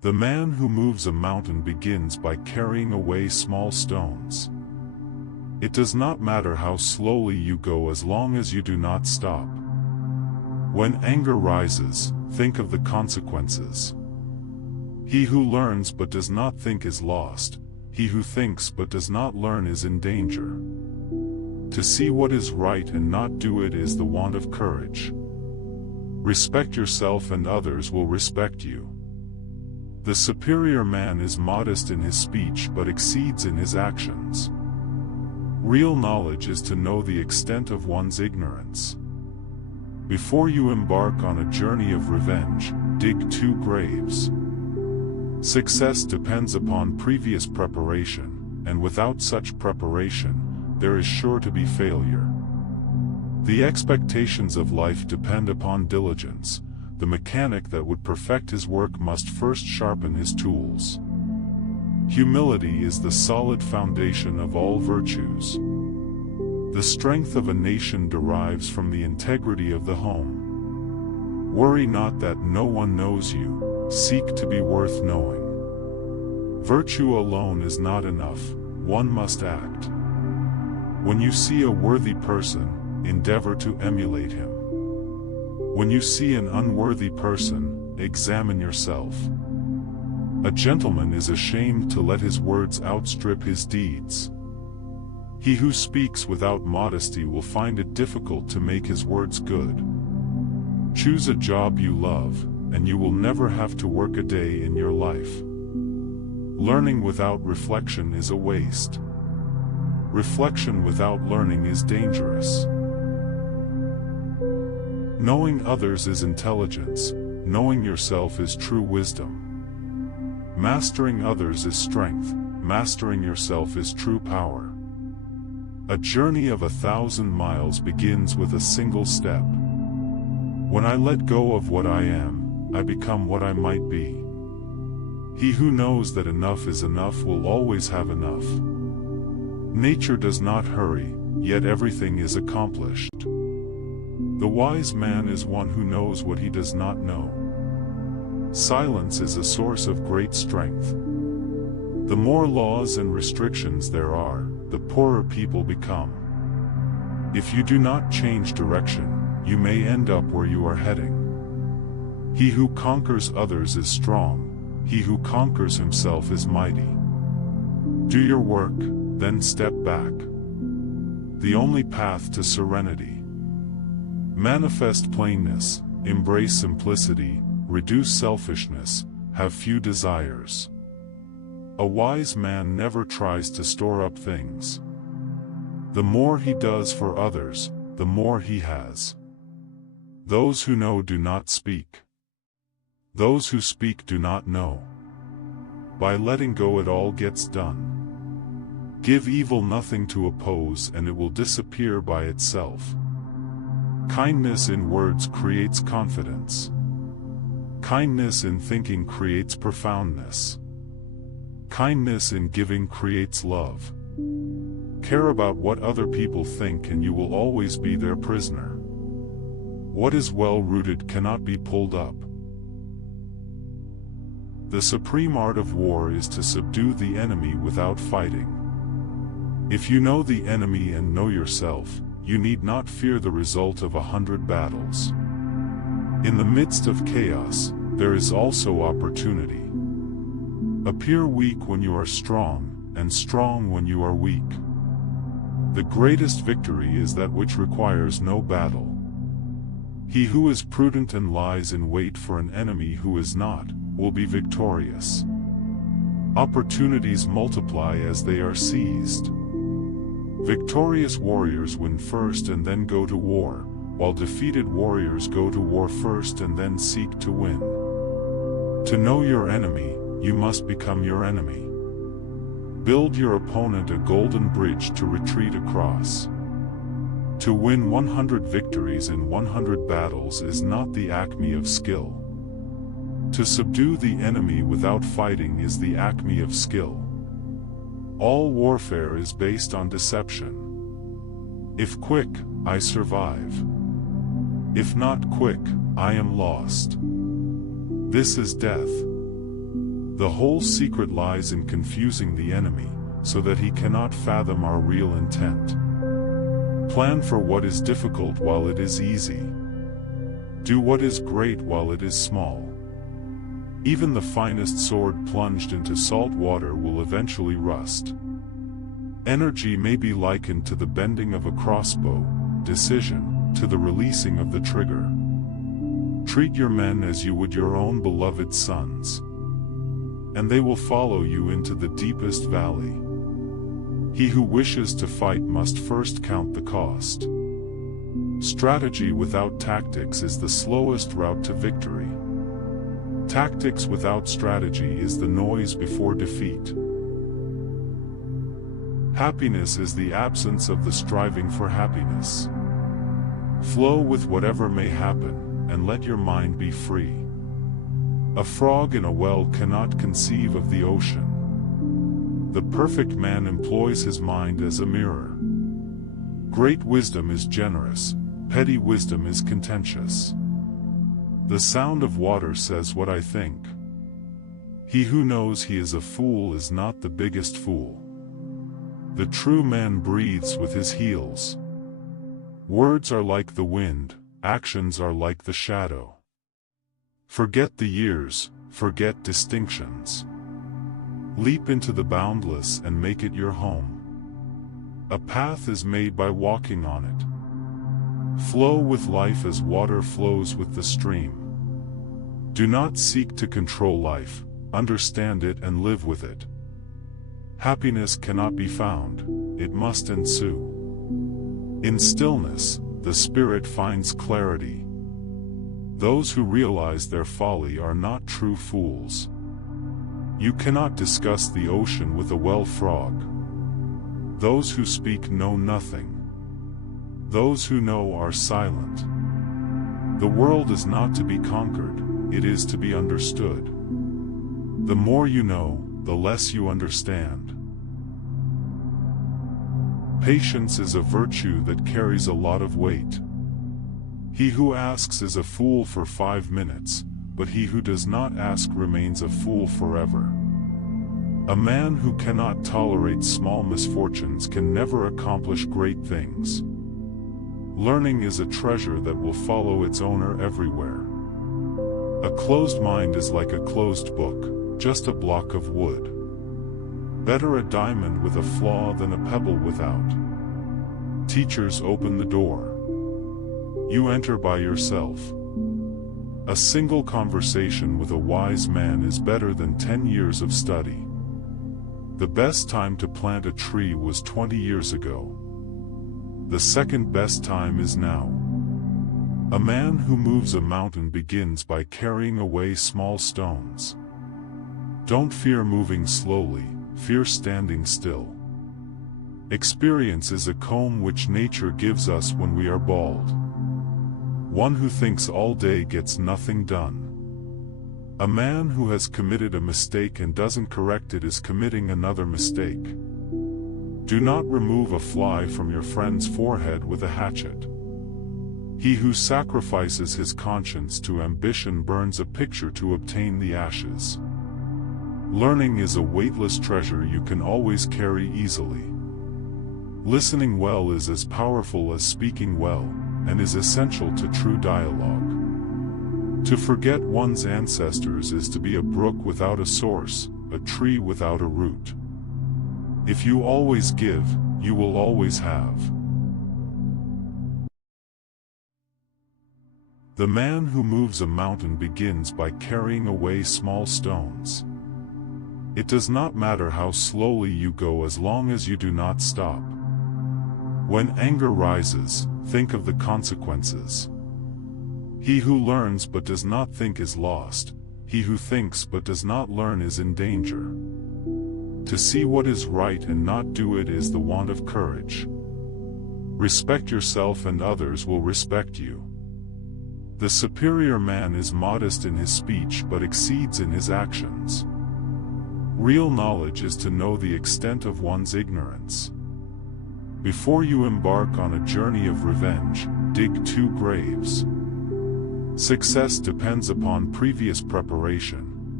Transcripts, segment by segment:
The man who moves a mountain begins by carrying away small stones. It does not matter how slowly you go as long as you do not stop. When anger rises, think of the consequences. He who learns but does not think is lost. He who thinks but does not learn is in danger. To see what is right and not do it is the want of courage. Respect yourself and others will respect you. The superior man is modest in his speech but exceeds in his actions. Real knowledge is to know the extent of one's ignorance. Before you embark on a journey of revenge, dig 2 graves. Success depends upon previous preparation, and without such preparation, there is sure to be failure. The expectations of life depend upon diligence. The mechanic that would perfect his work must first sharpen his tools. Humility is the solid foundation of all virtues. The strength of a nation derives from the integrity of the home. Worry not that no one knows you, seek to be worth knowing. Virtue alone is not enough, one must act. When you see a worthy person, endeavor to emulate him. When you see an unworthy person, examine yourself. A gentleman is ashamed to let his words outstrip his deeds. He who speaks without modesty will find it difficult to make his words good. Choose a job you love, and you will never have to work a day in your life. Learning without reflection is a waste. Reflection without learning is dangerous. Knowing others is intelligence, knowing yourself is true wisdom. Mastering others is strength, mastering yourself is true power. A journey of 1,000 miles begins with a single step. When I let go of what I am, I become what I might be. He who knows that enough is enough will always have enough. Nature does not hurry, yet everything is accomplished. The wise man is one who knows what he does not know. Silence is a source of great strength. The more laws and restrictions there are, the poorer people become. If you do not change direction, you may end up where you are heading. He who conquers others is strong, he who conquers himself is mighty. Do your work, then step back. The only path to serenity. Manifest plainness, embrace simplicity, reduce selfishness, have few desires. A wise man never tries to store up things. The more he does for others, the more he has. Those who know do not speak. Those who speak do not know. By letting go it all gets done. Give evil nothing to oppose and it will disappear by itself. Kindness in words creates confidence. Kindness in thinking creates profoundness. Kindness in giving creates love. Care about what other people think and you will always be their prisoner. What is well rooted cannot be pulled up. The supreme art of war is to subdue the enemy without fighting. If you know the enemy and know yourself, you need not fear the result of 100 battles. In the midst of chaos, there is also opportunity. Appear weak when you are strong, and strong when you are weak. The greatest victory is that which requires no battle. He who is prudent and lies in wait for an enemy who is not, will be victorious. Opportunities multiply as they are seized. Victorious warriors win first and then go to war, while defeated warriors go to war first and then seek to win. To know your enemy, you must become your enemy. Build your opponent a golden bridge to retreat across. To win 100 victories in 100 battles is not the acme of skill. To subdue the enemy without fighting is the acme of skill. All warfare is based on deception. If quick, I survive. If not quick, I am lost. This is death. The whole secret lies in confusing the enemy, so that he cannot fathom our real intent. Plan for what is difficult while it is easy. Do what is great while it is small. Even the finest sword plunged into salt water will eventually rust. Energy may be likened to the bending of a crossbow, decision, to the releasing of the trigger. Treat your men as you would your own beloved sons, and they will follow you into the deepest valley. He who wishes to fight must first count the cost. Strategy without tactics is the slowest route to victory. Tactics without strategy is the noise before defeat. Happiness is the absence of the striving for happiness. Flow with whatever may happen, and let your mind be free. A frog in a well cannot conceive of the ocean. The perfect man employs his mind as a mirror. Great wisdom is generous, petty wisdom is contentious. The sound of water says what I think. He who knows he is a fool is not the biggest fool. The true man breathes with his heels. Words are like the wind, actions are like the shadow. Forget the years, forget distinctions. Leap into the boundless and make it your home. A path is made by walking on it. Flow with life as water flows with the stream. Do not seek to control life, understand it and live with it. Happiness cannot be found, it must ensue. In stillness, the spirit finds clarity. Those who realize their folly are not true fools. You cannot discuss the ocean with a well frog. Those who speak know nothing. Those who know are silent. The world is not to be conquered, it is to be understood. The more you know, the less you understand. Patience is a virtue that carries a lot of weight. He who asks is a fool for 5 minutes, but he who does not ask remains a fool forever. A man who cannot tolerate small misfortunes can never accomplish great things. Learning is a treasure that will follow its owner everywhere. A closed mind is like a closed book, just a block of wood. Better a diamond with a flaw than a pebble without. Teachers open the door. You enter by yourself. A single conversation with a wise man is better than 10 years of study. The best time to plant a tree was 20 years ago. The second best time is now. A man who moves a mountain begins by carrying away small stones. Don't fear moving slowly, fear standing still. Experience is a comb which nature gives us when we are bald. One who thinks all day gets nothing done. A man who has committed a mistake and doesn't correct it is committing another mistake. Do not remove a fly from your friend's forehead with a hatchet. He who sacrifices his conscience to ambition burns a picture to obtain the ashes. Learning is a weightless treasure you can always carry easily. Listening well is as powerful as speaking well, and is essential to true dialogue. To forget one's ancestors is to be a brook without a source, a tree without a root. If you always give, you will always have. The man who moves a mountain begins by carrying away small stones. It does not matter how slowly you go as long as you do not stop. When anger rises, think of the consequences. He who learns but does not think is lost. He who thinks but does not learn is in danger. To see what is right and not do it is the want of courage. Respect yourself and others will respect you. The superior man is modest in his speech but exceeds in his actions. Real knowledge is to know the extent of one's ignorance. Before you embark on a journey of revenge, dig 2 graves. Success depends upon previous preparation,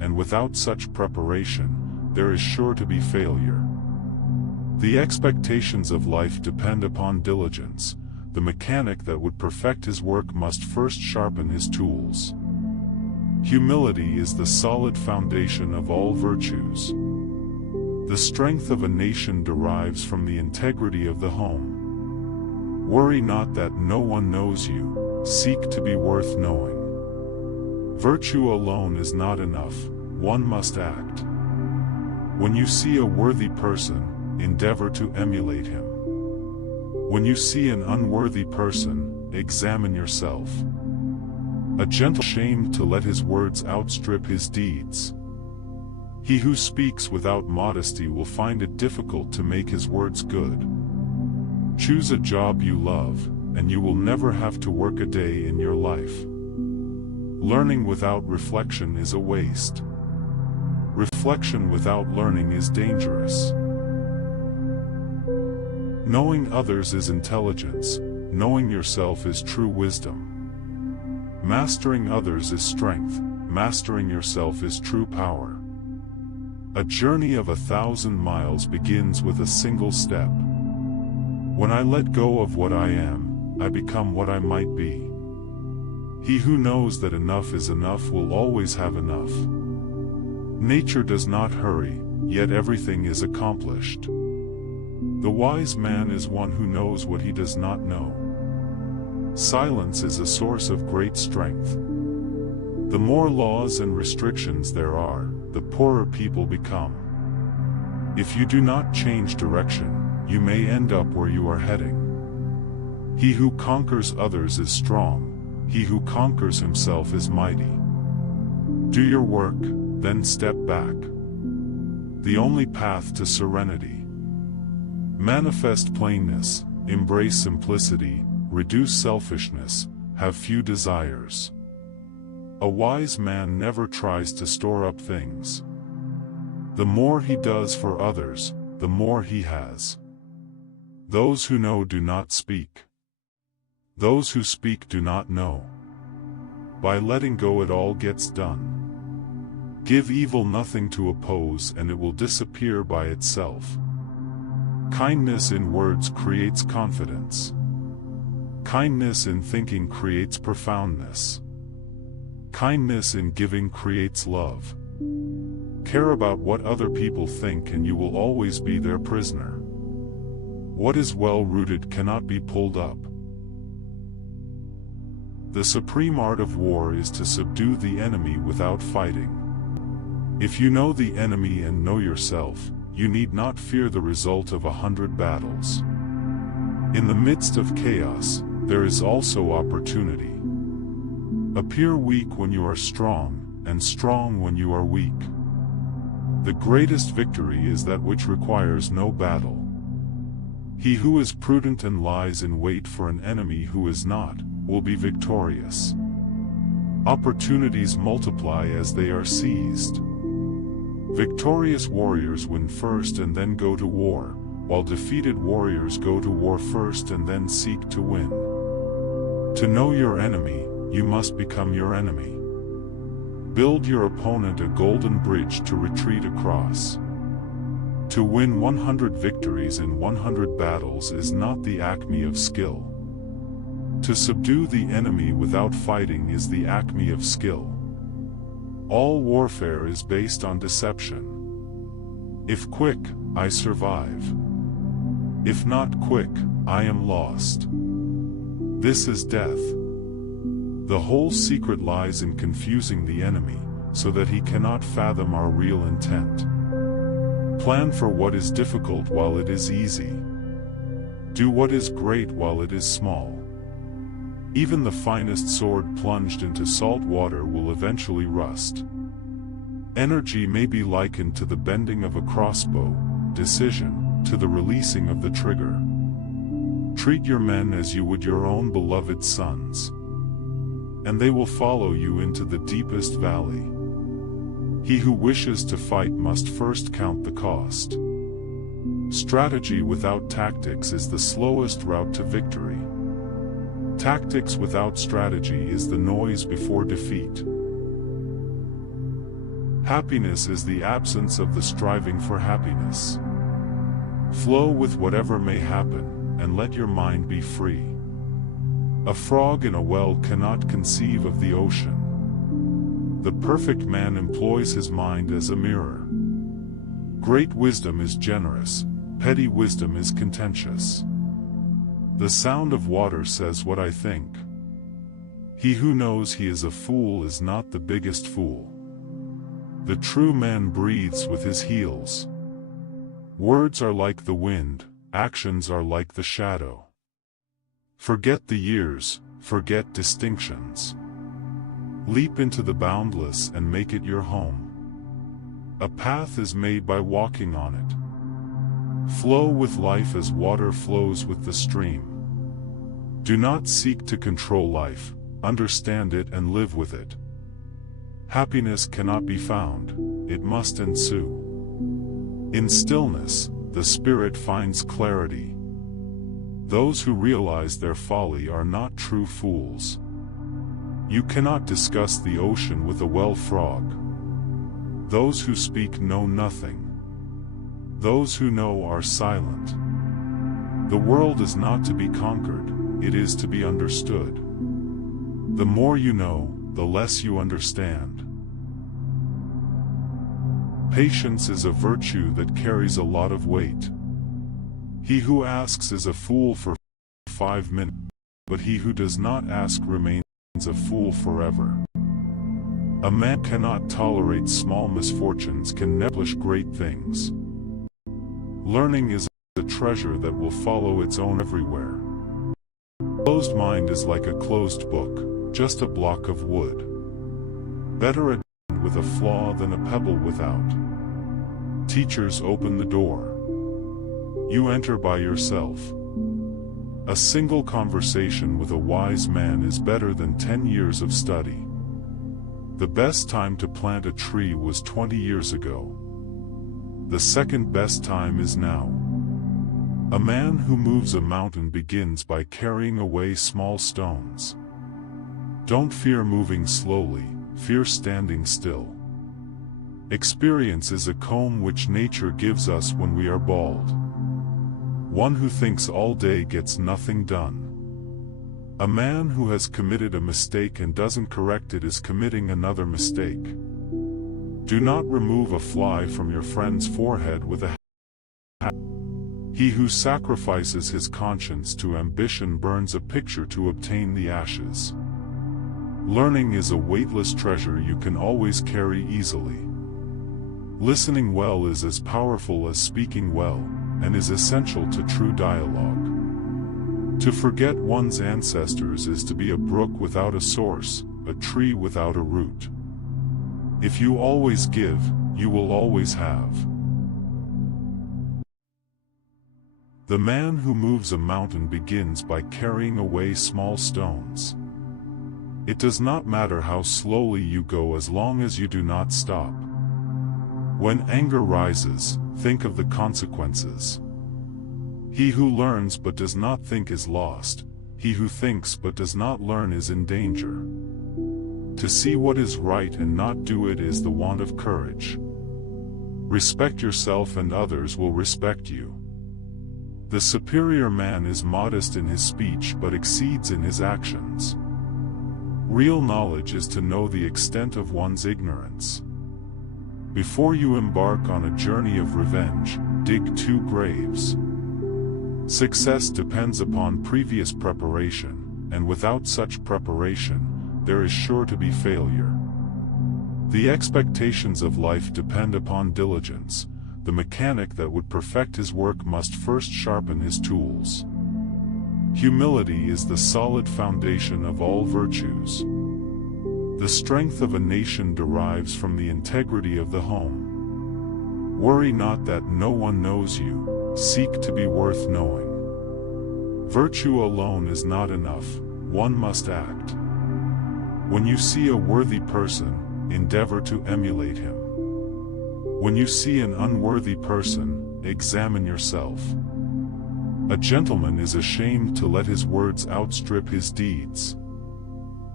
and without such preparation, there is sure to be failure. The expectations of life depend upon diligence. The mechanic that would perfect his work must first sharpen his tools. Humility is the solid foundation of all virtues. The strength of a nation derives from the integrity of the home. Worry not that no one knows you, seek to be worth knowing. Virtue alone is not enough, one must act. When you see a worthy person, endeavor to emulate him. When you see an unworthy person, examine yourself. A gentle ashamed to let his words outstrip his deeds. He who speaks without modesty will find it difficult to make his words good. Choose a job you love, and you will never have to work a day in your life. Learning without reflection is a waste. Reflection without learning is dangerous. Knowing others is intelligence, knowing yourself is true wisdom. Mastering others is strength, mastering yourself is true power. A journey of 1,000 miles begins with a single step. When I let go of what I am, I become what I might be. He who knows that enough is enough will always have enough. Nature does not hurry, yet everything is accomplished. The wise man is one who knows what he does not know. Silence is a source of great strength. The more laws and restrictions there are, the poorer people become. If you do not change direction, you may end up where you are heading. He who conquers others is strong, he who conquers himself is mighty. Do your work, then step back. The only path to serenity. Manifest plainness, embrace simplicity, reduce selfishness, have few desires. A wise man never tries to store up things. The more he does for others, the more he has. Those who know do not speak. Those who speak do not know. By letting go it all gets done. Give evil nothing to oppose and it will disappear by itself. Kindness in words creates confidence. Kindness in thinking creates profoundness. Kindness in giving creates love. Care about what other people think and you will always be their prisoner. What is well rooted cannot be pulled up. The supreme art of war is to subdue the enemy without fighting. If you know the enemy and know yourself, you need not fear the result of 100 battles. In the midst of chaos, there is also opportunity. Appear weak when you are strong, and strong when you are weak. The greatest victory is that which requires no battle. He who is prudent and lies in wait for an enemy who is not, will be victorious. Opportunities multiply as they are seized. Victorious warriors win first and then go to war, while defeated warriors go to war first and then seek to win. To know your enemy, you must become your enemy. Build your opponent a golden bridge to retreat across. To win 100 victories in 100 battles is not the acme of skill. To subdue the enemy without fighting is the acme of skill. All warfare is based on deception. If quick, I survive. If not quick, I am lost. This is death. The whole secret lies in confusing the enemy, so that he cannot fathom our real intent. Plan for what is difficult while it is easy. Do what is great while it is small. Even the finest sword plunged into salt water will eventually rust. Energy may be likened to the bending of a crossbow, decision, to the releasing of the trigger. Treat your men as you would your own beloved sons, and they will follow you into the deepest valley. He who wishes to fight must first count the cost. Strategy without tactics is the slowest route to victory. Tactics without strategy is the noise before defeat. Happiness is the absence of the striving for happiness. Flow with whatever may happen, and let your mind be free. A frog in a well cannot conceive of the ocean. The perfect man employs his mind as a mirror. Great wisdom is generous, petty wisdom is contentious. The sound of water says what I think. He who knows he is a fool is not the biggest fool. The true man breathes with his heels. Words are like the wind, actions are like the shadow. Forget the years, forget distinctions. Leap into the boundless and make it your home. A path is made by walking on it. Flow with life as water flows with the stream. Do not seek to control life, understand it and live with it. Happiness cannot be found, it must ensue. In stillness, the spirit finds clarity. Those who realize their folly are not true fools. You cannot discuss the ocean with a well frog. Those who speak know nothing. Those who know are silent. The world is not to be conquered, it is to be understood. The more you know, the less you understand. Patience is a virtue that carries a lot of weight. He who asks is a fool for 5 minutes, but he who does not ask remains a fool forever. A man cannot tolerate small misfortunes, can never accomplish great things. Learning is a treasure that will follow its own everywhere. A closed mind is like a closed book, just a block of wood. Better a diamond with a flaw than a pebble without. Teachers open the door. You enter by yourself. A single conversation with a wise man is better than 10 years of study. The best time to plant a tree was 20 years ago. The second best time is now. A man who moves a mountain begins by carrying away small stones. Don't fear moving slowly, fear standing still. Experience is a comb which nature gives us when we are bald. One who thinks all day gets nothing done. A man who has committed a mistake and doesn't correct it is committing another mistake. Do not remove a fly from your friend's forehead with a hat. He who sacrifices his conscience to ambition burns a picture to obtain the ashes. Learning is a weightless treasure you can always carry easily. Listening well is as powerful as speaking well, and is essential to true dialogue. To forget one's ancestors is to be a brook without a source, a tree without a root. If you always give, you will always have. The man who moves a mountain begins by carrying away small stones. It does not matter how slowly you go as long as you do not stop. When anger rises, think of the consequences. He who learns but does not think is lost. He who thinks but does not learn is in danger. To see what is right and not do it is the want of courage. Respect yourself and others will respect you. The superior man is modest in his speech but exceeds in his actions. Real knowledge is to know the extent of one's ignorance. Before you embark on a journey of revenge, dig 2 graves. Success depends upon previous preparation, and without such preparation, there is sure to be failure. The expectations of life depend upon diligence. The mechanic that would perfect his work must first sharpen his tools. Humility is the solid foundation of all virtues. The strength of a nation derives from the integrity of the home. Worry not that no one knows you, seek to be worth knowing. Virtue alone is not enough, one must act. When you see a worthy person, endeavor to emulate him. When you see an unworthy person, examine yourself. A gentleman is ashamed to let his words outstrip his deeds.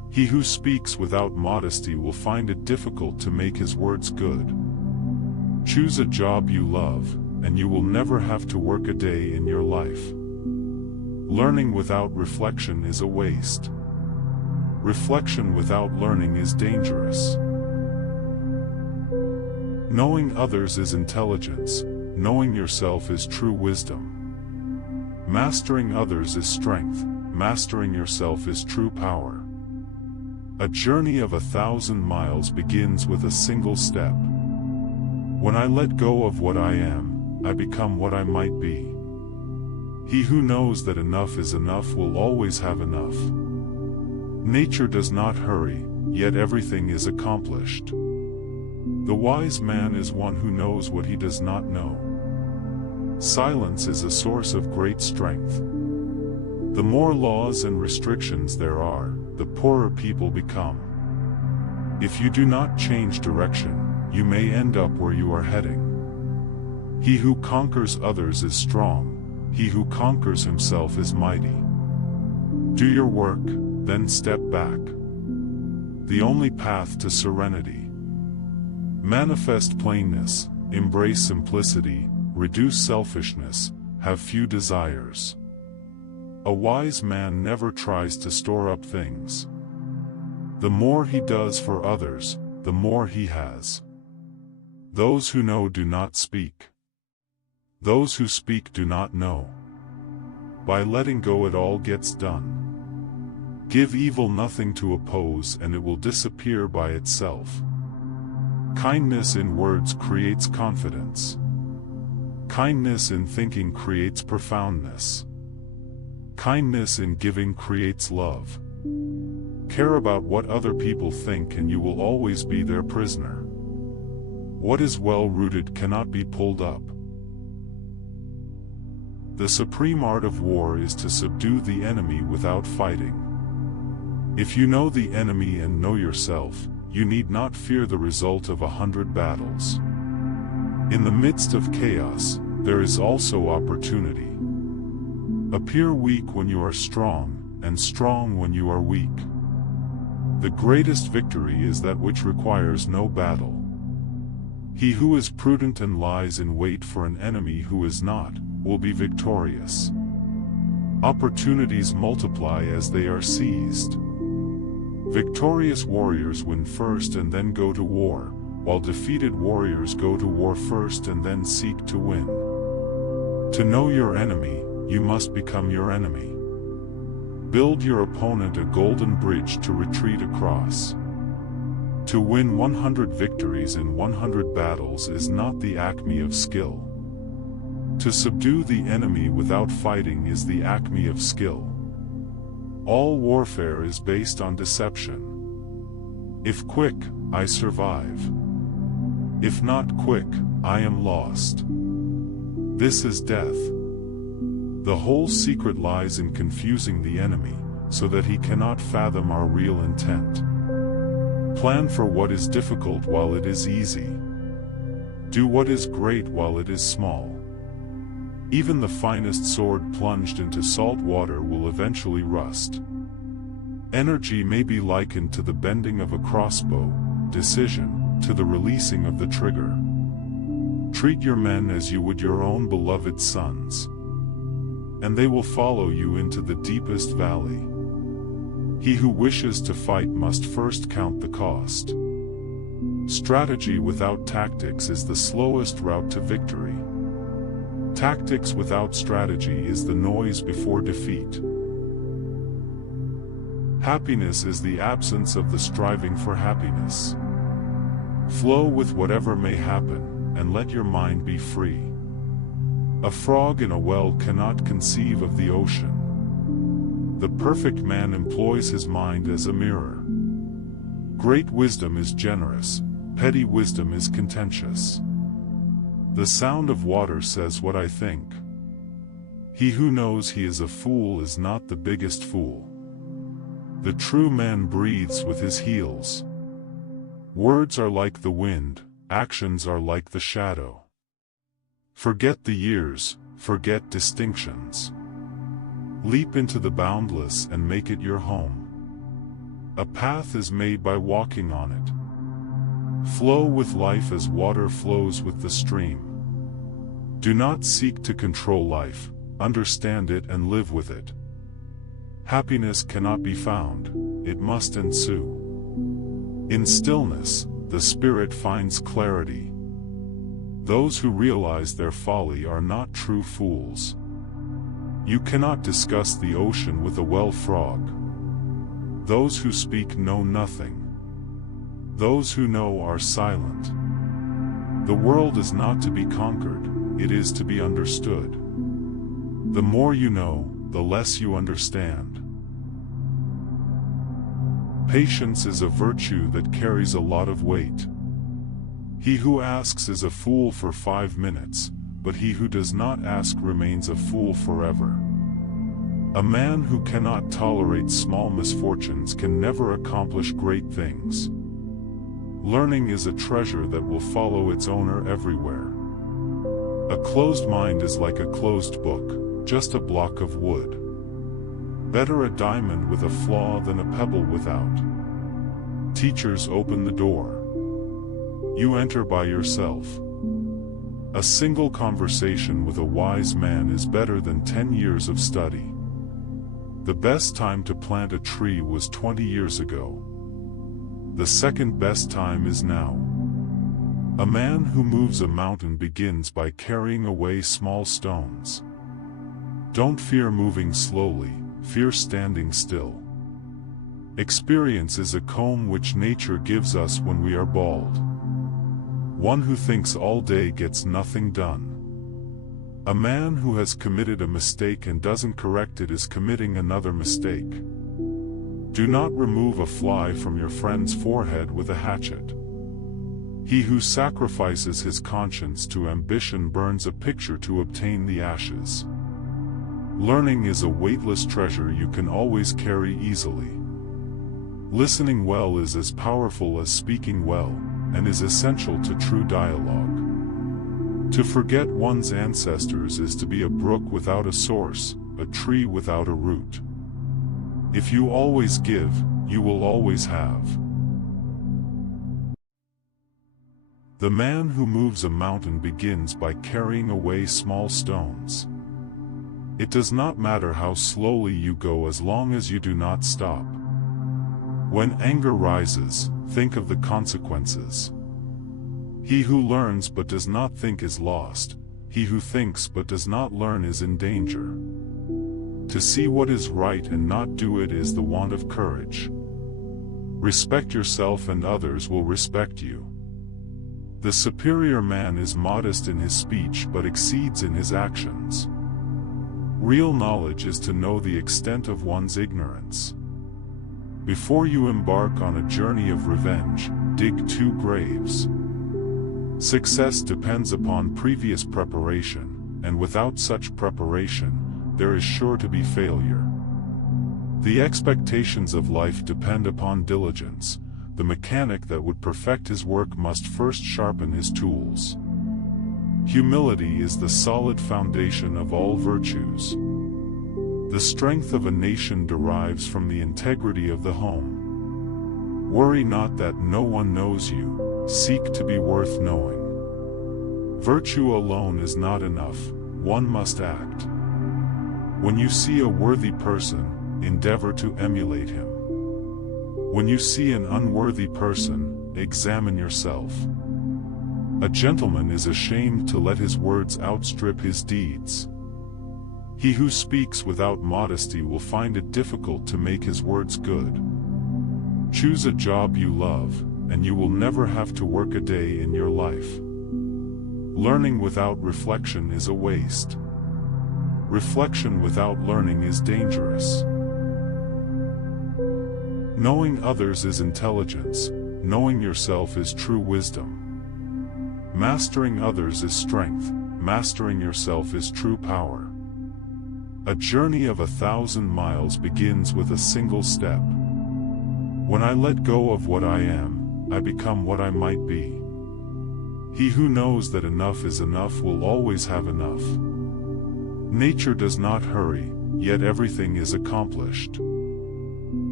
He who speaks without modesty will find it difficult to make his words good. Choose a job you love, and you will never have to work a day in your life. Learning without reflection is a waste. Reflection without learning is dangerous. Knowing others is intelligence, knowing yourself is true wisdom. Mastering others is strength, mastering yourself is true power. A journey of 1,000 miles begins with a single step. When I let go of what I am, I become what I might be. He who knows that enough is enough will always have enough. Nature does not hurry, yet everything is accomplished. The wise man is one who knows what he does not know. Silence is a source of great strength. The more laws and restrictions there are, the poorer people become. If you do not change direction, you may end up where you are heading. He who conquers others is strong, he who conquers himself is mighty. Do your work, then step back. The only path to serenity. Manifest plainness, embrace simplicity, reduce selfishness, have few desires. A wise man never tries to store up things. The more he does for others, the more he has. Those who know do not speak. Those who speak do not know. By letting go it all gets done. Give evil nothing to oppose and it will disappear by itself. Kindness in words creates confidence. Kindness in thinking creates profoundness. Kindness in giving creates love. Care about what other people think and you will always be their prisoner. What is well-rooted cannot be pulled up. The supreme art of war is to subdue the enemy without fighting. If you know the enemy and know yourself, you need not fear the result of 100 battles. In the midst of chaos, there is also opportunity. Appear weak when you are strong, and strong when you are weak. The greatest victory is that which requires no battle. He who is prudent and lies in wait for an enemy who is not, will be victorious. Opportunities multiply as they are seized. Victorious warriors win first and then go to war, while defeated warriors go to war first and then seek to win. To know your enemy, you must become your enemy. Build your opponent a golden bridge to retreat across. To win 100 victories in 100 battles is not the acme of skill. To subdue the enemy without fighting is the acme of skill. All warfare is based on deception. If quick, I survive. If not quick, I am lost. This is death. The whole secret lies in confusing the enemy, so that he cannot fathom our real intent. Plan for what is difficult while it is easy. Do what is great while it is small. Even the finest sword plunged into salt water will eventually rust. Energy may be likened to the bending of a crossbow, decision, to the releasing of the trigger. Treat your men as you would your own beloved sons, and they will follow you into the deepest valley. He who wishes to fight must first count the cost. Strategy without tactics is the slowest route to victory. Tactics without strategy is the noise before defeat. Happiness is the absence of the striving for happiness. Flow with whatever may happen, and let your mind be free. A frog in a well cannot conceive of the ocean. The perfect man employs his mind as a mirror. Great wisdom is generous, petty wisdom is contentious. The sound of water says what I think. He who knows he is a fool is not the biggest fool. The true man breathes with his heels. Words are like the wind, actions are like the shadow. Forget the years, forget distinctions. Leap into the boundless and make it your home. A path is made by walking on it. Flow with life as water flows with the stream. Do not seek to control life, understand it and live with it. Happiness cannot be found, it must ensue. In stillness, the spirit finds clarity. Those who realize their folly are not true fools. You cannot discuss the ocean with a well frog. Those who speak know nothing. Those who know are silent. The world is not to be conquered, it is to be understood. The more you know, the less you understand. Patience is a virtue that carries a lot of weight. He who asks is a fool for 5 minutes, but he who does not ask remains a fool forever. A man who cannot tolerate small misfortunes can never accomplish great things. Learning is a treasure that will follow its owner everywhere. A closed mind is like a closed book, just a block of wood. Better a diamond with a flaw than a pebble without. Teachers open the door. You enter by yourself. A single conversation with a wise man is better than 10 years of study. The best time to plant a tree was 20 years ago. The second best time is now. A man who moves a mountain begins by carrying away small stones. Don't fear moving slowly, fear standing still. Experience is a comb which nature gives us when we are bald. One who thinks all day gets nothing done. A man who has committed a mistake and doesn't correct it is committing another mistake. Do not remove a fly from your friend's forehead with a hatchet. He who sacrifices his conscience to ambition burns a picture to obtain the ashes. Learning is a weightless treasure you can always carry easily. Listening well is as powerful as speaking well, and is essential to true dialogue. To forget one's ancestors is to be a brook without a source, a tree without a root. If you always give, you will always have. The man who moves a mountain begins by carrying away small stones. It does not matter how slowly you go as long as you do not stop. When anger rises, think of the consequences. He who learns but does not think is lost. He who thinks but does not learn is in danger. To see what is right and not do it is the want of courage. Respect yourself and others will respect you. The superior man is modest in his speech but exceeds in his actions. Real knowledge is to know the extent of one's ignorance. Before you embark on a journey of revenge, dig 2 graves. Success depends upon previous preparation, and without such preparation, there is sure to be failure. The expectations of life depend upon diligence. The mechanic that would perfect his work must first sharpen his tools. Humility is the solid foundation of all virtues. The strength of a nation derives from the integrity of the home. Worry not that no one knows you, seek to be worth knowing. Virtue alone is not enough, one must act. When you see a worthy person, endeavor to emulate him. When you see an unworthy person, examine yourself. A gentleman is ashamed to let his words outstrip his deeds. He who speaks without modesty will find it difficult to make his words good. Choose a job you love, and you will never have to work a day in your life. Learning without reflection is a waste. Reflection without learning is dangerous. Knowing others is intelligence, knowing yourself is true wisdom. Mastering others is strength, mastering yourself is true power. A journey of 1,000 miles begins with a single step. When I let go of what I am, I become what I might be. He who knows that enough is enough will always have enough. Nature does not hurry, yet everything is accomplished.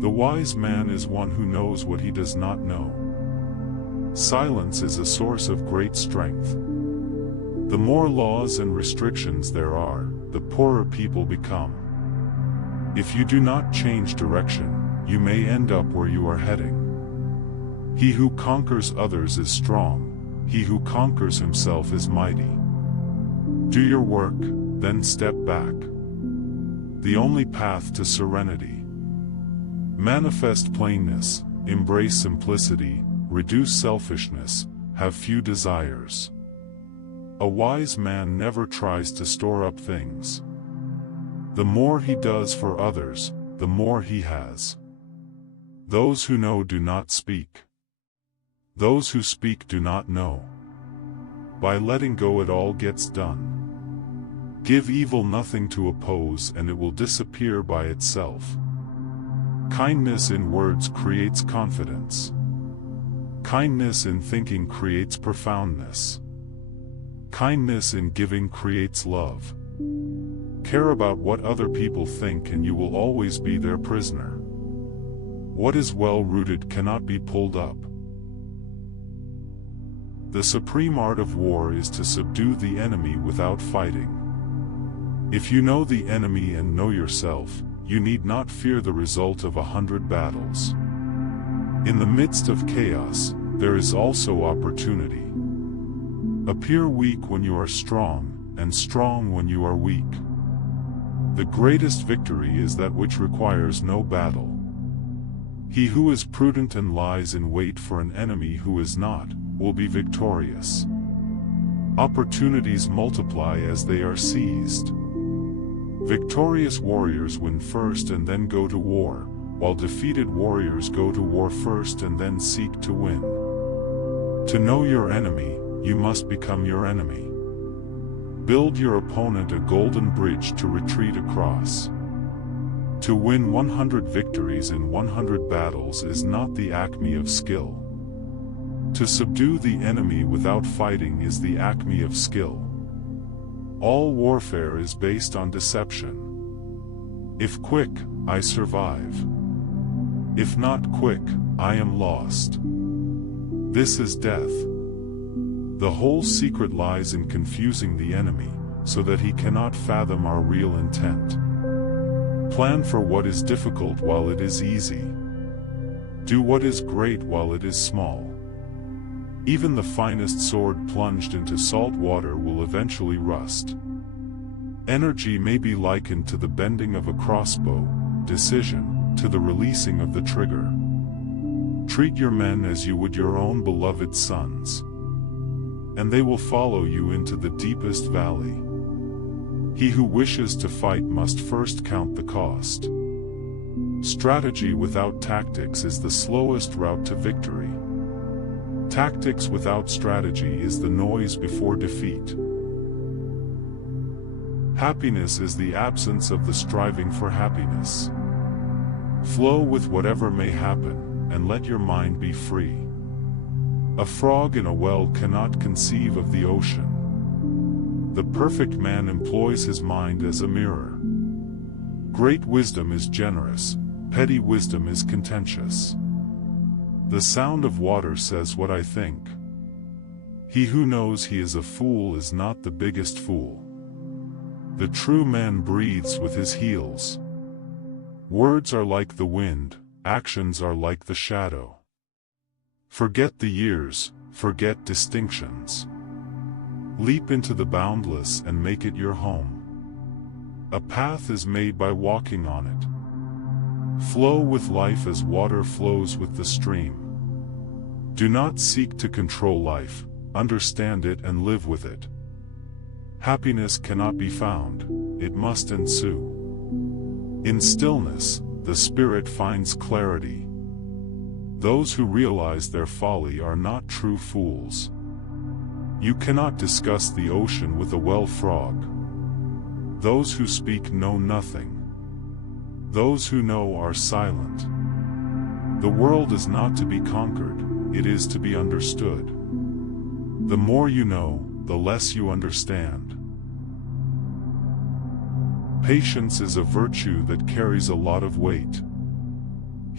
The wise man is one who knows what he does not know. Silence is a source of great strength. The more laws and restrictions there are, the poorer people become. If you do not change direction, you may end up where you are heading. He who conquers others is strong, he who conquers himself is mighty. Do your work, then step back. The only path to serenity. Manifest plainness, embrace simplicity, reduce selfishness, have few desires. A wise man never tries to store up things. The more he does for others, the more he has. Those who know do not speak. Those who speak do not know. By letting go it all gets done. Give evil nothing to oppose and it will disappear by itself. Kindness in words creates confidence. Kindness in thinking creates profoundness. Kindness in giving creates love. Care about what other people think and you will always be their prisoner. What is well-rooted cannot be pulled up. The supreme art of war is to subdue the enemy without fighting. If you know the enemy and know yourself, you need not fear the result of 100 battles. In the midst of chaos, there is also opportunity. Appear weak when you are strong, and strong when you are weak. The greatest victory is that which requires no battle. He who is prudent and lies in wait for an enemy who is not, will be victorious. Opportunities multiply as they are seized. Victorious warriors win first and then go to war, while defeated warriors go to war first and then seek to win. To know your enemy, you must become your enemy. Build your opponent a golden bridge to retreat across. To win 100 victories in 100 battles is not the acme of skill. To subdue the enemy without fighting is the acme of skill. All warfare is based on deception. If quick, I survive. If not quick, I am lost. This is death. The whole secret lies in confusing the enemy, so that he cannot fathom our real intent. Plan for what is difficult while it is easy. Do what is great while it is small. Even the finest sword plunged into salt water will eventually rust. Energy may be likened to the bending of a crossbow, decision, to the releasing of the trigger. Treat your men as you would your own beloved sons, and they will follow you into the deepest valley. He who wishes to fight must first count the cost. Strategy without tactics is the slowest route to victory. Tactics without strategy is the noise before defeat. Happiness is the absence of the striving for happiness. Flow with whatever may happen, and let your mind be free. A frog in a well cannot conceive of the ocean. The perfect man employs his mind as a mirror. Great wisdom is generous, petty wisdom is contentious. The sound of water says what I think. He who knows he is a fool is not the biggest fool. The true man breathes with his heels. Words are like the wind, actions are like the shadow. Forget the years, forget distinctions. Leap into the boundless and make it your home. A path is made by walking on it. Flow with life as water flows with the stream. Do not seek to control life, understand it and live with it. Happiness cannot be found, it must ensue. In stillness, the spirit finds clarity. Those who realize their folly are not true fools. You cannot discuss the ocean with a well frog. Those who speak know nothing. Those who know are silent. The world is not to be conquered, it is to be understood. The more you know, the less you understand. Patience is a virtue that carries a lot of weight.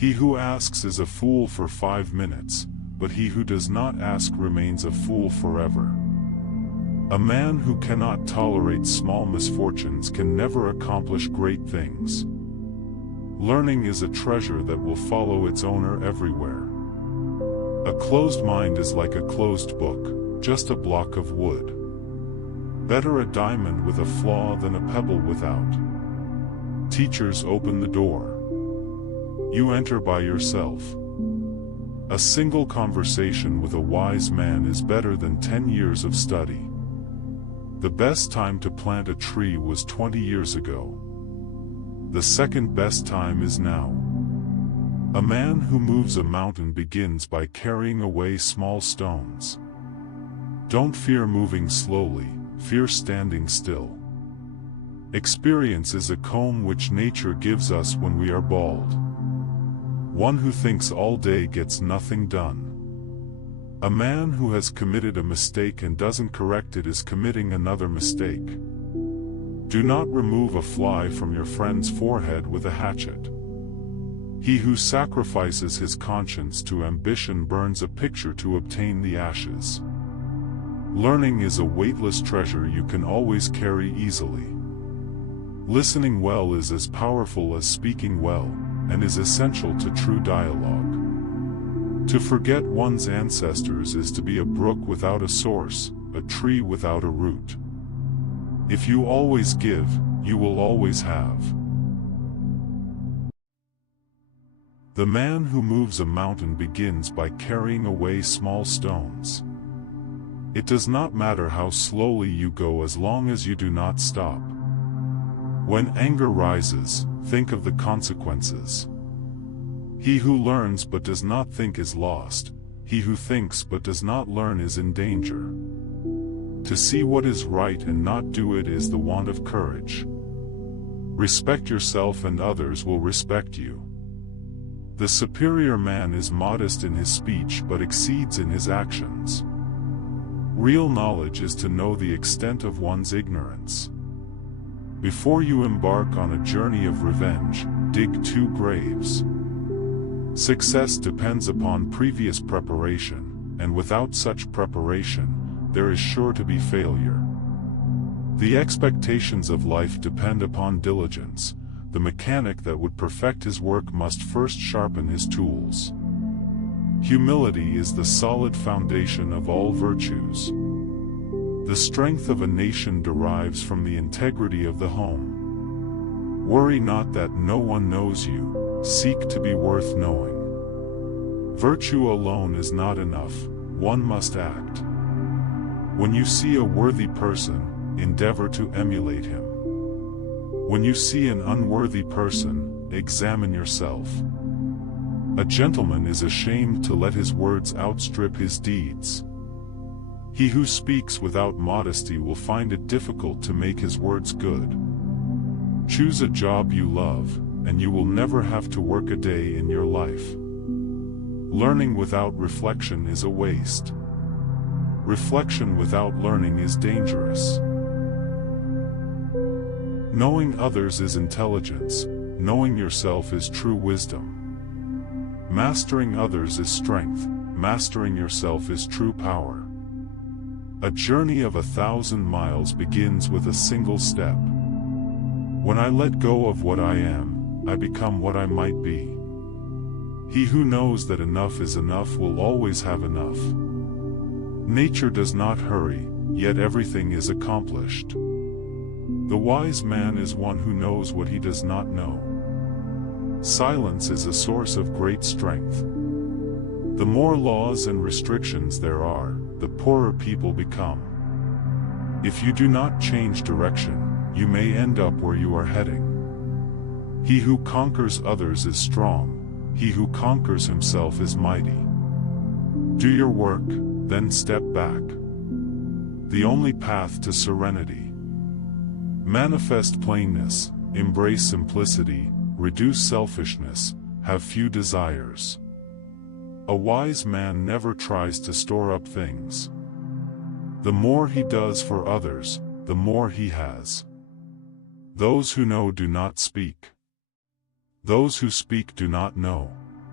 He who asks is a fool for 5 minutes, but he who does not ask remains a fool forever. A man who cannot tolerate small misfortunes can never accomplish great things. Learning is a treasure that will follow its owner everywhere. A closed mind is like a closed book, just a block of wood. Better a diamond with a flaw than a pebble without. Teachers open the door. You enter by yourself. A single conversation with a wise man is better than 10 years of study. The best time to plant a tree was 20 years ago. The second best time is now. A man who moves a mountain begins by carrying away small stones. Don't fear moving slowly, fear standing still. Experience is a comb which nature gives us when we are bald. One who thinks all day gets nothing done. A man who has committed a mistake and doesn't correct it is committing another mistake. Do not remove a fly from your friend's forehead with a hatchet. He who sacrifices his conscience to ambition burns a picture to obtain the ashes. Learning is a weightless treasure you can always carry easily. Listening well is as powerful as speaking well, and is essential to true dialogue. To forget one's ancestors is to be a brook without a source, a tree without a root. If you always give, you will always have. The man who moves a mountain begins by carrying away small stones. It does not matter how slowly you go as long as you do not stop. When anger rises, think of the consequences. He who learns but does not think is lost. He who thinks but does not learn is in danger. To see what is right and not do it is the want of courage. Respect yourself and others will respect you. The superior man is modest in his speech but exceeds in his actions. Real knowledge is to know the extent of one's ignorance. Before you embark on a journey of revenge, dig 2 graves. Success depends upon previous preparation, and without such preparation, there is sure to be failure. The expectations of life depend upon diligence. The mechanic that would perfect his work must first sharpen his tools. Humility is the solid foundation of all virtues. The strength of a nation derives from the integrity of the home. Worry not that no one knows you. Seek to be worth knowing. Virtue alone is not enough, one must act. When you see a worthy person, endeavor to emulate him. When you see an unworthy person, examine yourself. A gentleman is ashamed to let his words outstrip his deeds. He who speaks without modesty will find it difficult to make his words good. Choose a job you love, and you will never have to work a day in your life. Learning without reflection is a waste. Reflection without learning is dangerous. Knowing others is intelligence, knowing yourself is true wisdom. Mastering others is strength, mastering yourself is true power. A journey of 1,000 miles begins with a single step. When I let go of what I am, I become what I might be. He who knows that enough is enough will always have enough. Nature does not hurry, yet everything is accomplished. The wise man is one who knows what he does not know. Silence is a source of great strength. The more laws and restrictions there are, the poorer people become. If you do not change direction, you may end up where you are heading. He who conquers others is strong, he who conquers himself is mighty. Do your work, then step back. The only path to serenity. Manifest plainness, embrace simplicity, reduce selfishness, have few desires. A wise man never tries to store up things. The more he does for others, the more he has. Those who know do not speak. Those who speak do not know.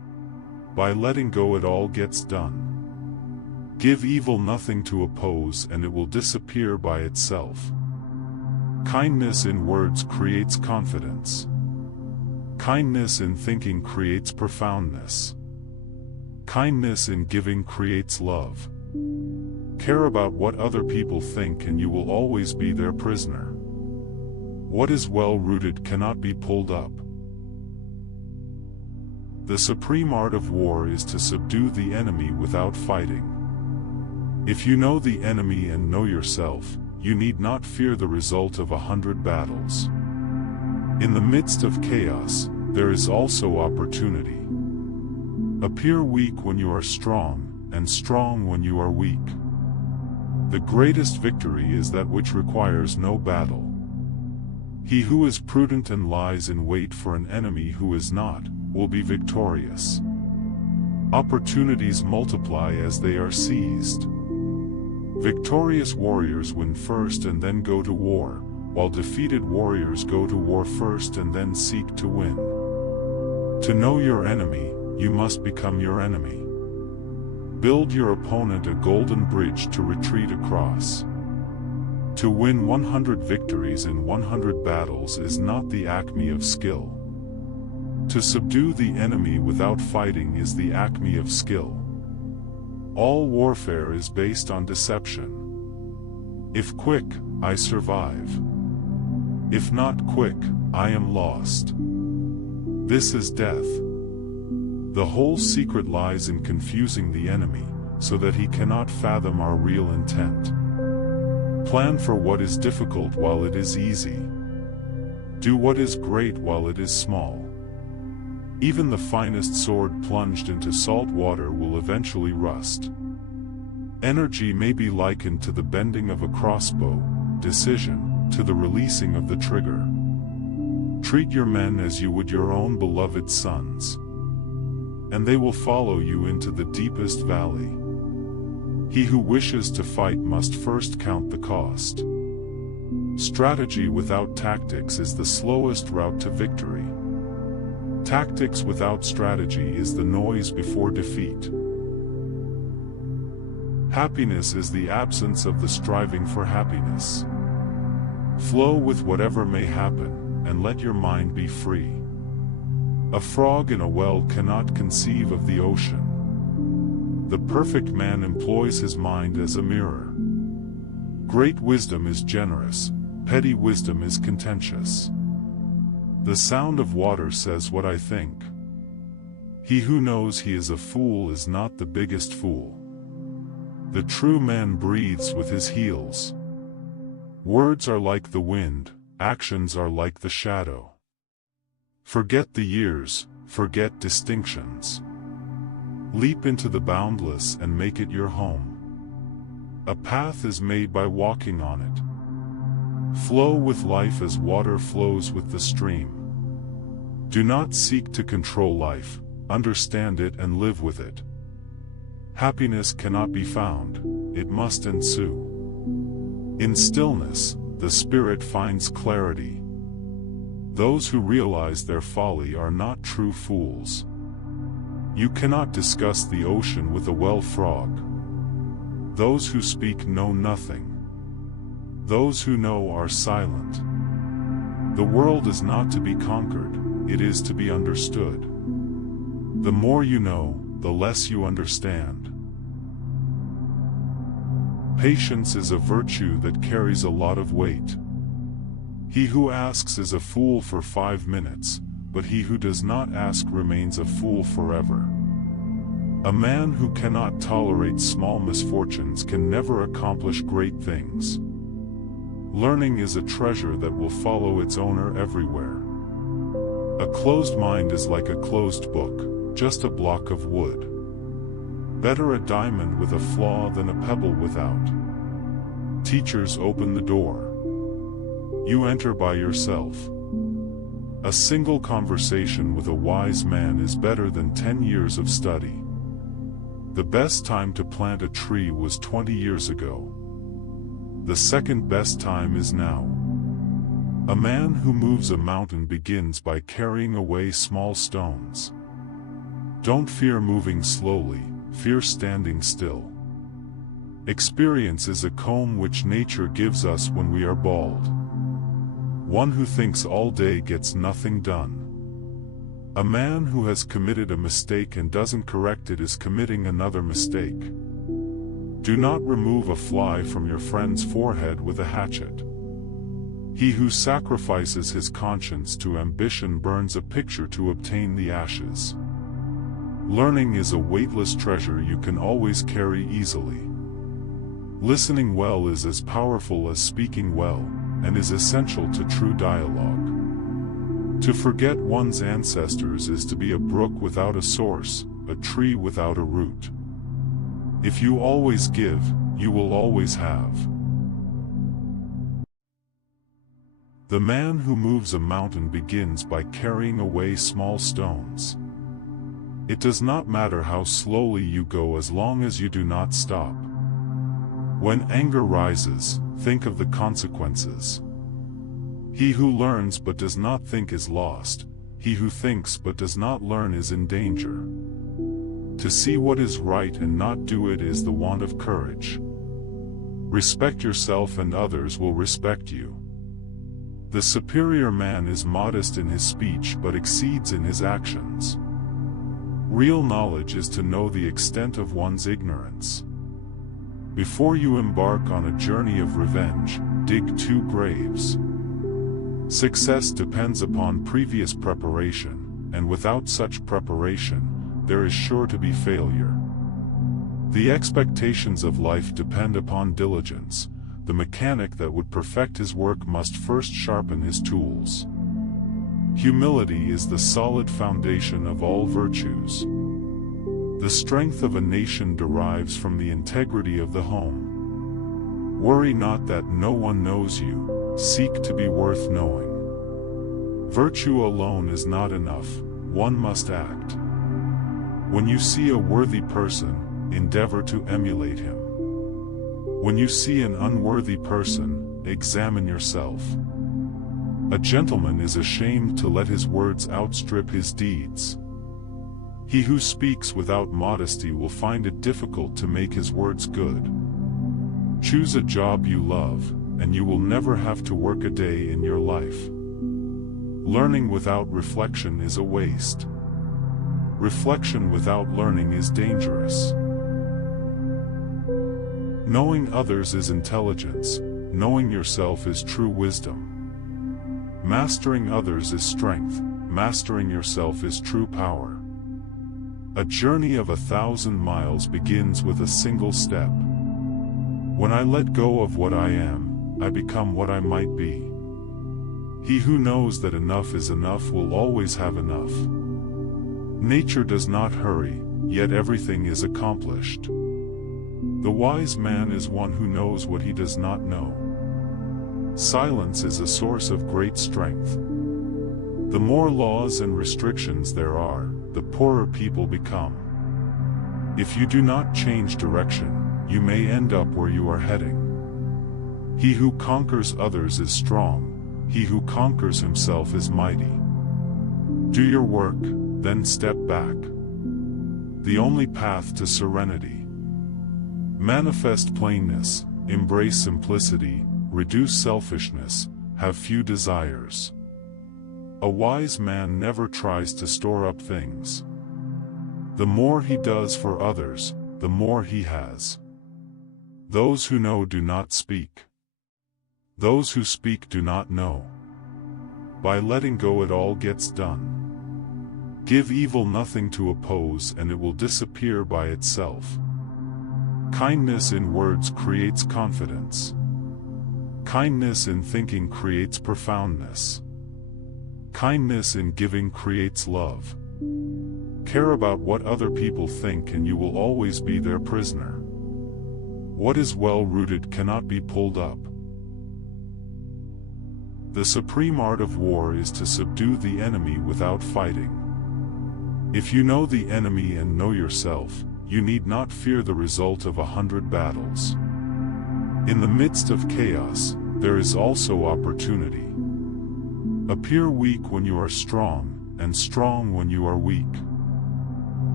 By letting go it all gets done. Give evil nothing to oppose and it will disappear by itself. Kindness in words creates confidence. Kindness in thinking creates profoundness. Kindness in giving creates love. Care about what other people think and you will always be their prisoner. What is well-rooted cannot be pulled up. The supreme art of war is to subdue the enemy without fighting. If you know the enemy and know yourself, you need not fear the result of 100 battles. In the midst of chaos, there is also opportunity. Appear weak when you are strong, and strong when you are weak. The greatest victory is that which requires no battle. He who is prudent and lies in wait for an enemy who is not, will be victorious. Opportunities multiply as they are seized. Victorious warriors win first and then go to war, while defeated warriors go to war first and then seek to win. To know your enemy, you must become your enemy. Build your opponent a golden bridge to retreat across. To win 100 victories in 100 battles is not the acme of skill. To subdue the enemy without fighting is the acme of skill. All warfare is based on deception. If quick, I survive. If not quick, I am lost. This is death. The whole secret lies in confusing the enemy, so that he cannot fathom our real intent. Plan for what is difficult while it is easy. Do what is great while it is small. Even the finest sword plunged into salt water will eventually rust. Energy may be likened to the bending of a crossbow, decision, to the releasing of the trigger. Treat your men as you would your own beloved sons, and they will follow you into the deepest valley. He who wishes to fight must first count the cost. Strategy without tactics is the slowest route to victory. Tactics without strategy is the noise before defeat. Happiness is the absence of the striving for happiness. Flow with whatever may happen, and let your mind be free. A frog in a well cannot conceive of the ocean. The perfect man employs his mind as a mirror. Great wisdom is generous, petty wisdom is contentious. The sound of water says what I think. He who knows he is a fool is not the biggest fool. The true man breathes with his heels. Words are like the wind, actions are like the shadow. Forget the years, forget distinctions. Leap into the boundless and make it your home. A path is made by walking on it. Flow with life as water flows with the stream. Do not seek to control life, understand it and live with it. Happiness cannot be found, it must ensue. In stillness, the spirit finds clarity. Those who realize their folly are not true fools. You cannot discuss the ocean with a well frog. Those who speak know nothing. Those who know are silent. The world is not to be conquered, it is to be understood. The more you know, the less you understand. Patience is a virtue that carries a lot of weight. He who asks is a fool for 5 minutes, but he who does not ask remains a fool forever. A man who cannot tolerate small misfortunes can never accomplish great things. Learning is a treasure that will follow its owner everywhere. A closed mind is like a closed book, just a block of wood. Better a diamond with a flaw than a pebble without. Teachers open the door. You enter by yourself. A single conversation with a wise man is better than 10 years of study. The best time to plant a tree was 20 years ago. The second best time is now. A man who moves a mountain begins by carrying away small stones. Don't fear moving slowly, fear standing still. Experience is a comb which nature gives us when we are bald. One who thinks all day gets nothing done. A man who has committed a mistake and doesn't correct it is committing another mistake. Do not remove a fly from your friend's forehead with a hatchet. He who sacrifices his conscience to ambition burns a picture to obtain the ashes. Learning is a weightless treasure you can always carry easily. Listening well is as powerful as speaking well, and is essential to true dialogue. To forget one's ancestors is to be a brook without a source, a tree without a root. If you always give, you will always have. The man who moves a mountain begins by carrying away small stones. It does not matter how slowly you go as long as you do not stop. When anger rises, think of the consequences. He who learns but does not think is lost. He who thinks but does not learn is in danger. To see what is right and not do it is the want of courage. Respect yourself and others will respect you. The superior man is modest in his speech but exceeds in his actions. Real knowledge is to know the extent of one's ignorance. Before you embark on a journey of revenge, dig 2 graves. Success depends upon previous preparation, and without such preparation, there is sure to be failure. The expectations of life depend upon diligence. The mechanic that would perfect his work must first sharpen his tools. Humility is the solid foundation of all virtues. The strength of a nation derives from the integrity of the home. Worry not that no one knows you, seek to be worth knowing. Virtue alone is not enough, one must act. When you see a worthy person, endeavor to emulate him. When you see an unworthy person, examine yourself. A gentleman is ashamed to let his words outstrip his deeds. He who speaks without modesty will find it difficult to make his words good. Choose a job you love, and you will never have to work a day in your life. Learning without reflection is a waste. Reflection without learning is dangerous. Knowing others is intelligence, knowing yourself is true wisdom. Mastering others is strength, mastering yourself is true power. A journey of 1,000 miles begins with a single step. When I let go of what I am, I become what I might be. He who knows that enough is enough will always have enough. Nature does not hurry, yet everything is accomplished. The wise man is one who knows what he does not know. Silence is a source of great strength. The more laws and restrictions there are, the poorer people become. If you do not change direction, you may end up where you are heading. He who conquers others is strong, he who conquers himself is mighty. Do your work, then step back. The only path to serenity. Manifest plainness, embrace simplicity, reduce selfishness, have few desires. A wise man never tries to store up things. The more he does for others, the more he has. Those who know do not speak. Those who speak do not know. By letting go it all gets done. Give evil nothing to oppose and it will disappear by itself. Kindness in words creates confidence. Kindness in thinking creates profoundness. Kindness in giving creates love. Care about what other people think and you will always be their prisoner. What is well rooted cannot be pulled up. The supreme art of war is to subdue the enemy without fighting. If you know the enemy and know yourself, you need not fear the result of 100 battles. In the midst of chaos, there is also opportunity. Appear weak when you are strong, and strong when you are weak.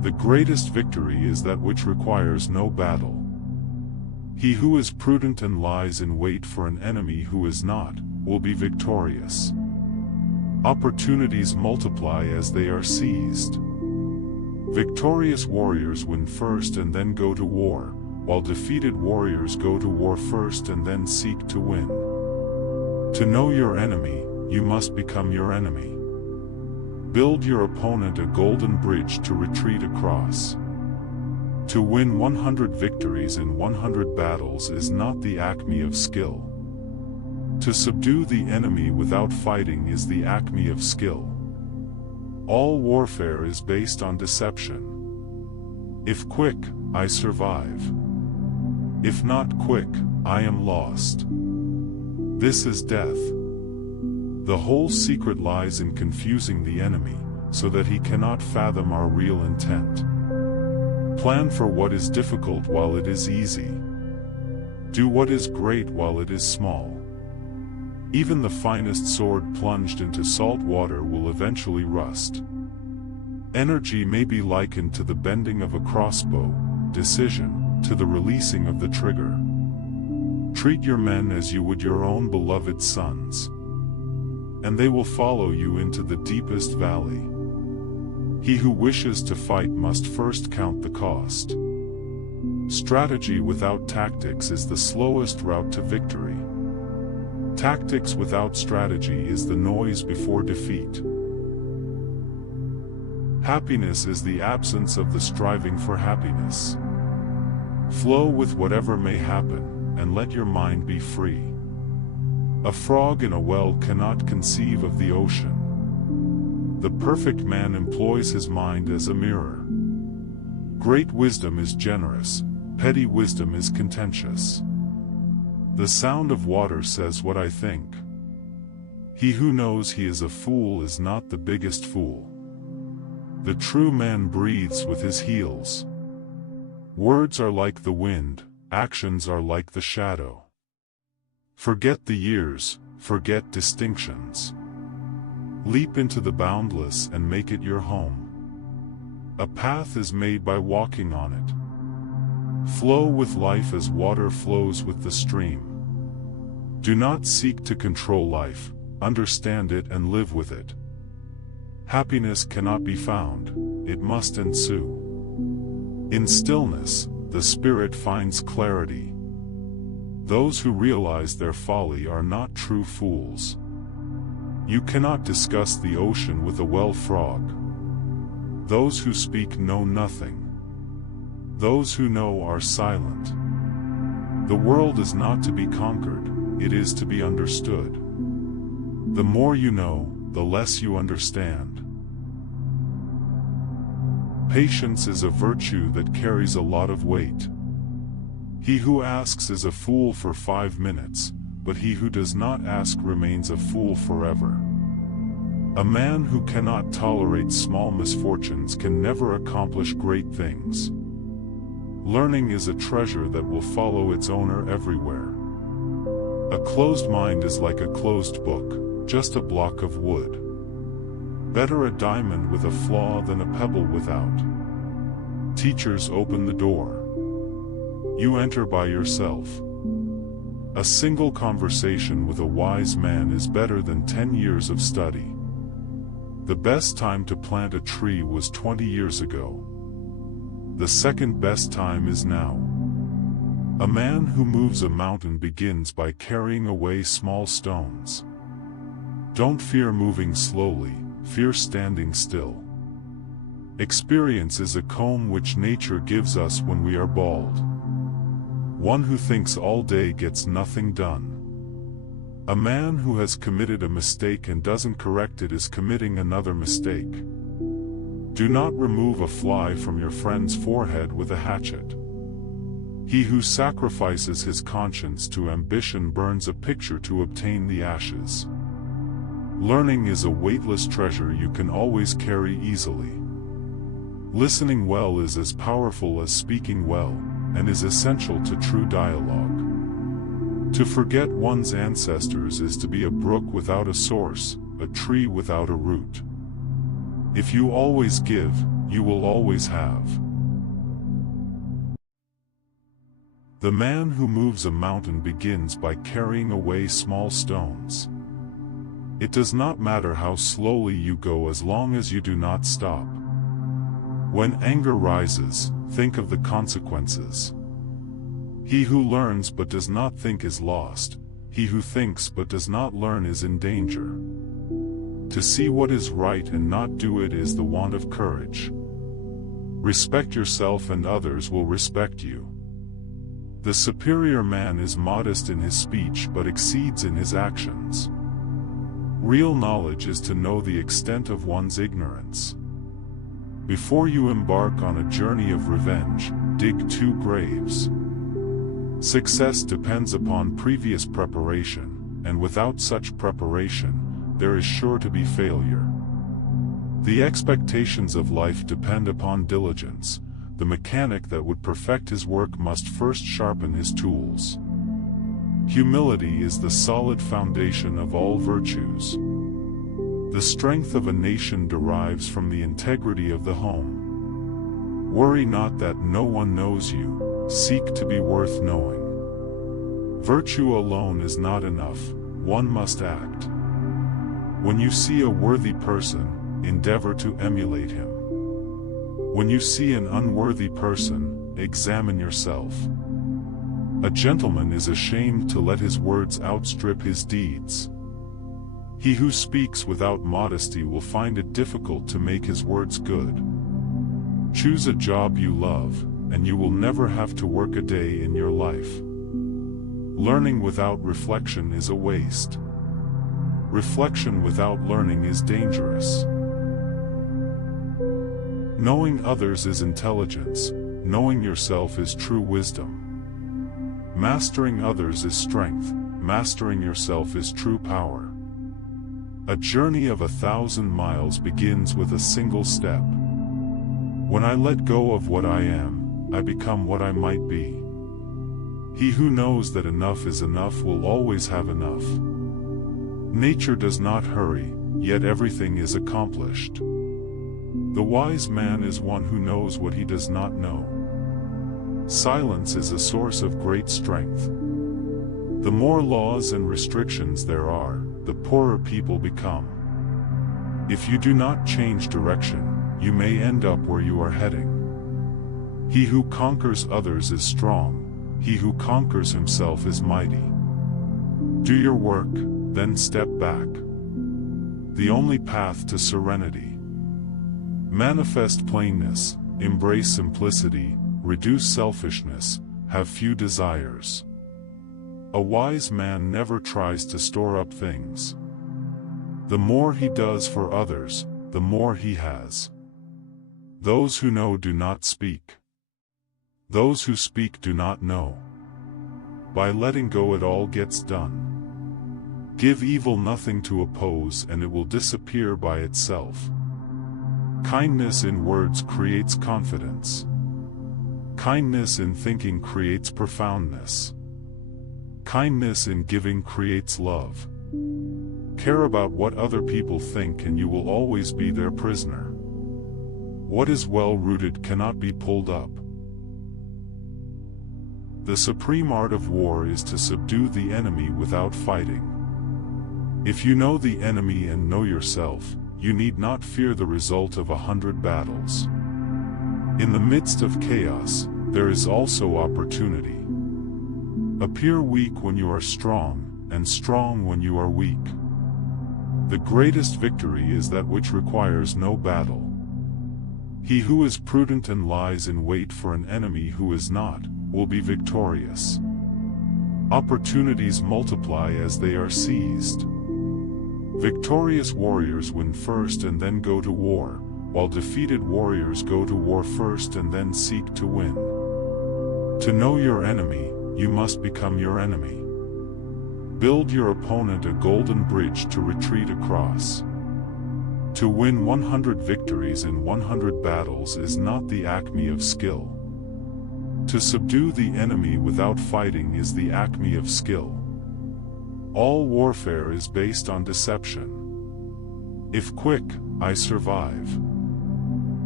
The greatest victory is that which requires no battle. He who is prudent and lies in wait for an enemy who is not, will be victorious. Opportunities multiply as they are seized. Victorious warriors win first and then go to war, while defeated warriors go to war first and then seek to win. To know your enemy, you must become your enemy. Build your opponent a golden bridge to retreat across. To win 100 victories in 100 battles is not the acme of skill. To subdue the enemy without fighting is the acme of skill. All warfare is based on deception. If quick, I survive. If not quick, I am lost. This is death. The whole secret lies in confusing the enemy, so that he cannot fathom our real intent. Plan for what is difficult while it is easy. Do what is great while it is small. Even the finest sword plunged into salt water will eventually rust. Energy may be likened to the bending of a crossbow, decision, to the releasing of the trigger. Treat your men as you would your own beloved sons, and they will follow you into the deepest valley. He who wishes to fight must first count the cost. Strategy without tactics is the slowest route to victory. Tactics without strategy is the noise before defeat. Happiness is the absence of the striving for happiness. Flow with whatever may happen, and let your mind be free. A frog in a well cannot conceive of the ocean. The perfect man employs his mind as a mirror. Great wisdom is generous, petty wisdom is contentious. The sound of water says what I think. He who knows he is a fool is not the biggest fool. The true man breathes with his heels. Words are like the wind, actions are like the shadow. Forget the years, forget distinctions. Leap into the boundless and make it your home. A path is made by walking on it. Flow with life as water flows with the stream. Do not seek to control life, understand it and live with it. Happiness cannot be found, it must ensue. In stillness, the spirit finds clarity. Those who realize their folly are not true fools. You cannot discuss the ocean with a well frog. Those who speak know nothing. Those who know are silent. The world is not to be conquered, it is to be understood. The more you know, the less you understand. Patience is a virtue that carries a lot of weight. He who asks is a fool for 5 minutes, but he who does not ask remains a fool forever. A man who cannot tolerate small misfortunes can never accomplish great things. Learning is a treasure that will follow its owner everywhere. A closed mind is like a closed book, just a block of wood. Better a diamond with a flaw than a pebble without. Teachers open the door. You enter by yourself. A single conversation with a wise man is better than 10 years of study. The best time to plant a tree was 20 years ago. The second best time is now. A man who moves a mountain begins by carrying away small stones. Don't fear moving slowly, fear standing still. Experience is a comb which nature gives us when we are bald. One who thinks all day gets nothing done. A man who has committed a mistake and doesn't correct it is committing another mistake. Do not remove a fly from your friend's forehead with a hatchet. He who sacrifices his conscience to ambition burns a picture to obtain the ashes. Learning is a weightless treasure you can always carry easily. Listening well is as powerful as speaking well, and is essential to true dialogue. To forget one's ancestors is to be a brook without a source, a tree without a root. If you always give, you will always have. The man who moves a mountain begins by carrying away small stones. It does not matter how slowly you go as long as you do not stop. When anger rises, think of the consequences. He who learns but does not think is lost. He who thinks but does not learn is in danger. To see what is right and not do it is the want of courage. Respect yourself and others will respect you. The superior man is modest in his speech but exceeds in his actions. Real knowledge is to know the extent of one's ignorance. Before you embark on a journey of revenge, dig 2 graves. Success depends upon previous preparation, and without such preparation, there is sure to be failure. The expectations of life depend upon diligence. The mechanic that would perfect his work must first sharpen his tools. Humility is the solid foundation of all virtues. The strength of a nation derives from the integrity of the home. Worry not that no one knows you, seek to be worth knowing. Virtue alone is not enough, one must act. When you see a worthy person, endeavor to emulate him. When you see an unworthy person, examine yourself. A gentleman is ashamed to let his words outstrip his deeds. He who speaks without modesty will find it difficult to make his words good. Choose a job you love, and you will never have to work a day in your life. Learning without reflection is a waste. Reflection without learning is dangerous. Knowing others is intelligence, knowing yourself is true wisdom. Mastering others is strength, mastering yourself is true power. A journey of 1,000 miles begins with a single step. When I let go of what I am, I become what I might be. He who knows that enough is enough will always have enough. Nature does not hurry, yet everything is accomplished. The wise man is one who knows what he does not know. Silence is a source of great strength. The more laws and restrictions there are, the poorer people become. If you do not change direction, you may end up where you are heading. He who conquers others is strong, he who conquers himself is mighty. Do your work, then step back. The only path to serenity. Manifest plainness, embrace simplicity, reduce selfishness, have few desires. A wise man never tries to store up things. The more he does for others, the more he has. Those who know do not speak. Those who speak do not know. By letting go it all gets done. Give evil nothing to oppose and it will disappear by itself. Kindness in words creates confidence. Kindness in thinking creates profoundness. Kindness in giving creates love. Care about what other people think and you will always be their prisoner. What is well-rooted cannot be pulled up. The supreme art of war is to subdue the enemy without fighting. If you know the enemy and know yourself, you need not fear the result of 100 battles. In the midst of chaos, there is also opportunity. Appear weak when you are strong, and strong when you are weak. The greatest victory is that which requires no battle. He who is prudent and lies in wait for an enemy who is not, will be victorious. Opportunities multiply as they are seized. Victorious warriors win first and then go to war, while defeated warriors go to war first and then seek to win. To know your enemy, you must become your enemy. Build your opponent a golden bridge to retreat across. To win 100 victories in 100 battles is not the acme of skill. To subdue the enemy without fighting is the acme of skill. All warfare is based on deception. If quick, I survive.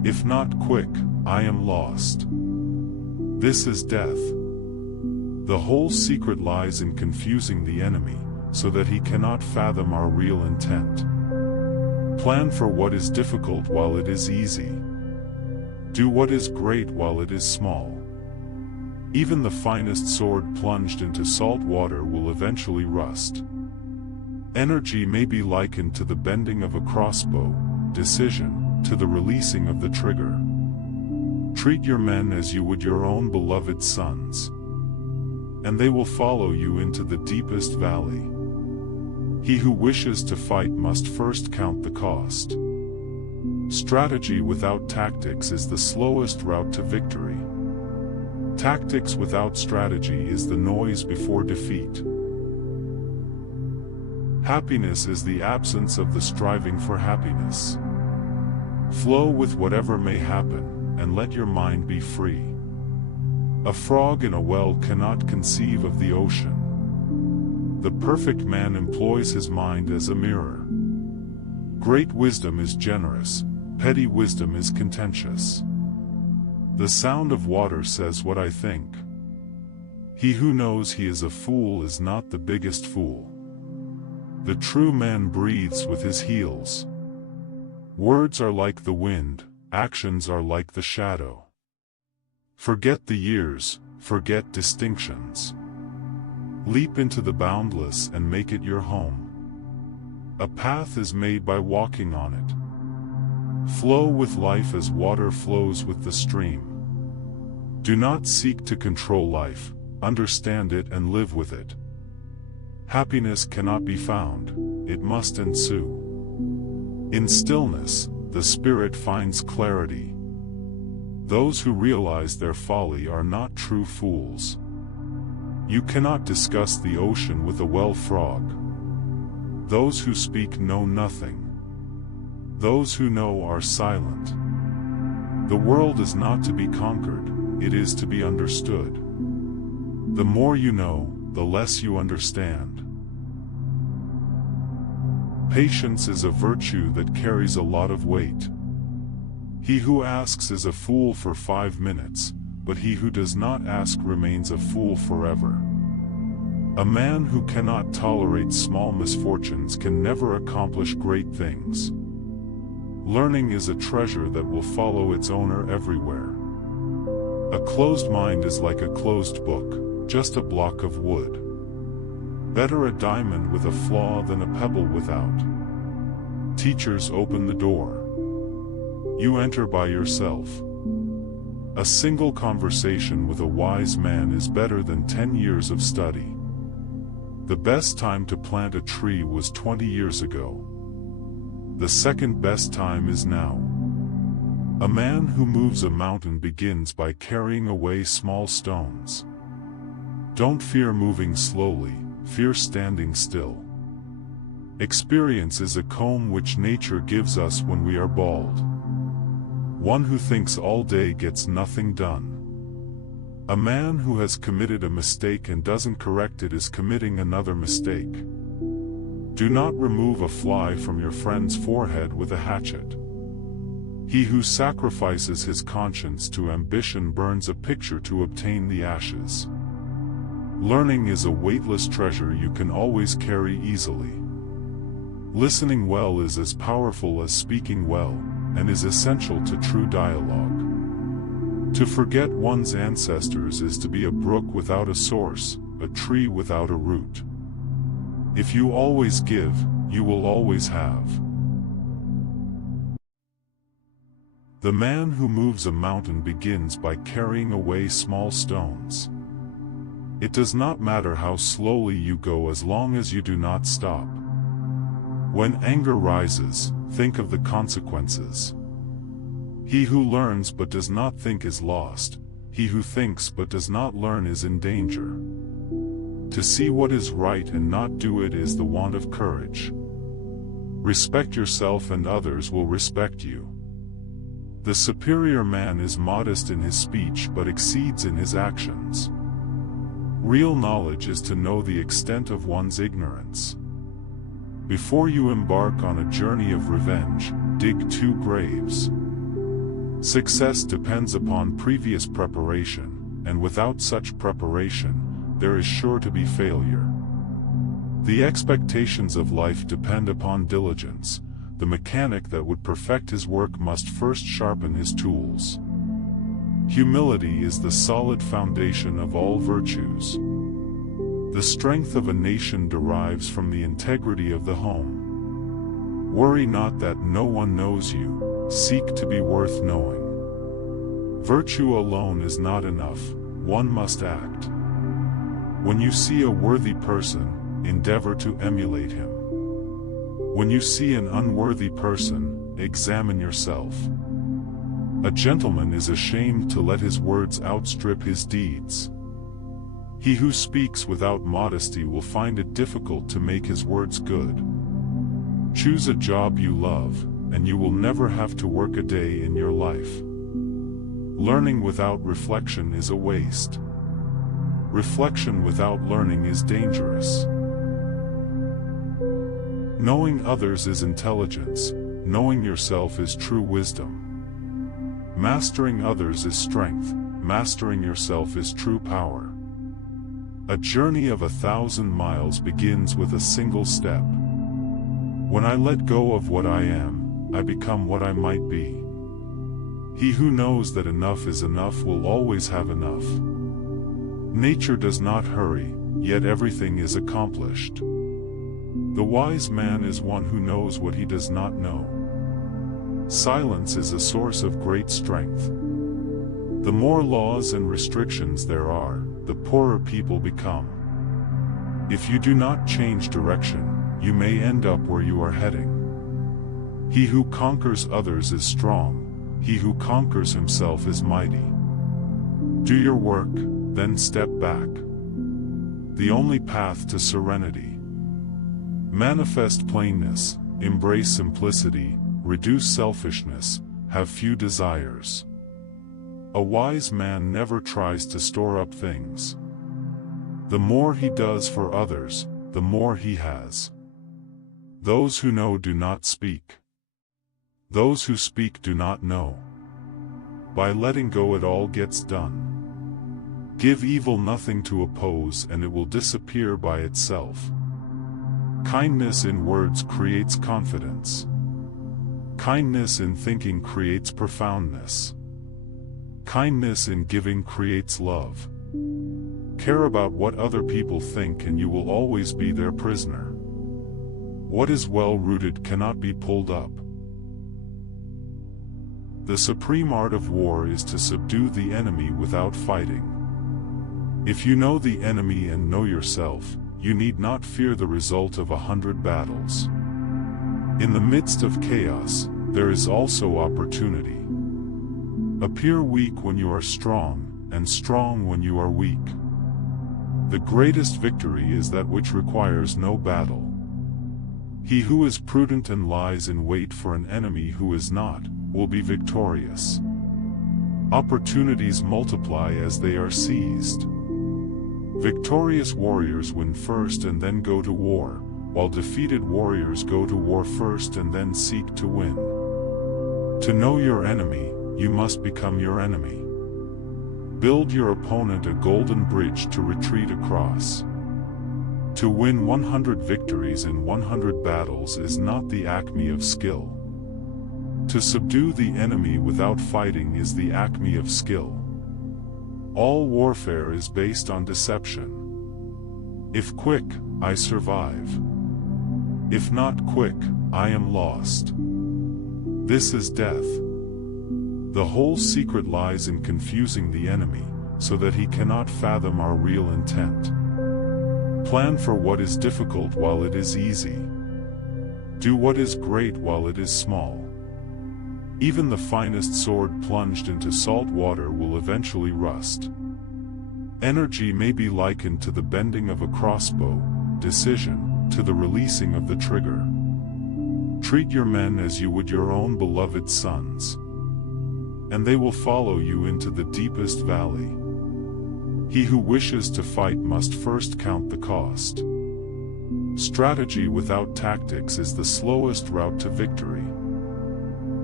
If not quick, I am lost. This is death. The whole secret lies in confusing the enemy, so that he cannot fathom our real intent. Plan for what is difficult while it is easy. Do what is great while it is small. Even the finest sword plunged into salt water will eventually rust. Energy may be likened to the bending of a crossbow, decision, to the releasing of the trigger. Treat your men as you would your own beloved sons, and they will follow you into the deepest valley. He who wishes to fight must first count the cost. Strategy without tactics is the slowest route to victory. Tactics without strategy is the noise before defeat. Happiness is the absence of the striving for happiness. Flow with whatever may happen, and let your mind be free. A frog in a well cannot conceive of the ocean. The perfect man employs his mind as a mirror. Great wisdom is generous, petty wisdom is contentious. The sound of water says what I think. He who knows he is a fool is not the biggest fool. The true man breathes with his heels. Words are like the wind, actions are like the shadow. Forget the years, forget distinctions. Leap into the boundless and make it your home. A path is made by walking on it. Flow with life as water flows with the stream. Do not seek to control life, understand it and live with it. Happiness cannot be found, it must ensue. In stillness, the spirit finds clarity. Those who realize their folly are not true fools. You cannot discuss the ocean with a well frog. Those who speak know nothing. Those who know are silent. The world is not to be conquered, it is to be understood. The more you know, the less you understand. Patience is a virtue that carries a lot of weight. He who asks is a fool for 5 minutes, but he who does not ask remains a fool forever. A man who cannot tolerate small misfortunes can never accomplish great things. Learning is a treasure that will follow its owner everywhere. A closed mind is like a closed book, just a block of wood. Better a diamond with a flaw than a pebble without. Teachers open the door. You enter by yourself. A single conversation with a wise man is better than 10 years of study. The best time to plant a tree was 20 years ago. The second best time is now. A man who moves a mountain begins by carrying away small stones. Don't fear moving slowly, fear standing still. Experience is a comb which nature gives us when we are bald. One who thinks all day gets nothing done. A man who has committed a mistake and doesn't correct it is committing another mistake. Do not remove a fly from your friend's forehead with a hatchet. He who sacrifices his conscience to ambition burns a picture to obtain the ashes. Learning is a weightless treasure you can always carry easily. Listening well is as powerful as speaking well, and is essential to true dialogue. To forget one's ancestors is to be a brook without a source, a tree without a root. If you always give, you will always have. The man who moves a mountain begins by carrying away small stones. It does not matter how slowly you go as long as you do not stop. When anger rises, think of the consequences. He who learns but does not think is lost. He who thinks but does not learn is in danger. To see what is right and not do it is the want of courage. Respect yourself and others will respect you. The superior man is modest in his speech but exceeds in his actions. Real knowledge is to know the extent of one's ignorance. Before you embark on a journey of revenge, dig 2 graves. Success depends upon previous preparation, and without such preparation, there is sure to be failure. The expectations of life depend upon diligence. The mechanic that would perfect his work must first sharpen his tools. Humility is the solid foundation of all virtues. The strength of a nation derives from the integrity of the home. Worry not that no one knows you, seek to be worth knowing. Virtue alone is not enough, one must act. When you see a worthy person, endeavor to emulate him. When you see an unworthy person, examine yourself. A gentleman is ashamed to let his words outstrip his deeds. He who speaks without modesty will find it difficult to make his words good. Choose a job you love, and you will never have to work a day in your life. Learning without reflection is a waste. Reflection without learning is dangerous. Knowing others is intelligence, knowing yourself is true wisdom. Mastering others is strength, mastering yourself is true power. A journey of 1,000 miles begins with a single step. When I let go of what I am, I become what I might be. He who knows that enough is enough will always have enough. Nature does not hurry, yet everything is accomplished. The wise man is one who knows what he does not know. Silence is a source of great strength. The more laws and restrictions there are, the poorer people become. If you do not change direction, you may end up where you are heading. He who conquers others is strong, he who conquers himself is mighty. Do your work, then step back. The only path to serenity. Manifest plainness, embrace simplicity, reduce selfishness, have few desires. A wise man never tries to store up things. The more he does for others, the more he has. Those who know do not speak. Those who speak do not know. By letting go it all gets done. Give evil nothing to oppose and it will disappear by itself. Kindness in words creates confidence. Kindness in thinking creates profoundness. Kindness in giving creates love. Care about what other people think and you will always be their prisoner. What is well rooted cannot be pulled up. The supreme art of war is to subdue the enemy without fighting. If you know the enemy and know yourself, you need not fear the result of 100 battles. In the midst of chaos, there is also opportunity. Appear weak when you are strong, and strong when you are weak. The greatest victory is that which requires no battle. He who is prudent and lies in wait for an enemy who is not, will be victorious. Opportunities multiply as they are seized. Victorious warriors win first and then go to war, while defeated warriors go to war first and then seek to win. To know your enemy, you must become your enemy. Build your opponent a golden bridge to retreat across. To win 100 victories in 100 battles is not the acme of skill. To subdue the enemy without fighting is the acme of skill. All warfare is based on deception. If quick, I survive. If not quick, I am lost. This is death. The whole secret lies in confusing the enemy, so that he cannot fathom our real intent. Plan for what is difficult while it is easy. Do what is great while it is small. Even the finest sword plunged into salt water will eventually rust. Energy may be likened to the bending of a crossbow, decision, to the releasing of the trigger. Treat your men as you would your own beloved sons, and they will follow you into the deepest valley. He who wishes to fight must first count the cost. Strategy without tactics is the slowest route to victory.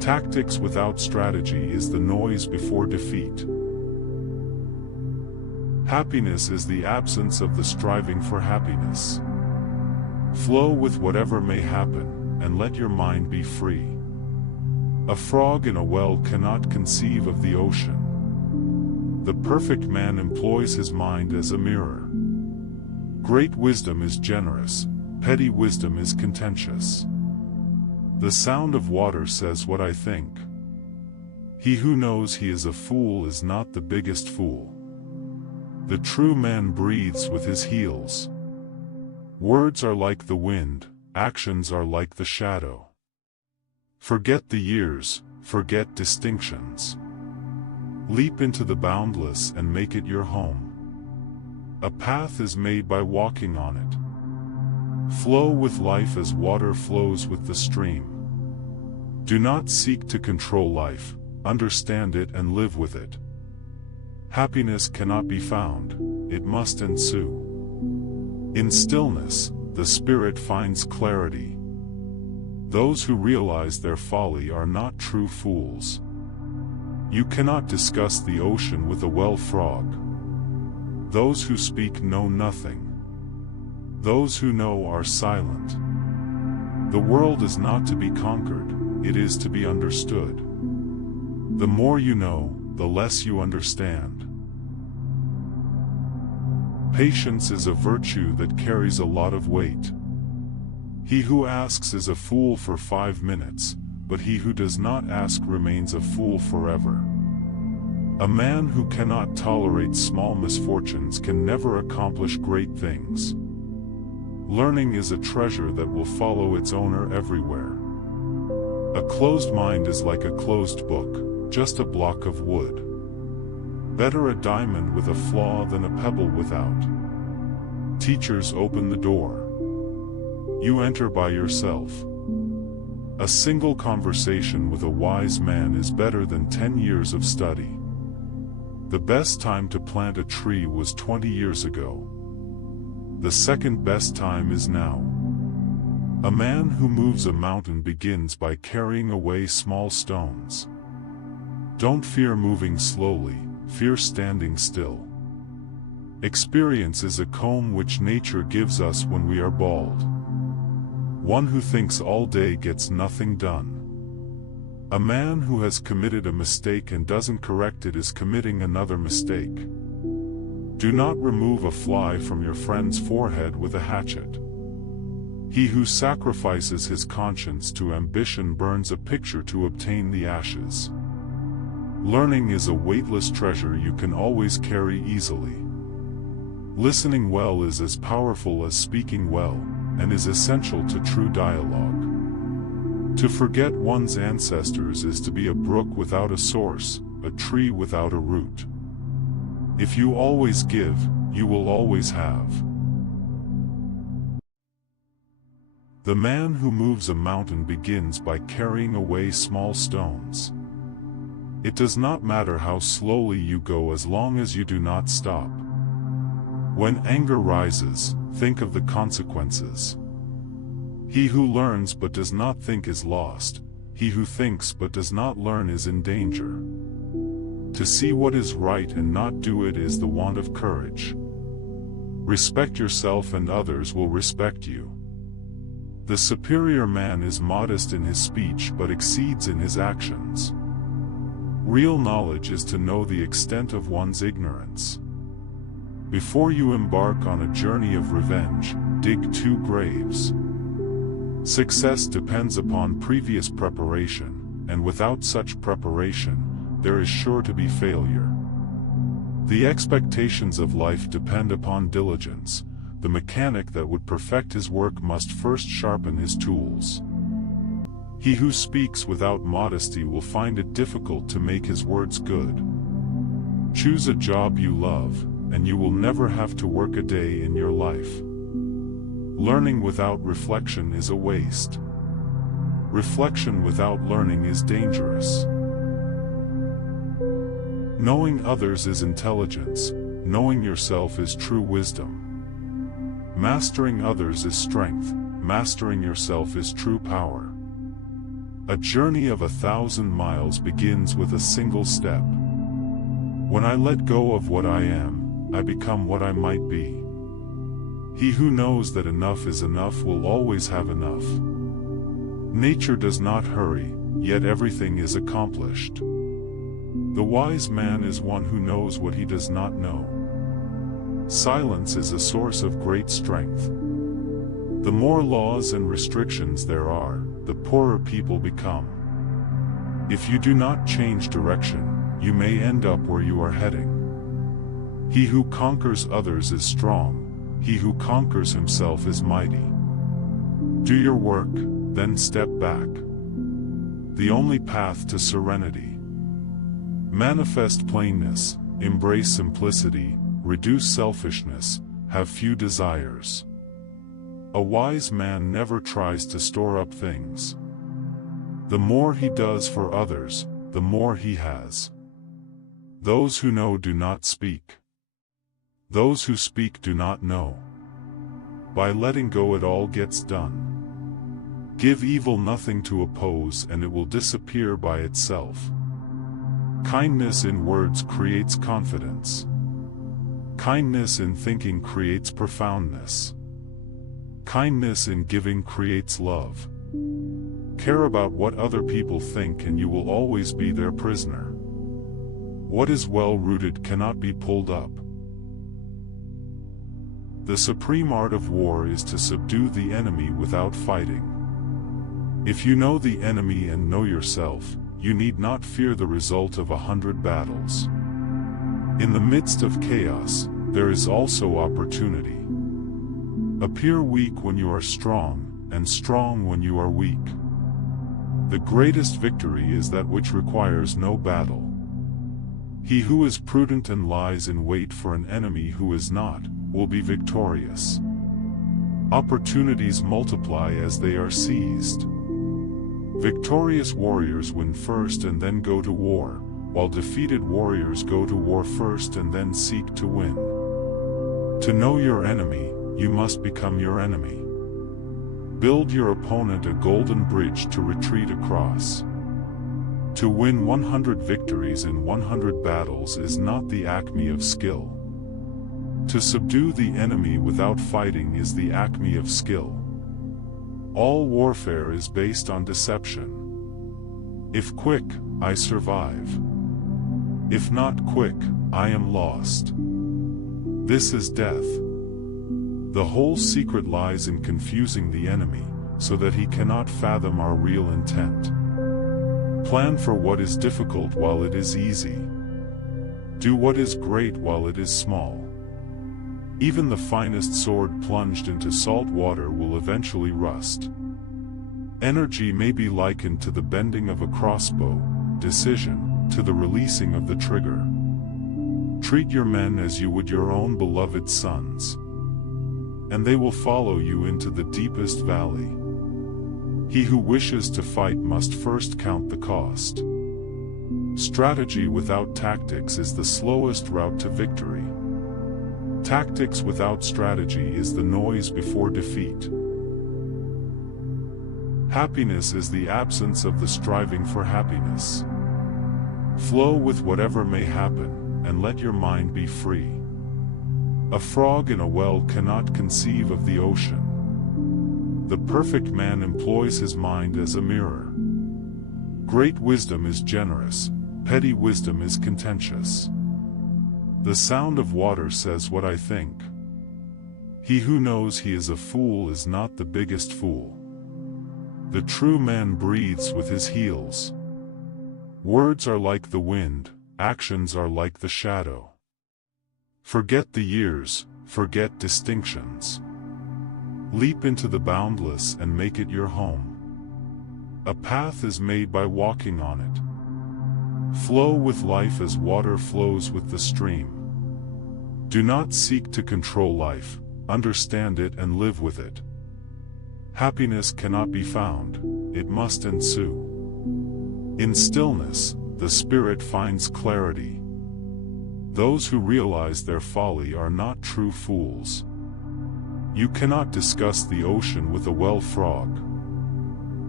Tactics without strategy is the noise before defeat. Happiness is the absence of the striving for happiness. Flow with whatever may happen, and let your mind be free. A frog in a well cannot conceive of the ocean. The perfect man employs his mind as a mirror. Great wisdom is generous, petty wisdom is contentious. The sound of water says what I think. He who knows he is a fool is not the biggest fool. The true man breathes with his heels. Words are like the wind, actions are like the shadow. Forget the years, forget distinctions. Leap into the boundless and make it your home. A path is made by walking on it. Flow with life as water flows with the stream. Do not seek to control life, understand it and live with it. Happiness cannot be found, it must ensue. In stillness, the spirit finds clarity. Those who realize their folly are not true fools. You cannot discuss the ocean with a well frog. Those who speak know nothing. Those who know are silent. The world is not to be conquered, it is to be understood. The more you know, the less you understand. Patience is a virtue that carries a lot of weight. He who asks is a fool for 5 minutes, but he who does not ask remains a fool forever. A man who cannot tolerate small misfortunes can never accomplish great things. Learning is a treasure that will follow its owner everywhere. A closed mind is like a closed book, just a block of wood. Better a diamond with a flaw than a pebble without. Teachers open the door. You enter by yourself. A single conversation with a wise man is better than 10 years of study. The best time to plant a tree was 20 years ago. The second best time is now. A man who moves a mountain begins by carrying away small stones. Don't fear moving slowly, fear standing still. Experience is a comb which nature gives us when we are bald. One who thinks all day gets nothing done. A man who has committed a mistake and doesn't correct it is committing another mistake. Do not remove a fly from your friend's forehead with a hatchet. He who sacrifices his conscience to ambition burns a picture to obtain the ashes. Learning is a weightless treasure you can always carry easily. Listening well is as powerful as speaking well, and is essential to true dialogue. To forget one's ancestors is to be a brook without a source, a tree without a root. If you always give, you will always have. The man who moves a mountain begins by carrying away small stones. It does not matter how slowly you go as long as you do not stop. When anger rises, think of the consequences. He who learns but does not think is lost. He who thinks but does not learn is in danger. To see what is right and not do it is the want of courage. Respect yourself and others will respect you. The superior man is modest in his speech but exceeds in his actions. Real knowledge is to know the extent of one's ignorance. Before you embark on a journey of revenge, dig 2 graves. Success depends upon previous preparation, and without such preparation, there is sure to be failure. The expectations of life depend upon diligence. The mechanic that would perfect his work must first sharpen his tools. He who speaks without modesty will find it difficult to make his words good. Choose a job you love, and you will never have to work a day in your life. Learning without reflection is a waste. Reflection without learning is dangerous. Knowing others is intelligence, knowing yourself is true wisdom. Mastering others is strength, mastering yourself is true power. A journey of 1,000 miles begins with a single step. When I let go of what I am, I become what I might be. He who knows that enough is enough will always have enough. Nature does not hurry, yet everything is accomplished. The wise man is one who knows what he does not know. Silence is a source of great strength. The more laws and restrictions there are, the poorer people become. If you do not change direction, you may end up where you are heading. He who conquers others is strong, he who conquers himself is mighty. Do your work, then step back. The only path to serenity. Manifest plainness, embrace simplicity, reduce selfishness, have few desires. A wise man never tries to store up things. The more he does for others, the more he has. Those who know do not speak. Those who speak do not know. By letting go it all gets done. Give evil nothing to oppose and it will disappear by itself. Kindness in words creates confidence. Kindness in thinking creates profoundness. Kindness in giving creates love. Care about what other people think and you will always be their prisoner. What is well-rooted cannot be pulled up. The supreme art of war is to subdue the enemy without fighting. If you know the enemy and know yourself, you need not fear the result of 100 battles. In the midst of chaos, there is also opportunity. Appear weak when you are strong, and strong when you are weak. The greatest victory is that which requires no battle. He who is prudent and lies in wait for an enemy who is not, will be victorious. Opportunities multiply as they are seized. Victorious warriors win first and then go to war, while defeated warriors go to war first and then seek to win. To know your enemy, you must become your enemy. Build your opponent a golden bridge to retreat across. To win 100 victories in 100 battles is not the acme of skill. To subdue the enemy without fighting is the acme of skill. All warfare is based on deception. If quick, I survive. If not quick, I am lost. This is death. The whole secret lies in confusing the enemy, so that he cannot fathom our real intent. Plan for what is difficult while it is easy. Do what is great while it is small. Even the finest sword plunged into salt water will eventually rust. Energy may be likened to the bending of a crossbow, decision, to the releasing of the trigger. Treat your men as you would your own beloved sons, and they will follow you into the deepest valley. He who wishes to fight must first count the cost. Strategy without tactics is the slowest route to victory. Tactics without strategy is the noise before defeat. Happiness is the absence of the striving for happiness. Flow with whatever may happen, and let your mind be free. A frog in a well cannot conceive of the ocean. The perfect man employs his mind as a mirror. Great wisdom is generous, petty wisdom is contentious. The sound of water says what I think. He who knows he is a fool is not the biggest fool. The true man breathes with his heels. Words are like the wind, actions are like the shadow. Forget the years, forget distinctions. Leap into the boundless and make it your home. A path is made by walking on it. Flow with life as water flows with the stream. Do not seek to control life, understand it and live with it. Happiness cannot be found, it must ensue. In stillness, the spirit finds clarity. Those who realize their folly are not true fools. You cannot discuss the ocean with a well frog.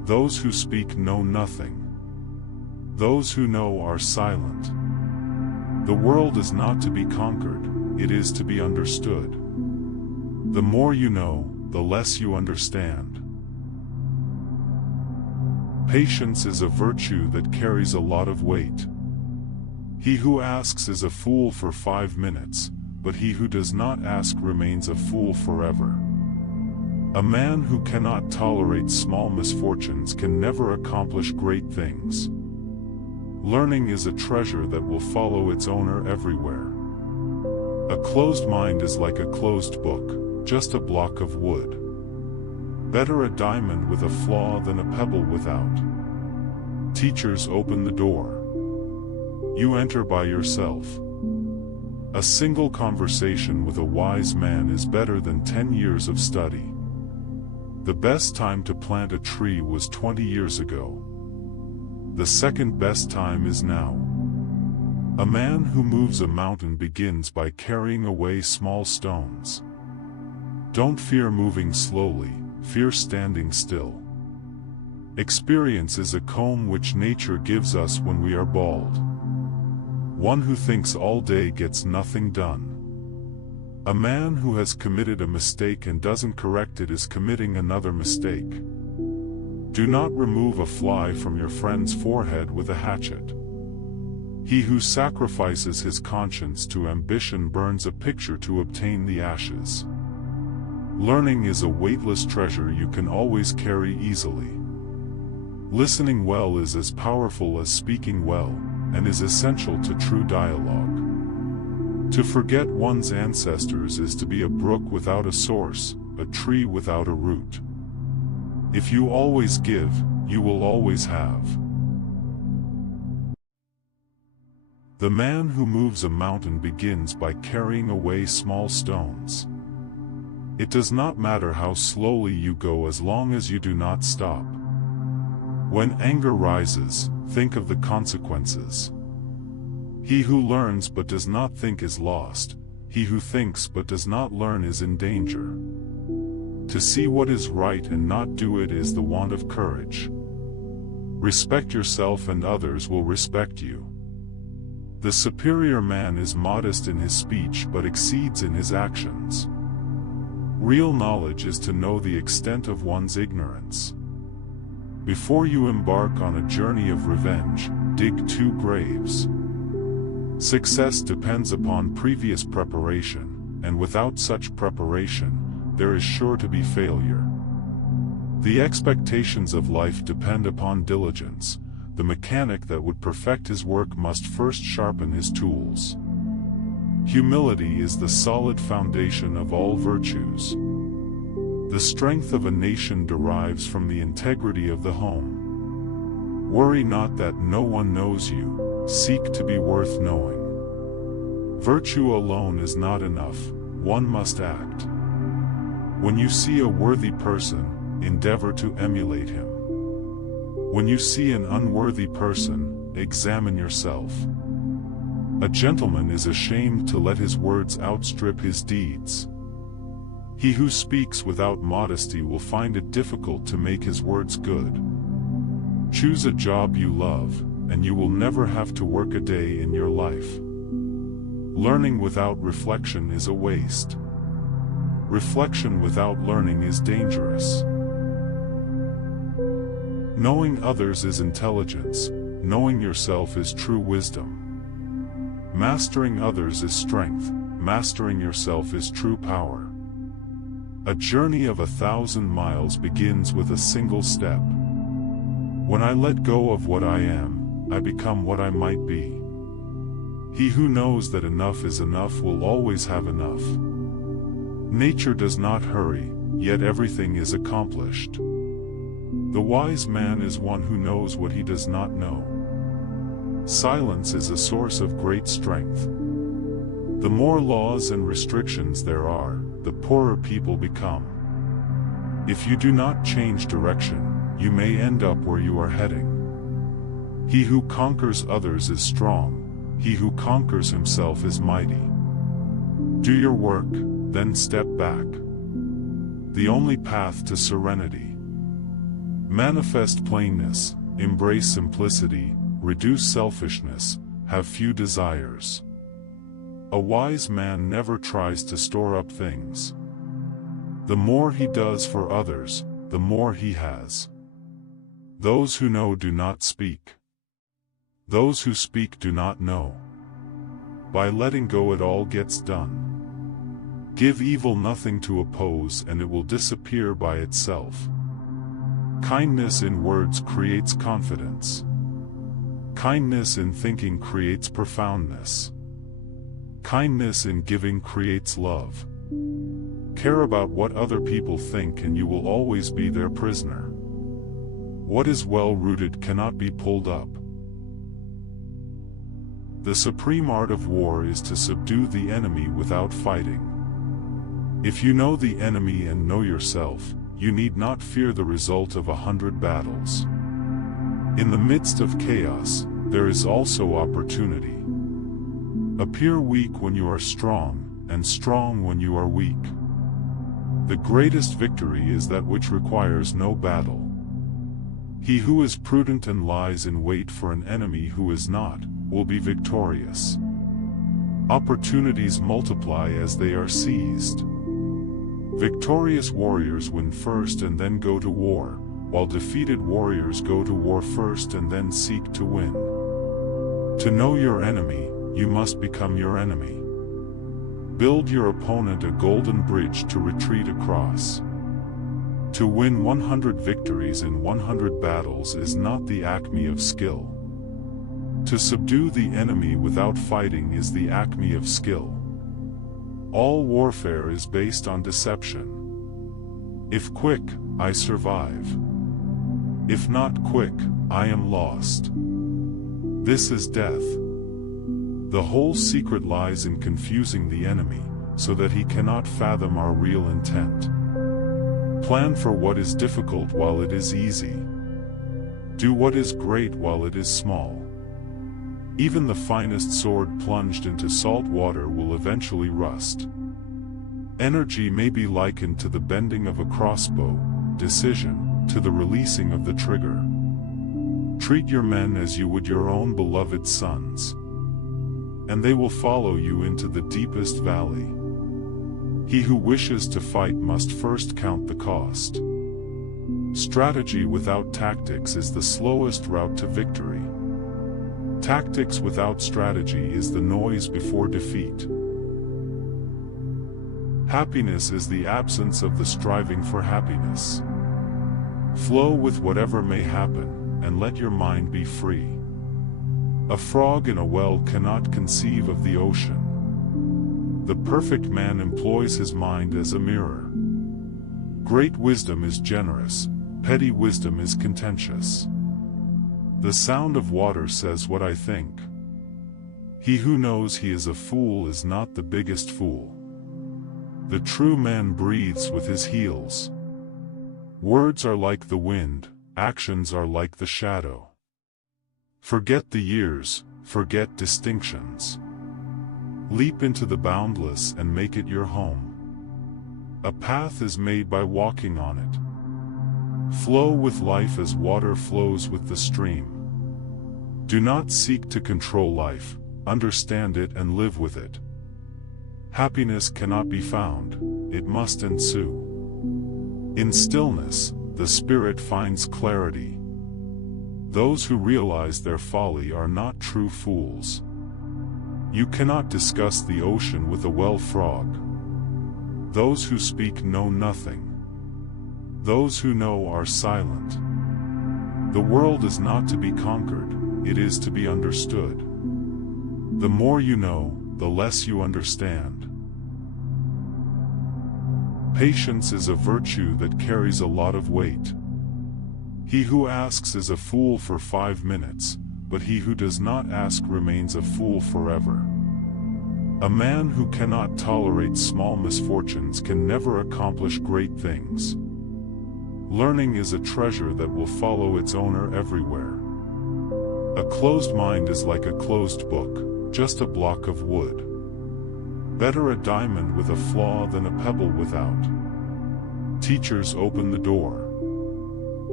Those who speak know nothing. Those who know are silent. The world is not to be conquered, it is to be understood. The more you know, the less you understand. Patience is a virtue that carries a lot of weight. He who asks is a fool for 5 minutes, but he who does not ask remains a fool forever. A man who cannot tolerate small misfortunes can never accomplish great things. Learning is a treasure that will follow its owner everywhere. A closed mind is like a closed book, just a block of wood. Better a diamond with a flaw than a pebble without. Teachers open the door. You enter by yourself. A single conversation with a wise man is better than 10 years of study. The best time to plant a tree was 20 years ago. The second best time is now. A man who moves a mountain begins by carrying away small stones. Don't fear moving slowly, fear standing still. Experience is a comb which nature gives us when we are bald. One who thinks all day gets nothing done. A man who has committed a mistake and doesn't correct it is committing another mistake. Do not remove a fly from your friend's forehead with a hatchet. He who sacrifices his conscience to ambition burns a picture to obtain the ashes. Learning is a weightless treasure you can always carry easily. Listening well is as powerful as speaking well, and is essential to true dialogue. To forget one's ancestors is to be a brook without a source, a tree without a root. If you always give, you will always have. The man who moves a mountain begins by carrying away small stones. It does not matter how slowly you go as long as you do not stop. When anger rises, think of the consequences. He who learns but does not think is lost. He who thinks but does not learn is in danger. To see what is right and not do it is the want of courage. Respect yourself and others will respect you. The superior man is modest in his speech but exceeds in his actions. Real knowledge is to know the extent of one's ignorance. Before you embark on a journey of revenge, dig 2 graves. Success depends upon previous preparation, and without such preparation, there is sure to be failure. The expectations of life depend upon diligence. The mechanic that would perfect his work must first sharpen his tools. Humility is the solid foundation of all virtues. The strength of a nation derives from the integrity of the home. Worry not that no one knows you, seek to be worth knowing. Virtue alone is not enough, one must act. When you see a worthy person, endeavor to emulate him. When you see an unworthy person, examine yourself. A gentleman is ashamed to let his words outstrip his deeds. He who speaks without modesty will find it difficult to make his words good. Choose a job you love, and you will never have to work a day in your life. Learning without reflection is a waste. Reflection without learning is dangerous. Knowing others is intelligence, knowing yourself is true wisdom. Mastering others is strength, mastering yourself is true power. A journey of 1,000 miles begins with a single step. When I let go of what I am, I become what I might be. He who knows that enough is enough will always have enough. Nature does not hurry, yet everything is accomplished. The wise man is one who knows what he does not know. Silence is a source of great strength. The more laws and restrictions there are, the poorer people become. If you do not change direction, you may end up where you are heading. He who conquers others is strong. He who conquers himself is mighty. Do your work, then step back. The only path to serenity. Manifest plainness, embrace simplicity, reduce selfishness, have few desires. A wise man never tries to store up things. The more he does for others, the more he has. Those who know do not speak. Those who speak do not know. By letting go it all gets done. Give evil nothing to oppose and it will disappear by itself. Kindness in words creates confidence. Kindness in thinking creates profoundness. Kindness in giving creates love. Care about what other people think and you will always be their prisoner. What is well-rooted cannot be pulled up. The supreme art of war is to subdue the enemy without fighting. If you know the enemy and know yourself, you need not fear the result of 100 battles. In the midst of chaos, there is also opportunity. Appear weak when you are strong, and strong when you are weak. The greatest victory is that which requires no battle. He who is prudent and lies in wait for an enemy who is not, will be victorious. Opportunities multiply as they are seized. Victorious warriors win first and then go to war, while defeated warriors go to war first and then seek to win. To know your enemy, you must become your enemy. Build your opponent a golden bridge to retreat across. To win 100 victories in 100 battles is not the acme of skill. To subdue the enemy without fighting is the acme of skill. All warfare is based on deception. If quick, I survive. If not quick, I am lost. This is death. The whole secret lies in confusing the enemy, so that he cannot fathom our real intent. Plan for what is difficult while it is easy. Do what is great while it is small. Even the finest sword plunged into salt water will eventually rust. Energy may be likened to the bending of a crossbow, decision, to the releasing of the trigger. Treat your men as you would your own beloved sons, and they will follow you into the deepest valley. He who wishes to fight must first count the cost. Strategy without tactics is the slowest route to victory. Tactics without strategy is the noise before defeat. Happiness is the absence of the striving for happiness. Flow with whatever may happen, and let your mind be free. A frog in a well cannot conceive of the ocean. The perfect man employs his mind as a mirror. Great wisdom is generous, petty wisdom is contentious. The sound of water says what I think. He who knows he is a fool is not the biggest fool. The true man breathes with his heels. Words are like the wind, actions are like the shadow. Forget the years, forget distinctions. Leap into the boundless and make it your home. A path is made by walking on it. Flow with life as water flows with the stream. Do not seek to control life, understand it and live with it. Happiness cannot be found, it must ensue. In stillness, the spirit finds clarity. Those who realize their folly are not true fools. You cannot discuss the ocean with a well frog. Those who speak know nothing. Those who know are silent. The world is not to be conquered, it is to be understood. The more you know, the less you understand. Patience is a virtue that carries a lot of weight. He who asks is a fool for 5 minutes, but he who does not ask remains a fool forever. A man who cannot tolerate small misfortunes can never accomplish great things. Learning is a treasure that will follow its owner everywhere. A closed mind is like a closed book, just a block of wood. Better a diamond with a flaw than a pebble without. Teachers open the door.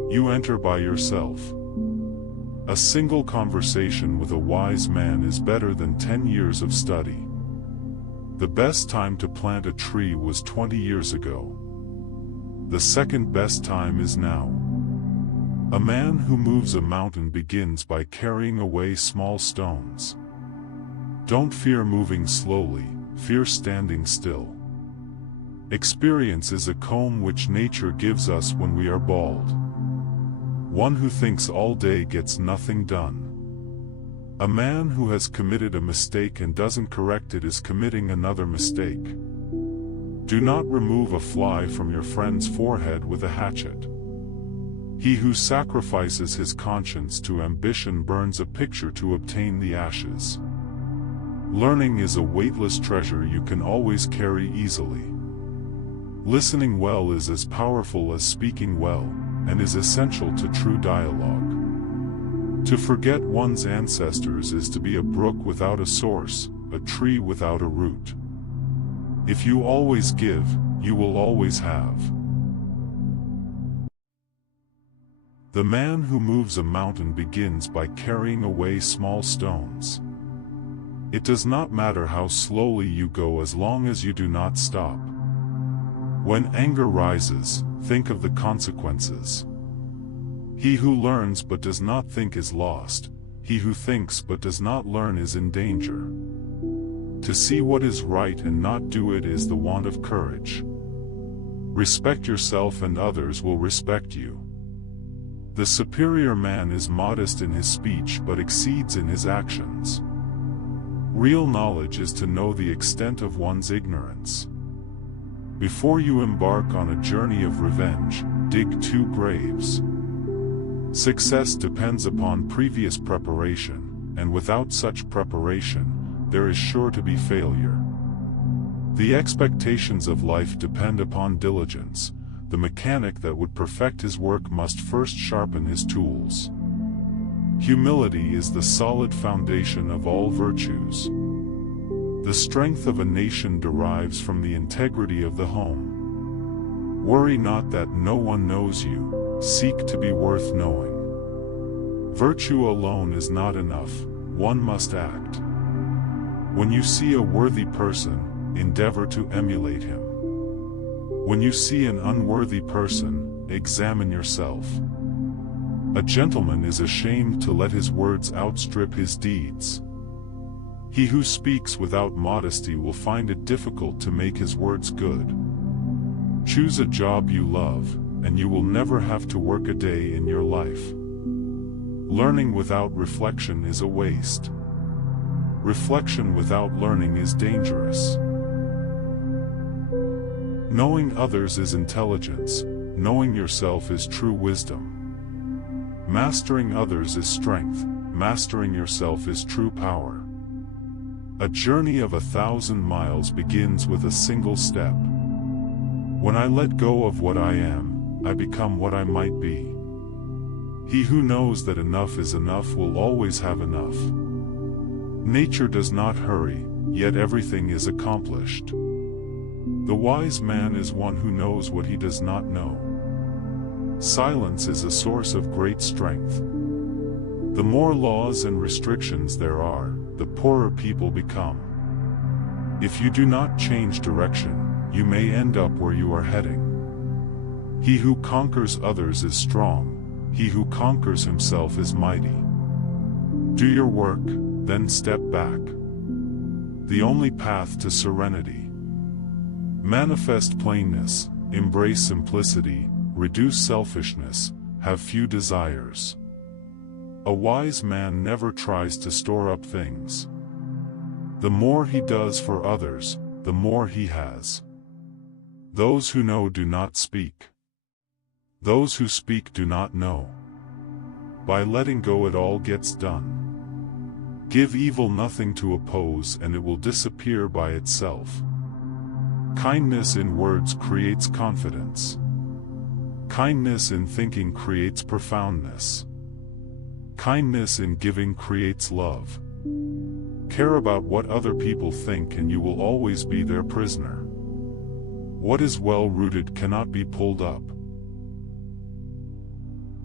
You enter by yourself. A single conversation with a wise man is better than 10 years of study. The best time to plant a tree was 20 years ago. The second best time is now. A man who moves a mountain begins by carrying away small stones. Don't fear moving slowly, fear standing still. Experience is a comb which nature gives us when we are bald. One who thinks all day gets nothing done. A man who has committed a mistake and doesn't correct it is committing another mistake. Do not remove a fly from your friend's forehead with a hatchet. He who sacrifices his conscience to ambition burns a picture to obtain the ashes. Learning is a weightless treasure you can always carry easily. Listening well is as powerful as speaking well, and is essential to true dialogue. To forget one's ancestors is to be a brook without a source, a tree without a root. If you always give, you will always have. The man who moves a mountain begins by carrying away small stones. It does not matter how slowly you go as long as you do not stop. When anger rises, think of the consequences. He who learns but does not think is lost. He who thinks but does not learn is in danger. To see what is right and not do it is the want of courage. Respect yourself and others will respect you. The superior man is modest in his speech but exceeds in his actions. Real knowledge is to know the extent of one's ignorance. Before you embark on a journey of revenge, dig 2 graves. Success depends upon previous preparation, and without such preparation, there is sure to be failure. The expectations of life depend upon diligence. The mechanic that would perfect his work must first sharpen his tools. Humility is the solid foundation of all virtues. The strength of a nation derives from the integrity of the home. Worry not that no one knows you, seek to be worth knowing. Virtue alone is not enough, one must act. When you see a worthy person, endeavor to emulate him. When you see an unworthy person, examine yourself. A gentleman is ashamed to let his words outstrip his deeds. He who speaks without modesty will find it difficult to make his words good. Choose a job you love, and you will never have to work a day in your life. Learning without reflection is a waste. Reflection without learning is dangerous. Knowing others is intelligence, knowing yourself is true wisdom. Mastering others is strength, mastering yourself is true power. A journey of 1,000 miles begins with a single step. When I let go of what I am, I become what I might be. He who knows that enough is enough will always have enough. Nature does not hurry, yet everything is accomplished. The wise man is one who knows what he does not know. Silence is a source of great strength. The more laws and restrictions there are, the poorer people become. If you do not change direction, you may end up where you are heading. He who conquers others is strong. He who conquers himself is mighty. Do your work, then step back. The only path to serenity. Manifest plainness, embrace simplicity, reduce selfishness, have few desires. A wise man never tries to store up things. The more he does for others, the more he has. Those who know do not speak. Those who speak do not know. By letting go it all gets done. Give evil nothing to oppose and it will disappear by itself. Kindness in words creates confidence. Kindness in thinking creates profoundness. Kindness in giving creates love. Care about what other people think and you will always be their prisoner. What is well rooted cannot be pulled up.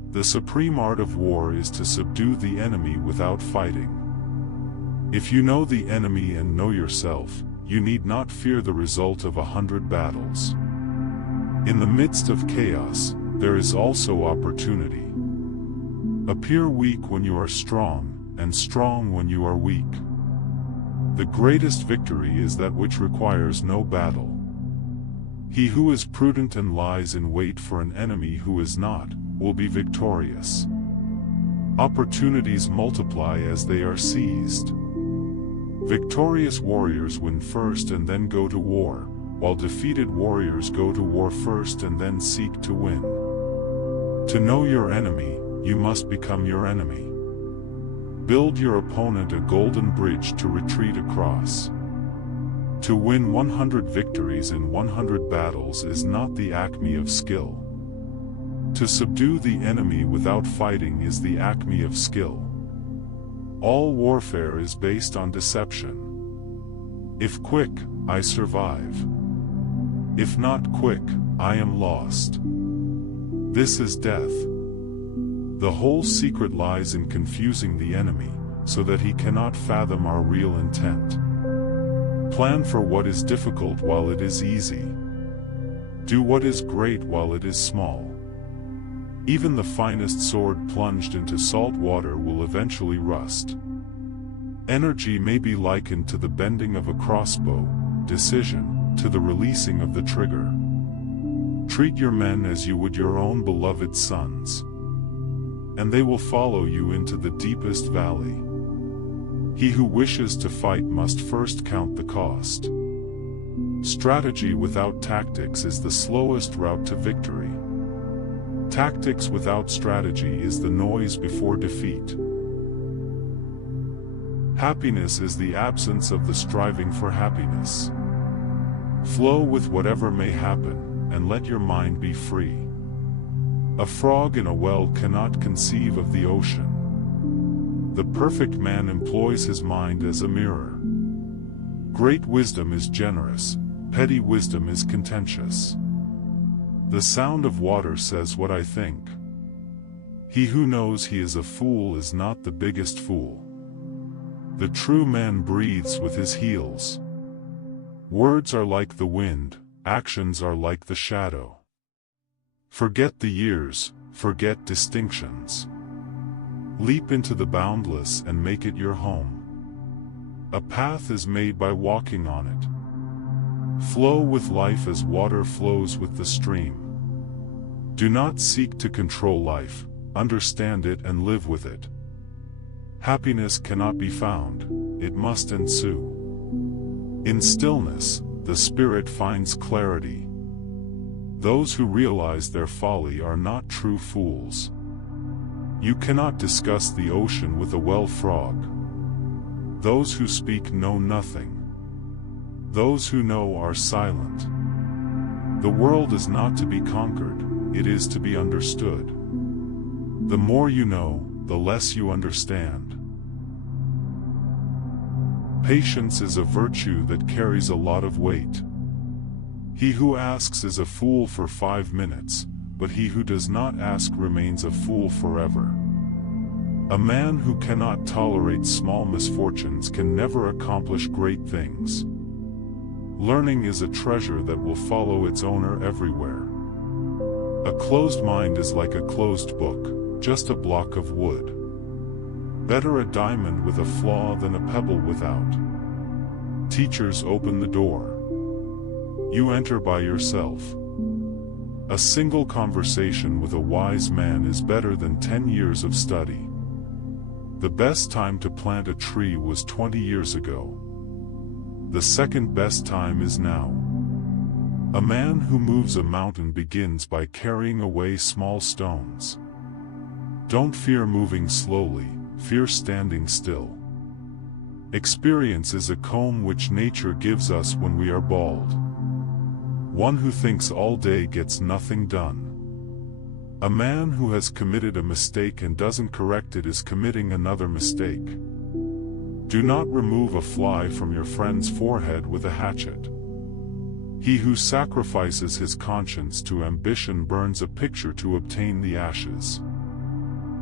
The supreme art of war is to subdue the enemy without fighting. If you know the enemy and know yourself, you need not fear the result of 100 battles. In the midst of chaos, there is also opportunity. Appear weak when you are strong, and strong when you are weak. The greatest victory is that which requires no battle. He who is prudent and lies in wait for an enemy who is not, will be victorious. Opportunities multiply as they are seized. Victorious warriors win first and then go to war, while defeated warriors go to war first and then seek to win. To know your enemy, you must become your enemy. Build your opponent a golden bridge to retreat across. To win 100 victories in 100 battles is not the acme of skill. To subdue the enemy without fighting is the acme of skill. All warfare is based on deception. If quick, I survive. If not quick, I am lost. This is death. The whole secret lies in confusing the enemy, so that he cannot fathom our real intent. Plan for what is difficult while it is easy. Do what is great while it is small. Even the finest sword plunged into salt water will eventually rust. Energy may be likened to the bending of a crossbow, decision, to the releasing of the trigger. Treat your men as you would your own beloved sons, and they will follow you into the deepest valley. He who wishes to fight must first count the cost. Strategy without tactics is the slowest route to victory. Tactics without strategy is the noise before defeat. Happiness is the absence of the striving for happiness. Flow with whatever may happen, and let your mind be free. A frog in a well cannot conceive of the ocean. The perfect man employs his mind as a mirror. Great wisdom is generous, petty wisdom is contentious. The sound of water says what I think. He who knows he is a fool is not the biggest fool. The true man breathes with his heels. Words are like the wind, actions are like the shadow. Forget the years, forget distinctions. Leap into the boundless and make it your home. A path is made by walking on it. Flow with life as water flows with the stream. Do not seek to control life, understand it and live with it. Happiness cannot be found, it must ensue. In stillness, the spirit finds clarity. Those who realize their folly are not true fools. You cannot discuss the ocean with a well frog. Those who speak know nothing. Those who know are silent. The world is not to be conquered, it is to be understood. The more you know, the less you understand. Patience is a virtue that carries a lot of weight. He who asks is a fool for 5 minutes, but he who does not ask remains a fool forever. A man who cannot tolerate small misfortunes can never accomplish great things. Learning is a treasure that will follow its owner everywhere. A closed mind is like a closed book, just a block of wood. Better a diamond with a flaw than a pebble without. Teachers open the door. You enter by yourself. A single conversation with a wise man is better than 10 years of study. The best time to plant a tree was 20 years ago. The second best time is now. A man who moves a mountain begins by carrying away small stones. Don't fear moving slowly, fear standing still. Experience is a comb which nature gives us when we are bald. One who thinks all day gets nothing done. A man who has committed a mistake and doesn't correct it is committing another mistake. Do not remove a fly from your friend's forehead with a hatchet. He who sacrifices his conscience to ambition burns a picture to obtain the ashes.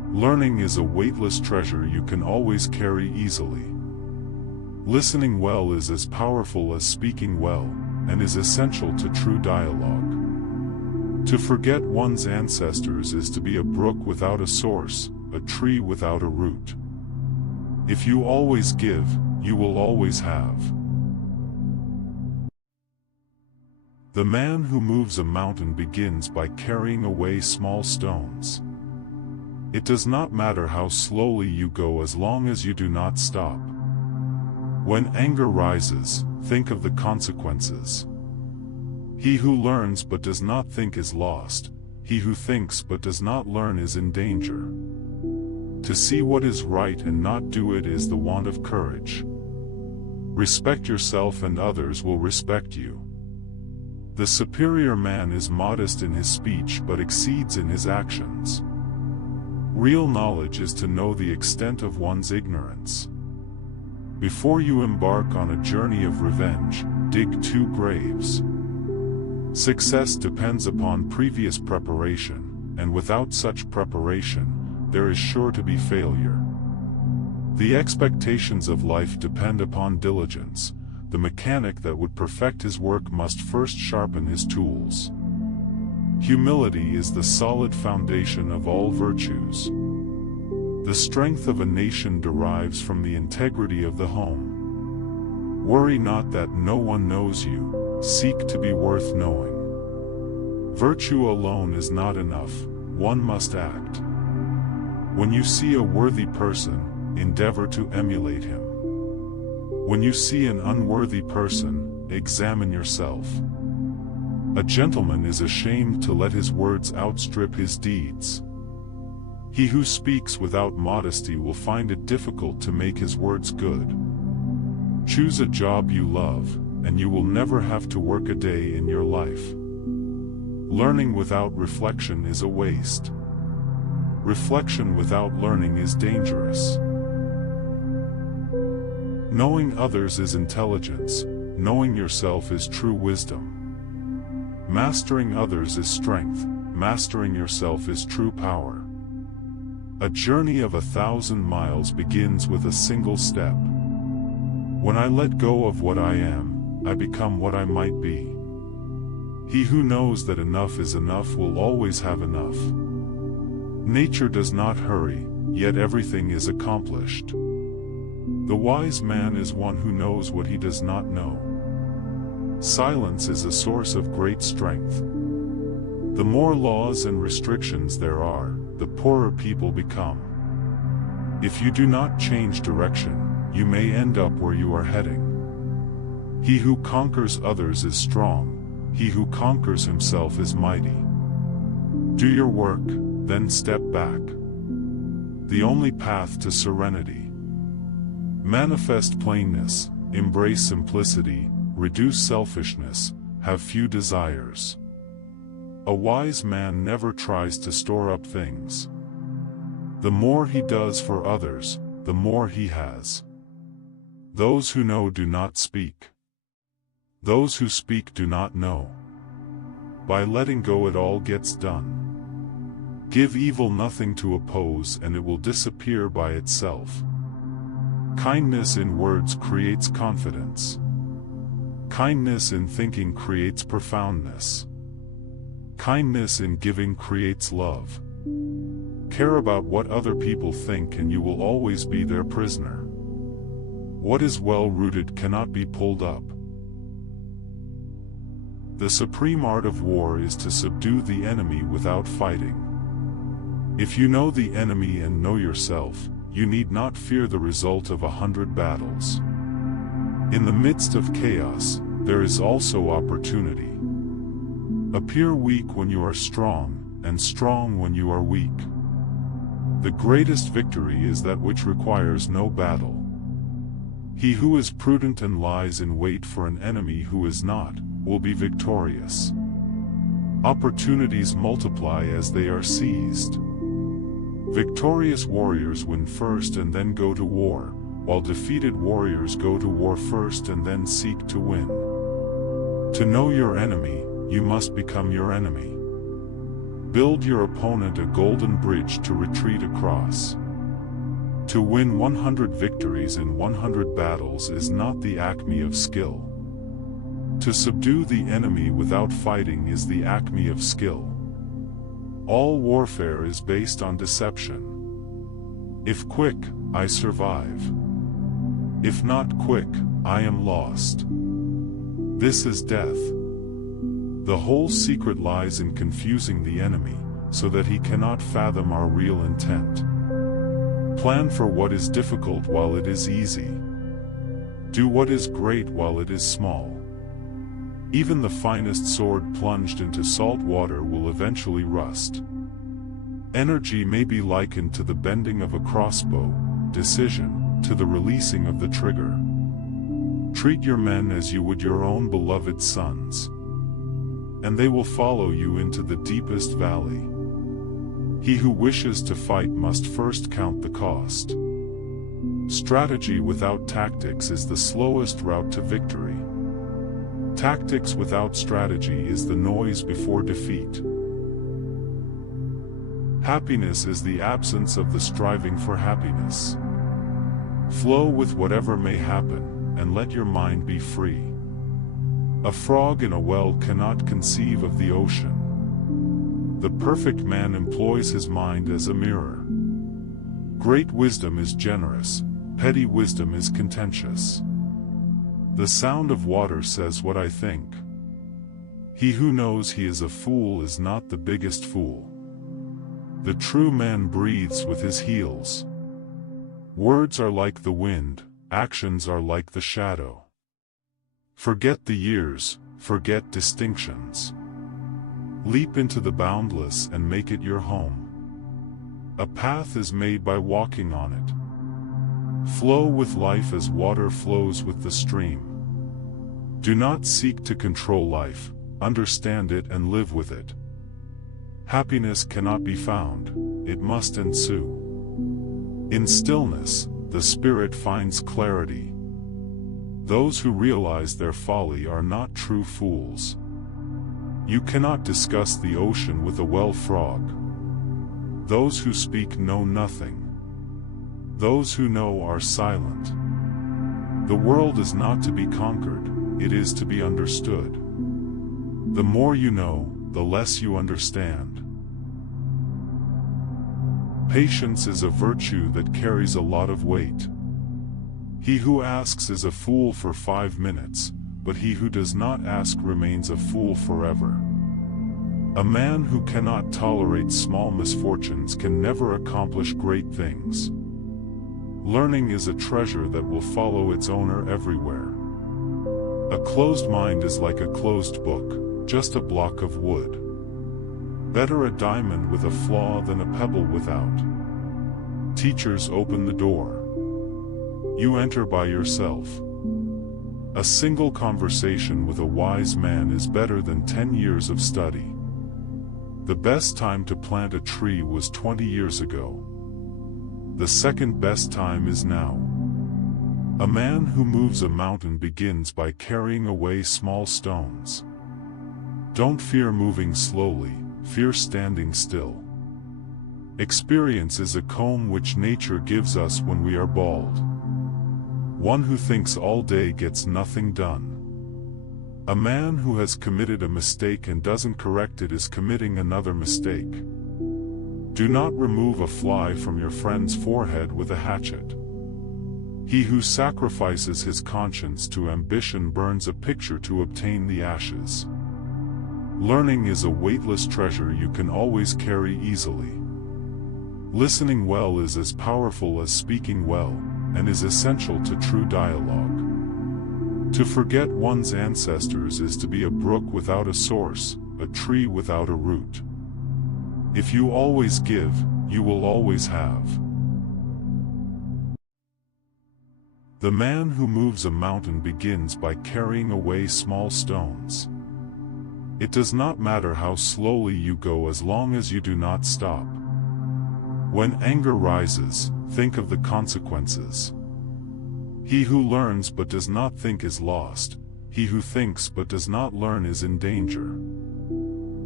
Learning is a weightless treasure you can always carry easily. Listening well is as powerful as speaking well, and is essential to true dialogue. To forget one's ancestors is to be a brook without a source, a tree without a root. If you always give, you will always have. The man who moves a mountain begins by carrying away small stones. It does not matter how slowly you go as long as you do not stop. When anger rises, think of the consequences. He who learns but does not think is lost. He who thinks but does not learn is in danger. To see what is right and not do it is the want of courage. Respect yourself and others will respect you. The superior man is modest in his speech but exceeds in his actions. Real knowledge is to know the extent of one's ignorance. Before you embark on a journey of revenge, dig 2 graves. Success depends upon previous preparation, and without such preparation, there is sure to be failure. The expectations of life depend upon diligence. The mechanic that would perfect his work must first sharpen his tools. Humility is the solid foundation of all virtues. The strength of a nation derives from the integrity of the home. Worry not that no one knows you, seek to be worth knowing. Virtue alone is not enough, one must act. When you see a worthy person, endeavor to emulate him. When you see an unworthy person, examine yourself. A gentleman is ashamed to let his words outstrip his deeds. He who speaks without modesty will find it difficult to make his words good. Choose a job you love, and you will never have to work a day in your life. Learning without reflection is a waste. Reflection without learning is dangerous. Knowing others is intelligence, knowing yourself is true wisdom. Mastering others is strength, mastering yourself is true power. A journey of 1,000 miles begins with a single step. When I let go of what I am, I become what I might be. He who knows that enough is enough will always have enough. Nature does not hurry, yet everything is accomplished. The wise man is one who knows what he does not know. Silence is a source of great strength. The more laws and restrictions there are, the poorer people become. If you do not change direction, you may end up where you are heading. He who conquers others is strong, he who conquers himself is mighty. Do your work, then step back. The only path to serenity. Manifest plainness, embrace simplicity, reduce selfishness, have few desires. A wise man never tries to store up things. The more he does for others, the more he has. Those who know do not speak. Those who speak do not know. By letting go it all gets done. Give evil nothing to oppose and it will disappear by itself. Kindness in words creates confidence. Kindness in thinking creates profoundness. Kindness in giving creates love. Care about what other people think and you will always be their prisoner. What is well rooted cannot be pulled up. The supreme art of war is to subdue the enemy without fighting. If you know the enemy and know yourself, you need not fear the result of 100 battles. In the midst of chaos, there is also opportunity. Appear weak when you are strong, and strong when you are weak. The greatest victory is that which requires no battle. He who is prudent and lies in wait for an enemy who is not, will be victorious. Opportunities multiply as they are seized. Victorious warriors win first and then go to war, while defeated warriors go to war first and then seek to win. To know your enemy, you must become your enemy. Build your opponent a golden bridge to retreat across. To win 100 victories in 100 battles is not the acme of skill. To subdue the enemy without fighting is the acme of skill. All warfare is based on deception. If quick, I survive. If not quick, I am lost. This is death. The whole secret lies in confusing the enemy, so that he cannot fathom our real intent. Plan for what is difficult while it is easy. Do what is great while it is small. Even the finest sword plunged into salt water will eventually rust. Energy may be likened to the bending of a crossbow, decision, to the releasing of the trigger. Treat your men as you would your own beloved sons, and they will follow you into the deepest valley. He who wishes to fight must first count the cost. Strategy without tactics is the slowest route to victory. Tactics without strategy is the noise before defeat. Happiness is the absence of the striving for happiness. Flow with whatever may happen, and let your mind be free. A frog in a well cannot conceive of the ocean. The perfect man employs his mind as a mirror. Great wisdom is generous, petty wisdom is contentious. The sound of water says what I think. He who knows he is a fool is not the biggest fool. The true man breathes with his heels. Words are like the wind, actions are like the shadow. Forget the years, forget distinctions. Leap into the boundless and make it your home. A path is made by walking on it. Flow with life as water flows with the stream. Do not seek to control life, understand it and live with it. Happiness cannot be found, it must ensue. In stillness, the spirit finds clarity. Those who realize their folly are not true fools. You cannot discuss the ocean with a well frog. Those who speak know nothing. Those who know are silent. The world is not to be conquered, it is to be understood. The more you know, the less you understand. Patience is a virtue that carries a lot of weight. He who asks is a fool for 5 minutes, but he who does not ask remains a fool forever. A man who cannot tolerate small misfortunes can never accomplish great things. Learning is a treasure that will follow its owner everywhere. A closed mind is like a closed book, just a block of wood. Better a diamond with a flaw than a pebble without. Teachers open the door. You enter by yourself. A single conversation with a wise man is better than 10 years of study. The best time to plant a tree was 20 years ago. The second best time is now. A man who moves a mountain begins by carrying away small stones. Don't fear moving slowly, fear standing still. Experience is a comb which nature gives us when we are bald. One who thinks all day gets nothing done. A man who has committed a mistake and doesn't correct it is committing another mistake. Do not remove a fly from your friend's forehead with a hatchet. He who sacrifices his conscience to ambition burns a picture to obtain the ashes. Learning is a weightless treasure you can always carry easily. Listening well is as powerful as speaking well, and is essential to true dialogue. To forget one's ancestors is to be a brook without a source, a tree without a root. If you always give, you will always have. The man who moves a mountain begins by carrying away small stones. It does not matter how slowly you go as long as you do not stop. When anger rises, think of the consequences. He who learns but does not think is lost. He who thinks but does not learn is in danger.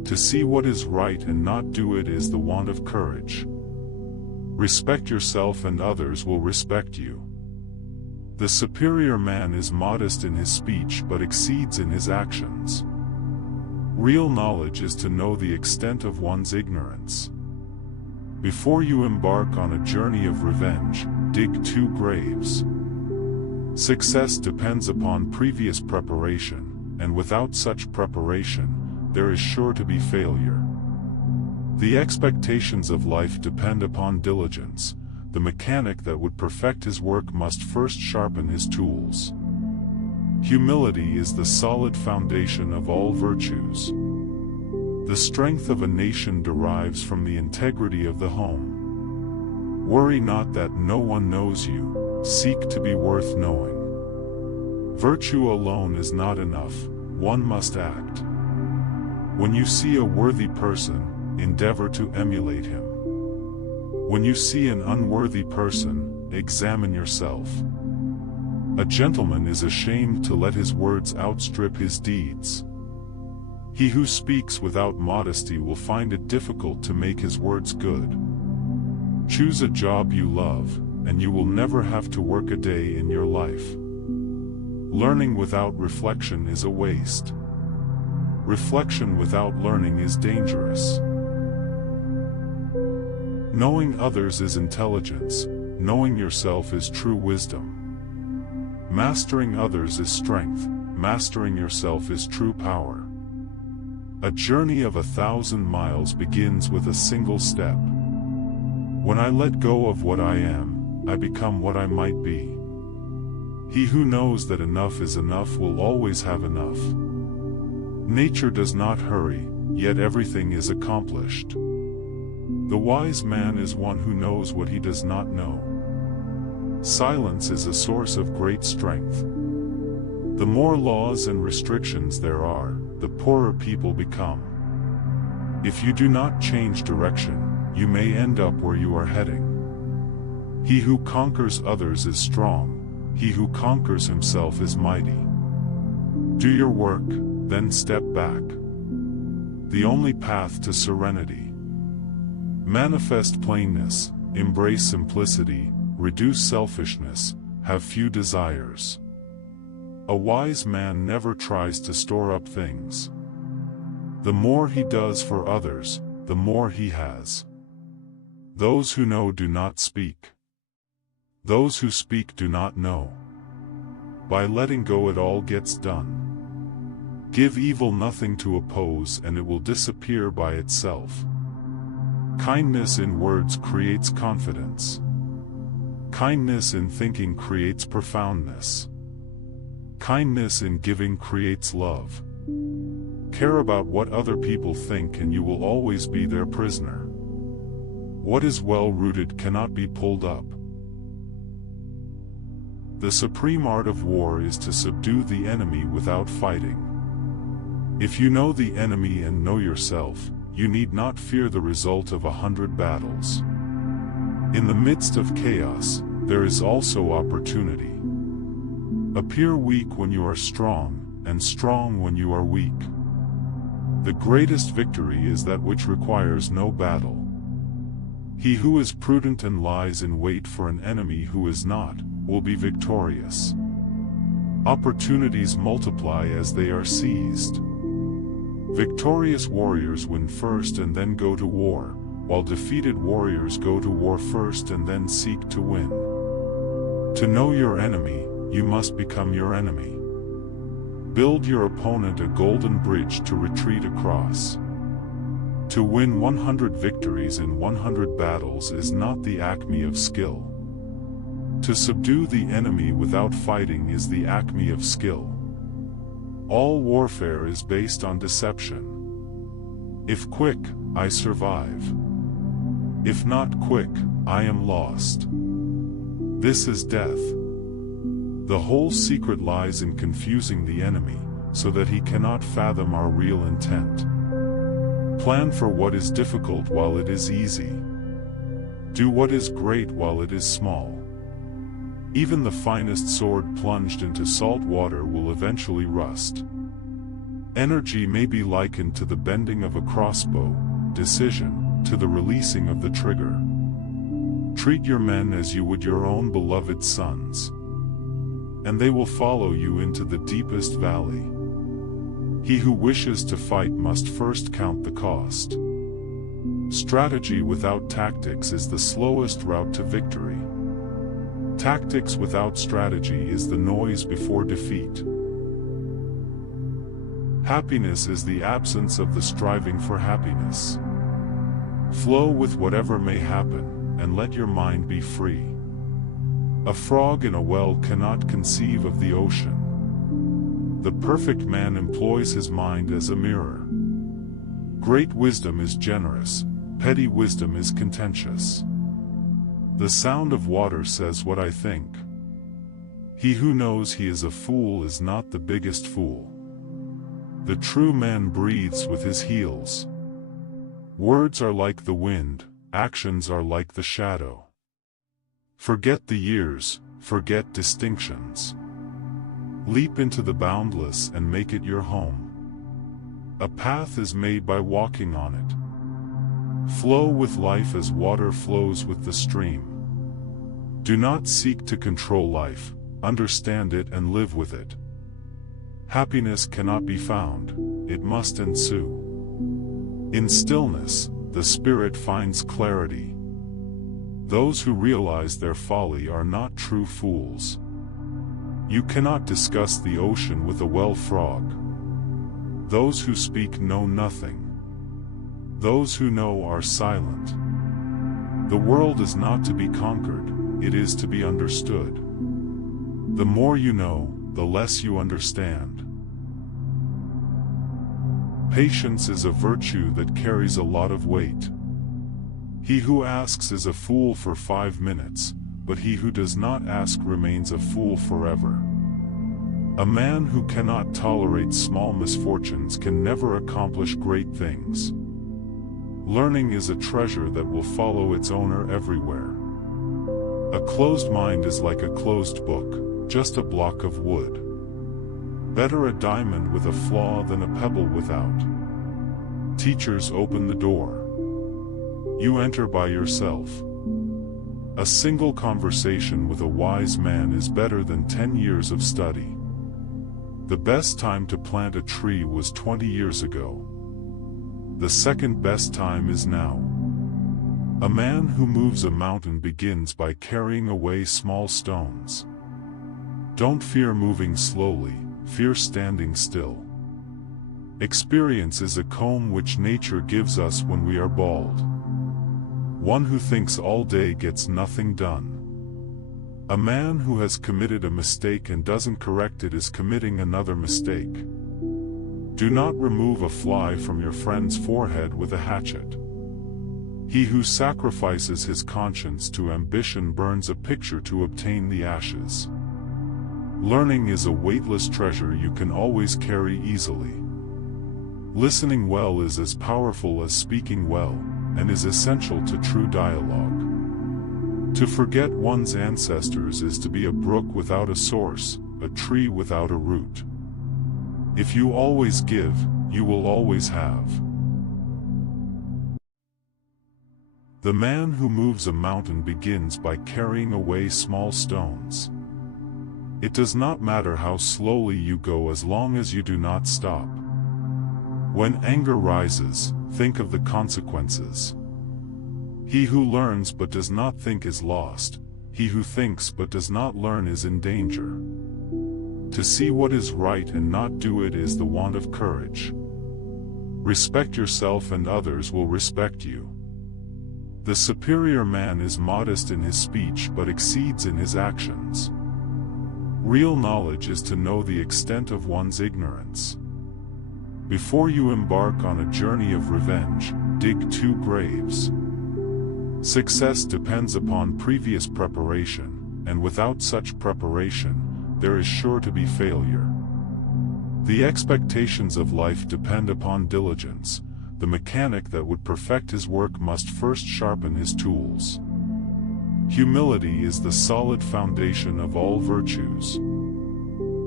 To see what is right and not do it is the want of courage. Respect yourself and others will respect you. The superior man is modest in his speech but exceeds in his actions. Real knowledge is to know the extent of one's ignorance. Before you embark on a journey of revenge, dig 2 graves. Success depends upon previous preparation, and without such preparation, there is sure to be failure. The expectations of life depend upon diligence. The mechanic that would perfect his work must first sharpen his tools. Humility is the solid foundation of all virtues. The strength of a nation derives from the integrity of the home. Worry not that no one knows you, seek to be worth knowing. Virtue alone is not enough, one must act. When you see a worthy person, endeavor to emulate him. When you see an unworthy person, examine yourself. A gentleman is ashamed to let his words outstrip his deeds. He who speaks without modesty will find it difficult to make his words good. Choose a job you love, and you will never have to work a day in your life. Learning without reflection is a waste. Reflection without learning is dangerous. Knowing others is intelligence, knowing yourself is true wisdom. Mastering others is strength, mastering yourself is true power. A journey of 1,000 miles begins with a single step. When I let go of what I am, I become what I might be. He who knows that enough is enough will always have enough. Nature does not hurry, yet everything is accomplished. The wise man is one who knows what he does not know. Silence is a source of great strength. The more laws and restrictions there are, the poorer people become. If you do not change direction, you may end up where you are heading. He who conquers others is strong, he who conquers himself is mighty. Do your work, then step back. The only path to serenity. Manifest plainness, embrace simplicity, reduce selfishness, have few desires. A wise man never tries to store up things. The more he does for others, the more he has. Those who know do not speak. Those who speak do not know. By letting go it all gets done. Give evil nothing to oppose and it will disappear by itself. Kindness in words creates confidence. Kindness in thinking creates profoundness. Kindness in giving creates love. Care about what other people think and you will always be their prisoner. What is well rooted cannot be pulled up. The supreme art of war is to subdue the enemy without fighting. If you know the enemy and know yourself, you need not fear the result of 100 battles. In the midst of chaos, there is also opportunity. Appear weak when you are strong, and strong when you are weak. The greatest victory is that which requires no battle. He who is prudent and lies in wait for an enemy who is not, will be victorious. Opportunities multiply as they are seized. Victorious warriors win first and then go to war, while defeated warriors go to war first and then seek to win. To know your enemy, you must become your enemy. Build your opponent a golden bridge to retreat across. To win 100 victories in 100 battles is not the acme of skill. To subdue the enemy without fighting is the acme of skill. All warfare is based on deception. If quick, I survive. If not quick, I am lost. This is death. The whole secret lies in confusing the enemy, so that he cannot fathom our real intent. Plan for what is difficult while it is easy. Do what is great while it is small. Even the finest sword plunged into salt water will eventually rust. Energy may be likened to the bending of a crossbow, decision, to the releasing of the trigger. Treat your men as you would your own beloved sons, and they will follow you into the deepest valley. He who wishes to fight must first count the cost. Strategy without tactics is the slowest route to victory. Tactics without strategy is the noise before defeat. Happiness is the absence of the striving for happiness. Flow with whatever may happen, and let your mind be free. A frog in a well cannot conceive of the ocean. The perfect man employs his mind as a mirror. Great wisdom is generous, petty wisdom is contentious. The sound of water says what I think. He who knows he is a fool is not the biggest fool. The true man breathes with his heels. Words are like the wind, actions are like the shadow. Forget the years, forget distinctions. Leap into the boundless and make it your home. A path is made by walking on it. Flow with life as water flows with the stream. Do not seek to control life, understand it and live with it. Happiness cannot be found, it must ensue. In stillness, the spirit finds clarity. Those who realize their folly are not true fools. You cannot discuss the ocean with a well frog. Those who speak know nothing. Those who know are silent. The world is not to be conquered, it is to be understood. The more you know, the less you understand. Patience is a virtue that carries a lot of weight. He who asks is a fool for 5 minutes, but he who does not ask remains a fool forever. A man who cannot tolerate small misfortunes can never accomplish great things. Learning is a treasure that will follow its owner everywhere. A closed mind is like a closed book, just a block of wood. Better a diamond with a flaw than a pebble without. Teachers open the door. You enter by yourself. A single conversation with a wise man is better than 10 years of study. The best time to plant a tree was 20 years ago. The second best time is now. A man who moves a mountain begins by carrying away small stones. Don't fear moving slowly, fear standing still. Experience is a comb which nature gives us when we are bald. One who thinks all day gets nothing done. A man who has committed a mistake and doesn't correct it is committing another mistake. Do not remove a fly from your friend's forehead with a hatchet. He who sacrifices his conscience to ambition burns a picture to obtain the ashes. Learning is a weightless treasure you can always carry easily. Listening well is as powerful as speaking well, and is essential to true dialogue. To forget one's ancestors is to be a brook without a source, a tree without a root. If you always give, you will always have. The man who moves a mountain begins by carrying away small stones. It does not matter how slowly you go as long as you do not stop. When anger rises, think of the consequences. He who learns but does not think is lost. He who thinks but does not learn is in danger. To see what is right and not do it is the want of courage. Respect yourself and others will respect you. The superior man is modest in his speech but exceeds in his actions. Real knowledge is to know the extent of one's ignorance. Before you embark on a journey of revenge, dig 2 graves. Success depends upon previous preparation, and without such preparation, there is sure to be failure. The expectations of life depend upon diligence. The mechanic that would perfect his work must first sharpen his tools. Humility is the solid foundation of all virtues.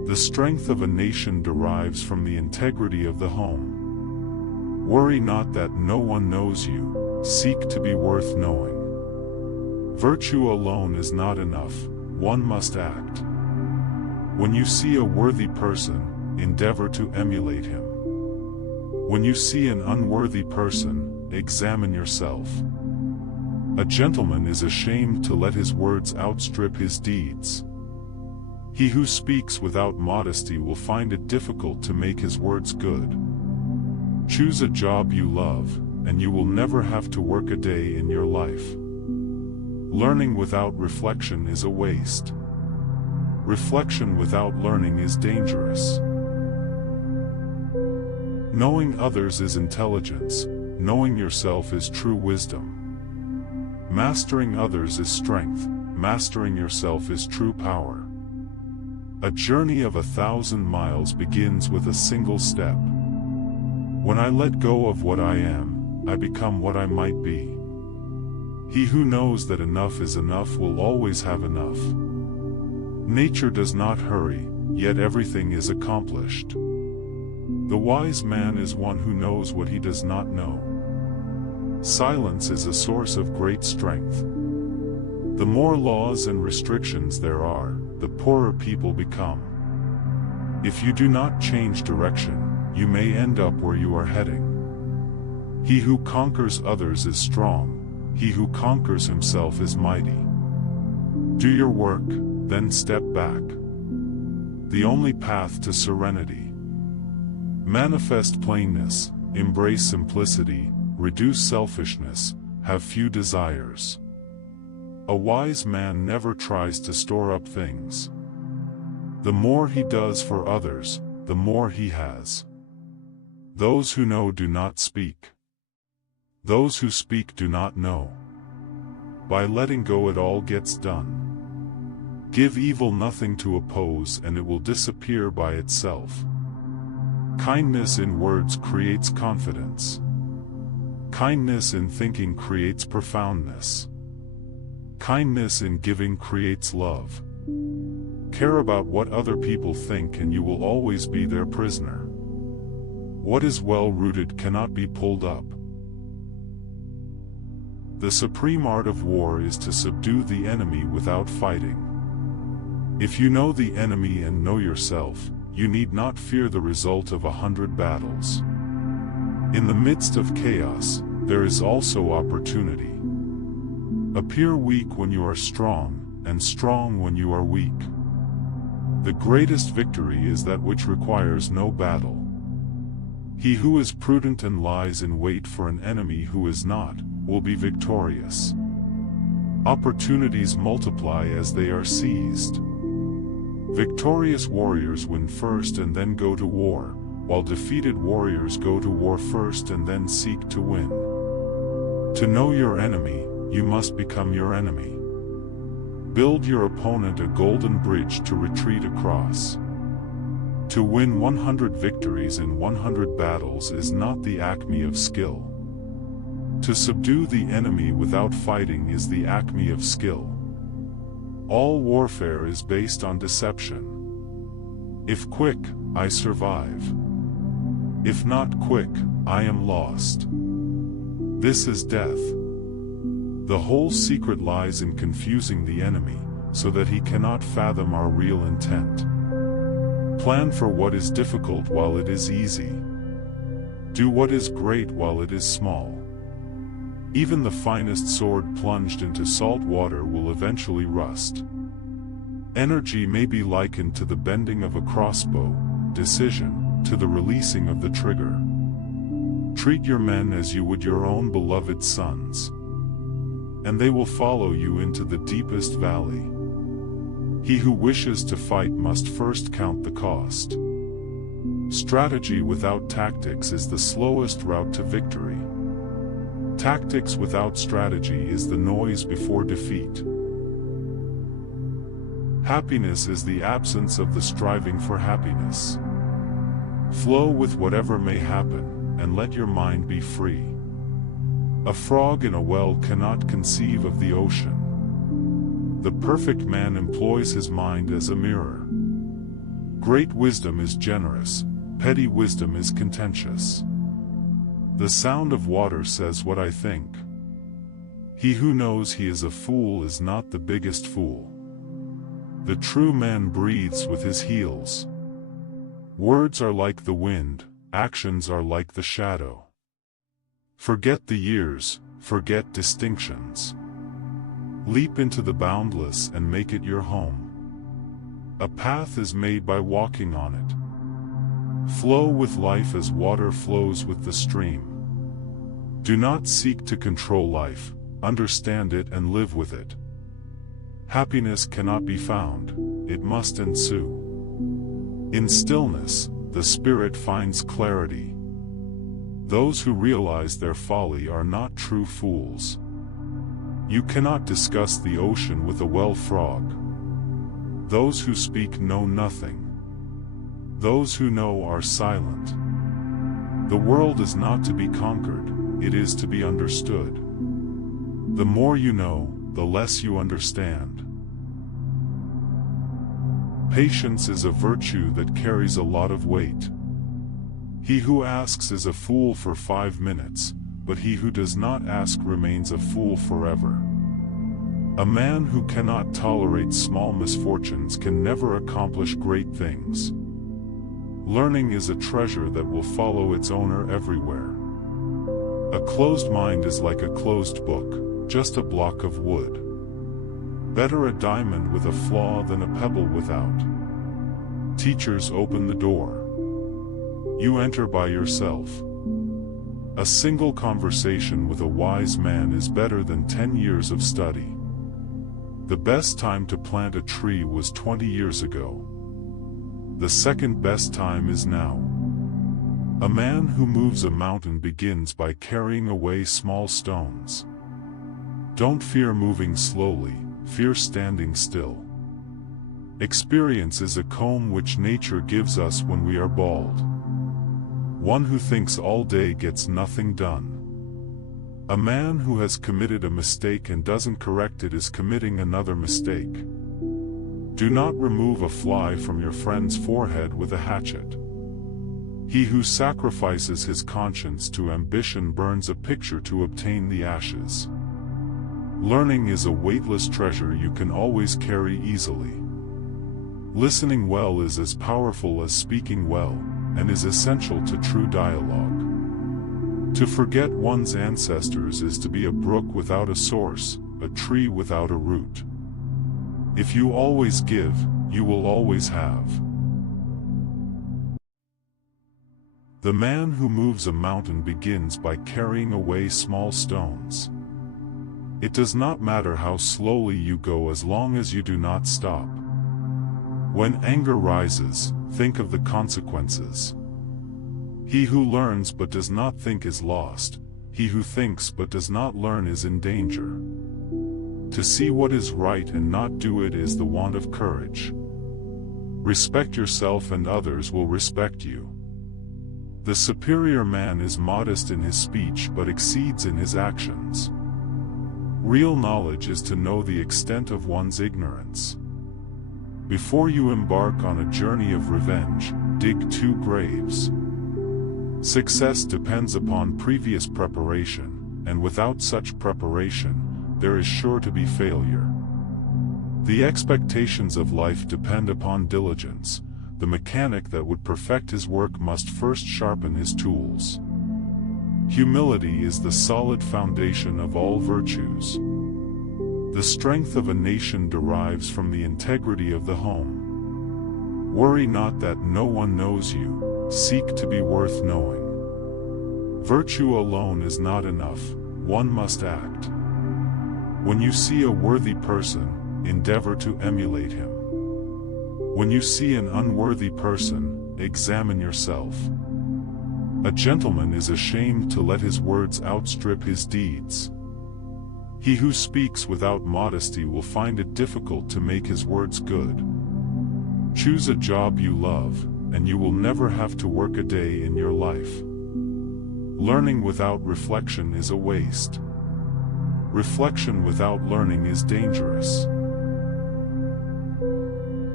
The strength of a nation derives from the integrity of the home. Worry not that no one knows you, seek to be worth knowing. Virtue alone is not enough, one must act. When you see a worthy person, endeavor to emulate him. When you see an unworthy person, examine yourself. A gentleman is ashamed to let his words outstrip his deeds. He who speaks without modesty will find it difficult to make his words good. Choose a job you love, and you will never have to work a day in your life. Learning without reflection is a waste. Reflection without learning is dangerous. Knowing others is intelligence, knowing yourself is true wisdom. Mastering others is strength, mastering yourself is true power. A journey of 1,000 miles begins with a single step. When I let go of what I am, I become what I might be. He who knows that enough is enough will always have enough. Nature does not hurry, yet everything is accomplished. The wise man is one who knows what he does not know. Silence is a source of great strength. The more laws and restrictions there are, the poorer people become. If you do not change direction, you may end up where you are heading. He who conquers others is strong, he who conquers himself is mighty. Do your work, then step back. The only path to serenity. Manifest plainness, embrace simplicity, reduce selfishness, have few desires. A wise man never tries to store up things. The more he does for others, the more he has. Those who know do not speak. Those who speak do not know. By letting go it all gets done. Give evil nothing to oppose and it will disappear by itself. Kindness in words creates confidence. Kindness in thinking creates profoundness. Kindness in giving creates love. Care about what other people think and you will always be their prisoner. What is well rooted cannot be pulled up. The supreme art of war is to subdue the enemy without fighting. If you know the enemy and know yourself, you need not fear the result of 100 battles. In the midst of chaos, there is also opportunity. Appear weak when you are strong, and strong when you are weak. The greatest victory is that which requires no battle. He who is prudent and lies in wait for an enemy who is not, will be victorious. Opportunities multiply as they are seized. Victorious warriors win first and then go to war, while defeated warriors go to war first and then seek to win. To know your enemy, you must become your enemy. Build your opponent a golden bridge to retreat across. To win 100 victories in 100 battles is not the acme of skill. To subdue the enemy without fighting is the acme of skill. All warfare is based on deception. If quick, I survive. If not quick, I am lost. This is death. The whole secret lies in confusing the enemy, so that he cannot fathom our real intent. Plan for what is difficult while it is easy. Do what is great while it is small. Even the finest sword plunged into salt water will eventually rust. Energy may be likened to the bending of a crossbow, decision, to the releasing of the trigger. Treat your men as you would your own beloved sons, and they will follow you into the deepest valley. He who wishes to fight must first count the cost. Strategy without tactics is the slowest route to victory. Tactics without strategy is the noise before defeat. Happiness is the absence of the striving for happiness. Flow with whatever may happen, and let your mind be free. A frog in a well cannot conceive of the ocean. The perfect man employs his mind as a mirror. Great wisdom is generous, petty wisdom is contentious. The sound of water says what I think. He who knows he is a fool is not the biggest fool. The true man breathes with his heels. Words are like the wind, actions are like the shadow. Forget the years, forget distinctions. Leap into the boundless and make it your home. A path is made by walking on it. Flow with life as water flows with the stream. Do not seek to control life, understand it and live with it. Happiness cannot be found, it must ensue. In stillness, the spirit finds clarity. Those who realize their folly are not true fools. You cannot discuss the ocean with a well frog. Those who speak know nothing. Those who know are silent. The world is not to be conquered, it is to be understood. The more you know, the less you understand. Patience is a virtue that carries a lot of weight. He who asks is a fool for 5 minutes, but he who does not ask remains a fool forever. A man who cannot tolerate small misfortunes can never accomplish great things. Learning is a treasure that will follow its owner everywhere. A closed mind is like a closed book, just a block of wood. Better a diamond with a flaw than a pebble without. Teachers open the door. You enter by yourself. A single conversation with a wise man is better than 10 years of study. The best time to plant a tree was 20 years ago. The second best time is now. A man who moves a mountain begins by carrying away small stones. Don't fear moving slowly, fear standing still. Experience is a comb which nature gives us when we are bald. One who thinks all day gets nothing done. A man who has committed a mistake and doesn't correct it is committing another mistake. Do not remove a fly from your friend's forehead with a hatchet. He who sacrifices his conscience to ambition burns a picture to obtain the ashes. Learning is a weightless treasure you can always carry easily. Listening well is as powerful as speaking well, and is essential to true dialogue. To forget one's ancestors is to be a brook without a source, a tree without a root. If you always give, you will always have. The man who moves a mountain begins by carrying away small stones. It does not matter how slowly you go as long as you do not stop. When anger rises, think of the consequences. He who learns but does not think is lost. He who thinks but does not learn is in danger. To see what is right and not do it is the want of courage. Respect yourself and others will respect you. The superior man is modest in his speech but exceeds in his actions. Real knowledge is to know the extent of one's ignorance. Before you embark on a journey of revenge, dig 2 graves. Success depends upon previous preparation, and without such preparation, there is sure to be failure. The expectations of life depend upon diligence. The mechanic that would perfect his work must first sharpen his tools. Humility is the solid foundation of all virtues. The strength of a nation derives from the integrity of the home. Worry not that no one knows you, seek to be worth knowing. Virtue alone is not enough, one must act. When you see a worthy person, endeavor to emulate him. When you see an unworthy person, examine yourself. A gentleman is ashamed to let his words outstrip his deeds. He who speaks without modesty will find it difficult to make his words good. Choose a job you love, and you will never have to work a day in your life. Learning without reflection is a waste. Reflection without learning is dangerous.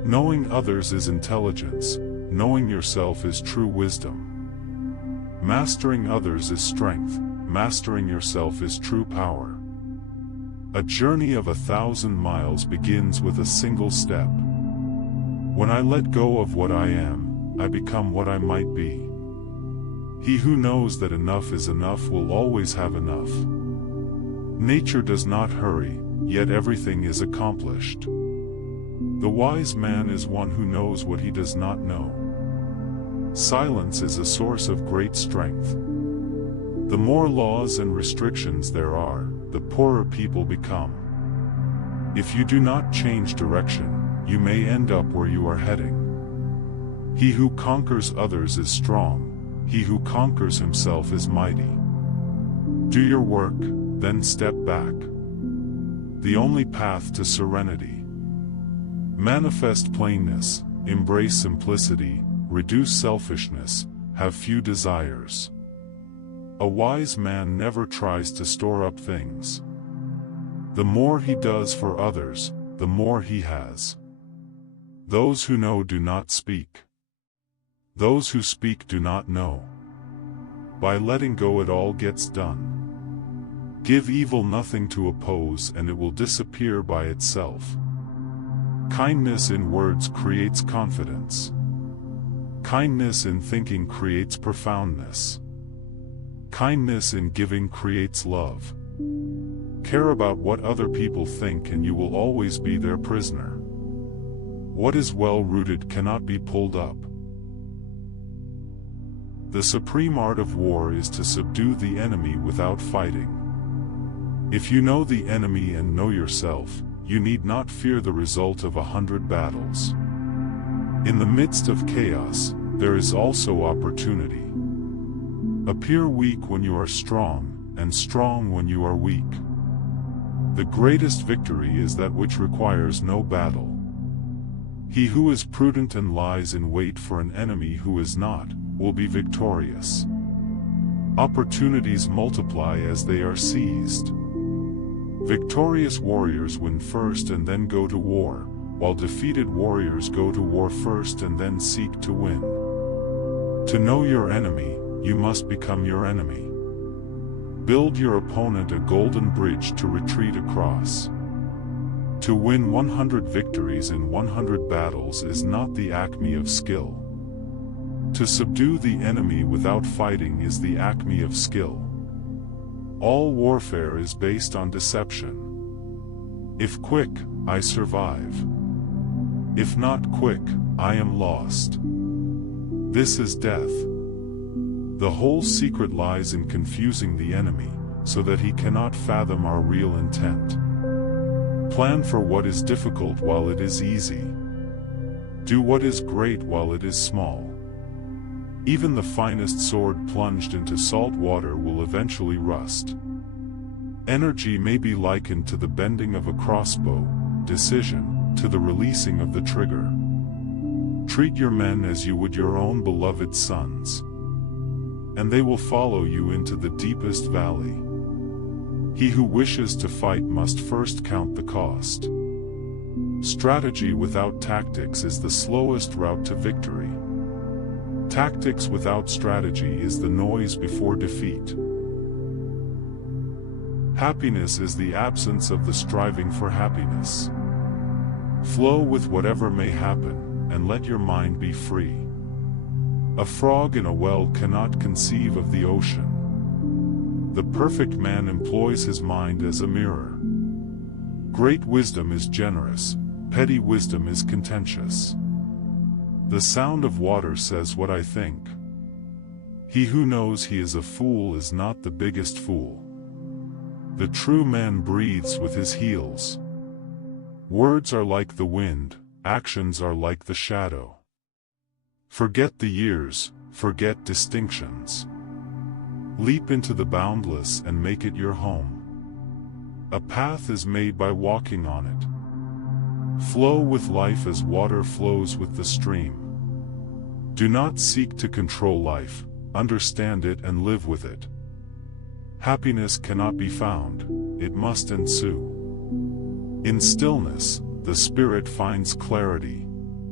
Knowing others is intelligence, knowing yourself is true wisdom. Mastering others is strength, mastering yourself is true power. A journey of 1,000 miles begins with a single step. When I let go of what I am, I become what I might be. He who knows that enough is enough will always have enough. Nature does not hurry, yet everything is accomplished. The wise man is one who knows what he does not know. Silence is a source of great strength. The more laws and restrictions there are, the poorer people become. If you do not change direction, you may end up where you are heading. He who conquers others is strong, he who conquers himself is mighty. Do your work, then step back. The only path to serenity. Manifest plainness, embrace simplicity, reduce selfishness, have few desires. A wise man never tries to store up things. The more he does for others, the more he has. Those who know do not speak. Those who speak do not know. By letting go it all gets done. Give evil nothing to oppose and it will disappear by itself. Kindness in words creates confidence. Kindness in thinking creates profoundness. Kindness in giving creates love. Care about what other people think and you will always be their prisoner. What is well-rooted cannot be pulled up. The supreme art of war is to subdue the enemy without fighting. If you know the enemy and know yourself, you need not fear the result of 100 battles. In the midst of chaos, there is also opportunity. Appear weak when you are strong, and strong when you are weak. The greatest victory is that which requires no battle. He who is prudent and lies in wait for an enemy who is not, will be victorious. Opportunities multiply as they are seized. Victorious warriors win first and then go to war, while defeated warriors go to war first and then seek to win. To know your enemy, you must become your enemy. Build your opponent a golden bridge to retreat across. To win 100 victories in 100 battles is not the acme of skill. To subdue the enemy without fighting is the acme of skill. All warfare is based on deception. If quick, I survive. If not quick, I am lost. This is death. The whole secret lies in confusing the enemy, so that he cannot fathom our real intent. Plan for what is difficult while it is easy. Do what is great while it is small. Even the finest sword plunged into salt water will eventually rust. Energy may be likened to the bending of a crossbow, decision, to the releasing of the trigger. Treat your men as you would your own beloved sons, and they will follow you into the deepest valley. He who wishes to fight must first count the cost. Strategy without tactics is the slowest route to victory. Tactics without strategy is the noise before defeat. Happiness is the absence of the striving for happiness. Flow with whatever may happen, and let your mind be free. A frog in a well cannot conceive of the ocean. The perfect man employs his mind as a mirror. Great wisdom is generous, petty wisdom is contentious. The sound of water says what I think. He who knows he is a fool is not the biggest fool. The true man breathes with his heels. Words are like the wind, actions are like the shadow. Forget the years, forget distinctions. Leap into the boundless and make it your home. A path is made by walking on it. Flow with life as water flows with the stream. Do not seek to control life, understand it and live with it. Happiness cannot be found, it must ensue. In stillness, the spirit finds clarity.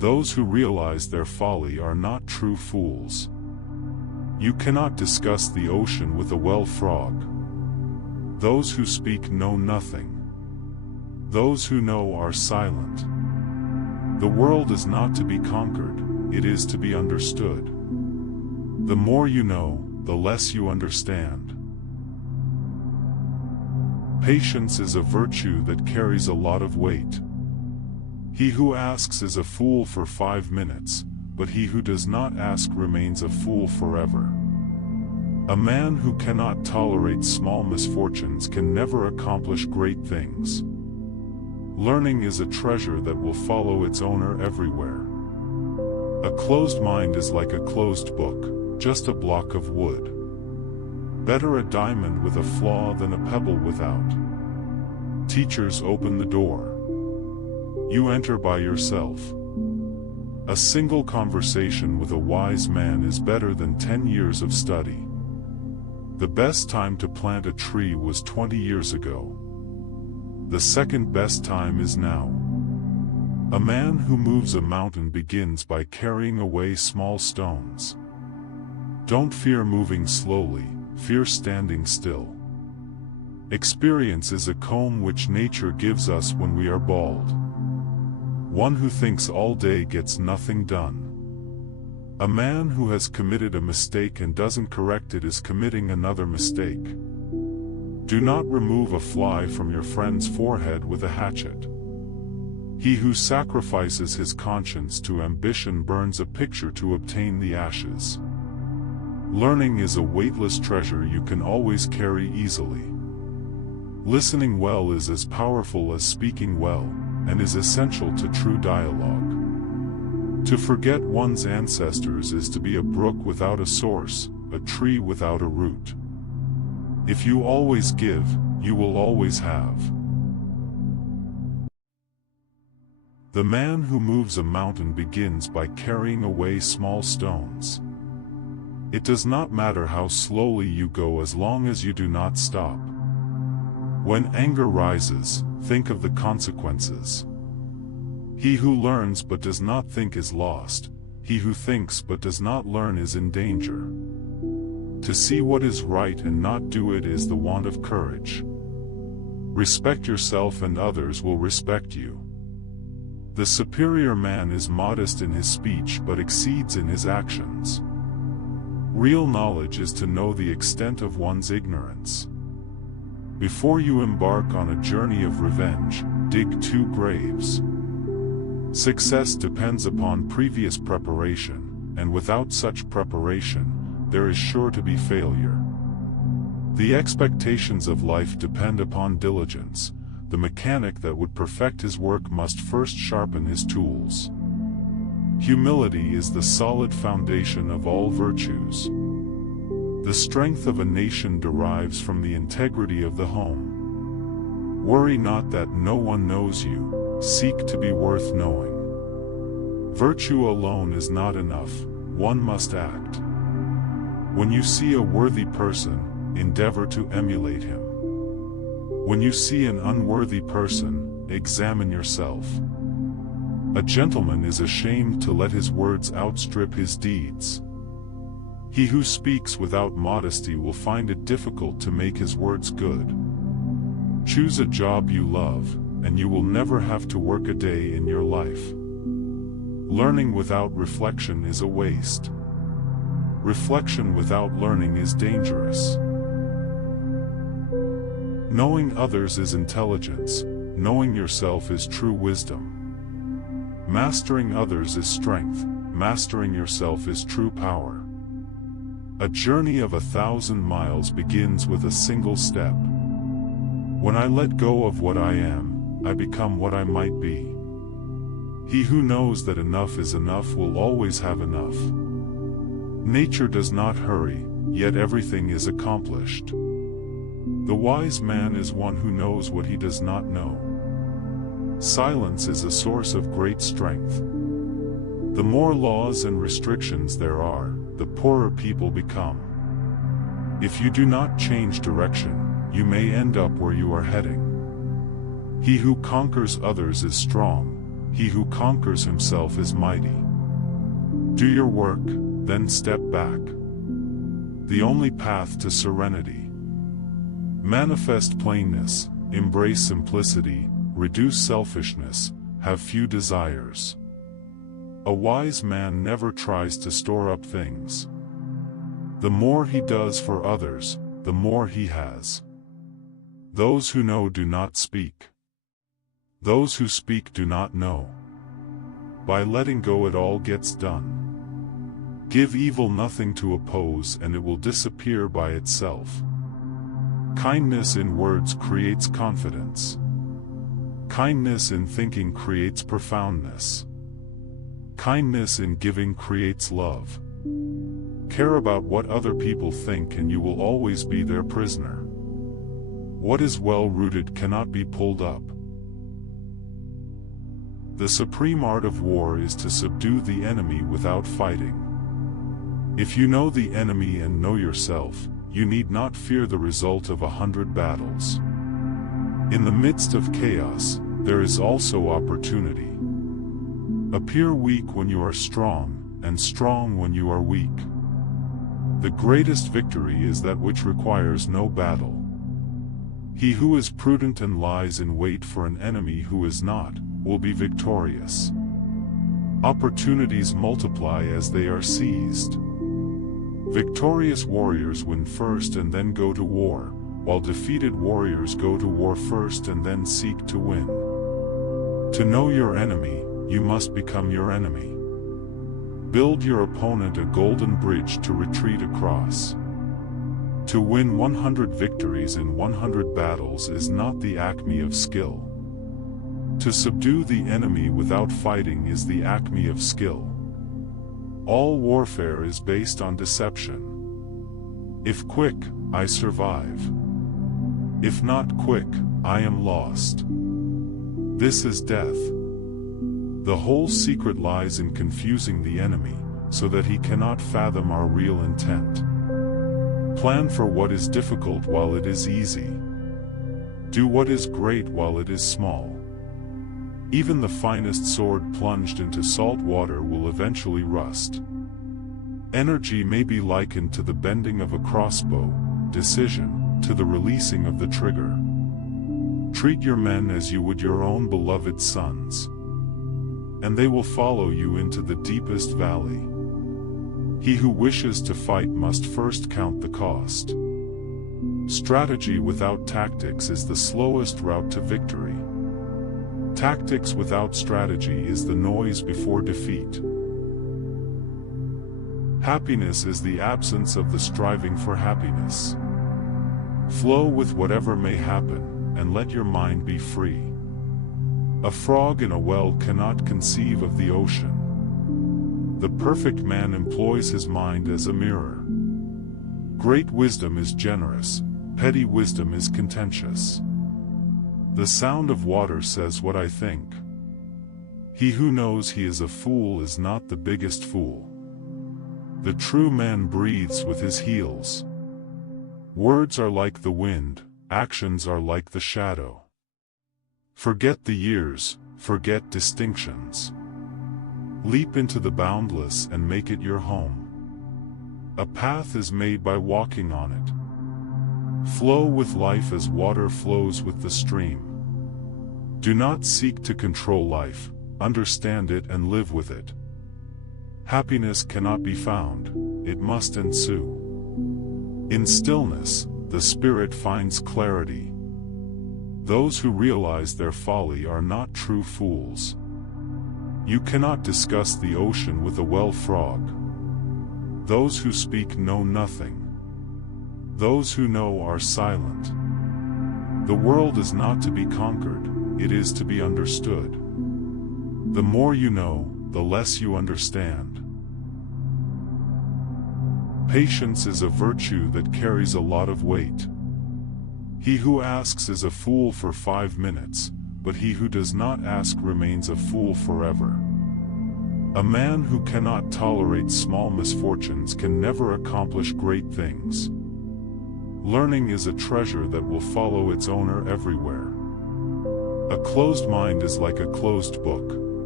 Those who realize their folly are not true fools. You cannot discuss the ocean with a well frog. Those who speak know nothing. Those who know are silent. The world is not to be conquered, it is to be understood. The more you know, the less you understand. Patience is a virtue that carries a lot of weight. He who asks is a fool for 5 minutes, but he who does not ask remains a fool forever. A man who cannot tolerate small misfortunes can never accomplish great things. Learning is a treasure that will follow its owner everywhere. A closed mind is like a closed book, just a block of wood. Better a diamond with a flaw than a pebble without. Teachers open the door. You enter by yourself. A single conversation with a wise man is better than 10 years of study. The best time to plant a tree was 20 years ago. The second best time is now. A man who moves a mountain begins by carrying away small stones. Don't fear moving slowly, fear standing still. Experience is a comb which nature gives us when we are bald. One who thinks all day gets nothing done. A man who has committed a mistake and doesn't correct it is committing another mistake. Do not remove a fly from your friend's forehead with a hatchet. He who sacrifices his conscience to ambition burns a picture to obtain the ashes. Learning is a weightless treasure you can always carry easily. Listening well is as powerful as speaking well, and is essential to true dialogue. To forget one's ancestors is to be a brook without a source, a tree without a root. If you always give, you will always have. The man who moves a mountain begins by carrying away small stones. It does not matter how slowly you go as long as you do not stop. When anger rises, think of the consequences. He who learns but does not think is lost. He who thinks but does not learn is in danger. To see what is right and not do it is the want of courage. Respect yourself and others will respect you. The superior man is modest in his speech but exceeds in his actions. Real knowledge is to know the extent of one's ignorance. Before you embark on a journey of revenge, dig 2 graves. Success depends upon previous preparation, and without such preparation, there is sure to be failure. The expectations of life depend upon diligence. The mechanic that would perfect his work must first sharpen his tools. Humility is the solid foundation of all virtues. The strength of a nation derives from the integrity of the home. Worry not that no one knows you, seek to be worth knowing. Virtue alone is not enough, one must act. When you see a worthy person, endeavor to emulate him. When you see an unworthy person, examine yourself. A gentleman is ashamed to let his words outstrip his deeds. He who speaks without modesty will find it difficult to make his words good. Choose a job you love, and you will never have to work a day in your life. Learning without reflection is a waste. Reflection without learning is dangerous. Knowing others is intelligence, knowing yourself is true wisdom. Mastering others is strength, mastering yourself is true power. A journey of 1,000 miles begins with a single step. When I let go of what I am, I become what I might be. He who knows that enough is enough will always have enough. Nature does not hurry, yet everything is accomplished. The wise man is one who knows what he does not know. Silence is a source of great strength. The more laws and restrictions there are, the poorer people become. If you do not change direction, you may end up where you are heading. He who conquers others is strong, He who conquers himself is mighty. Do your work, then step back. The only path to serenity. Manifest plainness, embrace simplicity, reduce selfishness, have few desires. A wise man never tries to store up things. The more he does for others, the more he has. Those who know do not speak. Those who speak do not know. By letting go it all gets done. Give evil nothing to oppose and it will disappear by itself. Kindness in words creates confidence. Kindness in thinking creates profoundness. Kindness in giving creates love. Care about what other people think and you will always be their prisoner. What is well-rooted cannot be pulled up. The supreme art of war is to subdue the enemy without fighting. If you know the enemy and know yourself, you need not fear the result of 100 battles. In the midst of chaos, there is also opportunity. Appear weak when you are strong, and strong when you are weak. The greatest victory is that which requires no battle. He who is prudent and lies in wait for an enemy who is not, will be victorious. Opportunities multiply as they are seized. Victorious warriors win first and then go to war, while defeated warriors go to war first and then seek to win. To know your enemy, you must become your enemy. Build your opponent a golden bridge to retreat across. To win 100 victories in 100 battles is not the acme of skill. To subdue the enemy without fighting is the acme of skill. All warfare is based on deception. If quick, I survive. If not quick, I am lost. This is death. The whole secret lies in confusing the enemy, so that he cannot fathom our real intent. Plan for what is difficult while it is easy. Do what is great while it is small. Even the finest sword plunged into salt water will eventually rust. Energy may be likened to the bending of a crossbow, decision, to the releasing of the trigger. Treat your men as you would your own beloved sons, and they will follow you into the deepest valley. He who wishes to fight must first count the cost. Strategy without tactics is the slowest route to victory. Tactics without strategy is the noise before defeat. Happiness is the absence of the striving for happiness. Flow with whatever may happen, and let your mind be free. A frog in a well cannot conceive of the ocean. The perfect man employs his mind as a mirror. Great wisdom is generous, petty wisdom is contentious. The sound of water says what I think. He who knows he is a fool is not the biggest fool. The true man breathes with his heels. Words are like the wind, actions are like the shadow. Forget the years, forget distinctions. Leap into the boundless and make it your home. A path is made by walking on it. Flow with life as water flows with the stream. Do not seek to control life, understand it and live with it. Happiness cannot be found, it must ensue. In stillness, the spirit finds clarity. Those who realize their folly are not true fools. You cannot discuss the ocean with a well frog. Those who speak know nothing. Those who know are silent. The world is not to be conquered, it is to be understood. The more you know, the less you understand. Patience is a virtue that carries a lot of weight. He who asks is a fool for 5 minutes, but he who does not ask remains a fool forever. A man who cannot tolerate small misfortunes can never accomplish great things. Learning is a treasure that will follow its owner everywhere. A closed mind is like a closed book,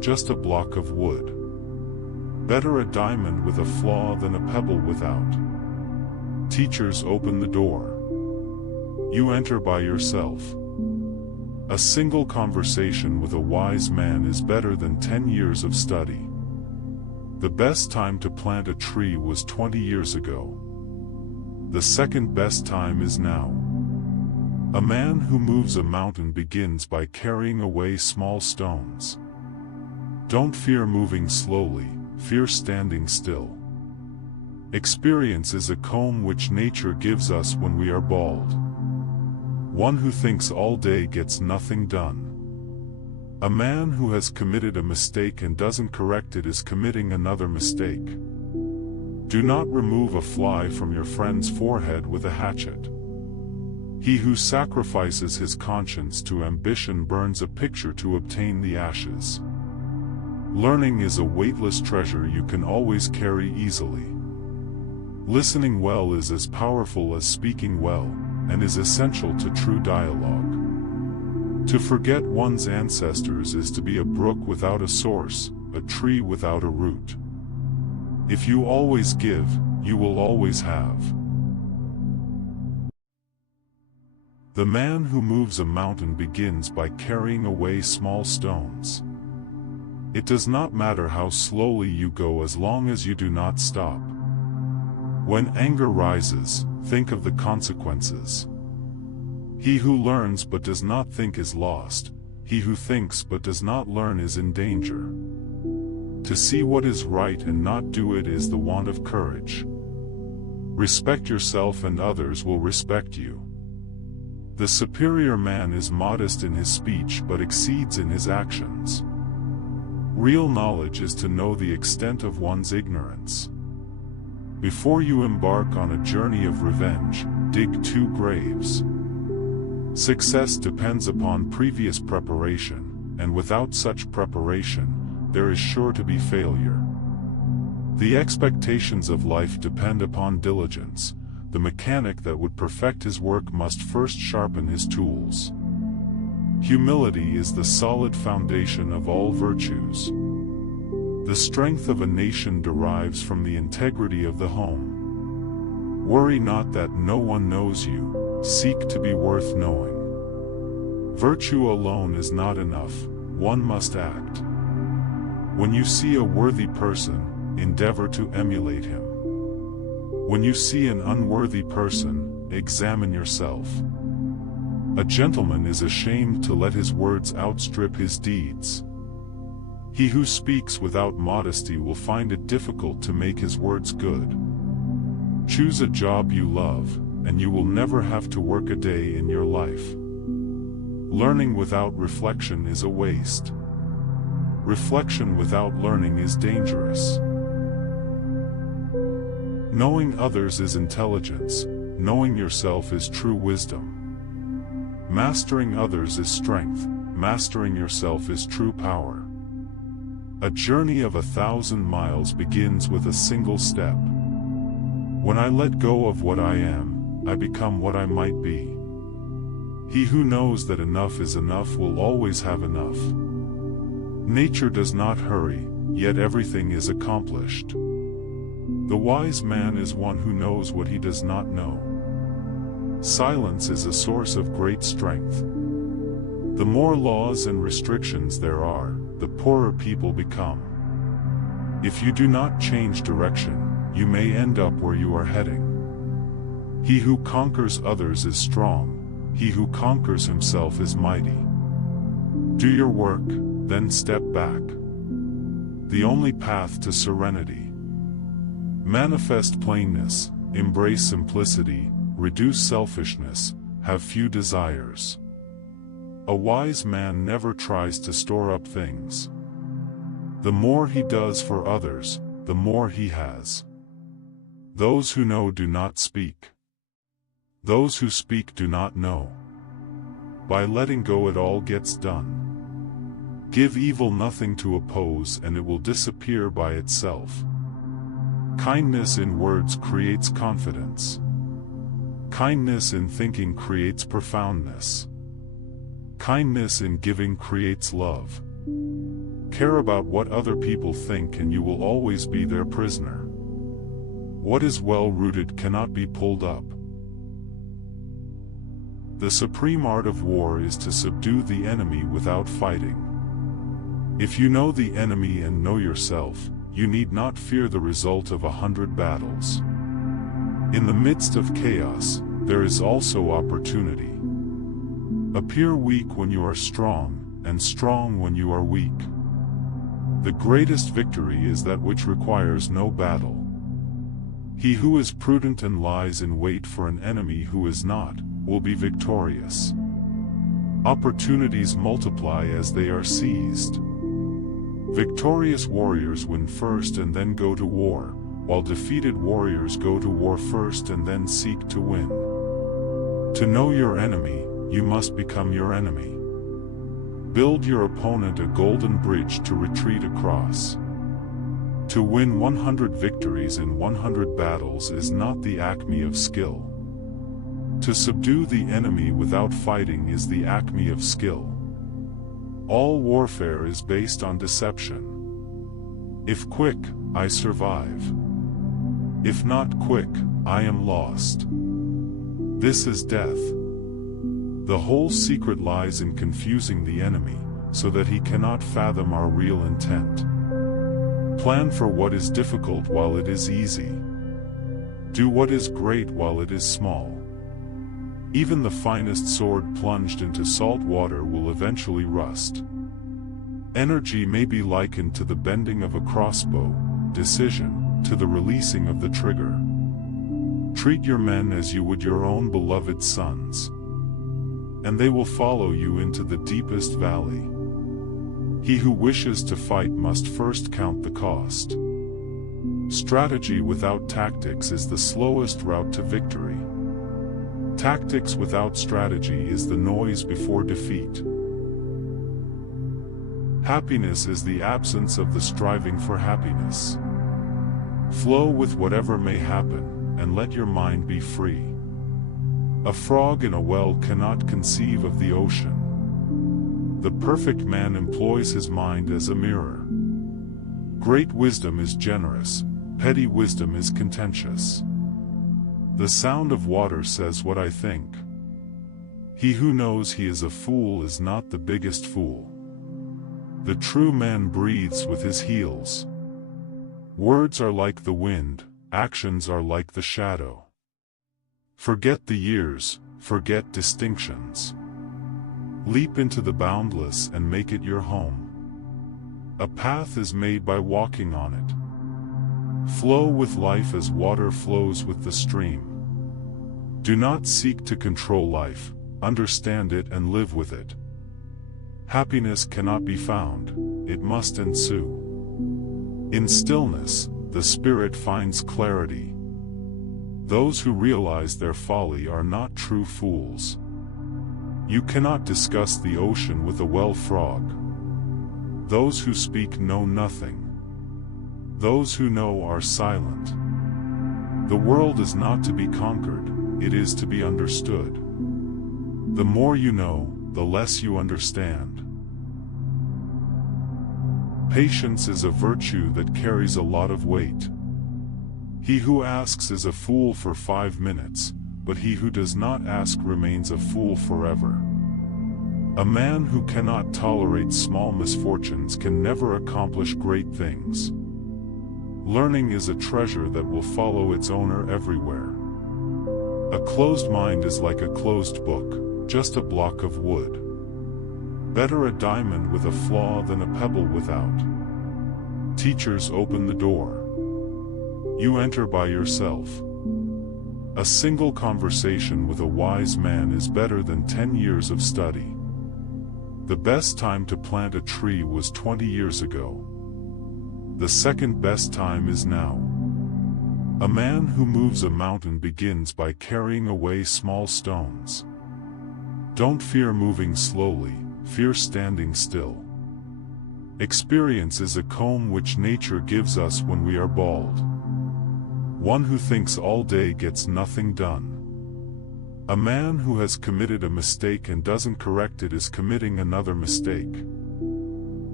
just a block of wood. Better a diamond with a flaw than a pebble without. Teachers open the door. You enter by yourself. A single conversation with a wise man is better than 10 years of study. The best time to plant a tree was 20 years ago. The second best time is now. A man who moves a mountain begins by carrying away small stones. Don't fear moving slowly, fear standing still. Experience is a comb which nature gives us when we are bald. One who thinks all day gets nothing done. A man who has committed a mistake and doesn't correct it is committing another mistake. Do not remove a fly from your friend's forehead with a hatchet. He who sacrifices his conscience to ambition burns a picture to obtain the ashes. Learning is a weightless treasure you can always carry easily. Listening well is as powerful as speaking well, and is essential to true dialogue. To forget one's ancestors is to be a brook without a source, a tree without a root. If you always give, you will always have. The man who moves a mountain begins by carrying away small stones. It does not matter how slowly you go as long as you do not stop. When anger rises, think of the consequences. He who learns but does not think is lost. He who thinks but does not learn is in danger. To see what is right and not do it is the want of courage. Respect yourself and others will respect you. The superior man is modest in his speech but exceeds in his actions. Real knowledge is to know the extent of one's ignorance. Before you embark on a journey of revenge, dig 2 graves. Success depends upon previous preparation, and without such preparation, there is sure to be failure. The expectations of life depend upon diligence. The mechanic that would perfect his work must first sharpen his tools. Humility is the solid foundation of all virtues. The strength of a nation derives from the integrity of the home. Worry not that no one knows you, seek to be worth knowing. Virtue alone is not enough, one must act. When you see a worthy person, endeavor to emulate him. When you see an unworthy person, examine yourself. A gentleman is ashamed to let his words outstrip his deeds. He who speaks without modesty will find it difficult to make his words good. Choose a job you love, and you will never have to work a day in your life. Learning without reflection is a waste. Reflection without learning is dangerous. Knowing others is intelligence, knowing yourself is true wisdom. Mastering others is strength, mastering yourself is true power. A journey of 1,000 miles begins with a single step. When I let go of what I am, I become what I might be. He who knows that enough is enough will always have enough. Nature does not hurry, yet everything is accomplished. The wise man is one who knows what he does not know. Silence is a source of great strength. The more laws and restrictions there are, the poorer people become. If you do not change direction, you may end up where you are heading. He who conquers others is strong. He who conquers himself is mighty. Do your work, then step back. The only path to serenity. Manifest plainness, embrace simplicity, reduce selfishness, have few desires. A wise man never tries to store up things. The more he does for others, the more he has. Those who know do not speak. Those who speak do not know. By letting go it all gets done. Give evil nothing to oppose and it will disappear by itself. Kindness in words creates confidence. Kindness in thinking creates profoundness. Kindness in giving creates love. Care about what other people think and you will always be their prisoner. What is well-rooted cannot be pulled up. The supreme art of war is to subdue the enemy without fighting. If you know the enemy and know yourself, you need not fear the result of 100 battles. In the midst of chaos, there is also opportunity. Appear weak when you are strong, and strong when you are weak. The greatest victory is that which requires no battle. He who is prudent and lies in wait for an enemy who is not, will be victorious. Opportunities multiply as they are seized. Victorious warriors win first and then go to war, while defeated warriors go to war first and then seek to win. To know your enemy, you must become your enemy. Build your opponent a golden bridge to retreat across. To win 100 victories in 100 battles is not the acme of skill. To subdue the enemy without fighting is the acme of skill. All warfare is based on deception. If quick, I survive. If not quick, I am lost. This is death. The whole secret lies in confusing the enemy, so that he cannot fathom our real intent. Plan for what is difficult while it is easy. Do what is great while it is small. Even the finest sword plunged into salt water will eventually rust. Energy may be likened to the bending of a crossbow, decision, to the releasing of the trigger. Treat your men as you would your own beloved sons, and they will follow you into the deepest valley. He who wishes to fight must first count the cost. Strategy without tactics is the slowest route to victory. Tactics without strategy is the noise before defeat. Happiness is the absence of the striving for happiness. Flow with whatever may happen, and let your mind be free. A frog in a well cannot conceive of the ocean. The perfect man employs his mind as a mirror. Great wisdom is generous, petty wisdom is contentious. The sound of water says what I think. He who knows he is a fool is not the biggest fool. The true man breathes with his heels. Words are like the wind, actions are like the shadow. Forget the years, forget distinctions. Leap into the boundless and make it your home. A path is made by walking on it. Flow with life as water flows with the stream. Do not seek to control life, understand it and live with it. Happiness cannot be found, it must ensue. In stillness, the spirit finds clarity. Those who realize their folly are not true fools. You cannot discuss the ocean with a well frog. Those who speak know nothing. Those who know are silent. The world is not to be conquered, it is to be understood. The more you know, the less you understand. Patience is a virtue that carries a lot of weight. He who asks is a fool for 5 minutes, but he who does not ask remains a fool forever. A man who cannot tolerate small misfortunes can never accomplish great things. Learning is a treasure that will follow its owner everywhere. A closed mind is like a closed book, just a block of wood. Better a diamond with a flaw than a pebble without. Teachers open the door. You enter by yourself. A single conversation with a wise man is better than 10 years of study. The best time to plant a tree was 20 years ago. The second best time is now. A man who moves a mountain begins by carrying away small stones. Don't fear moving slowly, fear standing still. Experience is a comb which nature gives us when we are bald. One who thinks all day gets nothing done. A man who has committed a mistake and doesn't correct it is committing another mistake.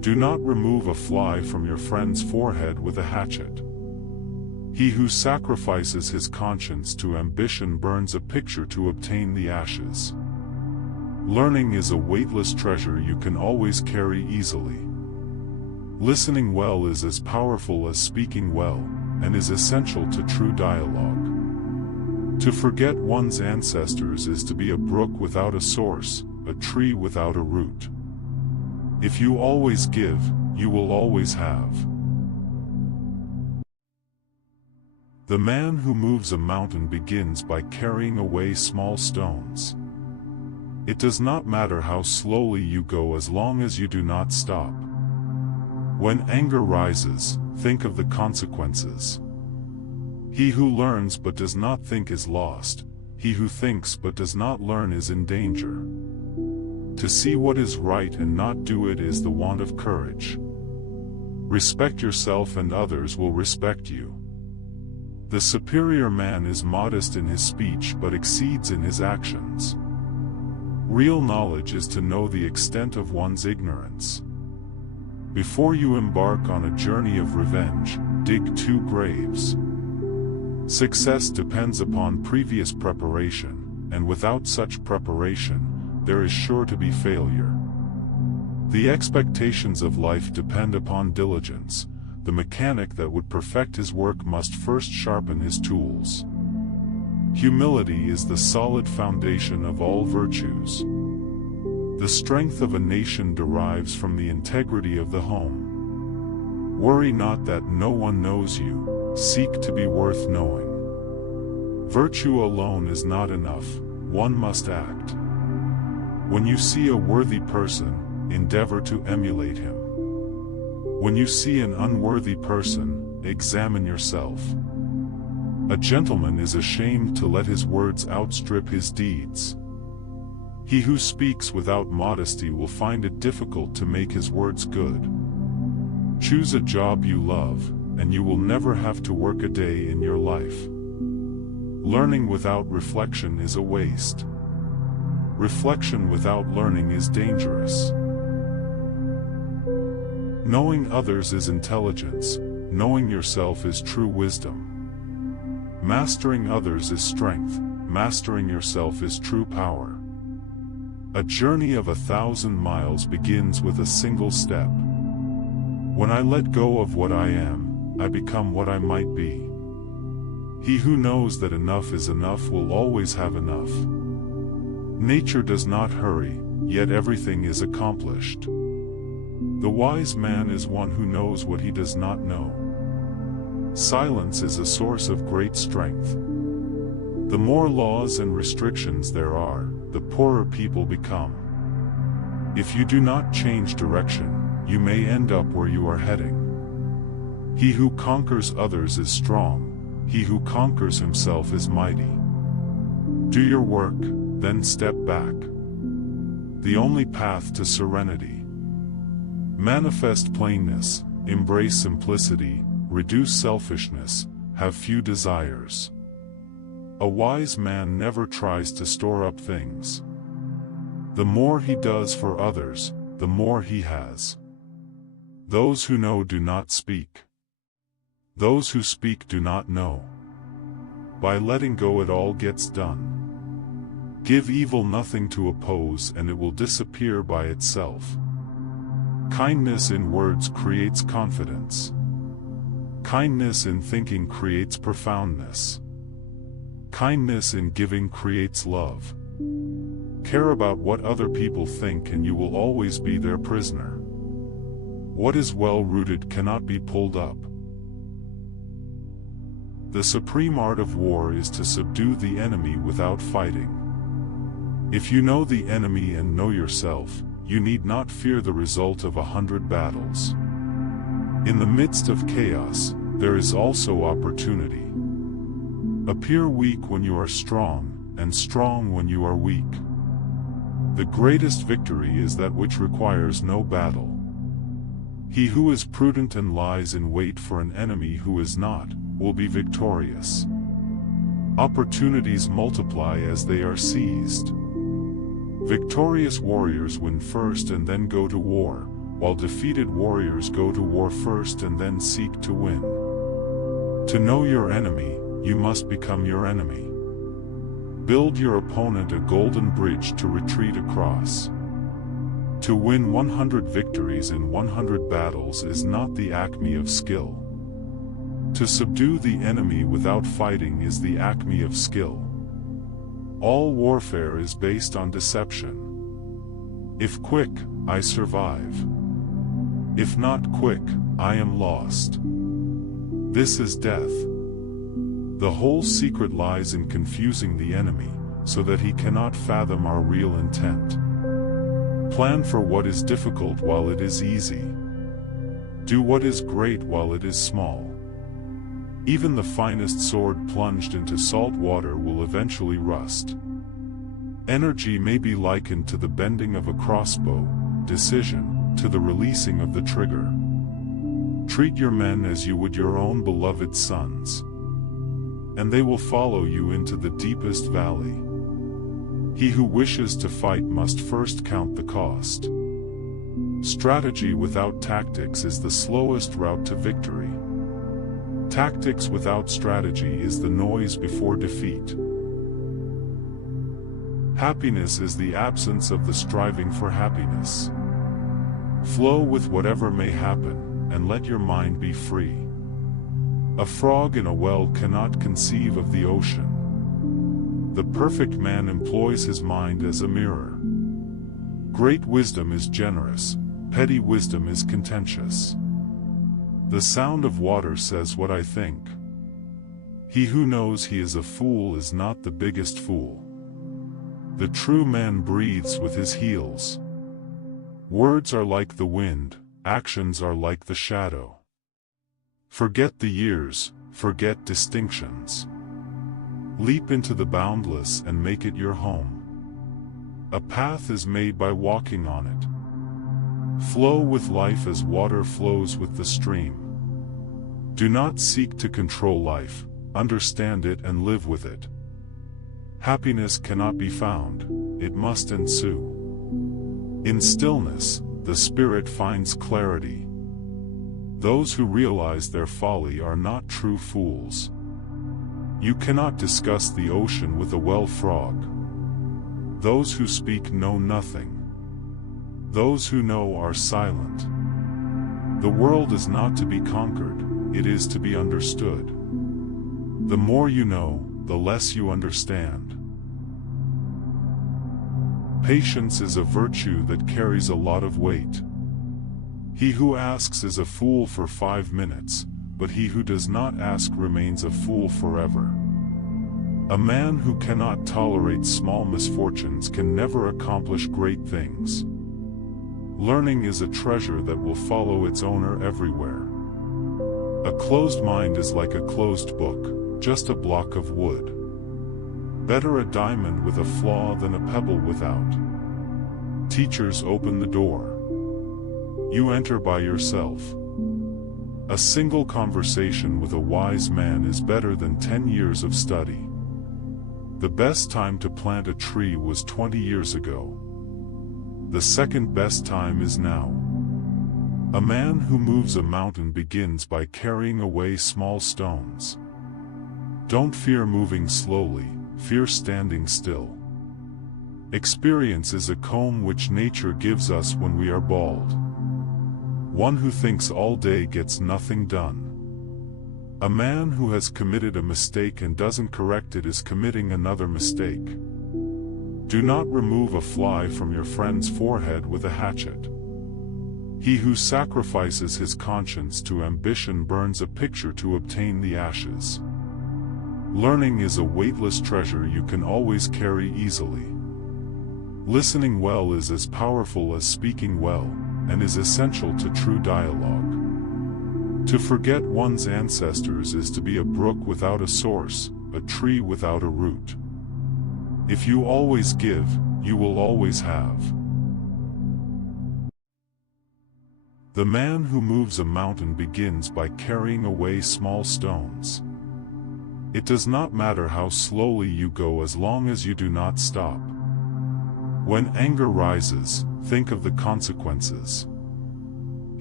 Do not remove a fly from your friend's forehead with a hatchet. He who sacrifices his conscience to ambition burns a picture to obtain the ashes. Learning is a weightless treasure you can always carry easily. Listening well is as powerful as speaking well, and is essential to true dialogue. To forget one's ancestors is to be a brook without a source, a tree without a root. If you always give, you will always have. The man who moves a mountain begins by carrying away small stones. It does not matter how slowly you go as long as you do not stop. When anger rises, think of the consequences. He who learns but does not think is lost. He who thinks but does not learn is in danger. To see what is right and not do it is the want of courage. Respect yourself and others will respect you. The superior man is modest in his speech but exceeds in his actions. Real knowledge is to know the extent of one's ignorance. Before you embark on a journey of revenge, dig 2 graves. Success depends upon previous preparation, and without such preparation, there is sure to be failure. The expectations of life depend upon diligence. The mechanic that would perfect his work must first sharpen his tools. Humility is the solid foundation of all virtues. The strength of a nation derives from the integrity of the home. Worry not that no one knows you, seek to be worth knowing. Virtue alone is not enough, one must act. When you see a worthy person, endeavor to emulate him. When you see an unworthy person, examine yourself. A gentleman is ashamed to let his words outstrip his deeds. He who speaks without modesty will find it difficult to make his words good. Choose a job you love, and you will never have to work a day in your life. Learning without reflection is a waste. Reflection without learning is dangerous. Knowing others is intelligence, knowing yourself is true wisdom. Mastering others is strength, mastering yourself is true power. A journey of 1,000 miles begins with a single step. When I let go of what I am, I become what I might be. He who knows that enough is enough will always have enough. Nature does not hurry, yet everything is accomplished. The wise man is one who knows what he does not know. Silence is a source of great strength. The more laws and restrictions there are, the poorer people become. If you do not change direction, you may end up where you are heading. He who conquers others is strong, he who conquers himself is mighty. Do your work, then step back. The only path to serenity. Manifest plainness, embrace simplicity, reduce selfishness, have few desires. A wise man never tries to store up things. The more he does for others, the more he has. Those who know do not speak. Those who speak do not know. By letting go it all gets done. Give evil nothing to oppose and it will disappear by itself. Kindness in words creates confidence. Kindness in thinking creates profoundness. Kindness in giving creates love. Care about what other people think and you will always be their prisoner. What is well-rooted cannot be pulled up. The supreme art of war is to subdue the enemy without fighting. If you know the enemy and know yourself, you need not fear the result of 100 battles. In the midst of chaos, there is also opportunity. Appear weak when you are strong, and strong when you are weak. The greatest victory is that which requires no battle. He who is prudent and lies in wait for an enemy who is not, will be victorious. Opportunities multiply as they are seized. Victorious warriors win first and then go to war, while defeated warriors go to war first and then seek to win. To know your enemy, you must become your enemy. Build your opponent a golden bridge to retreat across. To win 100 victories in 100 battles is not the acme of skill. To subdue the enemy without fighting is the acme of skill. All warfare is based on deception. If quick, I survive. If not quick, I am lost. This is death. The whole secret lies in confusing the enemy, so that he cannot fathom our real intent. Plan for what is difficult while it is easy. Do what is great while it is small. Even the finest sword plunged into salt water will eventually rust. Energy may be likened to the bending of a crossbow, decision, to the releasing of the trigger. Treat your men as you would your own beloved sons, and they will follow you into the deepest valley. He who wishes to fight must first count the cost. Strategy without tactics is the slowest route to victory. Tactics without strategy is the noise before defeat. Happiness is the absence of the striving for happiness. Flow with whatever may happen, and let your mind be free. A frog in a well cannot conceive of the ocean. The perfect man employs his mind as a mirror. Great wisdom is generous, petty wisdom is contentious. The sound of water says what I think. He who knows he is a fool is not the biggest fool. The true man breathes with his heels. Words are like the wind, actions are like the shadow. Forget the years, forget distinctions. Leap into the boundless and make it your home. A path is made by walking on it. Flow with life as water flows with the stream. Do not seek to control life, understand it and live with it. Happiness cannot be found, it must ensue. In stillness, the spirit finds clarity. Those who realize their folly are not true fools. You cannot discuss the ocean with a well frog. Those who speak know nothing. Those who know are silent. The world is not to be conquered, it is to be understood. The more you know, the less you understand. Patience is a virtue that carries a lot of weight. He who asks is a fool for 5 minutes, but he who does not ask remains a fool forever. A man who cannot tolerate small misfortunes can never accomplish great things. Learning is a treasure that will follow its owner everywhere. A closed mind is like a closed book, just a block of wood. Better a diamond with a flaw than a pebble without. Teachers open the door. You enter by yourself. A single conversation with a wise man is better than 10 years of study. The best time to plant a tree was 20 years ago. The second best time is now. A man who moves a mountain begins by carrying away small stones. Don't fear moving slowly, fear standing still. Experience is a comb which nature gives us when we are bald. One who thinks all day gets nothing done. A man who has committed a mistake and doesn't correct it is committing another mistake. Do not remove a fly from your friend's forehead with a hatchet. He who sacrifices his conscience to ambition burns a picture to obtain the ashes. Learning is a weightless treasure you can always carry easily. Listening well is as powerful as speaking well, and is essential to true dialogue. To forget one's ancestors is to be a brook without a source, a tree without a root. If you always give, you will always have. The man who moves a mountain begins by carrying away small stones. It does not matter how slowly you go as long as you do not stop. When anger rises, think of the consequences.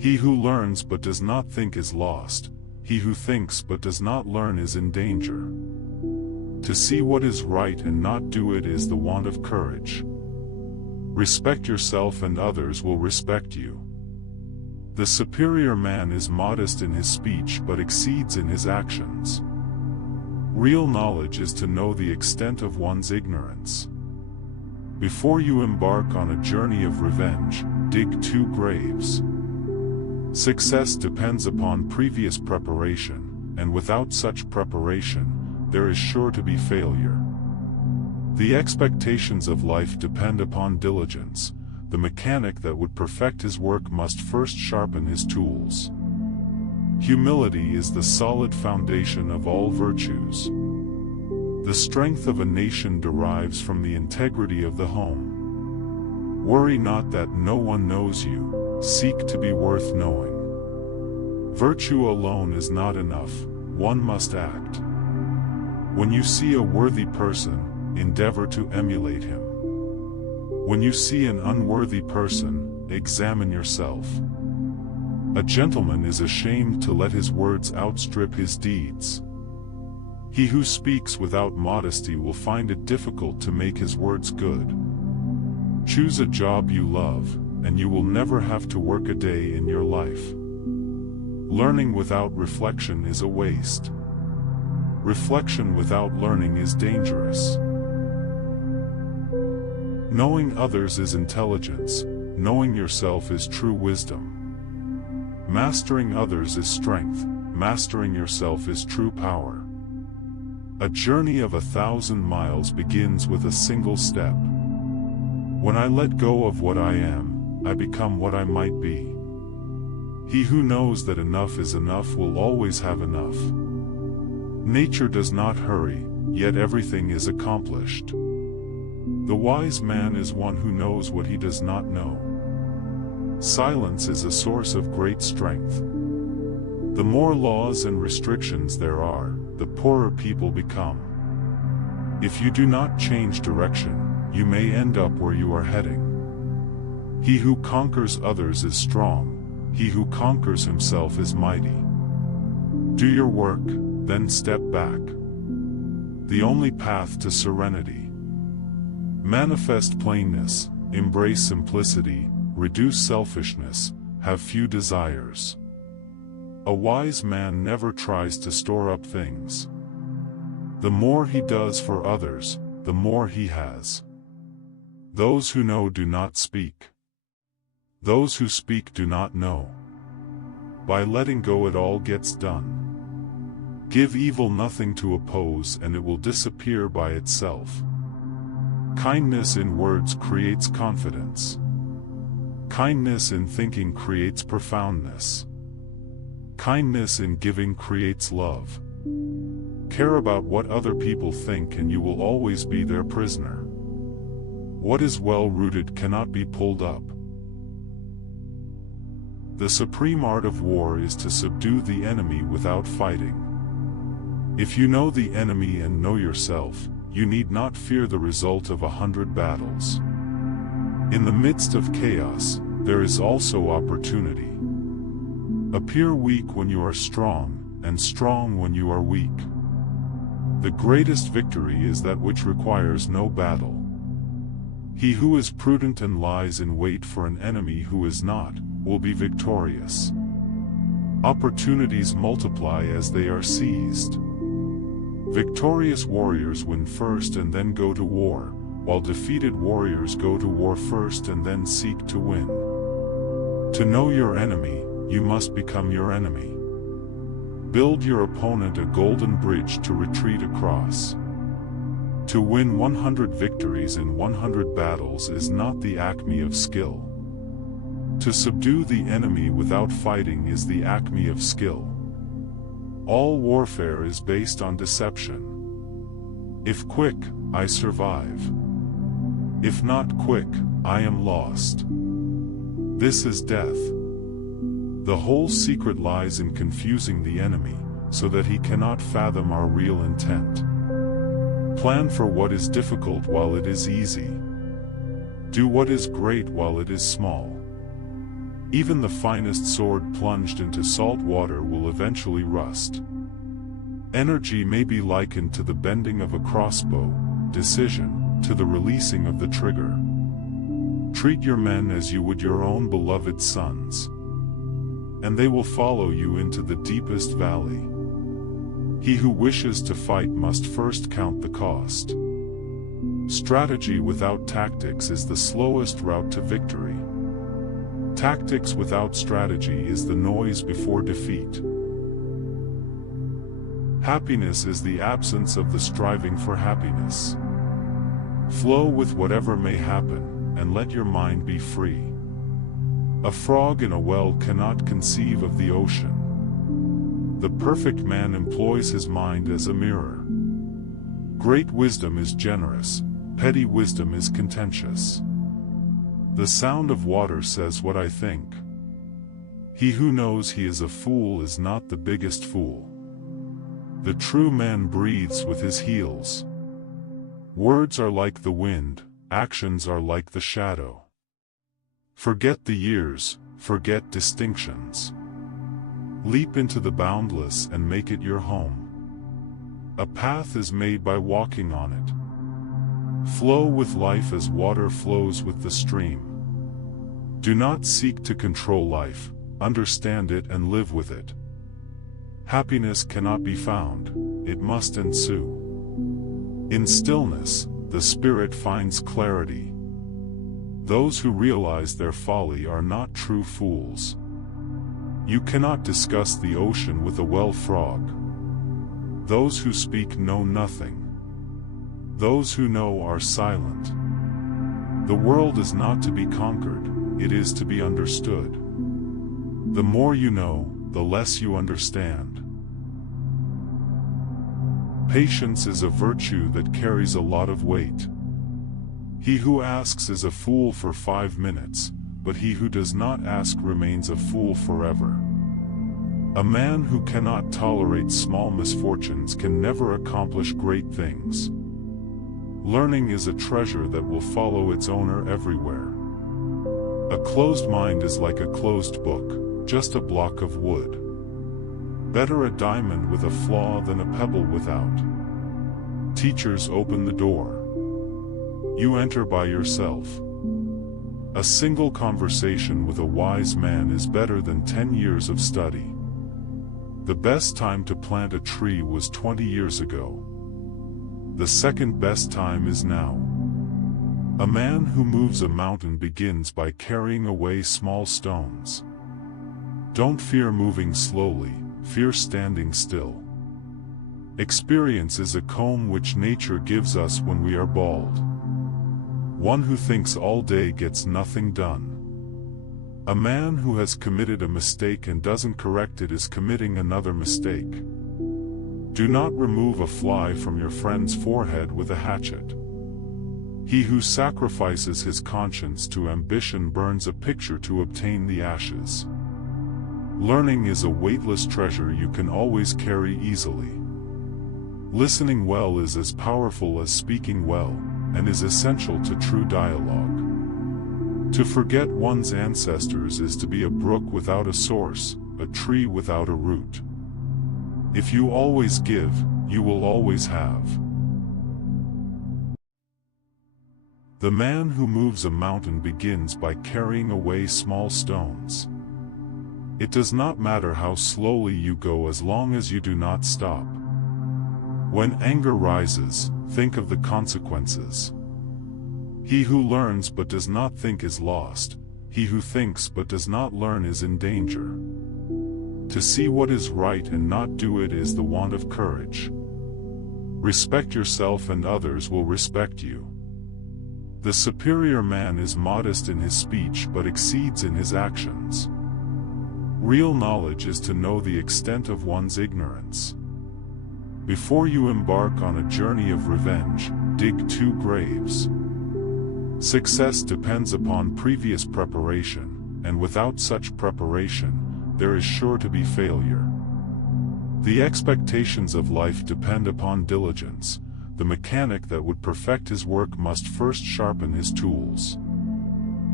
He who learns but does not think is lost. He who thinks but does not learn is in danger. To see what is right and not do it is the want of courage. Respect yourself and others will respect you. The superior man is modest in his speech but exceeds in his actions. Real knowledge is to know the extent of one's ignorance. Before you embark on a journey of revenge, dig 2 graves. Success depends upon previous preparation, and without such preparation, there is sure to be failure. The expectations of life depend upon diligence. The mechanic that would perfect his work must first sharpen his tools. Humility is the solid foundation of all virtues. The strength of a nation derives from the integrity of the home. Worry not that no one knows you. Seek to be worth knowing. Virtue alone is not enough, one must act. When you see a worthy person, endeavor to emulate him. When you see an unworthy person, examine yourself. A gentleman is ashamed to let his words outstrip his deeds. He who speaks without modesty will find it difficult to make his words good. Choose a job you love, and you will never have to work a day in your life. Learning without reflection is a waste. Reflection without learning is dangerous. Knowing others is intelligence, knowing yourself is true wisdom. Mastering others is strength, mastering yourself is true power. A journey of 1,000 miles begins with a single step. When I let go of what I am, I become what I might be. He who knows that enough is enough will always have enough. Nature does not hurry, yet everything is accomplished. The wise man is one who knows what he does not know. Silence is a source of great strength. The more laws and restrictions there are, the poorer people become. If you do not change direction, you may end up where you are heading. He who conquers others is strong, he who conquers himself is mighty. Do your work, then step back. The only path to serenity. Manifest plainness, embrace simplicity, reduce selfishness, have few desires. A wise man never tries to store up things. The more he does for others, the more he has. Those who know do not speak. Those who speak do not know. By letting go it all gets done. Give evil nothing to oppose and it will disappear by itself. Kindness in words creates confidence. Kindness in thinking creates profoundness. Kindness in giving creates love. Care about what other people think and you will always be their prisoner. What is well rooted cannot be pulled up. The supreme art of war is to subdue the enemy without fighting. If you know the enemy and know yourself, you need not fear the result of 100 battles. In the midst of chaos, there is also opportunity. Appear weak when you are strong, and strong when you are weak. The greatest victory is that which requires no battle. He who is prudent and lies in wait for an enemy who is not, will be victorious. Opportunities multiply as they are seized. Victorious warriors win first and then go to war, while defeated warriors go to war first and then seek to win. To know your enemy, you must become your enemy. Build your opponent a golden bridge to retreat across. To win 100 victories in 100 battles is not the acme of skill. To subdue the enemy without fighting is the acme of skill. All warfare is based on deception. If quick, I survive. If not quick, I am lost. This is death. The whole secret lies in confusing the enemy, so that he cannot fathom our real intent. Plan for what is difficult while it is easy. Do what is great while it is small. Even the finest sword plunged into salt water will eventually rust. Energy may be likened to the bending of a crossbow, decision, to the releasing of the trigger. Treat your men as you would your own beloved sons, and they will follow you into the deepest valley. He who wishes to fight must first count the cost. Strategy without tactics is the slowest route to victory. Tactics without strategy is the noise before defeat. Happiness is the absence of the striving for happiness. Flow with whatever may happen, and let your mind be free. A frog in a well cannot conceive of the ocean. The perfect man employs his mind as a mirror. Great wisdom is generous, petty wisdom is contentious. The sound of water says what I think. He who knows he is a fool is not the biggest fool. The true man breathes with his heels. Words are like the wind, actions are like the shadow. Forget the years, forget distinctions. Leap into the boundless and make it your home. A path is made by walking on it. Flow with life as water flows with the stream. Do not seek to control life, understand it and live with it. Happiness cannot be found, it must ensue. In stillness, the spirit finds clarity. Those who realize their folly are not true fools. You cannot discuss the ocean with a well frog. Those who speak know nothing. Those who know are silent. The world is not to be conquered, it is to be understood. The more you know, the less you understand. Patience is a virtue that carries a lot of weight. He who asks is a fool for 5 minutes, but he who does not ask remains a fool forever. A man who cannot tolerate small misfortunes can never accomplish great things. Learning is a treasure that will follow its owner everywhere. A closed mind is like a closed book, just a block of wood. Better a diamond with a flaw than a pebble without. Teachers open the door. You enter by yourself. A single conversation with a wise man is better than 10 years of study. The best time to plant a tree was 20 years ago. The second best time is now. A man who moves a mountain begins by carrying away small stones. Don't fear moving slowly, fear standing still. Experience is a comb which nature gives us when we are bald. One who thinks all day gets nothing done. A man who has committed a mistake and doesn't correct it is committing another mistake. Do not remove a fly from your friend's forehead with a hatchet. He who sacrifices his conscience to ambition burns a picture to obtain the ashes. Learning is a weightless treasure you can always carry easily. Listening well is as powerful as speaking well, and is essential to true dialogue. To forget one's ancestors is to be a brook without a source, a tree without a root. If you always give, you will always have. The man who moves a mountain begins by carrying away small stones. It does not matter how slowly you go as long as you do not stop. When anger rises, think of the consequences. He who learns but does not think is lost. He who thinks but does not learn is in danger. To see what is right and not do it is the want of courage. Respect yourself and others will respect you. The superior man is modest in his speech but exceeds in his actions. Real knowledge is to know the extent of one's ignorance. Before you embark on a journey of revenge, dig 2 graves. Success depends upon previous preparation, and without such preparation, there is sure to be failure. The expectations of life depend upon diligence. The mechanic that would perfect his work must first sharpen his tools.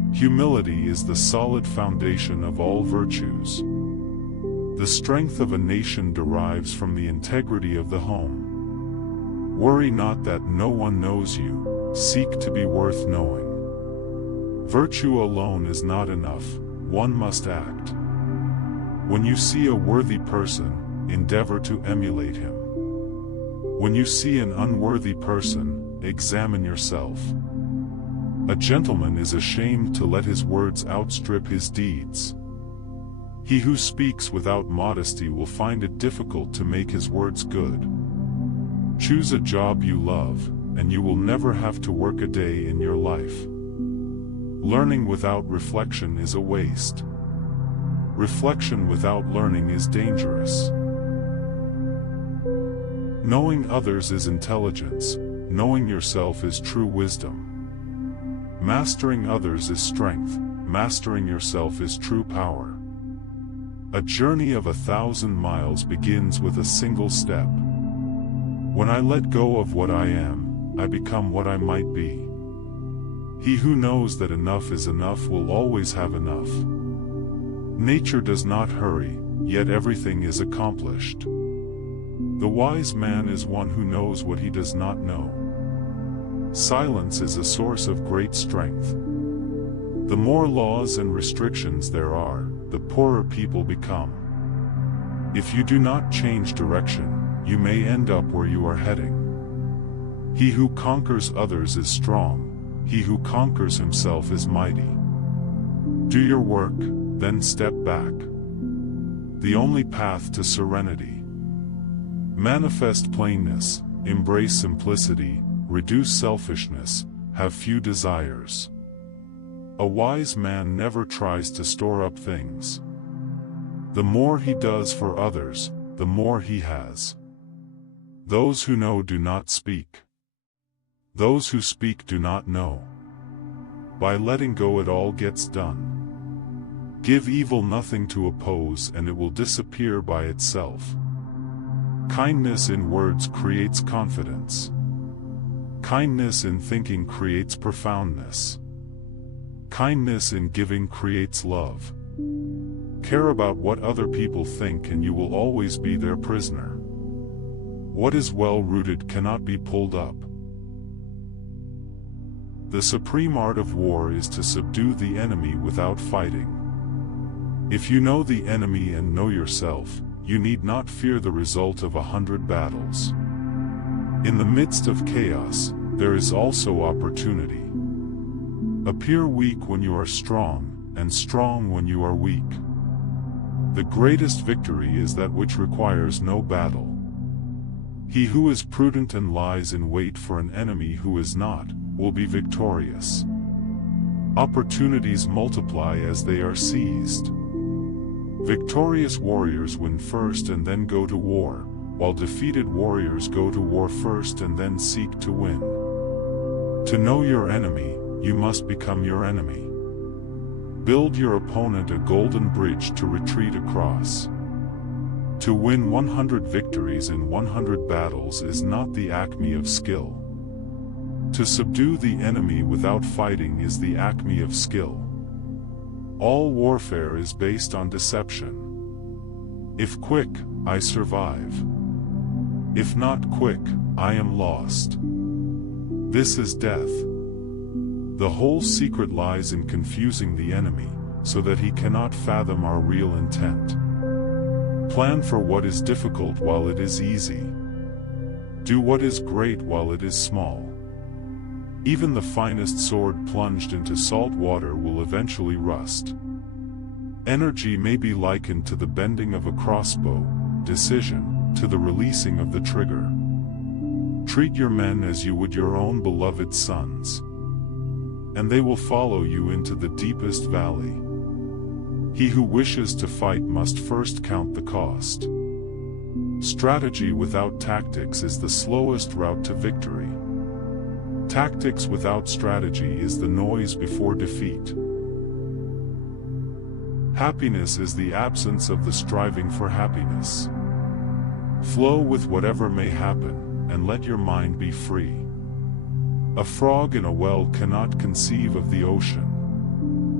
Humility is the solid foundation of all virtues. The strength of a nation derives from the integrity of the home. Worry not that no one knows you, seek to be worth knowing. Virtue alone is not enough, one must act. When you see a worthy person, endeavor to emulate him. When you see an unworthy person, examine yourself. A gentleman is ashamed to let his words outstrip his deeds. He who speaks without modesty will find it difficult to make his words good. Choose a job you love, and you will never have to work a day in your life. Learning without reflection is a waste. Reflection without learning is dangerous. Knowing others is intelligence, knowing yourself is true wisdom. Mastering others is strength, mastering yourself is true power. A journey of 1,000 miles begins with a single step. When I let go of what I am, I become what I might be. He who knows that enough is enough will always have enough. Nature does not hurry, yet everything is accomplished. The wise man is one who knows what he does not know. Silence is a source of great strength. The more laws and restrictions there are, the poorer people become. If you do not change direction, you may end up where you are heading. He who conquers others is strong. He who conquers himself is mighty. Do your work, then step back. The only path to serenity. Manifest plainness, embrace simplicity, reduce selfishness, have few desires. A wise man never tries to store up things. The more he does for others, the more he has. Those who know do not speak. Those who speak do not know. By letting go it all gets done. Give evil nothing to oppose and it will disappear by itself. Kindness in words creates confidence. Kindness in thinking creates profoundness. Kindness in giving creates love. Care about what other people think and you will always be their prisoner. What is well rooted cannot be pulled up. The supreme art of war is to subdue the enemy without fighting. If you know the enemy and know yourself, you need not fear the result of 100 battles. In the midst of chaos, there is also opportunity. Appear weak when you are strong, and strong when you are weak. The greatest victory is that which requires no battle. He who is prudent and lies in wait for an enemy who is not, will be victorious. Opportunities multiply as they are seized. Victorious warriors win first and then go to war, while defeated warriors go to war first and then seek to win. To know your enemy, you must become your enemy. Build your opponent a golden bridge to retreat across. To win 100 victories in 100 battles is not the acme of skill. To subdue the enemy without fighting is the acme of skill. All warfare is based on deception. If quick, I survive. If not quick, I am lost. This is death. The whole secret lies in confusing the enemy, so that he cannot fathom our real intent. Plan for what is difficult while it is easy. Do what is great while it is small. Even the finest sword plunged into salt water will eventually rust. Energy may be likened to the bending of a crossbow, decision, to the releasing of the trigger. Treat your men as you would your own beloved sons, and they will follow you into the deepest valley. He who wishes to fight must first count the cost. Strategy without tactics is the slowest route to victory. Tactics without strategy is the noise before defeat. Happiness is the absence of the striving for happiness. Flow with whatever may happen, and let your mind be free. A frog in a well cannot conceive of the ocean.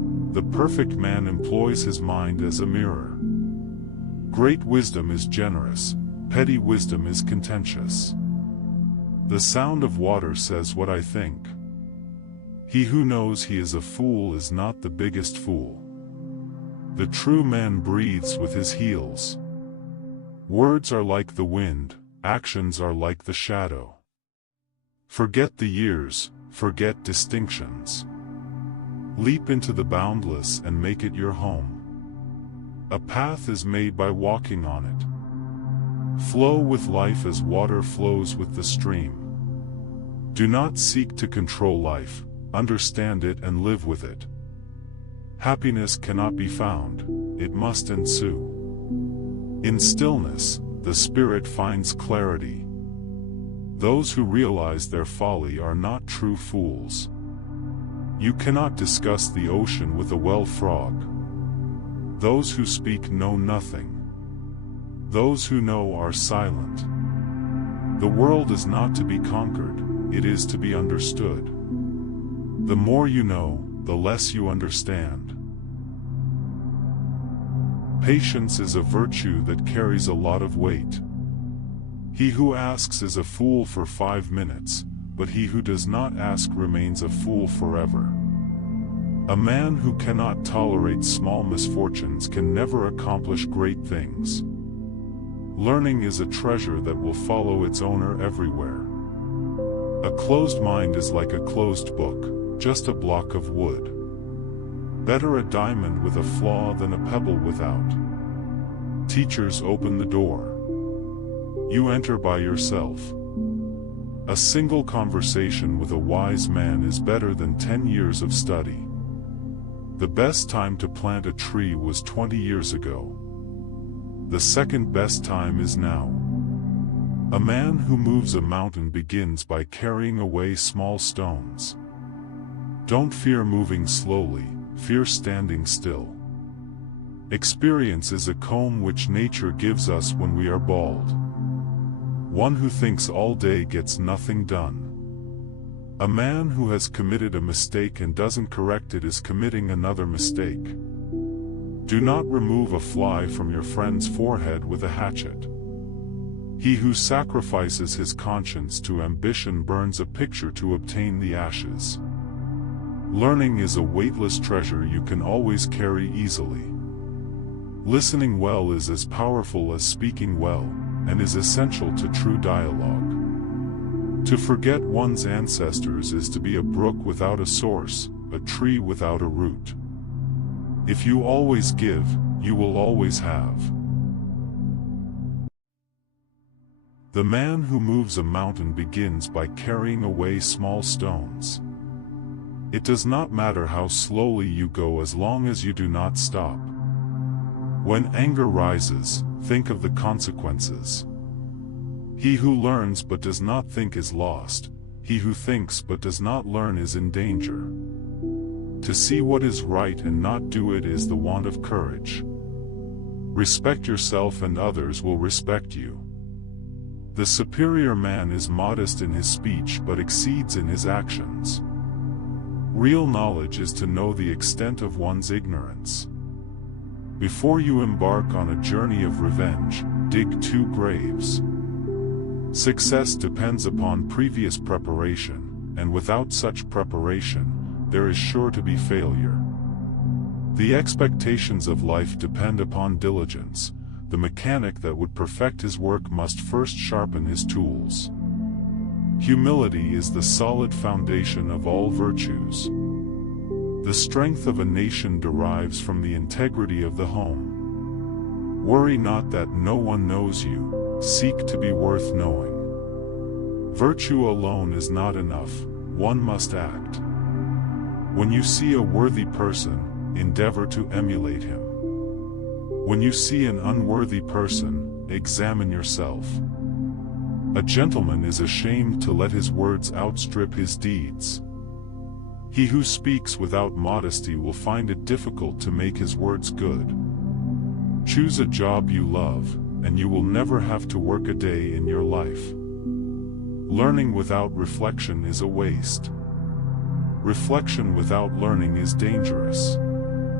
The perfect man employs his mind as a mirror. Great wisdom is generous, petty wisdom is contentious. The sound of water says what I think. He who knows he is a fool is not the biggest fool. The true man breathes with his heels. Words are like the wind, actions are like the shadow. Forget the years, forget distinctions. Leap into the boundless and make it your home. A path is made by walking on it. Flow with life as water flows with the stream. Do not seek to control life, understand it and live with it. Happiness cannot be found, it must ensue. In stillness, the spirit finds clarity. Those who realize their folly are not true fools. You cannot discuss the ocean with a well frog. Those who speak know nothing. Those who know are silent. The world is not to be conquered, it is to be understood. The more you know, the less you understand. Patience is a virtue that carries a lot of weight. He who asks is a fool for 5 minutes, but he who does not ask remains a fool forever. A man who cannot tolerate small misfortunes can never accomplish great things. Learning is a treasure that will follow its owner everywhere. A closed mind is like a closed book, just a block of wood. Better a diamond with a flaw than a pebble without. Teachers open the door. You enter by yourself. A single conversation with a wise man is better than 10 years of study. The best time to plant a tree was 20 years ago. The second best time is now. A man who moves a mountain begins by carrying away small stones. Don't fear moving slowly, fear standing still. Experience is a comb which nature gives us when we are bald. One who thinks all day gets nothing done. A man who has committed a mistake and doesn't correct it is committing another mistake. Do not remove a fly from your friend's forehead with a hatchet. He who sacrifices his conscience to ambition burns a picture to obtain the ashes. Learning is a weightless treasure you can always carry easily. Listening well is as powerful as speaking well, and is essential to true dialogue. To forget one's ancestors is to be a brook without a source, a tree without a root. If you always give, you will always have. The man who moves a mountain begins by carrying away small stones. It does not matter how slowly you go as long as you do not stop. When anger rises, think of the consequences. He who learns but does not think is lost. He who thinks but does not learn is in danger. To see what is right and not do it is the want of courage. Respect yourself and others will respect you. The superior man is modest in his speech but exceeds in his actions. Real knowledge is to know the extent of one's ignorance. Before you embark on a journey of revenge, dig 2 graves. Success depends upon previous preparation, and without such preparation, there is sure to be failure. The expectations of life depend upon diligence. The mechanic that would perfect his work must first sharpen his tools. Humility is the solid foundation of all virtues. The strength of a nation derives from the integrity of the home. Worry not that no one knows you, seek to be worth knowing. Virtue alone is not enough, one must act. When you see a worthy person, endeavor to emulate him. When you see an unworthy person, examine yourself. A gentleman is ashamed to let his words outstrip his deeds. He who speaks without modesty will find it difficult to make his words good. Choose a job you love, and you will never have to work a day in your life. Learning without reflection is a waste. Reflection without learning is dangerous.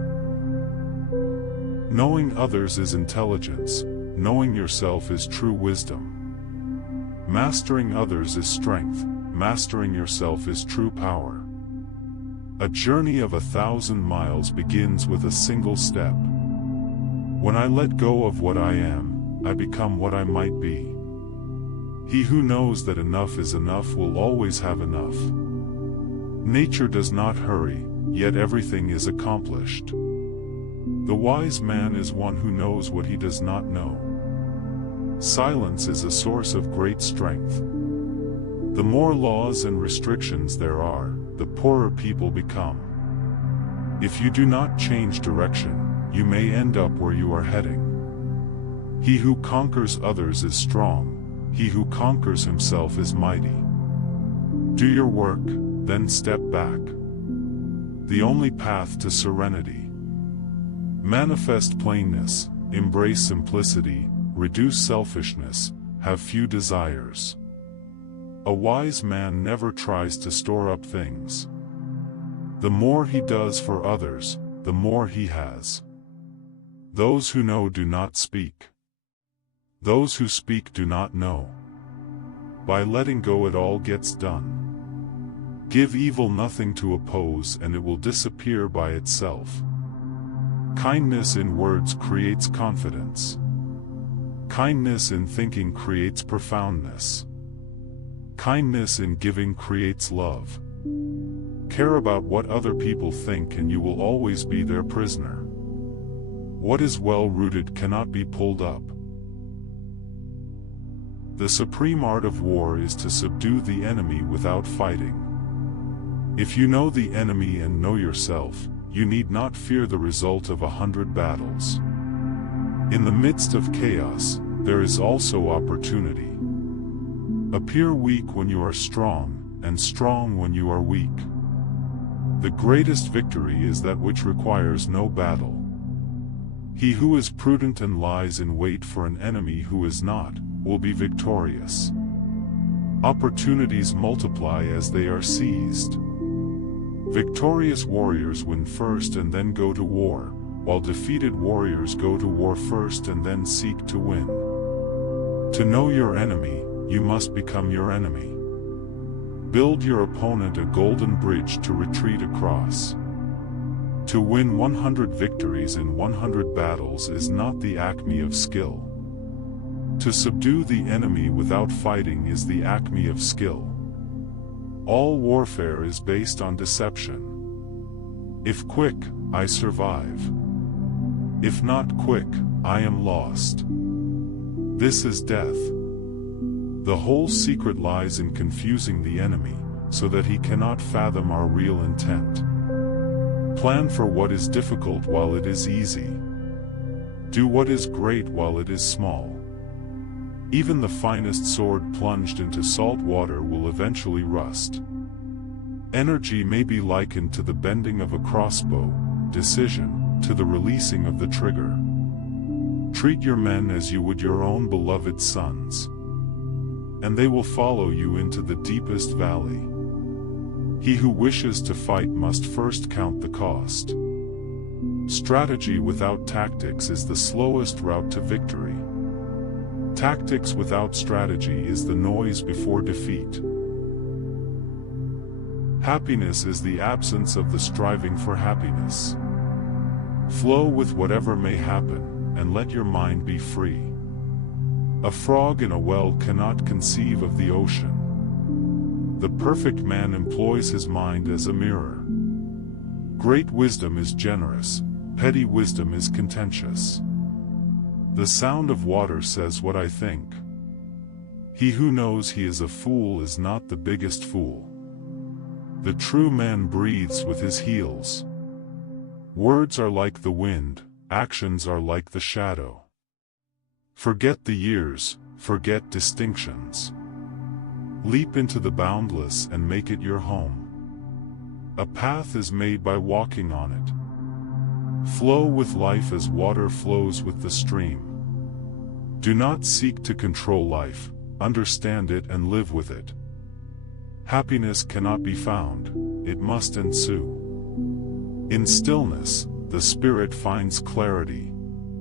Knowing others is intelligence, knowing yourself is true wisdom. Mastering others is strength, mastering yourself is true power. A journey of 1,000 miles begins with a single step. When I let go of what I am, I become what I might be. He who knows that enough is enough will always have enough. Nature does not hurry, yet everything is accomplished. The wise man is one who knows what he does not know. Silence is a source of great strength. The more laws and restrictions there are, the poorer people become. If you do not change direction, you may end up where you are heading. He who conquers others is strong, he who conquers himself is mighty. Do your work, then step back. The only path to serenity. Manifest plainness, embrace simplicity, reduce selfishness, have few desires. A wise man never tries to store up things. The more he does for others, the more he has. Those who know do not speak. Those who speak do not know. By letting go it all gets done. Give evil nothing to oppose and it will disappear by itself. Kindness in words creates confidence. Kindness in thinking creates profoundness. Kindness in giving creates love. Care about what other people think and you will always be their prisoner. What is well-rooted cannot be pulled up. The supreme art of war is to subdue the enemy without fighting. If you know the enemy and know yourself, you need not fear the result of 100 battles. In the midst of chaos, there is also opportunity. Appear weak when you are strong, and strong when you are weak. The greatest victory is that which requires no battle. He who is prudent and lies in wait for an enemy who is not, will be victorious. Opportunities multiply as they are seized. Victorious warriors win first and then go to war, while defeated warriors go to war first and then seek to win. To know your enemy, you must become your enemy. Build your opponent a golden bridge to retreat across. To win 100 victories in 100 battles is not the acme of skill. To subdue the enemy without fighting is the acme of skill. All warfare is based on deception. If quick, I survive. If not quick, I am lost. This is death. The whole secret lies in confusing the enemy, so that he cannot fathom our real intent. Plan for what is difficult while it is easy. Do what is great while it is small. Even the finest sword plunged into salt water will eventually rust. Energy may be likened to the bending of a crossbow, decision, to the releasing of the trigger. Treat your men as you would your own beloved sons, and they will follow you into the deepest valley. He who wishes to fight must first count the cost. Strategy without tactics is the slowest route to victory. Tactics without strategy is the noise before defeat. Happiness is the absence of the striving for happiness. Flow with whatever may happen, and let your mind be free. A frog in a well cannot conceive of the ocean. The perfect man employs his mind as a mirror. Great wisdom is generous, petty wisdom is contentious. The sound of water says what I think. He who knows he is a fool is not the biggest fool. The true man breathes with his heels. Words are like the wind, actions are like the shadow. Forget the years, forget distinctions. Leap into the boundless and make it your home. A path is made by walking on it. Flow with life as water flows with the stream. Do not seek to control life, understand it and live with it. Happiness cannot be found, it must ensue. In stillness, the spirit finds clarity.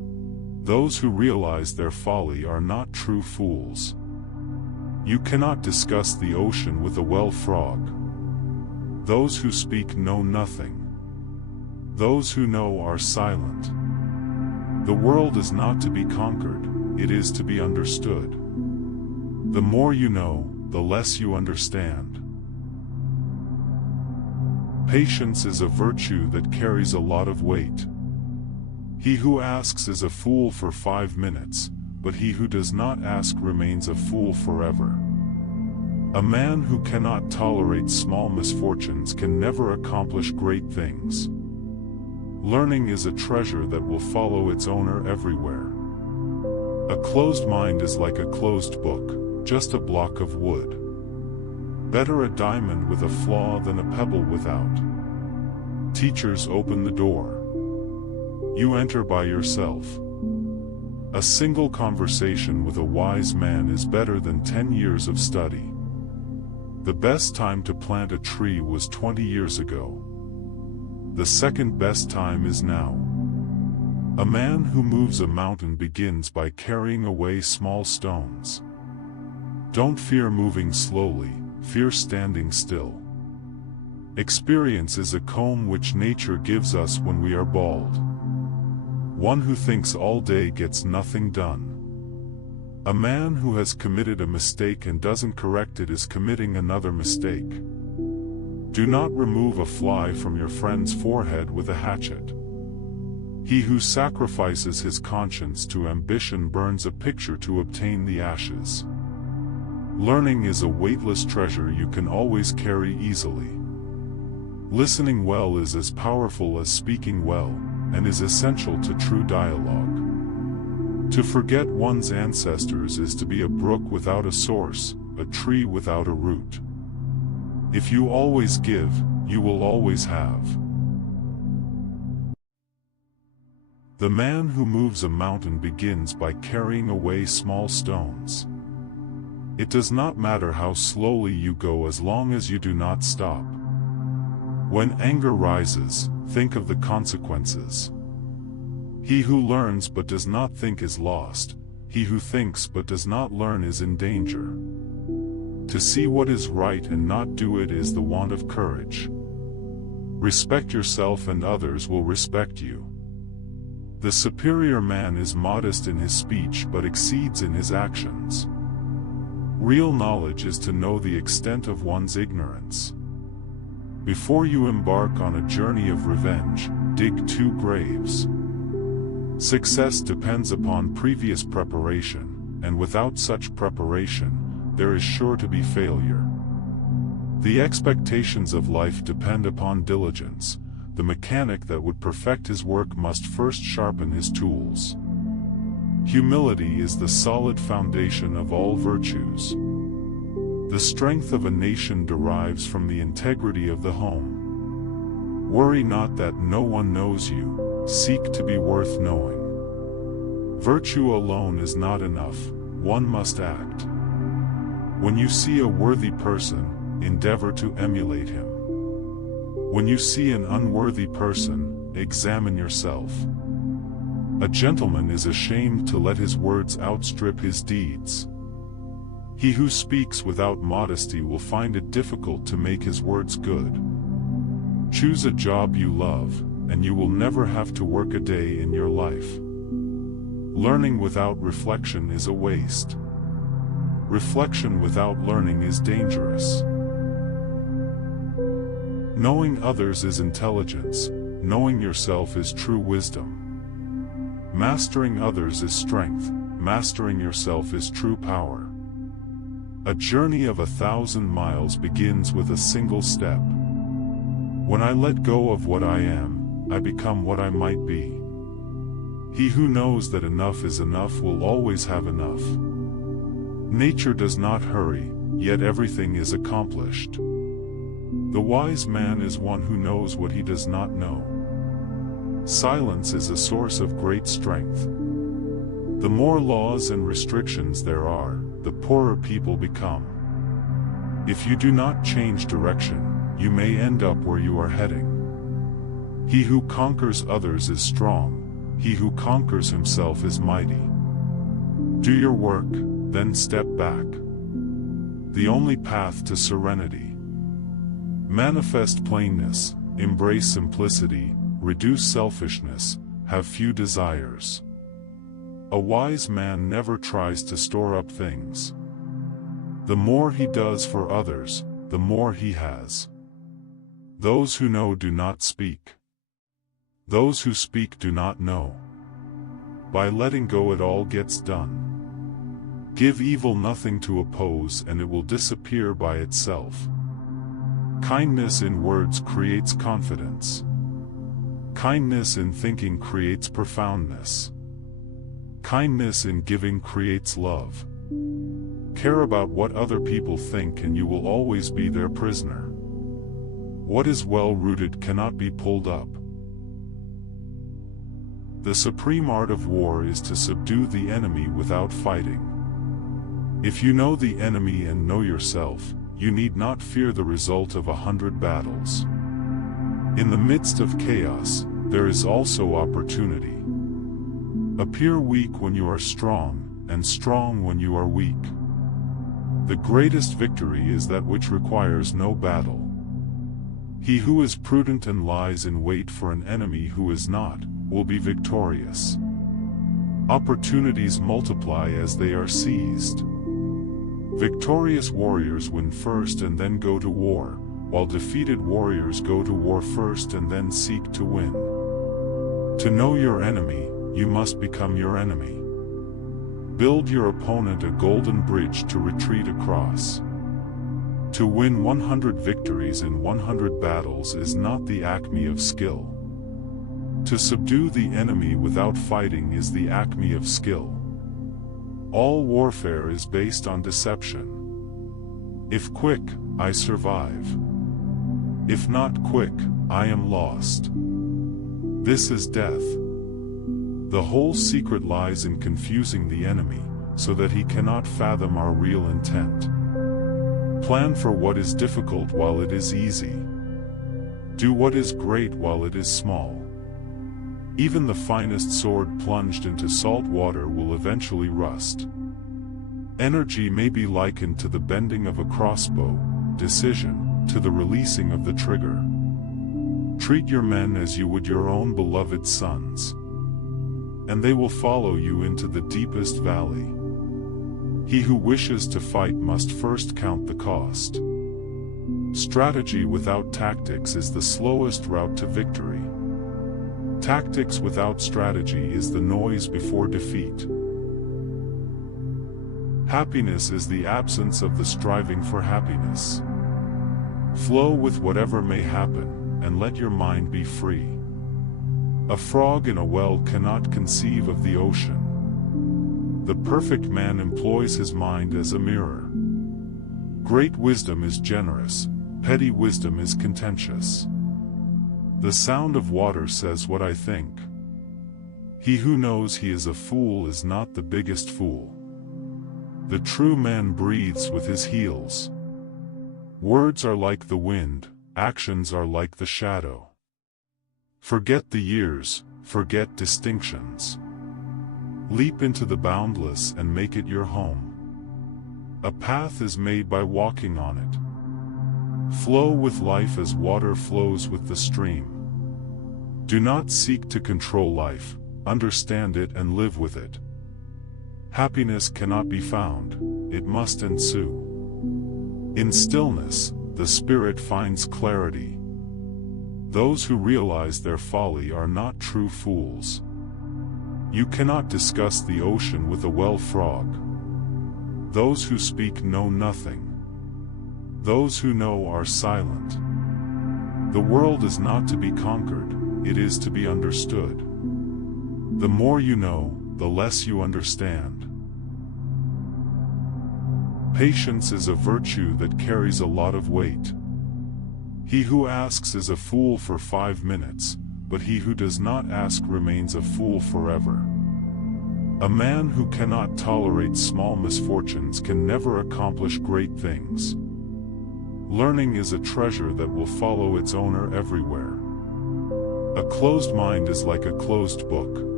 Those who realize their folly are not true fools. You cannot discuss the ocean with a well frog. Those who speak know nothing. Those who know are silent. The world is not to be conquered, it is to be understood. The more you know, the less you understand. Patience is a virtue that carries a lot of weight. He who asks is a fool for 5 minutes, but he who does not ask remains a fool forever. A man who cannot tolerate small misfortunes can never accomplish great things. Learning is a treasure that will follow its owner everywhere. A closed mind is like a closed book, just a block of wood. Better a diamond with a flaw than a pebble without. Teachers open the door. You enter by yourself. A single conversation with a wise man is better than 10 years of study. The best time to plant a tree was 20 years ago. The second best time is now. A man who moves a mountain begins by carrying away small stones. Don't fear moving slowly, fear standing still. Experience is a comb which nature gives us when we are bald. One who thinks all day gets nothing done. A man who has committed a mistake and doesn't correct it is committing another mistake. Do not remove a fly from your friend's forehead with a hatchet. He who sacrifices his conscience to ambition burns a picture to obtain the ashes. Learning is a weightless treasure you can always carry easily. Listening well is as powerful as speaking well, and is essential to true dialogue. To forget one's ancestors is to be a brook without a source, a tree without a root. If you always give, you will always have. The man who moves a mountain begins by carrying away small stones. It does not matter how slowly you go as long as you do not stop. When anger rises, think of the consequences. He who learns but does not think is lost. He who thinks but does not learn is in danger. To see what is right and not do it is the want of courage. Respect yourself and others will respect you. The superior man is modest in his speech but exceeds in his actions. Real knowledge is to know the extent of one's ignorance. Before you embark on a journey of revenge, dig 2 graves. Success depends upon previous preparation, and without such preparation, there is sure to be failure. The expectations of life depend upon diligence. The mechanic that would perfect his work must first sharpen his tools. Humility is the solid foundation of all virtues. The strength of a nation derives from the integrity of the home. Worry not that no one knows you, seek to be worth knowing. Virtue alone is not enough, one must act. When you see a worthy person, endeavor to emulate him. When you see an unworthy person, examine yourself. A gentleman is ashamed to let his words outstrip his deeds. He who speaks without modesty will find it difficult to make his words good. Choose a job you love, and you will never have to work a day in your life. Learning without reflection is a waste. Reflection without learning is dangerous. Knowing others is intelligence, knowing yourself is true wisdom. Mastering others is strength, mastering yourself is true power. A journey of 1,000 miles begins with a single step. When I let go of what I am, I become what I might be. He who knows that enough is enough will always have enough. Nature does not hurry, yet everything is accomplished. The wise man is one who knows what he does not know. Silence is a source of great strength. The more laws and restrictions there are, the poorer people become. If you do not change direction, you may end up where you are heading. He who conquers others is strong, He who conquers himself is mighty. Do your work, then step back. The only path to serenity. Manifest plainness, embrace simplicity, reduce selfishness, have few desires. A wise man never tries to store up things. The more he does for others, the more he has. Those who know do not speak. Those who speak do not know. By letting go it all gets done. Give evil nothing to oppose and it will disappear by itself. Kindness in words creates confidence. Kindness in thinking creates profoundness. Kindness in giving creates love. Care about what other people think and you will always be their prisoner. What is well-rooted cannot be pulled up. The supreme art of war is to subdue the enemy without fighting. If you know the enemy and know yourself, you need not fear the result of 100 battles. In the midst of chaos, there is also opportunity. Appear weak when you are strong, and strong when you are weak. The greatest victory is that which requires no battle. He who is prudent and lies in wait for an enemy who is not, will be victorious. Opportunities multiply as they are seized. Victorious warriors win first and then go to war, while defeated warriors go to war first and then seek to win. To know your enemy, you must become your enemy. Build your opponent a golden bridge to retreat across. To win 100 victories in 100 battles is not the acme of skill. To subdue the enemy without fighting is the acme of skill. All warfare is based on deception. If quick, I survive. If not quick, I am lost. This is death. The whole secret lies in confusing the enemy, so that he cannot fathom our real intent. Plan for what is difficult while it is easy. Do what is great while it is small. Even the finest sword plunged into salt water will eventually rust. Energy may be likened to the bending of a crossbow, decision, to the releasing of the trigger. Treat your men as you would your own beloved sons, and they will follow you into the deepest valley. He who wishes to fight must first count the cost. Strategy without tactics is the slowest route to victory. Tactics without strategy is the noise before defeat. Happiness is the absence of the striving for happiness. Flow with whatever may happen, and let your mind be free. A frog in a well cannot conceive of the ocean. The perfect man employs his mind as a mirror. Great wisdom is generous, petty wisdom is contentious. The sound of water says what I think. He who knows he is a fool is not the biggest fool. The true man breathes with his heels. Words are like the wind, actions are like the shadow. Forget the years, forget distinctions. Leap into the boundless and make it your home. A path is made by walking on it. Flow with life as water flows with the stream. Do not seek to control life, understand it and live with it. Happiness cannot be found, it must ensue. In stillness, the spirit finds clarity. Those who realize their folly are not true fools. You cannot discuss the ocean with a well frog. Those who speak know nothing. Those who know are silent. The world is not to be conquered, it is to be understood. The more you know, the less you understand. Patience is a virtue that carries a lot of weight. He who asks is a fool for 5 minutes, but he who does not ask remains a fool forever. A man who cannot tolerate small misfortunes can never accomplish great things. Learning is a treasure that will follow its owner everywhere. A closed mind is like a closed book.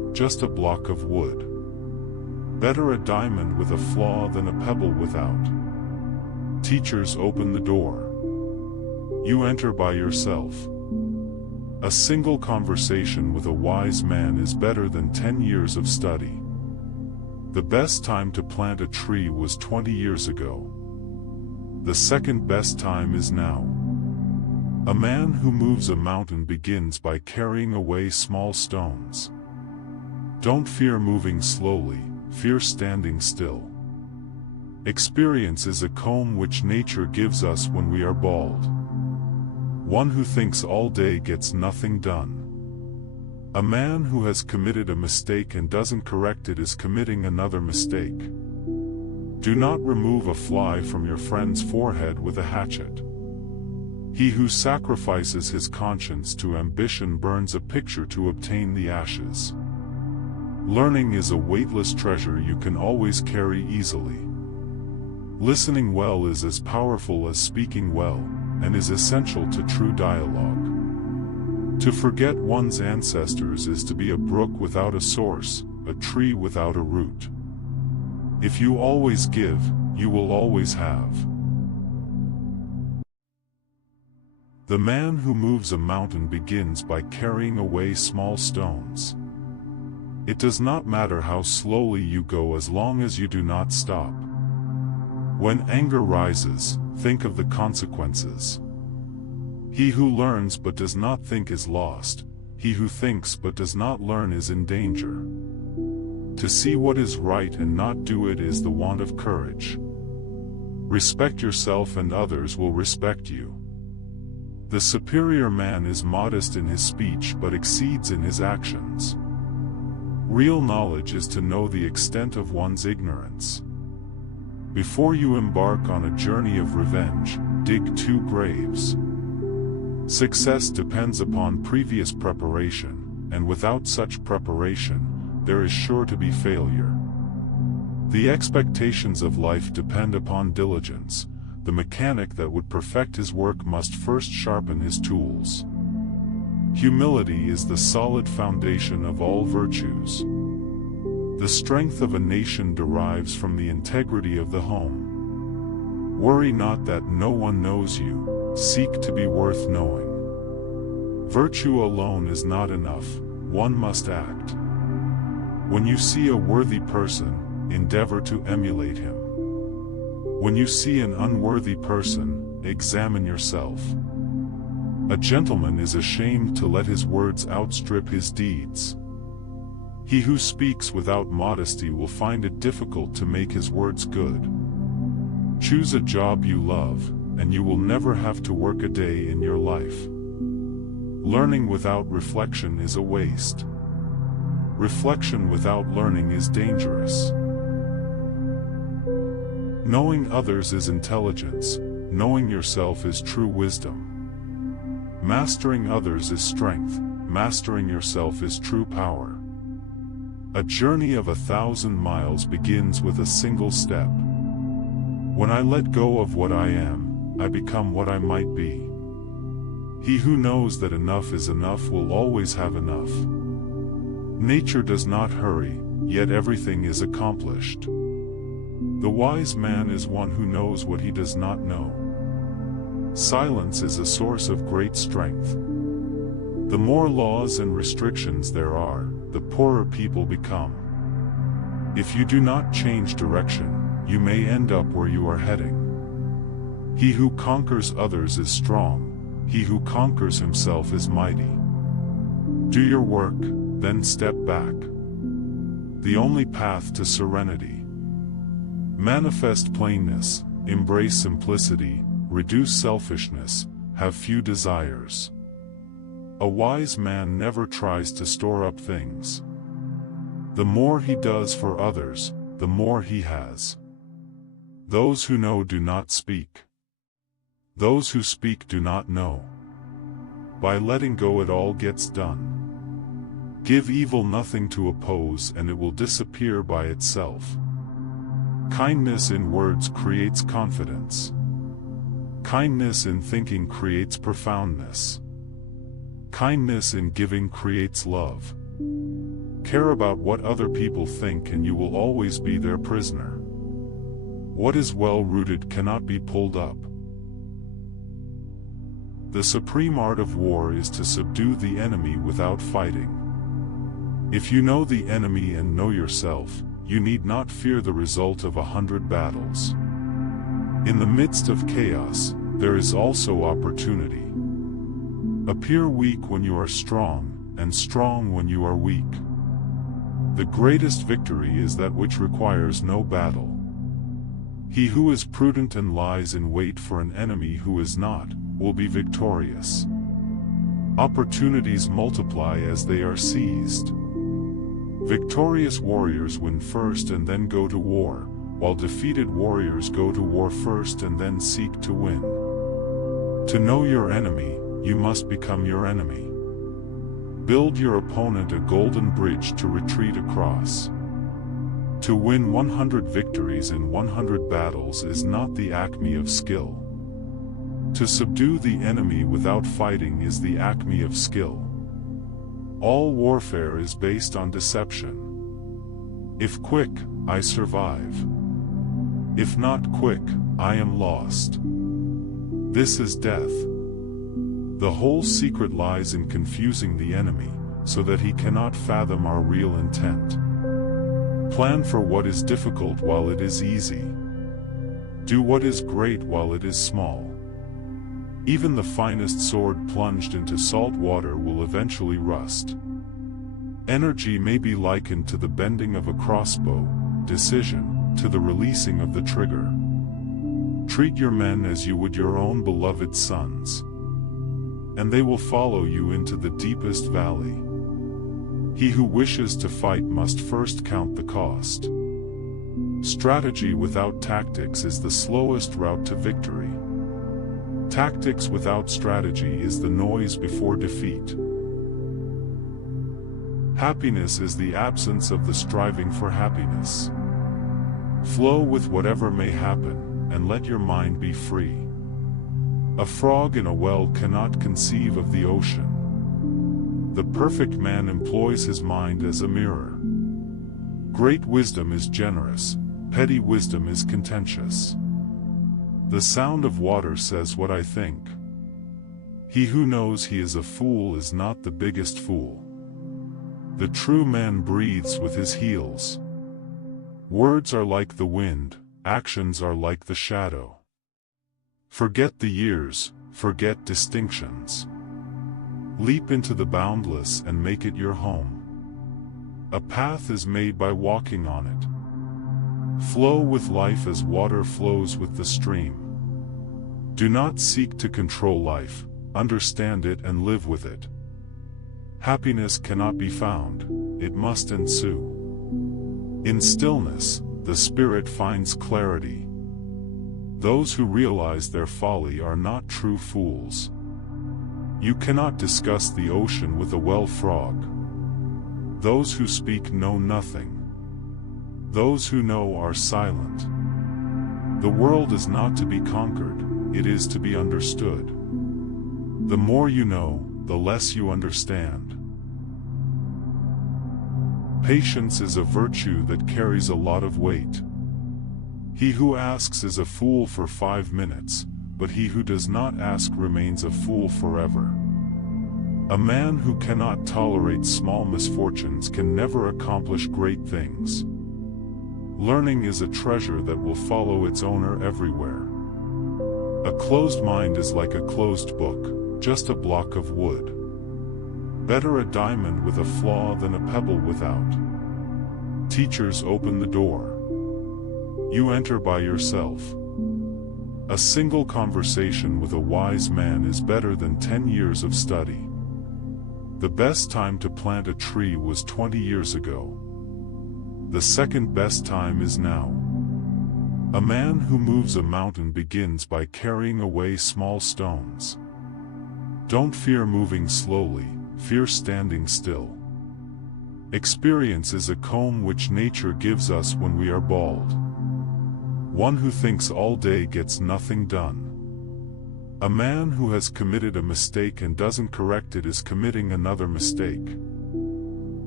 just a block of wood. Better a diamond with a flaw than a pebble without. Teachers open the door. You enter by yourself. A single conversation with a wise man is better than 10 years of study. The best time to plant a tree was 20 years ago. The second best time is now. A man who moves a mountain begins by carrying away small stones. Don't fear moving slowly, fear standing still. Experience is a comb which nature gives us when we are bald. One who thinks all day gets nothing done. A man who has committed a mistake and doesn't correct it is committing another mistake. Do not remove a fly from your friend's forehead with a hatchet. He who sacrifices his conscience to ambition burns a picture to obtain the ashes. Learning is a weightless treasure you can always carry easily. Listening well is as powerful as speaking well, and is essential to true dialogue. To forget one's ancestors is to be a brook without a source, a tree without a root. If you always give, you will always have. The man who moves a mountain begins by carrying away small stones. It does not matter how slowly you go as long as you do not stop. When anger rises, think of the consequences. He who learns but does not think is lost. He who thinks but does not learn is in danger. To see what is right and not do it is the want of courage. Respect yourself and others will respect you. The superior man is modest in his speech but exceeds in his actions. Real knowledge is to know the extent of one's ignorance. Before you embark on a journey of revenge, dig 2 graves. Success depends upon previous preparation, and without such preparation, there is sure to be failure. The expectations of life depend upon diligence. The mechanic that would perfect his work must first sharpen his tools. Humility is the solid foundation of all virtues. The strength of a nation derives from the integrity of the home. Worry not that no one knows you, seek to be worth knowing. Virtue alone is not enough, one must act. When you see a worthy person, endeavor to emulate him. When you see an unworthy person, examine yourself. A gentleman is ashamed to let his words outstrip his deeds. He who speaks without modesty will find it difficult to make his words good. Choose a job you love, and you will never have to work a day in your life. Learning without reflection is a waste. Reflection without learning is dangerous. Knowing others is intelligence, knowing yourself is true wisdom. Mastering others is strength, mastering yourself is true power. A journey of 1,000 miles begins with a single step. When I let go of what I am, I become what I might be. He who knows that enough is enough will always have enough. Nature does not hurry, yet everything is accomplished. The wise man is one who knows what he does not know. Silence is a source of great strength. The more laws and restrictions there are, the poorer people become. If you do not change direction, you may end up where you are heading. He who conquers others is strong, he who conquers himself is mighty. Do your work, then step back. The only path to serenity. Manifest plainness, embrace simplicity, reduce selfishness, have few desires. A wise man never tries to store up things. The more he does for others, the more he has. Those who know do not speak. Those who speak do not know. By letting go it all gets done. Give evil nothing to oppose and it will disappear by itself. Kindness in words creates confidence. Kindness in thinking creates profoundness. Kindness in giving creates love. Care about what other people think and you will always be their prisoner. What is well-rooted cannot be pulled up. The supreme art of war is to subdue the enemy without fighting. If you know the enemy and know yourself, you need not fear the result of 100 battles. In the midst of chaos, there is also opportunity. Appear weak when you are strong, and strong when you are weak. The greatest victory is that which requires no battle. He who is prudent and lies in wait for an enemy who is not, will be victorious. Opportunities multiply as they are seized. Victorious warriors win first and then go to war, while defeated warriors go to war first and then seek to win. To know your enemy, you must become your enemy. Build your opponent a golden bridge to retreat across. To win 100 victories in 100 battles is not the acme of skill. To subdue the enemy without fighting is the acme of skill. All warfare is based on deception. If quick, I survive. If not quick, I am lost. This is death. The whole secret lies in confusing the enemy, so that he cannot fathom our real intent. Plan for what is difficult while it is easy. Do what is great while it is small. Even the finest sword plunged into salt water will eventually rust. Energy may be likened to the bending of a crossbow, decision, to the releasing of the trigger. Treat your men as you would your own beloved sons, and they will follow you into the deepest valley. He who wishes to fight must first count the cost. Strategy without tactics is the slowest route to victory. Tactics without strategy is the noise before defeat. Happiness is the absence of the striving for happiness. Flow with whatever may happen, and let your mind be free. A frog in a well cannot conceive of the ocean. The perfect man employs his mind as a mirror. Great wisdom is generous, petty wisdom is contentious. The sound of water says what I think. He who knows he is a fool is not the biggest fool. The true man breathes with his heels. Words are like the wind, actions are like the shadow. Forget the years, forget distinctions. Leap into the boundless and make it your home. A path is made by walking on it. Flow with life as water flows with the stream. Do not seek to control life, understand it and live with it. Happiness cannot be found, it must ensue. In stillness, the spirit finds clarity. Those who realize their folly are not true fools. You cannot discuss the ocean with a well frog. Those who speak know nothing. Those who know are silent. The world is not to be conquered, it is to be understood. The more you know, the less you understand. Patience is a virtue that carries a lot of weight. He who asks is a fool for 5 minutes, but he who does not ask remains a fool forever. A man who cannot tolerate small misfortunes can never accomplish great things. Learning is a treasure that will follow its owner everywhere. A closed mind is like a closed book, just a block of wood. Better a diamond with a flaw than a pebble without. Teachers open the door. You enter by yourself. A single conversation with a wise man is better than 10 years of study. The best time to plant a tree was 20 years ago. The second best time is now. A man who moves a mountain begins by carrying away small stones. Don't fear moving slowly, fear standing still. Experience is a comb which nature gives us when we are bald. One who thinks all day gets nothing done. A man who has committed a mistake and doesn't correct it is committing another mistake.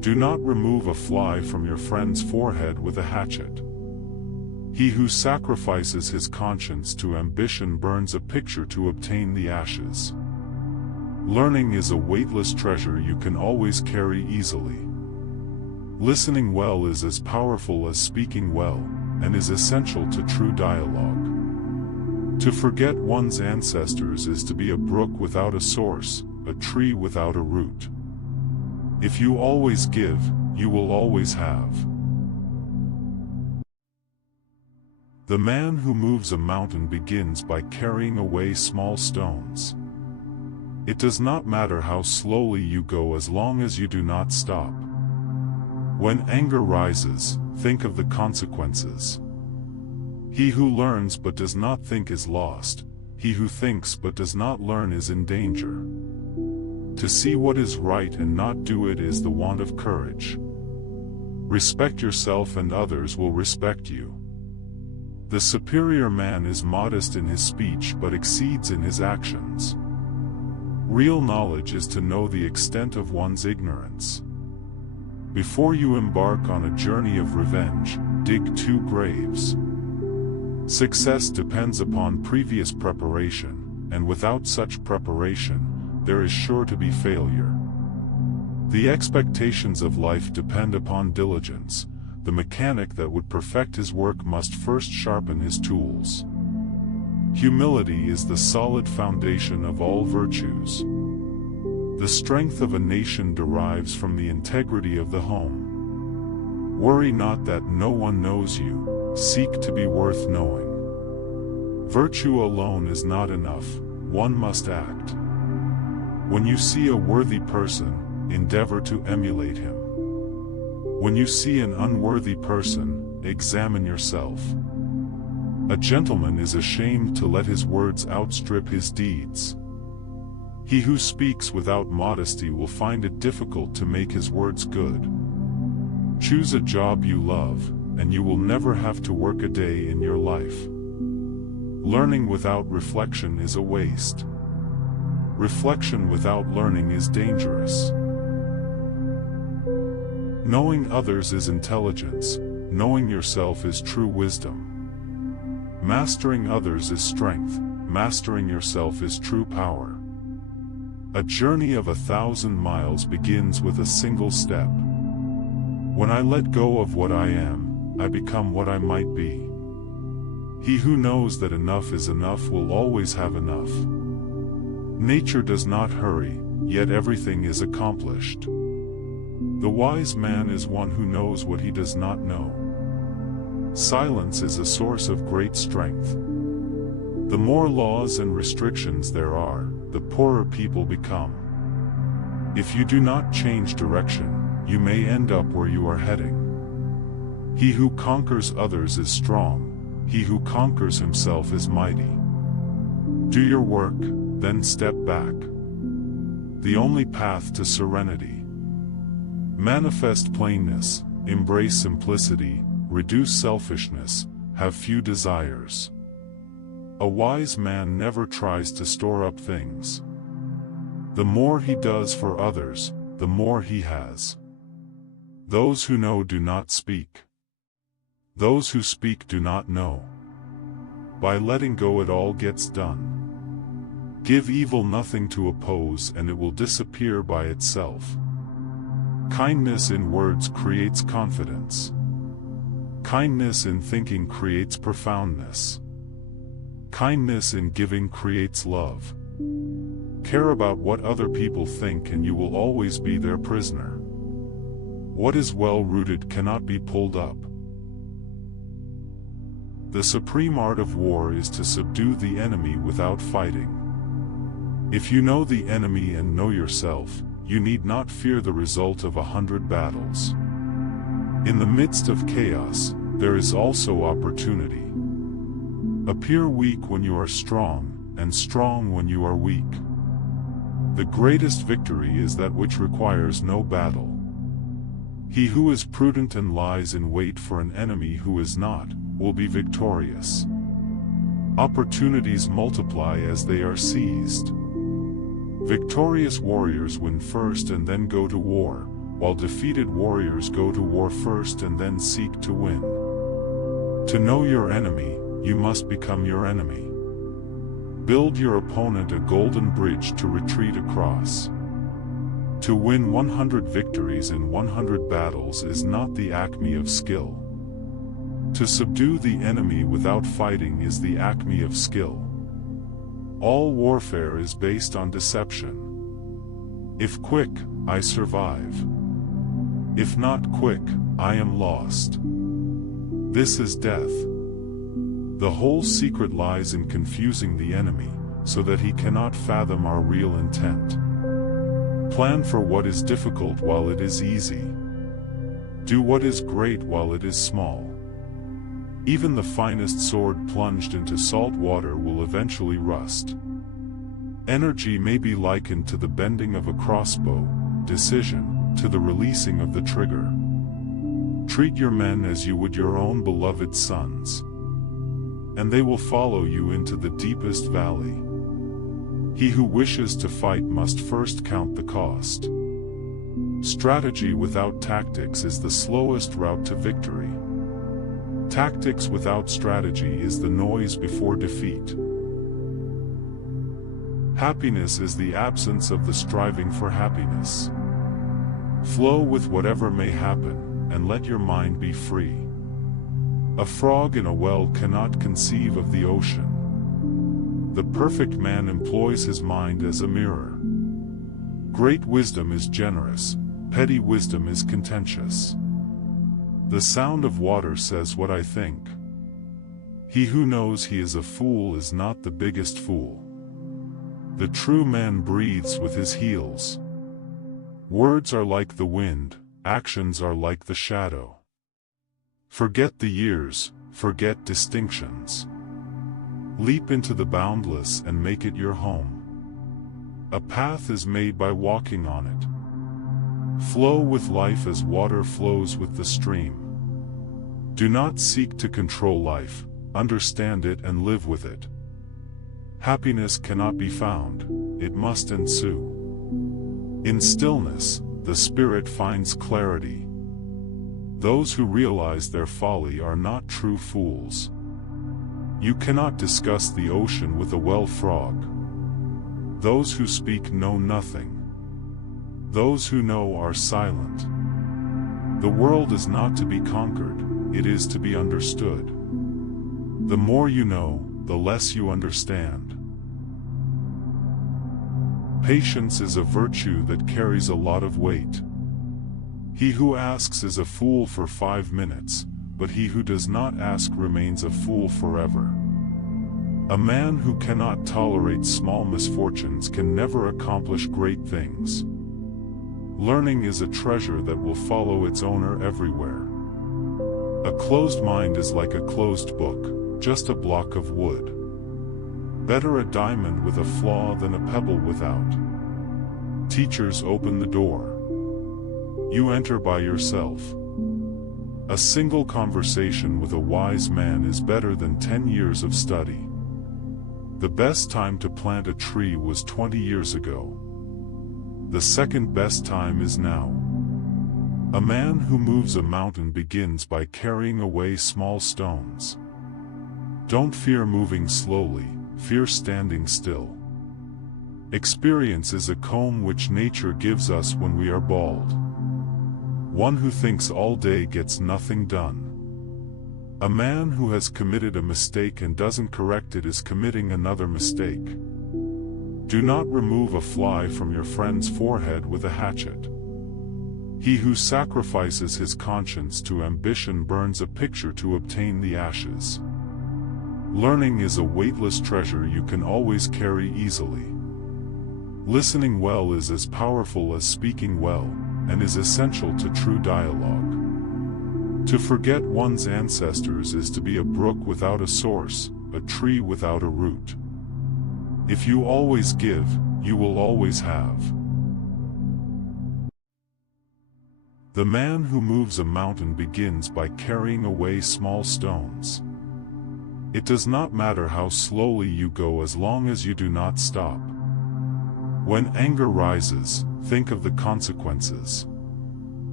Do not remove a fly from your friend's forehead with a hatchet. He who sacrifices his conscience to ambition burns a picture to obtain the ashes. Learning is a weightless treasure you can always carry easily. Listening well is as powerful as speaking well, and is essential to true dialogue. To forget one's ancestors is to be a brook without a source, a tree without a root. If you always give, you will always have. The man who moves a mountain begins by carrying away small stones. It does not matter how slowly you go as long as you do not stop. When anger rises, think of the consequences. He who learns but does not think is lost. He who thinks but does not learn is in danger. To see what is right and not do it is the want of courage. Respect yourself and others will respect you. The superior man is modest in his speech but exceeds in his actions. Real knowledge is to know the extent of one's ignorance. Before you embark on a journey of revenge, dig 2 graves. Success depends upon previous preparation, and without such preparation, there is sure to be failure. The expectations of life depend upon diligence. The mechanic that would perfect his work must first sharpen his tools. Humility is the solid foundation of all virtues. The strength of a nation derives from the integrity of the home. Worry not that no one knows you, seek to be worth knowing. Virtue alone is not enough, one must act. When you see a worthy person, endeavor to emulate him. When you see an unworthy person, examine yourself. A gentleman is ashamed to let his words outstrip his deeds. He who speaks without modesty will find it difficult to make his words good. Choose a job you love, and you will never have to work a day in your life. Learning without reflection is a waste. Reflection without learning is dangerous. Knowing others is intelligence, knowing yourself is true wisdom. Mastering others is strength, mastering yourself is true power. A journey of 1,000 miles begins with a single step. When I let go of what I am, I become what I might be. He who knows that enough is enough will always have enough. Nature does not hurry, yet everything is accomplished. The wise man is one who knows what he does not know. Silence is a source of great strength. The more laws and restrictions there are, the poorer people become. If you do not change direction, you may end up where you are heading. He who conquers others is strong, he who conquers himself is mighty. Do your work, then step back. The only path to serenity. Manifest plainness, embrace simplicity, reduce selfishness, have few desires. A wise man never tries to store up things. The more he does for others, the more he has. Those who know do not speak. Those who speak do not know. By letting go it all gets done. Give evil nothing to oppose and it will disappear by itself. Kindness in words creates confidence. Kindness in thinking creates profoundness. Kindness in giving creates love. Care about what other people think and you will always be their prisoner. What is well rooted cannot be pulled up. The supreme art of war is to subdue the enemy without fighting. If you know the enemy and know yourself, you need not fear the result of 100 battles. In the midst of chaos, there is also opportunity. Appear weak when you are strong, and strong when you are weak. The greatest victory is that which requires no battle. He who is prudent and lies in wait for an enemy who is not, will be victorious. Opportunities multiply as they are seized. Victorious warriors win first and then go to war, while defeated warriors go to war first and then seek to win. To know your enemy, you must become your enemy. Build your opponent a golden bridge to retreat across. To win 100 victories in 100 battles is not the acme of skill. To subdue the enemy without fighting is the acme of skill. All warfare is based on deception. If quick, I survive. If not quick, I am lost. This is death. The whole secret lies in confusing the enemy, so that he cannot fathom our real intent. Plan for what is difficult while it is easy. Do what is great while it is small. Even the finest sword plunged into salt water will eventually rust. Energy may be likened to the bending of a crossbow, decision, to the releasing of the trigger. Treat your men as you would your own beloved sons, and they will follow you into the deepest valley. He who wishes to fight must first count the cost. Strategy without tactics is the slowest route to victory. Tactics without strategy is the noise before defeat. Happiness is the absence of the striving for happiness. Flow with whatever may happen, and let your mind be free. A frog in a well cannot conceive of the ocean. The perfect man employs his mind as a mirror. Great wisdom is generous, petty wisdom is contentious. The sound of water says what I think. He who knows he is a fool is not the biggest fool. The true man breathes with his heels. Words are like the wind, actions are like the shadow. Forget the years, forget distinctions. Leap into the boundless and make it your home. A path is made by walking on it. Flow with life as water flows with the stream. Do not seek to control life, understand it and live with it. Happiness cannot be found, it must ensue. In stillness, the spirit finds clarity. Those who realize their folly are not true fools. You cannot discuss the ocean with a well frog. Those who speak know nothing. Those who know are silent. The world is not to be conquered, it is to be understood. The more you know, the less you understand. Patience is a virtue that carries a lot of weight. He who asks is a fool for 5 minutes, but he who does not ask remains a fool forever. A man who cannot tolerate small misfortunes can never accomplish great things. Learning is a treasure that will follow its owner everywhere. A closed mind is like a closed book, just a block of wood. Better a diamond with a flaw than a pebble without. Teachers open the door. You enter by yourself. A single conversation with a wise man is better than 10 years of study. The best time to plant a tree was 20 years ago. The second best time is now. A man who moves a mountain begins by carrying away small stones. Don't fear moving slowly, fear standing still. Experience is a comb which nature gives us when we are bald. One who thinks all day gets nothing done. A man who has committed a mistake and doesn't correct it is committing another mistake. Do not remove a fly from your friend's forehead with a hatchet. He who sacrifices his conscience to ambition burns a picture to obtain the ashes. Learning is a weightless treasure you can always carry easily. Listening well is as powerful as speaking well, and is essential to true dialogue. To forget one's ancestors is to be a brook without a source, a tree without a root. If you always give, you will always have. The man who moves a mountain begins by carrying away small stones. It does not matter how slowly you go as long as you do not stop. When anger rises, think of the consequences.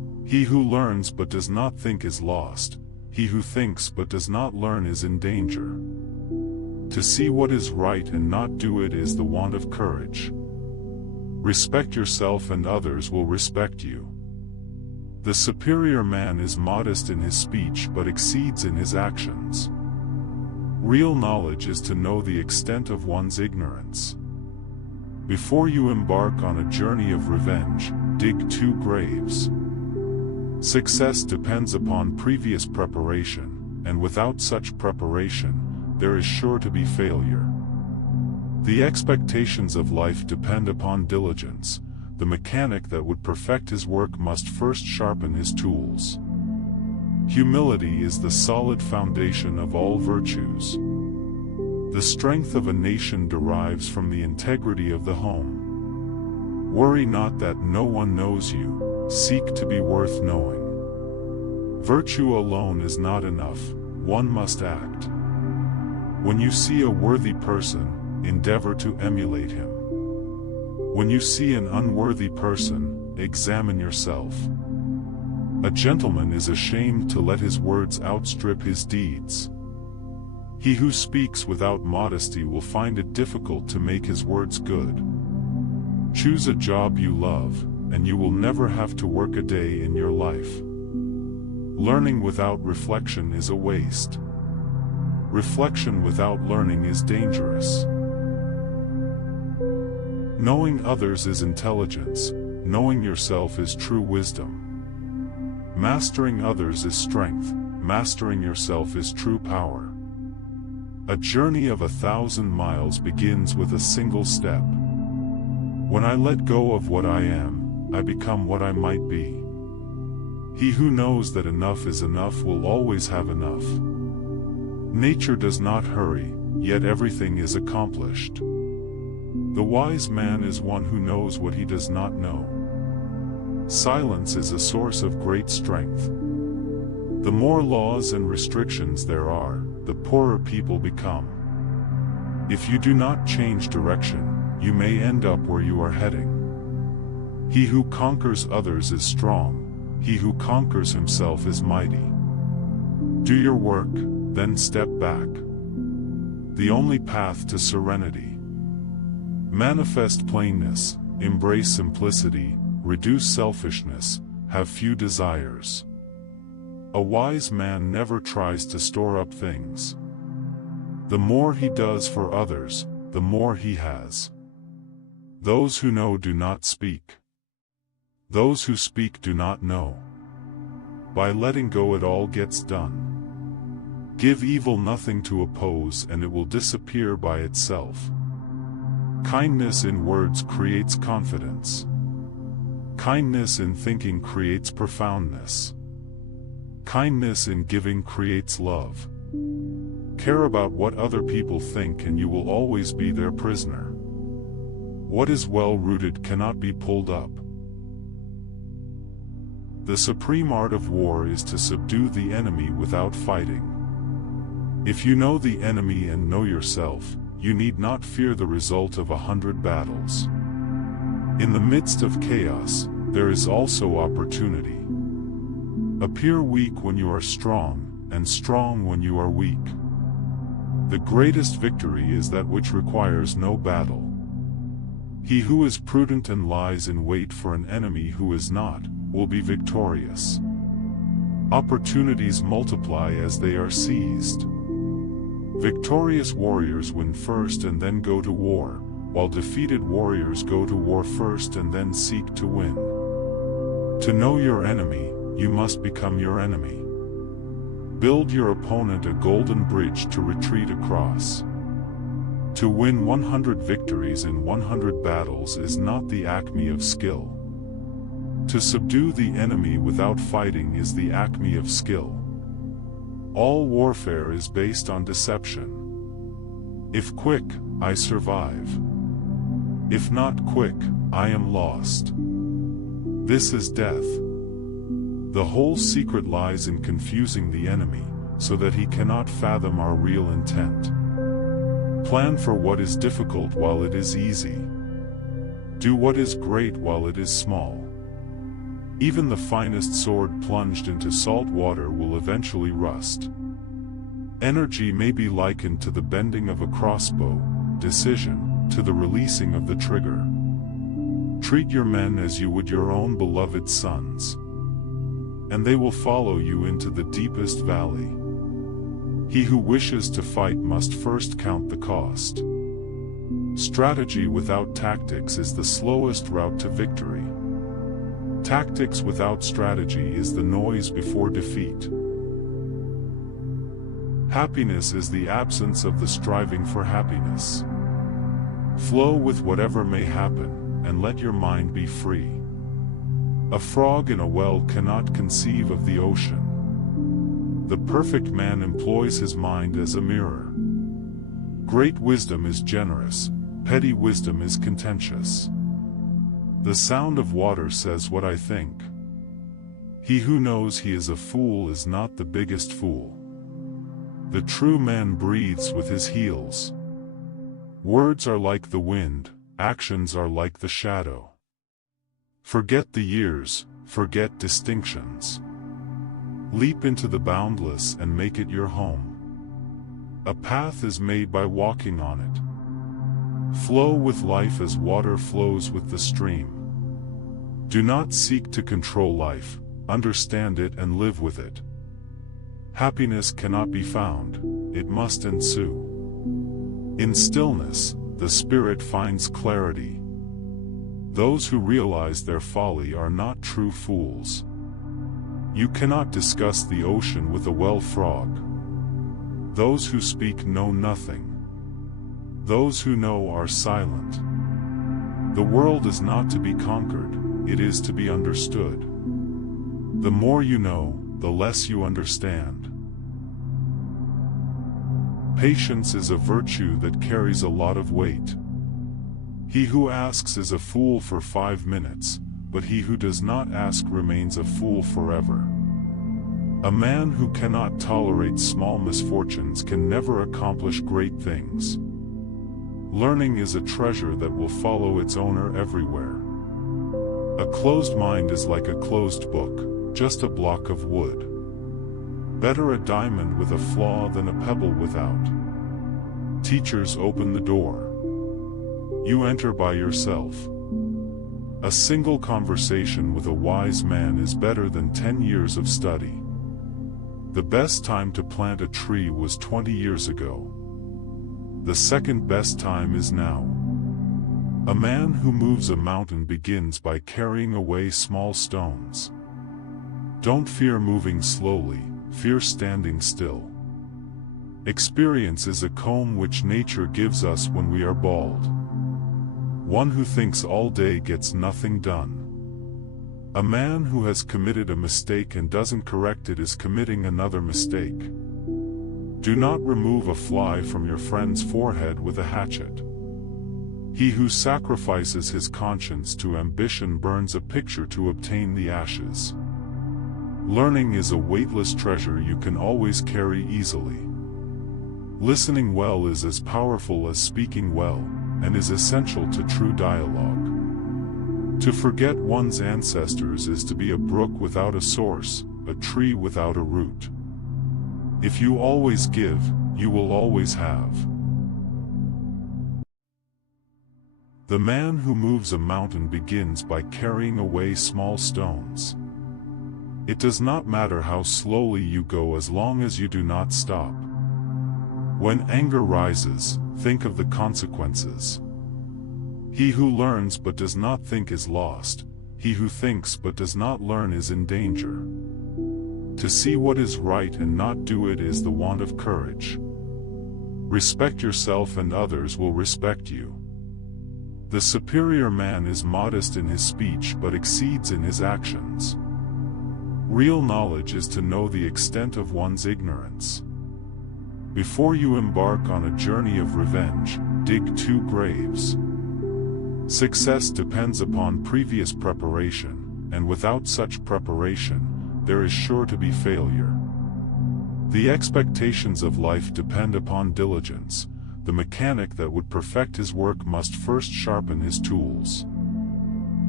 He who learns but does not think is lost. He who thinks but does not learn is in danger. To see what is right and not do it is the want of courage. Respect yourself and others will respect you. The superior man is modest in his speech but exceeds in his actions. Real knowledge is to know the extent of one's ignorance. Before you embark on a journey of revenge, dig 2 graves. Success depends upon previous preparation, and without such preparation, there is sure to be failure. The expectations of life depend upon diligence. The mechanic that would perfect his work must first sharpen his tools. Humility is the solid foundation of all virtues. The strength of a nation derives from the integrity of the home. Worry not that no one knows you, seek to be worth knowing. Virtue alone is not enough, one must act. When you see a worthy person, endeavor to emulate him. When you see an unworthy person, examine yourself. A gentleman is ashamed to let his words outstrip his deeds. He who speaks without modesty will find it difficult to make his words good. Choose a job you love, and you will never have to work a day in your life. Learning without reflection is a waste. Reflection without learning is dangerous. Knowing others is intelligence, knowing yourself is true wisdom. Mastering others is strength, mastering yourself is true power. A journey of 1,000 miles begins with a single step. When I let go of what I am, I become what I might be. He who knows that enough is enough will always have enough. Nature does not hurry, yet everything is accomplished. The wise man is one who knows what he does not know. Silence is a source of great strength. The more laws and restrictions there are, the poorer people become. If you do not change direction, you may end up where you are heading. He who conquers others is strong, he who conquers himself is mighty. Do your work, then step back. The only path to serenity. Manifest plainness, embrace simplicity, reduce selfishness, have few desires. A wise man never tries to store up things. The more he does for others, the more he has. Those who know do not speak. Those who speak do not know. By letting go it all gets done. Give evil nothing to oppose and it will disappear by itself. Kindness in words creates confidence. Kindness in thinking creates profoundness. Kindness in giving creates love. Care about what other people think and you will always be their prisoner. What is well rooted cannot be pulled up. The supreme art of war is to subdue the enemy without fighting. If you know the enemy and know yourself, you need not fear the result of 100 battles. In the midst of chaos, there is also opportunity. Appear weak when you are strong, and strong when you are weak. The greatest victory is that which requires no battle. He who is prudent and lies in wait for an enemy who is not, will be victorious. Opportunities multiply as they are seized. Victorious warriors win first and then go to war, while defeated warriors go to war first and then seek to win. To know your enemy, you must become your enemy. Build your opponent a golden bridge to retreat across. To win 100 victories in 100 battles is not the acme of skill. To subdue the enemy without fighting is the acme of skill. All warfare is based on deception. If quick, I survive. If not quick, I am lost. This is death. The whole secret lies in confusing the enemy, so that he cannot fathom our real intent. Plan for what is difficult while it is easy. Do what is great while it is small. Even the finest sword plunged into salt water will eventually rust. Energy may be likened to the bending of a crossbow, decision, to the releasing of the trigger. Treat your men as you would your own beloved sons, and they will follow you into the deepest valley. He who wishes to fight must first count the cost. Strategy without tactics is the slowest route to victory. Tactics without strategy is the noise before defeat. Happiness is the absence of the striving for happiness. Flow with whatever may happen, and let your mind be free. A frog in a well cannot conceive of the ocean. The perfect man employs his mind as a mirror. Great wisdom is generous, petty wisdom is contentious. The sound of water says what I think. He who knows he is a fool is not the biggest fool. The true man breathes with his heels. Words are like the wind, actions are like the shadow. Forget the years, forget distinctions. Leap into the boundless and make it your home. A path is made by walking on it. Flow with life as water flows with the stream. Do not seek to control life, understand it and live with it. Happiness cannot be found, it must ensue. In stillness, the spirit finds clarity. Those who realize their folly are not true fools. You cannot discuss the ocean with a well frog. Those who speak know nothing. Those who know are silent. The world is not to be conquered, it is to be understood. The more you know, the less you understand. Patience is a virtue that carries a lot of weight. He who asks is a fool for 5 minutes, but he who does not ask remains a fool forever. A man who cannot tolerate small misfortunes can never accomplish great things. Learning is a treasure that will follow its owner everywhere. A closed mind is like a closed book, just a block of wood. Better a diamond with a flaw than a pebble without. Teachers open the door. You enter by yourself. A single conversation with a wise man is better than 10 years of study. The best time to plant a tree was 20 years ago. The second best time is now. A man who moves a mountain begins by carrying away small stones. Don't fear moving slowly, fear standing still. Experience is a comb which nature gives us when we are bald. One who thinks all day gets nothing done. A man who has committed a mistake and doesn't correct it is committing another mistake. Do not remove a fly from your friend's forehead with a hatchet. He who sacrifices his conscience to ambition burns a picture to obtain the ashes. Learning is a weightless treasure you can always carry easily. Listening well is as powerful as speaking well, and is essential to true dialogue. To forget one's ancestors is to be a brook without a source, a tree without a root. If you always give, you will always have. The man who moves a mountain begins by carrying away small stones. It does not matter how slowly you go as long as you do not stop. When anger rises, think of the consequences. He who learns but does not think is lost. He who thinks but does not learn is in danger. To see what is right and not do it is the want of courage. Respect yourself and others will respect you. The superior man is modest in his speech but exceeds in his actions. Real knowledge is to know the extent of one's ignorance. Before you embark on a journey of revenge, dig 2 graves. Success depends upon previous preparation, and without such preparation, there is sure to be failure. The expectations of life depend upon diligence. The mechanic that would perfect his work must first sharpen his tools.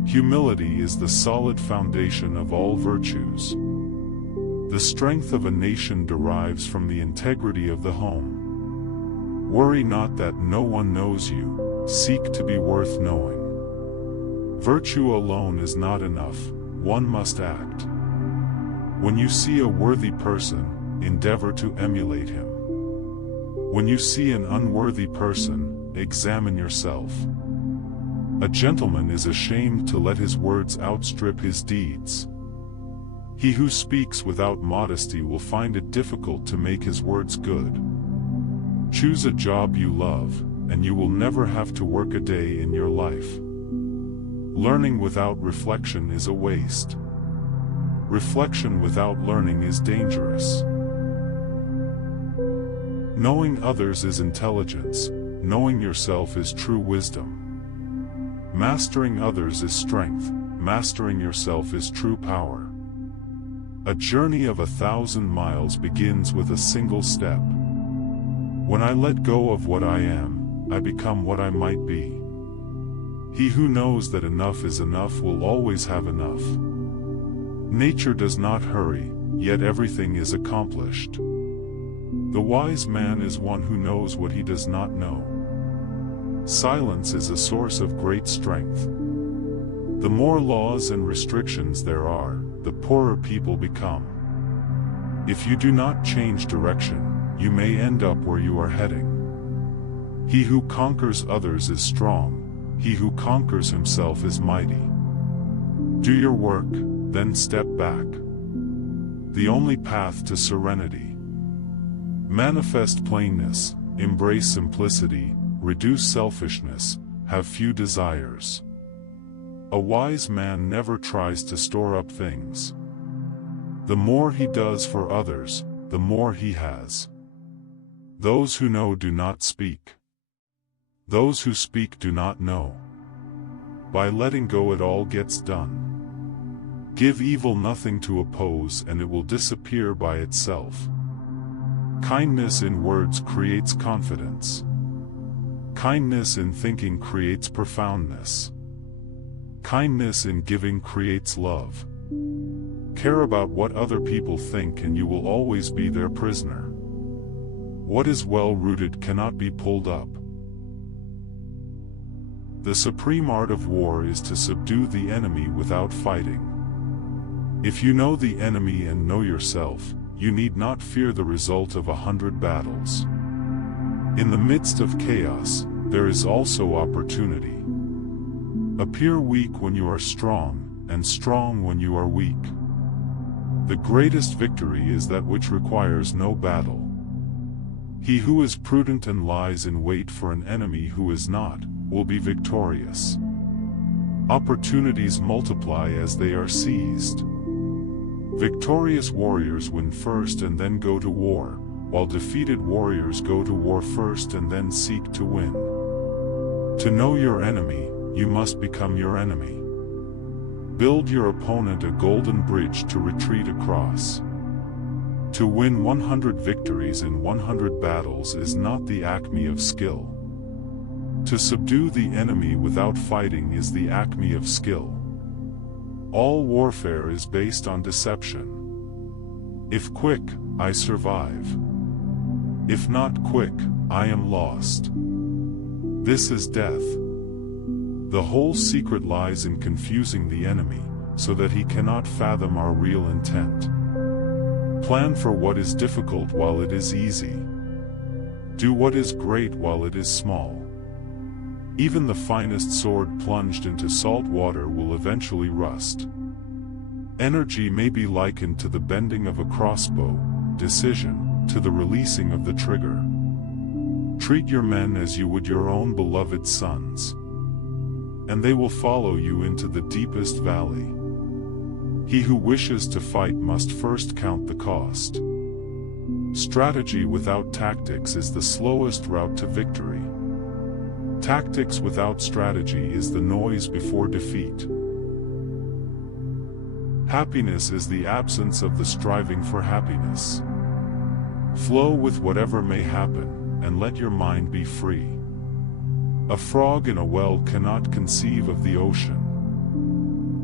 Humility is the solid foundation of all virtues. The strength of a nation derives from the integrity of the home. Worry not that no one knows you, seek to be worth knowing. Virtue alone is not enough, one must act. When you see a worthy person, endeavor to emulate him. When you see an unworthy person, examine yourself. A gentleman is ashamed to let his words outstrip his deeds. He who speaks without modesty will find it difficult to make his words good. Choose a job you love, and you will never have to work a day in your life. Learning without reflection is a waste. Reflection without learning is dangerous. Knowing others is intelligence, knowing yourself is true wisdom. Mastering others is strength, mastering yourself is true power. A journey of 1,000 miles begins with a single step. When I let go of what I am, I become what I might be. He who knows that enough is enough will always have enough. Nature does not hurry, yet everything is accomplished. The wise man is one who knows what he does not know. Silence is a source of great strength. The more laws and restrictions there are, the poorer people become. If you do not change direction, you may end up where you are heading. He who conquers others is strong, he who conquers himself is mighty. Do your work, then step back. The only path to serenity. Manifest plainness, embrace simplicity, reduce selfishness, have few desires. A wise man never tries to store up things. The more he does for others, the more he has. Those who know do not speak. Those who speak do not know. By letting go it all gets done. Give evil nothing to oppose and it will disappear by itself. Kindness in words creates confidence. Kindness in thinking creates profoundness. Kindness in giving creates love. Care about what other people think and you will always be their prisoner. What is well rooted cannot be pulled up. The supreme art of war is to subdue the enemy without fighting. If you know the enemy and know yourself, you need not fear the result of 100 battles. In the midst of chaos, there is also opportunity. Appear weak when you are strong, and strong when you are weak. The greatest victory is that which requires no battle. He who is prudent and lies in wait for an enemy who is not, will be victorious. Opportunities multiply as they are seized. Victorious warriors win first and then go to war, while defeated warriors go to war first and then seek to win. To know your enemy, you must become your enemy. Build your opponent a golden bridge to retreat across. To win 100 victories in 100 battles is not the acme of skill. To subdue the enemy without fighting is the acme of skill. All warfare is based on deception. If quick, I survive. If not quick, I am lost. This is death. The whole secret lies in confusing the enemy, so that he cannot fathom our real intent. Plan for what is difficult while it is easy. Do what is great while it is small. Even the finest sword plunged into salt water will eventually rust. Energy may be likened to the bending of a crossbow, decision, to the releasing of the trigger. Treat your men as you would your own beloved sons, and they will follow you into the deepest valley. He who wishes to fight must first count the cost. Strategy without tactics is the slowest route to victory. Tactics without strategy is the noise before defeat. Happiness is the absence of the striving for happiness. Flow with whatever may happen, and let your mind be free. A frog in a well cannot conceive of the ocean.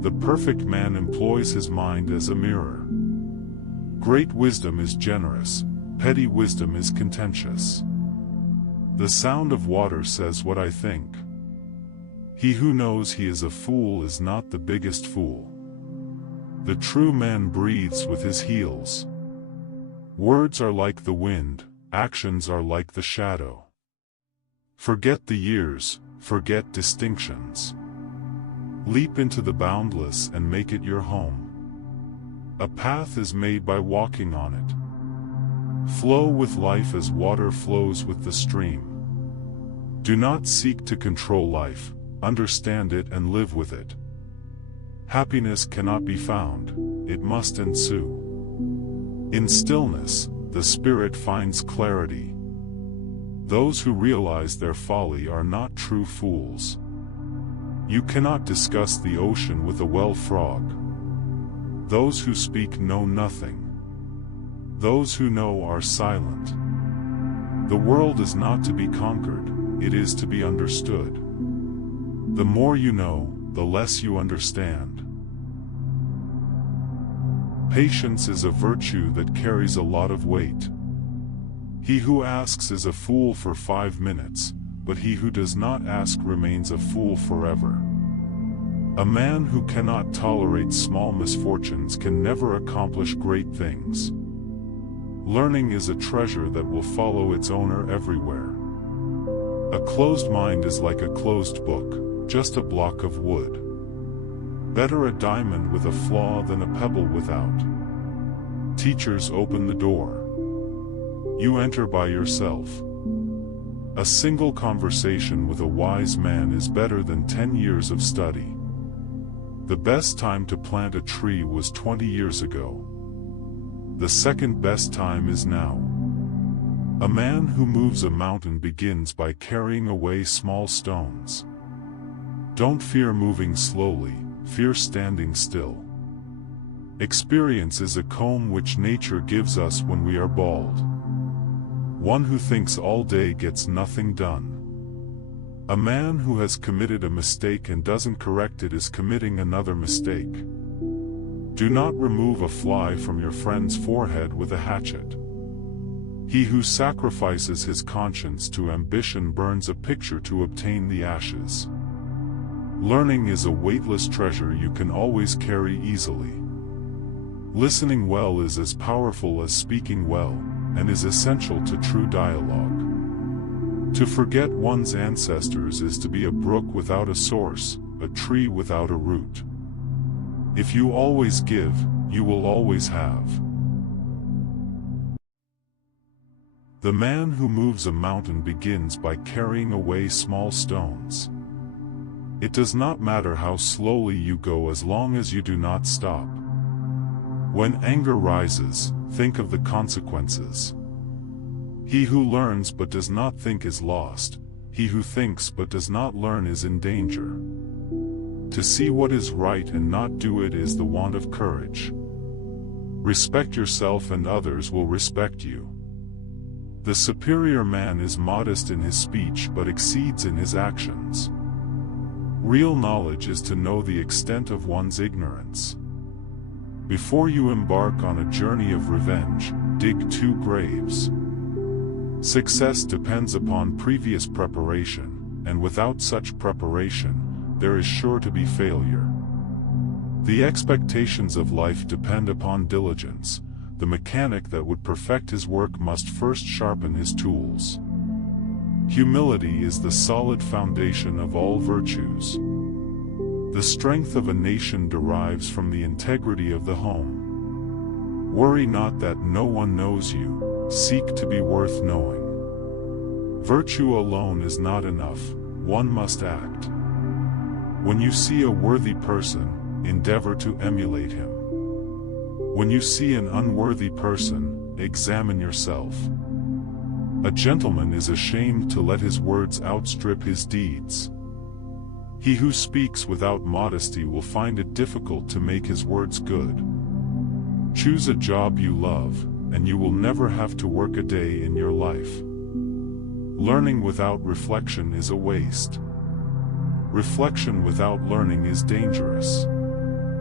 The perfect man employs his mind as a mirror. Great wisdom is generous, petty wisdom is contentious. The sound of water says what I think. He who knows he is a fool is not the biggest fool. The true man breathes with his heels. Words are like the wind, actions are like the shadow. Forget the years, forget distinctions. Leap into the boundless and make it your home. A path is made by walking on it. Flow with life as water flows with the stream. Do not seek to control life, understand it and live with it. Happiness cannot be found, it must ensue. In stillness, the spirit finds clarity. Those who realize their folly are not true fools. You cannot discuss the ocean with a well frog. Those who speak know nothing. Those who know are silent. The world is not to be conquered, it is to be understood. The more you know, the less you understand. Patience is a virtue that carries a lot of weight. He who asks is a fool for 5 minutes, but he who does not ask remains a fool forever. A man who cannot tolerate small misfortunes can never accomplish great things. Learning is a treasure that will follow its owner everywhere. A closed mind is like a closed book, just a block of wood. Better a diamond with a flaw than a pebble without. Teachers open the door. You enter by yourself. A single conversation with a wise man is better than 10 years of study. The best time to plant a tree was 20 years ago. The second best time is now. A man who moves a mountain begins by carrying away small stones. Don't fear moving slowly, fear standing still. Experience is a comb which nature gives us when we are bald. One who thinks all day gets nothing done. A man who has committed a mistake and doesn't correct it is committing another mistake. Do not remove a fly from your friend's forehead with a hatchet. He who sacrifices his conscience to ambition burns a picture to obtain the ashes. Learning is a weightless treasure you can always carry easily. Listening well is as powerful as speaking well, and is essential to true dialogue. To forget one's ancestors is to be a brook without a source, a tree without a root. If you always give, you will always have. The man who moves a mountain begins by carrying away small stones. It does not matter how slowly you go as long as you do not stop. When anger rises, think of the consequences. He who learns but does not think is lost. He who thinks but does not learn is in danger. To see what is right and not do it is the want of courage. Respect yourself and others will respect you. The superior man is modest in his speech but exceeds in his actions. Real knowledge is to know the extent of one's ignorance. Before you embark on a journey of revenge, dig 2 graves. Success depends upon previous preparation, and without such preparation, there is sure to be failure. The expectations of life depend upon diligence. The mechanic that would perfect his work must first sharpen his tools. Humility is the solid foundation of all virtues. The strength of a nation derives from the integrity of the home. Worry not that no one knows you, seek to be worth knowing. Virtue alone is not enough, one must act. When you see a worthy person, endeavor to emulate him. When you see an unworthy person, examine yourself. A gentleman is ashamed to let his words outstrip his deeds. He who speaks without modesty will find it difficult to make his words good. Choose a job you love, and you will never have to work a day in your life. Learning without reflection is a waste. Reflection without learning is dangerous.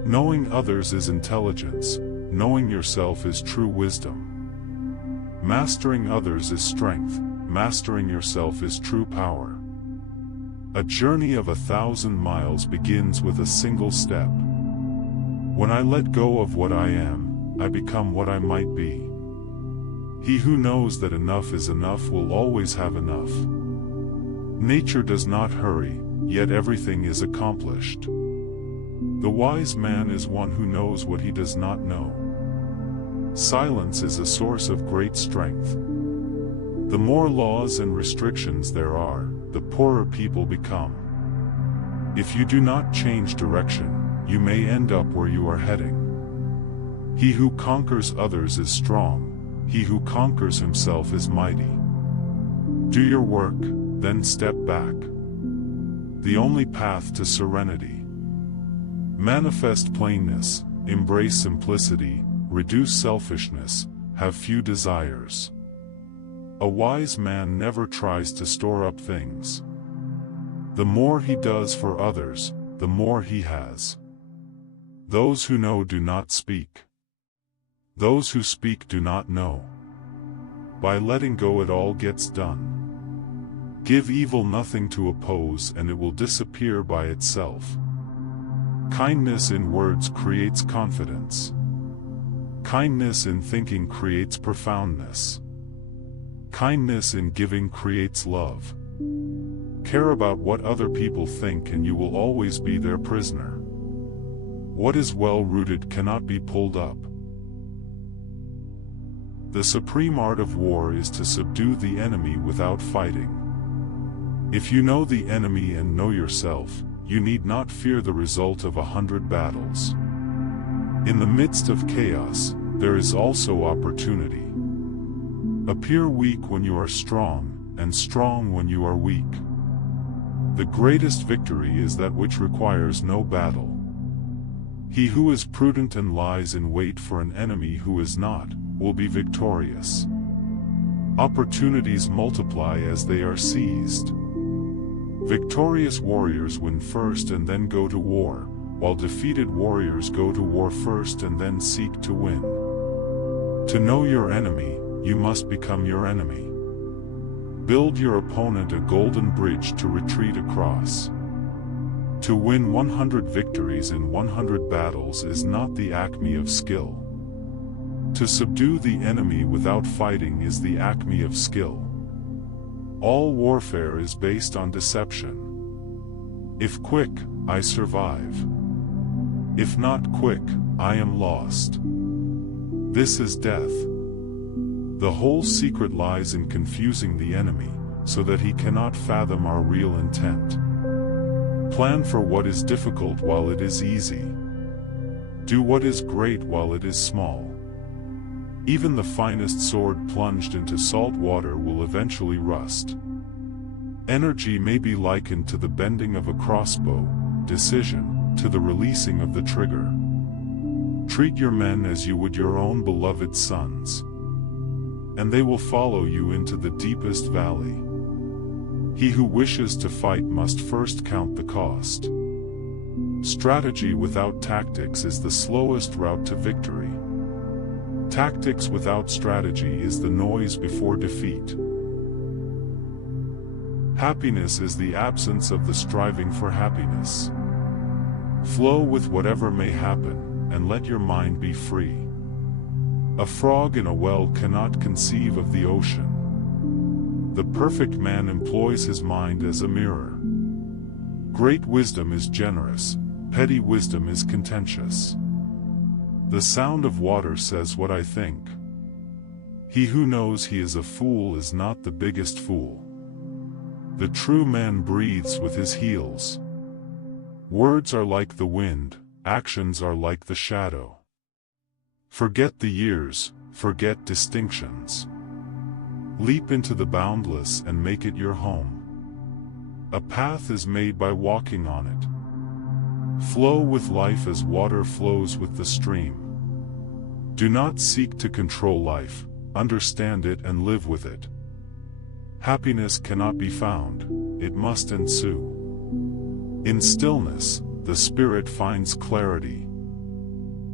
Knowing others is intelligence, knowing yourself is true wisdom. Mastering others is strength, mastering yourself is true power. A journey of 1,000 miles begins with a single step. When I let go of what I am, I become what I might be. He who knows that enough is enough will always have enough. Nature does not hurry, yet everything is accomplished. The wise man is one who knows what he does not know. Silence is a source of great strength. The more laws and restrictions there are, the poorer people become. If you do not change direction, you may end up where you are heading. He who conquers others is strong, he who conquers himself is mighty. Do your work, then step back. The only path to serenity. Manifest plainness, embrace simplicity, reduce selfishness, have few desires. A wise man never tries to store up things. The more he does for others, the more he has. Those who know do not speak. Those who speak do not know. By letting go it all gets done. Give evil nothing to oppose and it will disappear by itself. Kindness in words creates confidence. Kindness in thinking creates profoundness. Kindness in giving creates love. Care about what other people think and you will always be their prisoner. What is well-rooted cannot be pulled up. The supreme art of war is to subdue the enemy without fighting. If you know the enemy and know yourself, you need not fear the result of 100 battles. In the midst of chaos, there is also opportunity. Appear weak when you are strong, and strong when you are weak. The greatest victory is that which requires no battle. He who is prudent and lies in wait for an enemy who is not, will be victorious. Opportunities multiply as they are seized. Victorious warriors win first and then go to war, while defeated warriors go to war first and then seek to win. To know your enemy, you must become your enemy. Build your opponent a golden bridge to retreat across. To win 100 victories in 100 battles is not the acme of skill. To subdue the enemy without fighting is the acme of skill. All warfare is based on deception. If quick, I survive. If not quick, I am lost. This is death. The whole secret lies in confusing the enemy, so that he cannot fathom our real intent. Plan for what is difficult while it is easy. Do what is great while it is small. Even the finest sword plunged into salt water will eventually rust. Energy may be likened to the bending of a crossbow, decision, to the releasing of the trigger. Treat your men as you would your own beloved sons, and they will follow you into the deepest valley. He who wishes to fight must first count the cost. Strategy without tactics is the slowest route to victory. Tactics without strategy is the noise before defeat. Happiness is the absence of the striving for happiness. Flow with whatever may happen, and let your mind be free. A frog in a well cannot conceive of the ocean. The perfect man employs his mind as a mirror. Great wisdom is generous, petty wisdom is contentious. The sound of water says what I think. He who knows he is a fool is not the biggest fool. The true man breathes with his heels. Words are like the wind, actions are like the shadow. Forget the years, forget distinctions. Leap into the boundless and make it your home. A path is made by walking on it. Flow with life as water flows with the stream. Do not seek to control life, understand it and live with it. Happiness cannot be found, it must ensue. In stillness, the spirit finds clarity.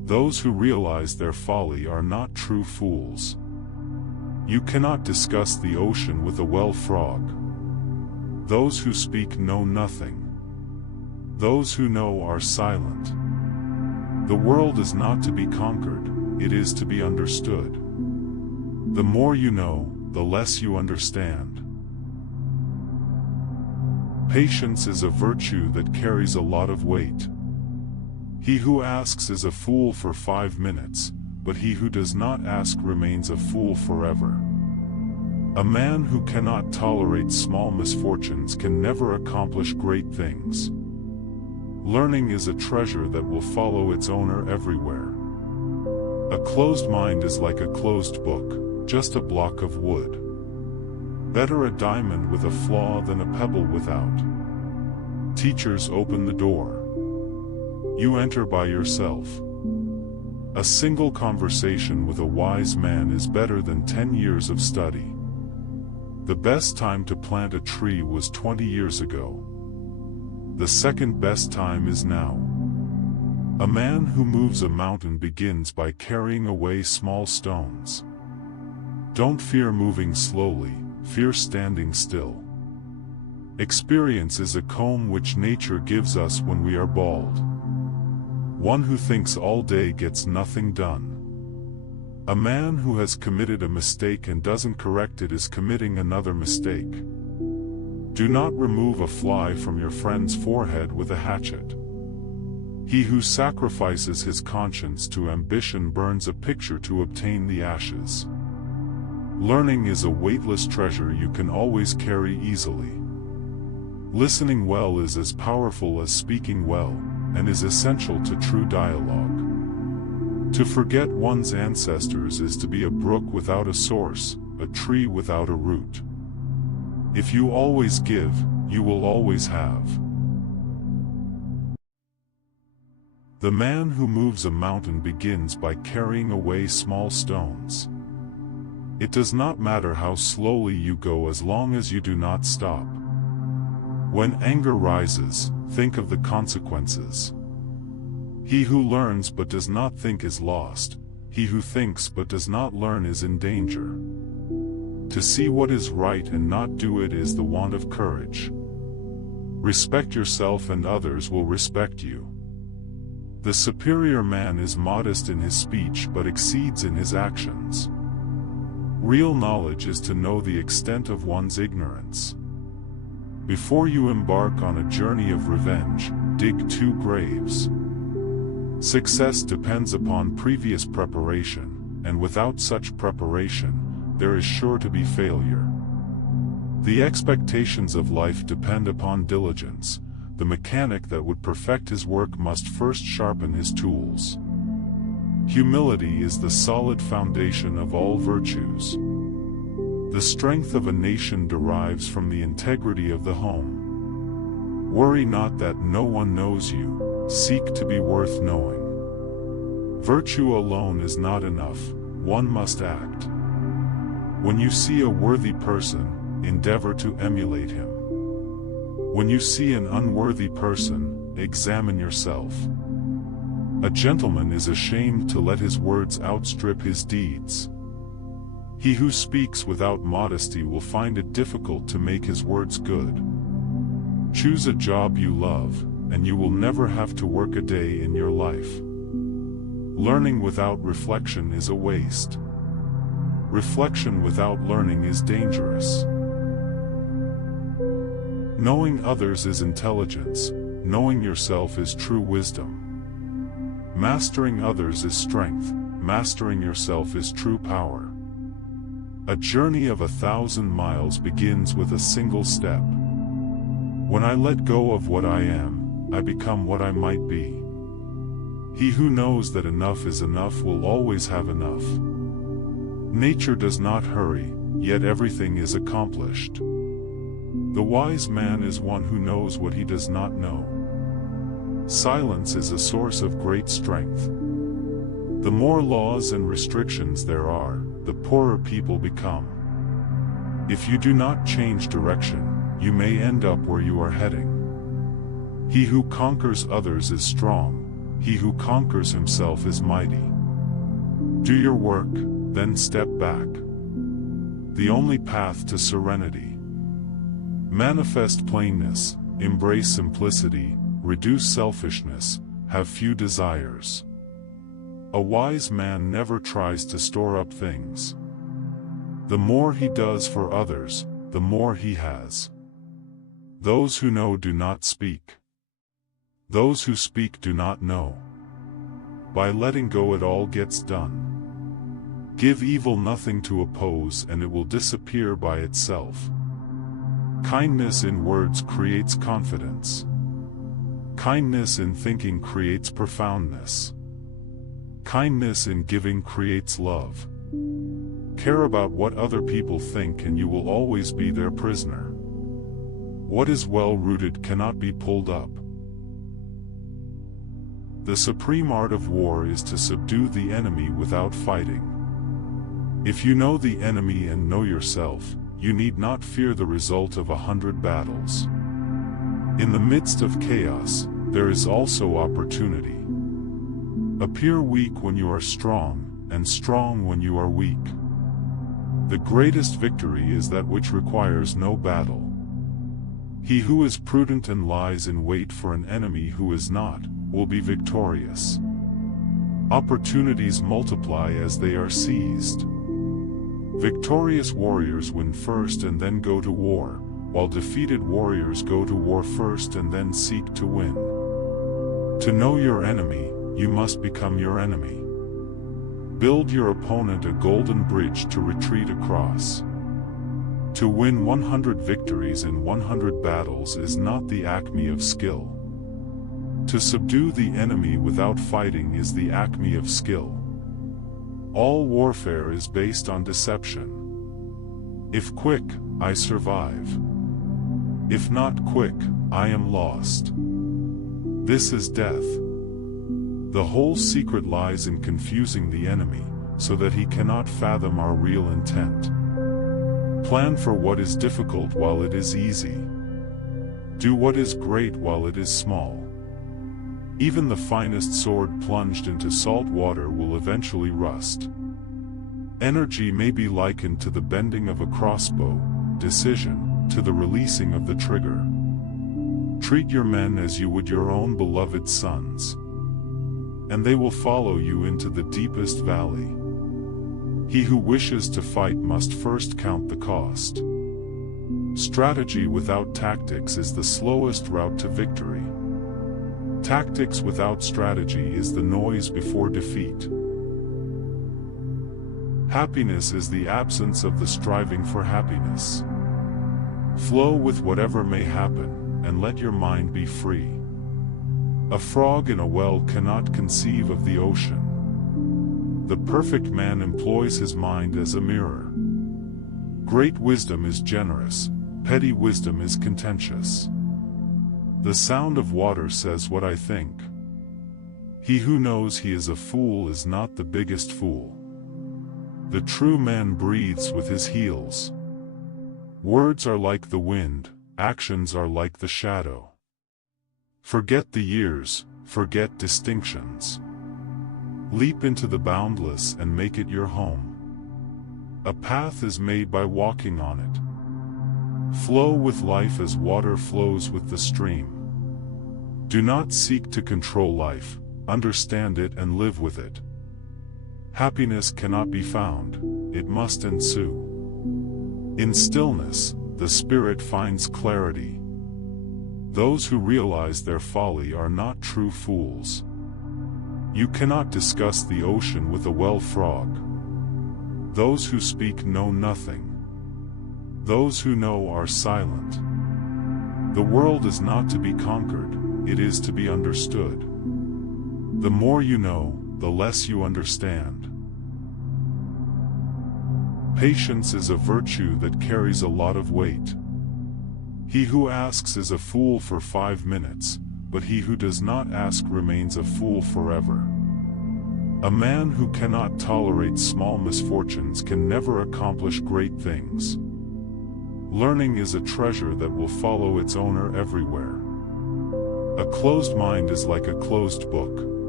Those who realize their folly are not true fools. You cannot discuss the ocean with a well frog. Those who speak know nothing. Those who know are silent. The world is not to be conquered, it is to be understood. The more you know, the less you understand. Patience is a virtue that carries a lot of weight. He who asks is a fool for 5 minutes, but he who does not ask remains a fool forever. A man who cannot tolerate small misfortunes can never accomplish great things. Learning is a treasure that will follow its owner everywhere. A closed mind is like a closed book, just a block of wood. Better a diamond with a flaw than a pebble without. Teachers open the door. You enter by yourself. A single conversation with a wise man is better than 10 years of study. The best time to plant a tree was 20 years ago. The second best time is now. A man who moves a mountain begins by carrying away small stones. Don't fear moving slowly, fear standing still. Experience is a comb which nature gives us when we are bald. One who thinks all day gets nothing done. A man who has committed a mistake and doesn't correct it is committing another mistake. Do not remove a fly from your friend's forehead with a hatchet. He who sacrifices his conscience to ambition burns a picture to obtain the ashes. Learning is a weightless treasure you can always carry easily. Listening well is as powerful as speaking well, and is essential to true dialogue. To forget one's ancestors is to be a brook without a source, a tree without a root. If you always give, you will always have. The man who moves a mountain begins by carrying away small stones. It does not matter how slowly you go as long as you do not stop. When anger rises, think of the consequences. He who learns but does not think is lost. He who thinks but does not learn is in danger. To see what is right and not do it is the want of courage. Respect yourself and others will respect you. The superior man is modest in his speech but exceeds in his actions. Real knowledge is to know the extent of one's ignorance. Before you embark on a journey of revenge, dig 2 graves. Success depends upon previous preparation, and without such preparation, there is sure to be failure. The expectations of life depend upon diligence. The mechanic that would perfect his work must first sharpen his tools. Humility is the solid foundation of all virtues. The strength of a nation derives from the integrity of the home. Worry not that no one knows you, seek to be worth knowing. Virtue alone is not enough, one must act. When you see a worthy person, endeavor to emulate him. When you see an unworthy person, examine yourself. A gentleman is ashamed to let his words outstrip his deeds. He who speaks without modesty will find it difficult to make his words good. Choose a job you love, and you will never have to work a day in your life. Learning without reflection is a waste. Reflection without learning is dangerous. Knowing others is intelligence, knowing yourself is true wisdom. Mastering others is strength, mastering yourself is true power. A journey of 1,000 miles begins with a single step. When I let go of what I am, I become what I might be. He who knows that enough is enough will always have enough. Nature does not hurry, yet everything is accomplished. The wise man is one who knows what he does not know. Silence is a source of great strength. The more laws and restrictions there are, the poorer people become. If you do not change direction, you may end up where you are heading. He who conquers others is strong, He who conquers himself is mighty. Do your work, then step back. The only path to serenity. Manifest plainness, embrace simplicity, reduce selfishness, have few desires. A wise man never tries to store up things. The more he does for others, the more he has. Those who know do not speak. Those who speak do not know. By letting go it all gets done. Give evil nothing to oppose and it will disappear by itself. Kindness in words creates confidence. Kindness in thinking creates profoundness. Kindness in giving creates love. Care about what other people think and you will always be their prisoner. What is well-rooted cannot be pulled up. The supreme art of war is to subdue the enemy without fighting. If you know the enemy and know yourself, you need not fear the result of 100 battles. In the midst of chaos, there is also opportunity. Appear weak when you are strong, and strong when you are weak. The greatest victory is that which requires no battle. He who is prudent and lies in wait for an enemy who is not, will be victorious. Opportunities multiply as they are seized. Victorious warriors win first and then go to war, while defeated warriors go to war first and then seek to win. To know your enemy, you must become your enemy. Build your opponent a golden bridge to retreat across. To win 100 victories in 100 battles is not the acme of skill. To subdue the enemy without fighting is the acme of skill. All warfare is based on deception. If quick, I survive. If not quick, I am lost. This is death. The whole secret lies in confusing the enemy, so that he cannot fathom our real intent. Plan for what is difficult while it is easy. Do what is great while it is small. Even the finest sword plunged into salt water will eventually rust. Energy may be likened to the bending of a crossbow, decision, to the releasing of the trigger. Treat your men as you would your own beloved sons, and they will follow you into the deepest valley. He who wishes to fight must first count the cost. Strategy without tactics is the slowest route to victory. Tactics without strategy is the noise before defeat. Happiness is the absence of the striving for happiness. Flow with whatever may happen, and let your mind be free. A frog in a well cannot conceive of the ocean. The perfect man employs his mind as a mirror. Great wisdom is generous, petty wisdom is contentious. The sound of water says what I think. He who knows he is a fool is not the biggest fool. The true man breathes with his heels. Words are like the wind, actions are like the shadow. Forget the years, forget distinctions. Leap into the boundless and make it your home. A path is made by walking on it. Flow with life as water flows with the stream. Do not seek to control life, understand it and live with it. Happiness cannot be found, it must ensue. In stillness, the spirit finds clarity. Those who realize their folly are not true fools. You cannot discuss the ocean with a well frog. Those who speak know nothing. Those who know are silent. The world is not to be conquered, it is to be understood. The more you know, the less you understand. Patience is a virtue that carries a lot of weight. He who asks is a fool for 5 minutes, but he who does not ask remains a fool forever. A man who cannot tolerate small misfortunes can never accomplish great things. Learning is a treasure that will follow its owner everywhere. A closed mind is like a closed book,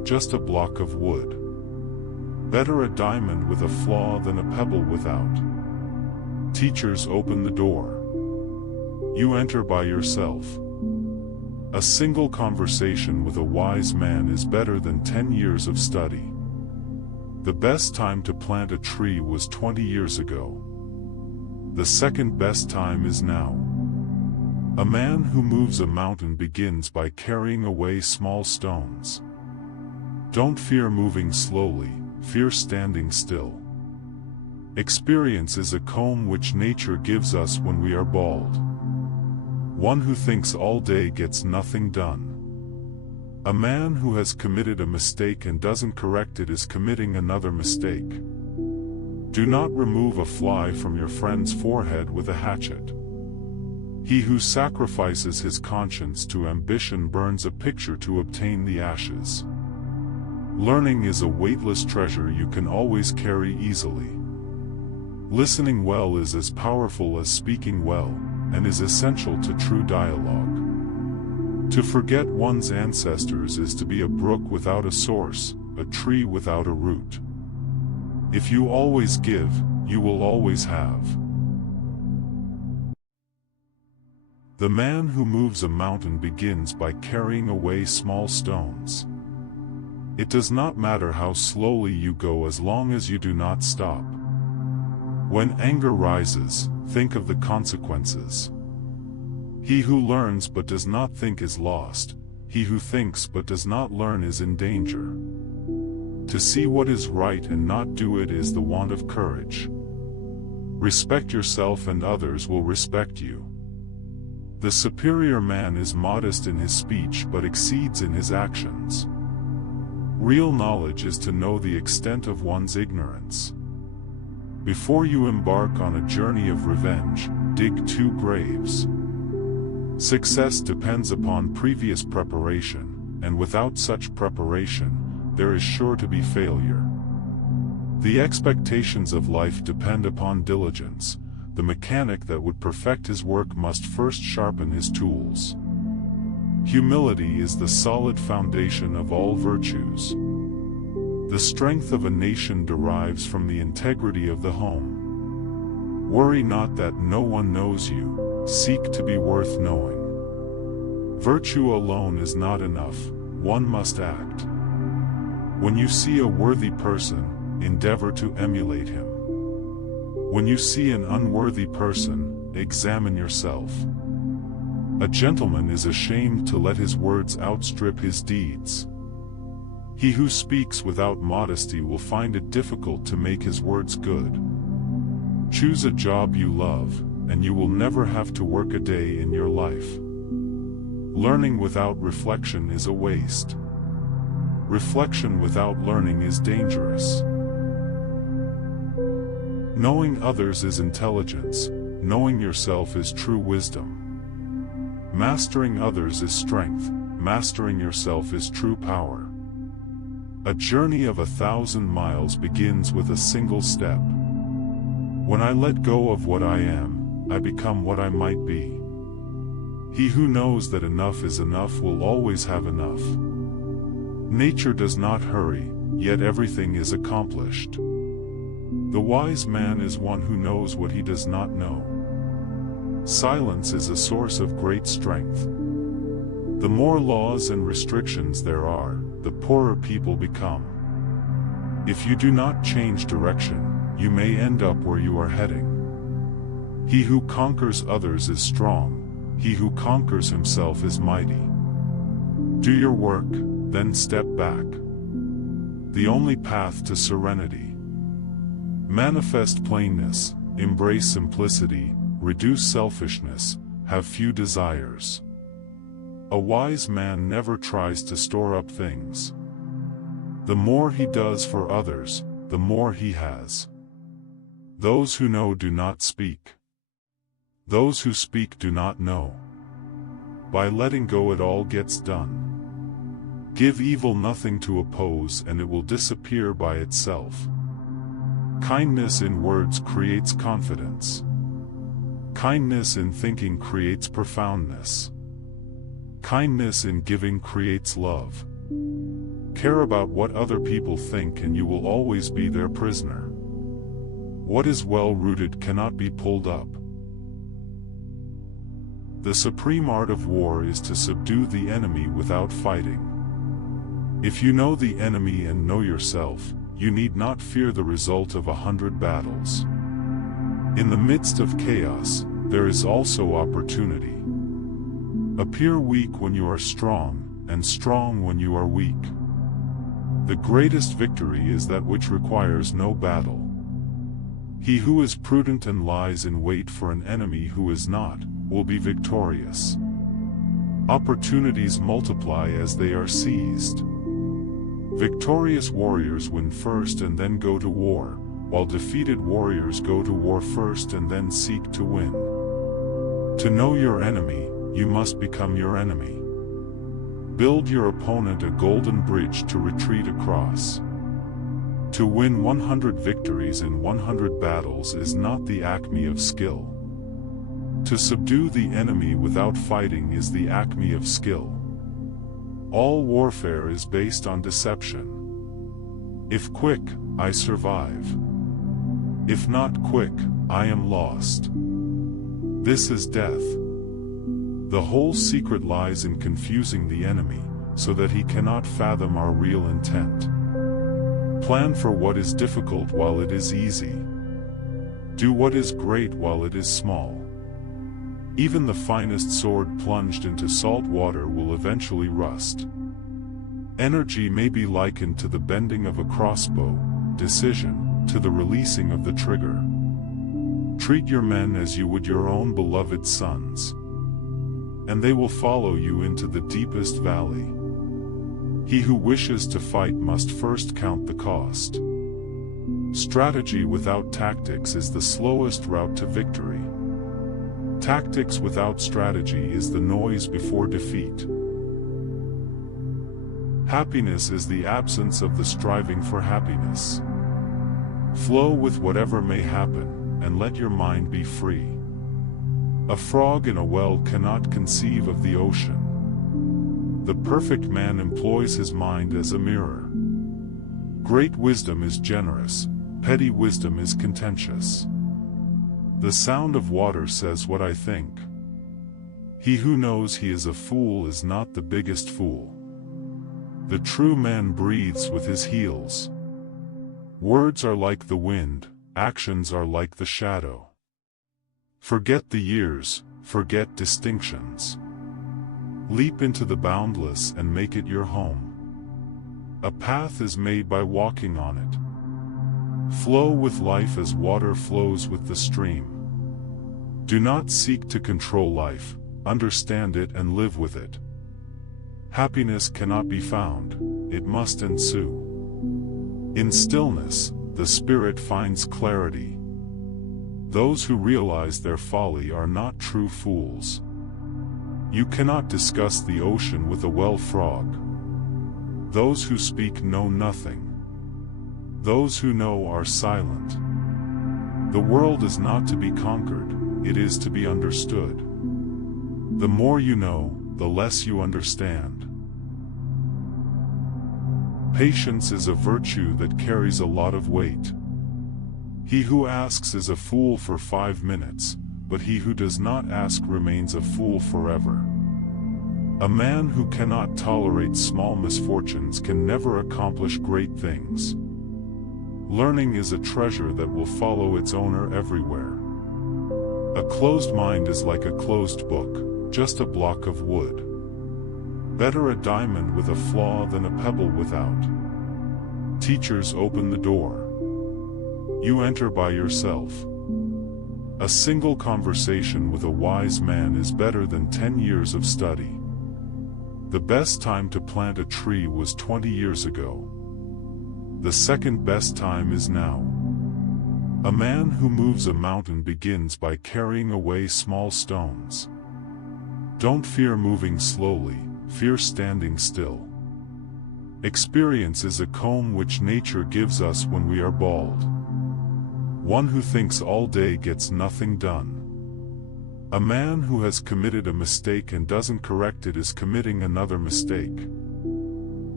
just a block of wood. Better a diamond with a flaw than a pebble without. Teachers open the door. You enter by yourself. A single conversation with a wise man is better than 10 years of study. The best time to plant a tree was 20 years ago. The second best time is now. A man who moves a mountain begins by carrying away small stones. Don't fear moving slowly, fear standing still. Experience is a comb which nature gives us when we are bald. One who thinks all day gets nothing done. A man who has committed a mistake and doesn't correct it is committing another mistake. Do not remove a fly from your friend's forehead with a hatchet. He who sacrifices his conscience to ambition burns a picture to obtain the ashes. Learning is a weightless treasure you can always carry easily. Listening well is as powerful as speaking well, and is essential to true dialogue. To forget one's ancestors is to be a brook without a source, a tree without a root. If you always give, you will always have. The man who moves a mountain begins by carrying away small stones. It does not matter how slowly you go as long as you do not stop. When anger rises, think of the consequences. He who learns but does not think is lost. He who thinks but does not learn is in danger. To see what is right and not do it is the want of courage. Respect yourself and others will respect you. The superior man is modest in his speech but exceeds in his actions. Real knowledge is to know the extent of one's ignorance. Before you embark on a journey of revenge, dig 2 graves. Success depends upon previous preparation, and without such preparation, there is sure to be failure. The expectations of life depend upon diligence. The mechanic that would perfect his work must first sharpen his tools. Humility is the solid foundation of all virtues. The strength of a nation derives from the integrity of the home. Worry not that no one knows you, seek to be worth knowing. Virtue alone is not enough, one must act. When you see a worthy person, endeavor to emulate him. When you see an unworthy person, examine yourself. A gentleman is ashamed to let his words outstrip his deeds. He who speaks without modesty will find it difficult to make his words good. Choose a job you love, and you will never have to work a day in your life. Learning without reflection is a waste. Reflection without learning is dangerous. Knowing others is intelligence, knowing yourself is true wisdom. Mastering others is strength, mastering yourself is true power. A journey of 1,000 miles begins with a single step. When I let go of what I am, I become what I might be. He who knows that enough is enough will always have enough. Nature does not hurry, yet everything is accomplished. The wise man is one who knows what he does not know. Silence is a source of great strength. The more laws and restrictions there are, the poorer people become. If you do not change direction, you may end up where you are heading. He who conquers others is strong, he who conquers himself is mighty. Do your work, then step back. The only path to serenity. Manifest plainness, embrace simplicity, reduce selfishness, have few desires. A wise man never tries to store up things. The more he does for others, the more he has. Those who know do not speak. Those who speak do not know. By letting go it all gets done. Give evil nothing to oppose and it will disappear by itself. Kindness in words creates confidence. Kindness in thinking creates profoundness. Kindness in giving creates love. Care about what other people think and you will always be their prisoner. What is well-rooted cannot be pulled up. The supreme art of war is to subdue the enemy without fighting. If you know the enemy and know yourself, you need not fear the result of 100 battles. In the midst of chaos, there is also opportunity. Appear weak when you are strong, and strong when you are weak. The greatest victory is that which requires no battle. He who is prudent and lies in wait for an enemy who is not, will be victorious. Opportunities multiply as they are seized. Victorious warriors win first and then go to war, while defeated warriors go to war first and then seek to win. To know your enemy, you must become your enemy. Build your opponent a golden bridge to retreat across. To win 100 victories in 100 battles is not the acme of skill. To subdue the enemy without fighting is the acme of skill. All warfare is based on deception. If quick, I survive. If not quick, I am lost. This is death. The whole secret lies in confusing the enemy, so that he cannot fathom our real intent. Plan for what is difficult while it is easy. Do what is great while it is small. Even the finest sword plunged into salt water will eventually rust. Energy may be likened to the bending of a crossbow, decision, to the releasing of the trigger. Treat your men as you would your own beloved sons, and they will follow you into the deepest valley. He who wishes to fight must first count the cost. Strategy without tactics is the slowest route to victory. Tactics without strategy is the noise before defeat. Happiness is the absence of the striving for happiness. Flow with whatever may happen, and let your mind be free. A frog in a well cannot conceive of the ocean. The perfect man employs his mind as a mirror. Great wisdom is generous, petty wisdom is contentious. The sound of water says what I think. He who knows he is a fool is not the biggest fool. The true man breathes with his heels. Words are like the wind, actions are like the shadow. Forget the years, forget distinctions. Leap into the boundless and make it your home. A path is made by walking on it. Flow with life as water flows with the stream. Do not seek to control life, understand it and live with it. Happiness cannot be found, it must ensue. In stillness, the spirit finds clarity. Those who realize their folly are not true fools. You cannot discuss the ocean with a well frog. Those who speak know nothing. Those who know are silent. The world is not to be conquered, it is to be understood. The more you know, the less you understand. Patience is a virtue that carries a lot of weight. He who asks is a fool for 5 minutes, but he who does not ask remains a fool forever. A man who cannot tolerate small misfortunes can never accomplish great things. Learning is a treasure that will follow its owner everywhere. A closed mind is like a closed book, just a block of wood. Better a diamond with a flaw than a pebble without. Teachers open the door. You enter by yourself. A single conversation with a wise man is better than 10 years of study. The best time to plant a tree was 20 years ago. The second best time is now. A man who moves a mountain begins by carrying away small stones. Don't fear moving slowly, fear standing still. Experience is a comb which nature gives us when we are bald. One who thinks all day gets nothing done. A man who has committed a mistake and doesn't correct it is committing another mistake.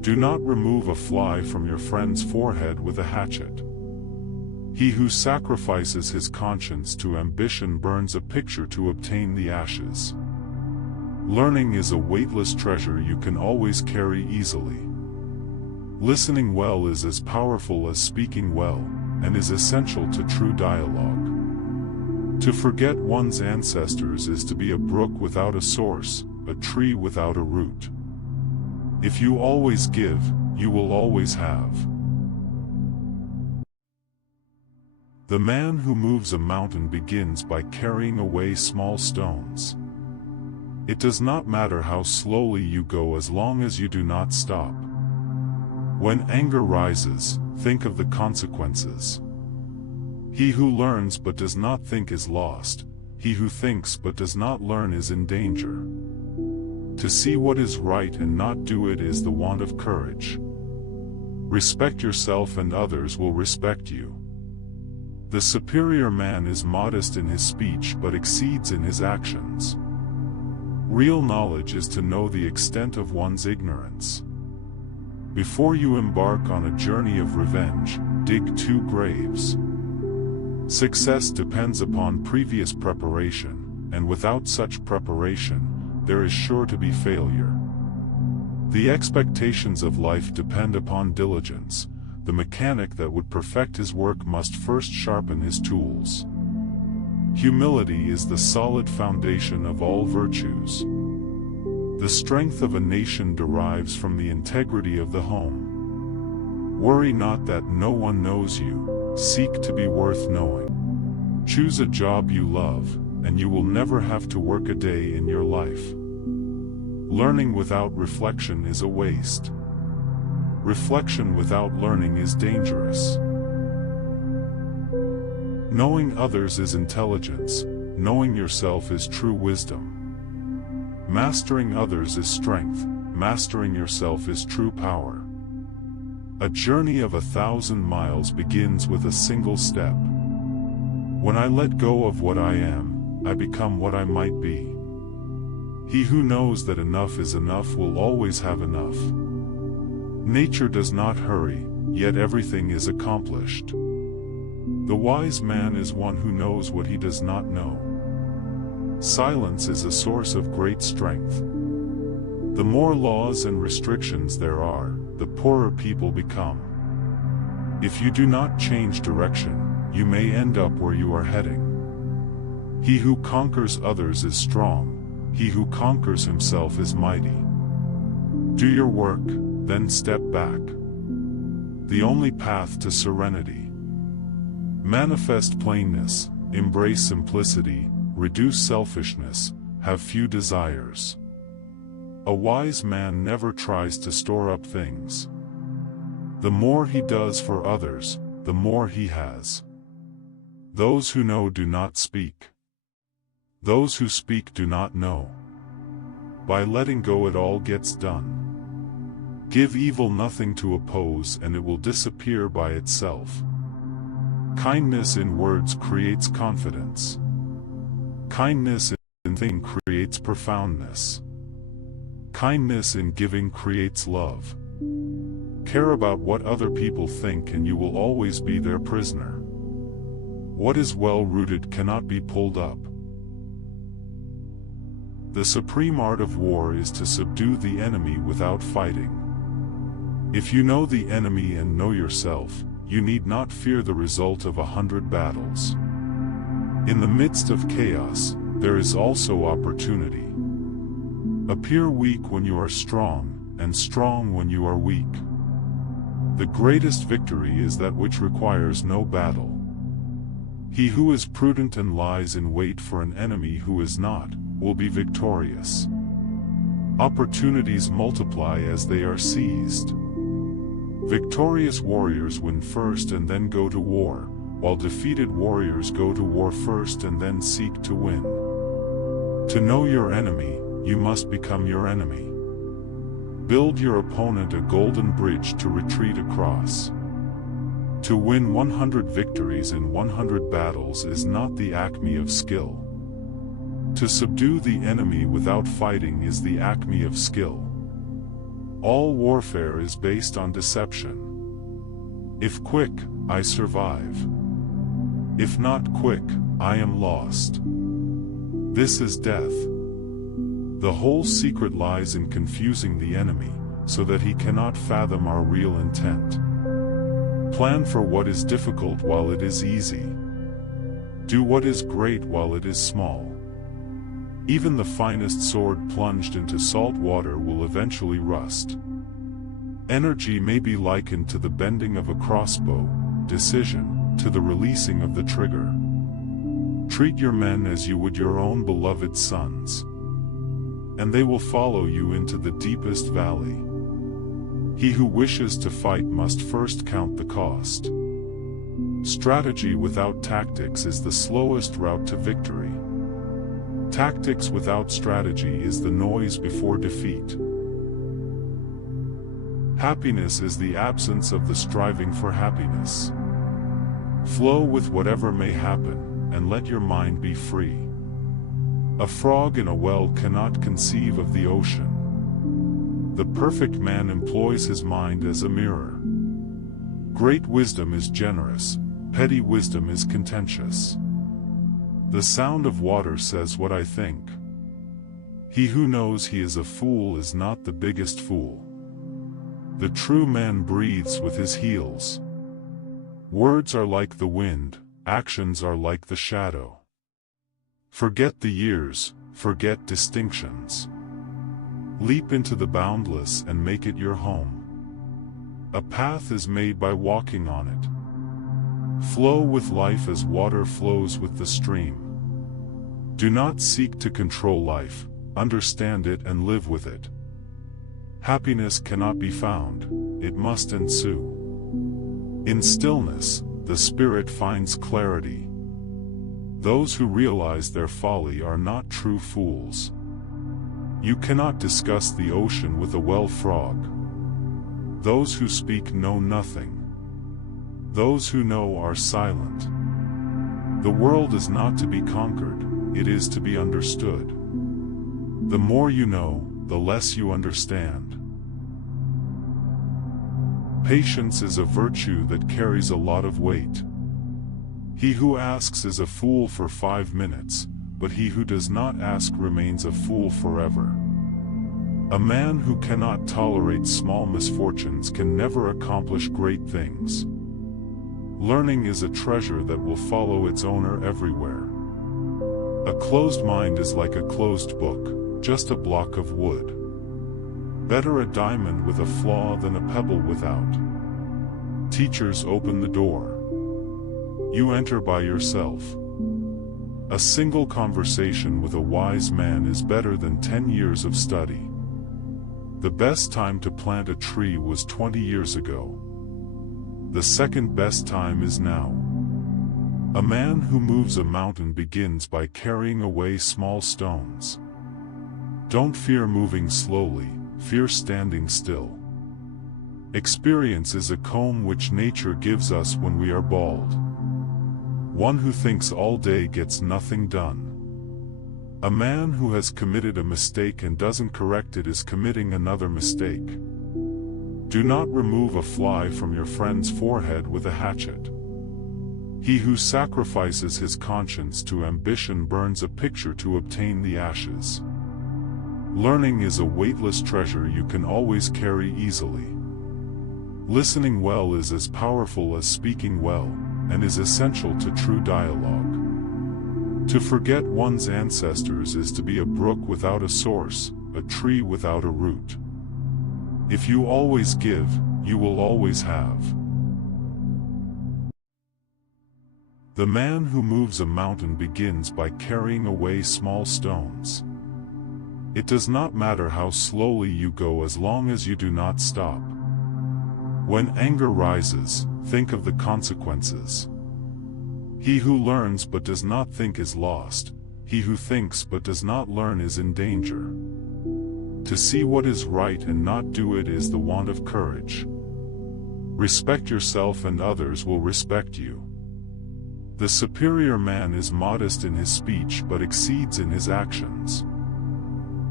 Do not remove a fly from your friend's forehead with a hatchet. He who sacrifices his conscience to ambition burns a picture to obtain the ashes. Learning is a weightless treasure you can always carry easily. Listening well is as powerful as speaking well, and is essential to true dialogue. To forget one's ancestors is to be a brook without a source, a tree without a root. If you always give, you will always have. The man who moves a mountain begins by carrying away small stones. It does not matter how slowly you go as long as you do not stop. When anger rises, think of the consequences. He who learns but does not think is lost. He who thinks but does not learn is in danger. To see what is right and not do it is the want of courage. Respect yourself and others will respect you. The superior man is modest in his speech but exceeds in his actions. Real knowledge is to know the extent of one's ignorance. Before you embark on a journey of revenge, dig 2 graves. Success depends upon previous preparation, and without such preparation, there is sure to be failure. The expectations of life depend upon diligence. The mechanic that would perfect his work must first sharpen his tools. Humility is the solid foundation of all virtues. The strength of a nation derives from the integrity of the home. Worry not that no one knows you, seek to be worth knowing. Choose a job you love, and you will never have to work a day in your life. Learning without reflection is a waste. Reflection without learning is dangerous. Knowing others is intelligence, knowing yourself is true wisdom. Mastering others is strength, mastering yourself is true power. A journey of 1,000 miles begins with a single step. When I let go of what I am, I become what I might be. He who knows that enough is enough will always have enough. Nature does not hurry, yet everything is accomplished. The wise man is one who knows what he does not know. Silence is a source of great strength. The more laws and restrictions there are, the poorer people become. If you do not change direction, you may end up where you are heading. He who conquers others is strong, he who conquers himself is mighty. Do your work, then step back. The only path to serenity. Manifest plainness, embrace simplicity, reduce selfishness, have few desires. A wise man never tries to store up things. The more he does for others, the more he has. Those who know do not speak. Those who speak do not know. By letting go it all gets done. Give evil nothing to oppose and it will disappear by itself. Kindness in words creates confidence. Kindness in thinking creates profoundness. Kindness in giving creates love. Care about what other people think and you will always be their prisoner. What is well-rooted cannot be pulled up. The supreme art of war is to subdue the enemy without fighting. If you know the enemy and know yourself, you need not fear the result of 100 battles. In the midst of chaos, there is also opportunity. Appear weak when you are strong, and strong when you are weak. The greatest victory is that which requires no battle. He who is prudent and lies in wait for an enemy who is not, will be victorious. Opportunities multiply as they are seized. Victorious warriors win first and then go to war, while defeated warriors go to war first and then seek to win. To know your enemy, you must become your enemy. Build your opponent a golden bridge to retreat across. To win 100 victories in 100 battles is not the acme of skill. To subdue the enemy without fighting is the acme of skill. All warfare is based on deception. If quick, I survive. If not quick, I am lost. This is death. The whole secret lies in confusing the enemy, so that he cannot fathom our real intent. Plan for what is difficult while it is easy. Do what is great while it is small. Even the finest sword plunged into salt water will eventually rust. Energy may be likened to the bending of a crossbow, decision, to the releasing of the trigger. Treat your men as you would your own beloved sons, and they will follow you into the deepest valley. He who wishes to fight must first count the cost. Strategy without tactics is the slowest route to victory. Tactics without strategy is the noise before defeat. Happiness is the absence of the striving for happiness. Flow with whatever may happen, and let your mind be free. A frog in a well cannot conceive of the ocean. The perfect man employs his mind as a mirror. Great wisdom is generous, petty wisdom is contentious. The sound of water says what I think. He who knows he is a fool is not the biggest fool. The true man breathes with his heels. Words are like the wind, actions are like the shadow. Forget the years, forget distinctions. Leap into the boundless and make it your home. A path is made by walking on it. Flow with life as water flows with the stream. Do not seek to control life, understand it and live with it. Happiness cannot be found, it must ensue. In stillness, the spirit finds clarity. Those who realize their folly are not true fools. You cannot discuss the ocean with a well frog. Those who speak know nothing. Those who know are silent. The world is not to be conquered, it is to be understood. The more you know, the less you understand. Patience is a virtue that carries a lot of weight. He who asks is a fool for 5 minutes, but he who does not ask remains a fool forever. A man who cannot tolerate small misfortunes can never accomplish great things. Learning is a treasure that will follow its owner everywhere. A closed mind is like a closed book, just a block of wood. Better a diamond with a flaw than a pebble without. Teachers open the door. You enter by yourself. A single conversation with a wise man is better than 10 years of study. The best time to plant a tree was 20 years ago. The second best time is now. A man who moves a mountain begins by carrying away small stones. Don't fear moving slowly, fear standing still. Experience is a comb which nature gives us when we are bald. One who thinks all day gets nothing done. A man who has committed a mistake and doesn't correct it is committing another mistake. Do not remove a fly from your friend's forehead with a hatchet. He who sacrifices his conscience to ambition burns a picture to obtain the ashes. Learning is a weightless treasure you can always carry easily. Listening well is as powerful as speaking well, and is essential to true dialogue. To forget one's ancestors is to be a brook without a source, a tree without a root. If you always give, you will always have. The man who moves a mountain begins by carrying away small stones. It does not matter how slowly you go as long as you do not stop. When anger rises, think of the consequences. He who learns but does not think is lost. He who thinks but does not learn is in danger. To see what is right and not do it is the want of courage. Respect yourself and others will respect you. The superior man is modest in his speech but exceeds in his actions.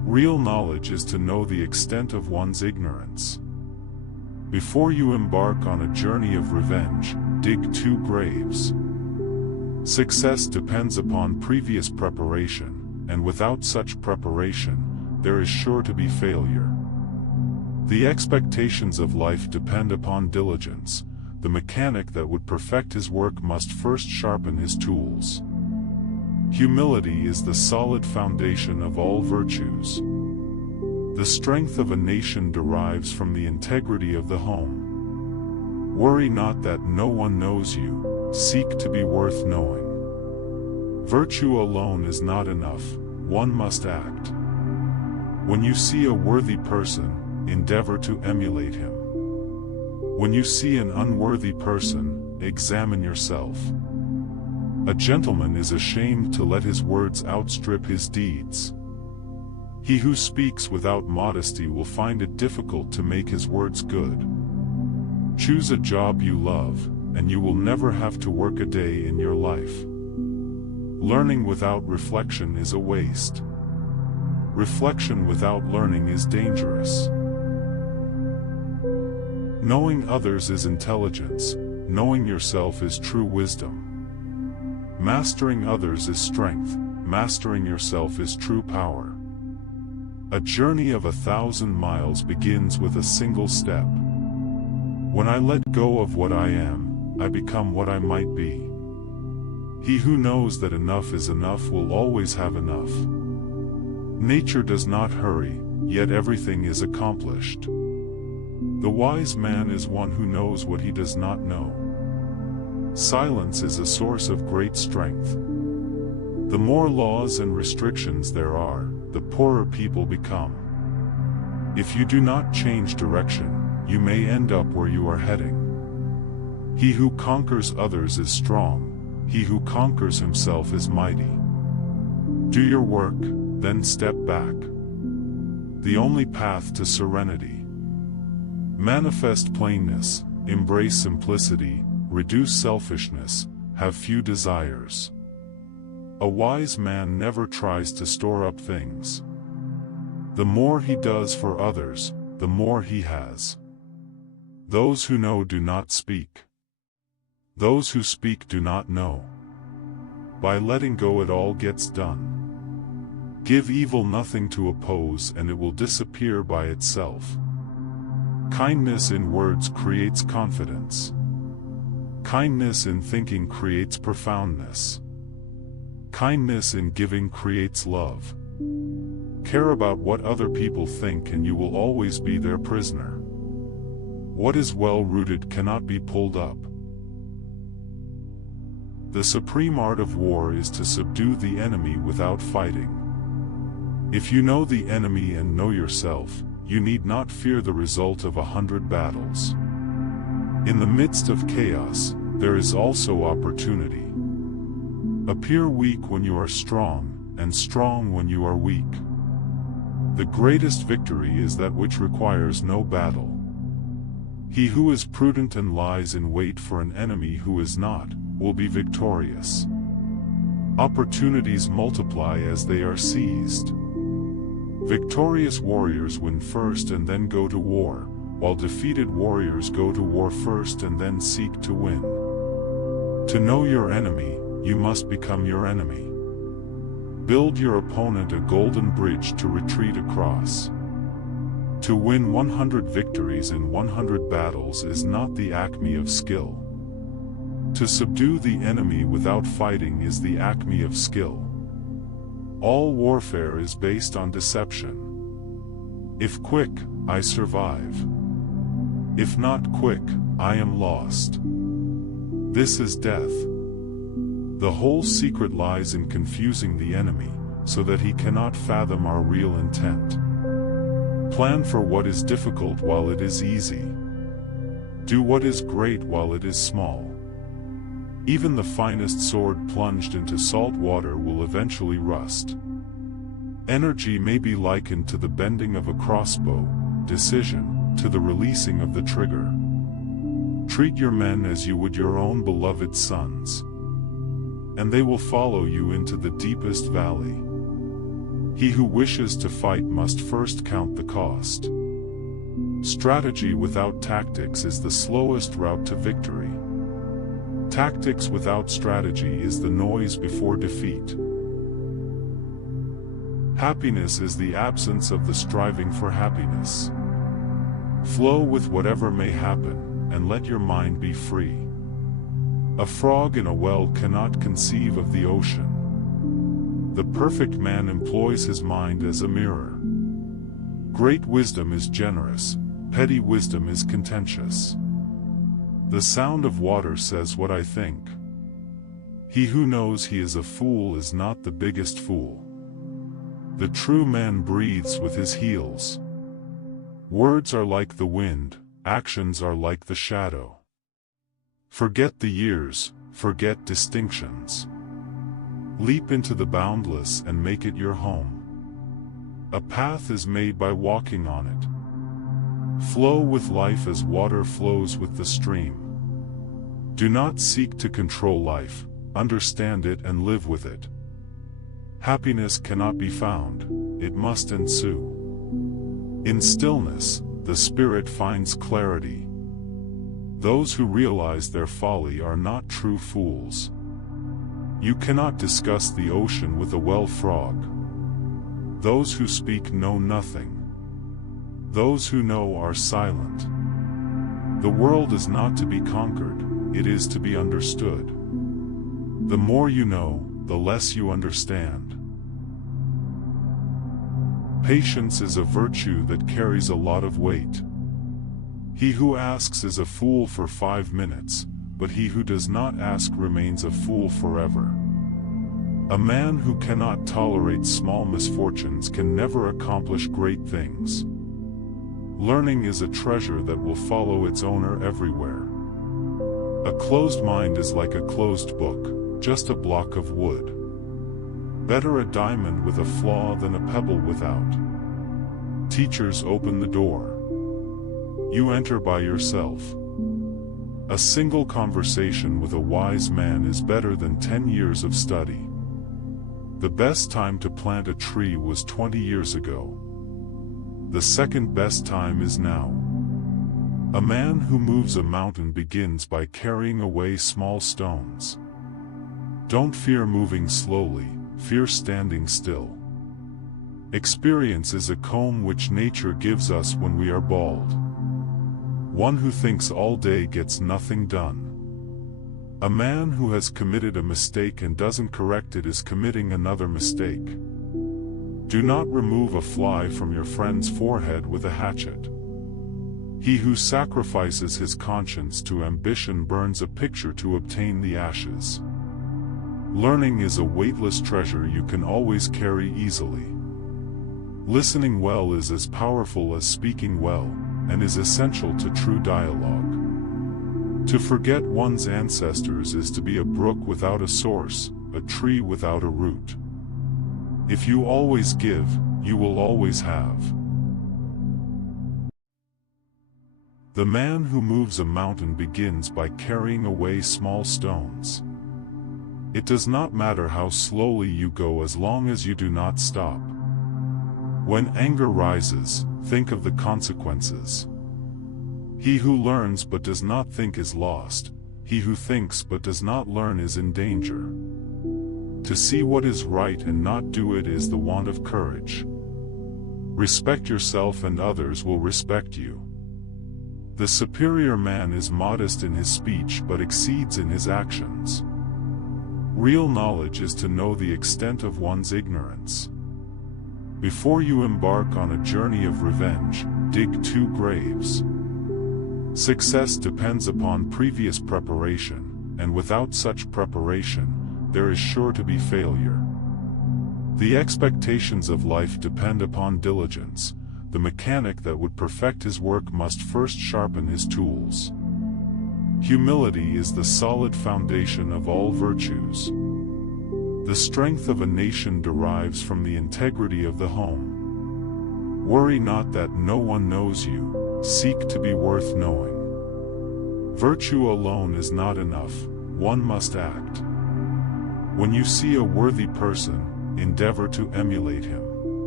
Real knowledge is to know the extent of one's ignorance. Before you embark on a journey of revenge, dig 2 graves. Success depends upon previous preparation, and without such preparation, there is sure to be failure. The expectations of life depend upon diligence. The mechanic that would perfect his work must first sharpen his tools. Humility is the solid foundation of all virtues. The strength of a nation derives from the integrity of the home. Worry not that no one knows you, seek to be worth knowing. Virtue alone is not enough, one must act. When you see a worthy person, endeavor to emulate him. When you see an unworthy person, examine yourself. A gentleman is ashamed to let his words outstrip his deeds. He who speaks without modesty will find it difficult to make his words good. Choose a job you love, and you will never have to work a day in your life. Learning without reflection is a waste. Reflection without learning is dangerous. Knowing others is intelligence, knowing yourself is true wisdom. Mastering others is strength, mastering yourself is true power. A journey of 1,000 miles begins with a single step. When I let go of what I am, I become what I might be. He who knows that enough is enough will always have enough. Nature does not hurry, yet everything is accomplished. The wise man is one who knows what he does not know. Silence is a source of great strength. The more laws and restrictions there are, the poorer people become. If you do not change direction, you may end up where you are heading. He who conquers others is strong, he who conquers himself is mighty. Do your work, then step back. The only path to serenity. Manifest plainness, embrace simplicity, reduce selfishness, have few desires. A wise man never tries to store up things. The more he does for others, the more he has. Those who know do not speak. Those who speak do not know. By letting go it all gets done. Give evil nothing to oppose and it will disappear by itself. Kindness in words creates confidence. Kindness in thinking creates profoundness. Kindness in giving creates love. Care about what other people think and you will always be their prisoner. What is well rooted cannot be pulled up. The supreme art of war is to subdue the enemy without fighting. If you know the enemy and know yourself, you need not fear the result of 100 battles. In the midst of chaos, there is also opportunity. Appear weak when you are strong, and strong when you are weak. The greatest victory is that which requires no battle. He who is prudent and lies in wait for an enemy who is not, will be victorious. Opportunities multiply as they are seized. Victorious warriors win first and then go to war, while defeated warriors go to war first and then seek to win. To know your enemy, you must become your enemy. Build your opponent a golden bridge to retreat across. To win 100 victories in 100 battles is not the acme of skill. To subdue the enemy without fighting is the acme of skill. All warfare is based on deception. If quick, I survive. If not quick, I am lost. This is death. The whole secret lies in confusing the enemy, so that he cannot fathom our real intent. Plan for what is difficult while it is easy. Do what is great while it is small. Even the finest sword plunged into salt water will eventually rust. Energy may be likened to the bending of a crossbow, decision, to the releasing of the trigger. Treat your men as you would your own beloved sons, and they will follow you into the deepest valley. He who wishes to fight must first count the cost. Strategy without tactics is the slowest route to victory. Tactics without strategy is the noise before defeat. Happiness is the absence of the striving for happiness. Flow with whatever may happen, and let your mind be free. A frog in a well cannot conceive of the ocean. The perfect man employs his mind as a mirror. Great wisdom is generous, petty wisdom is contentious. The sound of water says what I think. He who knows he is a fool is not the biggest fool. The true man breathes with his heels. Words are like the wind, actions are like the shadow. Forget the years, forget distinctions. Leap into the boundless and make it your home. A path is made by walking on it. Flow with life as water flows with the stream. Do not seek to control life, understand it and live with it. Happiness cannot be found, it must ensue. In stillness, the spirit finds clarity. Those who realize their folly are not true fools. You cannot discuss the ocean with a well frog. Those who speak know nothing. Those who know are silent. The world is not to be conquered, it is to be understood. The more you know, the less you understand. Patience is a virtue that carries a lot of weight. He who asks is a fool for 5 minutes, but he who does not ask remains a fool forever. A man who cannot tolerate small misfortunes can never accomplish great things. Learning is a treasure that will follow its owner everywhere. A closed mind is like a closed book, just a block of wood. Better a diamond with a flaw than a pebble without. Teachers open the door. You enter by yourself. A single conversation with a wise man is better than 10 years of study. The best time to plant a tree was 20 years ago. The second best time is now. A man who moves a mountain begins by carrying away small stones. Don't fear moving slowly, fear standing still. Experience is a comb which nature gives us when we are bald. One who thinks all day gets nothing done. A man who has committed a mistake and doesn't correct it is committing another mistake. Do not remove a fly from your friend's forehead with a hatchet. He who sacrifices his conscience to ambition burns a picture to obtain the ashes. Learning is a weightless treasure you can always carry easily. Listening well is as powerful as speaking well, and is essential to true dialogue. To forget one's ancestors is to be a brook without a source, a tree without a root. If you always give, you will always have. The man who moves a mountain begins by carrying away small stones. It does not matter how slowly you go as long as you do not stop. When anger rises, think of the consequences. He who learns but does not think is lost. He who thinks but does not learn is in danger. To see what is right and not do it is the want of courage. Respect yourself and others will respect you. The superior man is modest in his speech but exceeds in his actions. Real knowledge is to know the extent of one's ignorance. Before you embark on a journey of revenge, dig 2 graves. Success depends upon previous preparation, and without such preparation, there is sure to be failure. The expectations of life depend upon diligence. The mechanic that would perfect his work must first sharpen his tools. Humility is the solid foundation of all virtues. The strength of a nation derives from the integrity of the home. Worry not that no one knows you, seek to be worth knowing. Virtue alone is not enough, one must act. When you see a worthy person, endeavor to emulate him.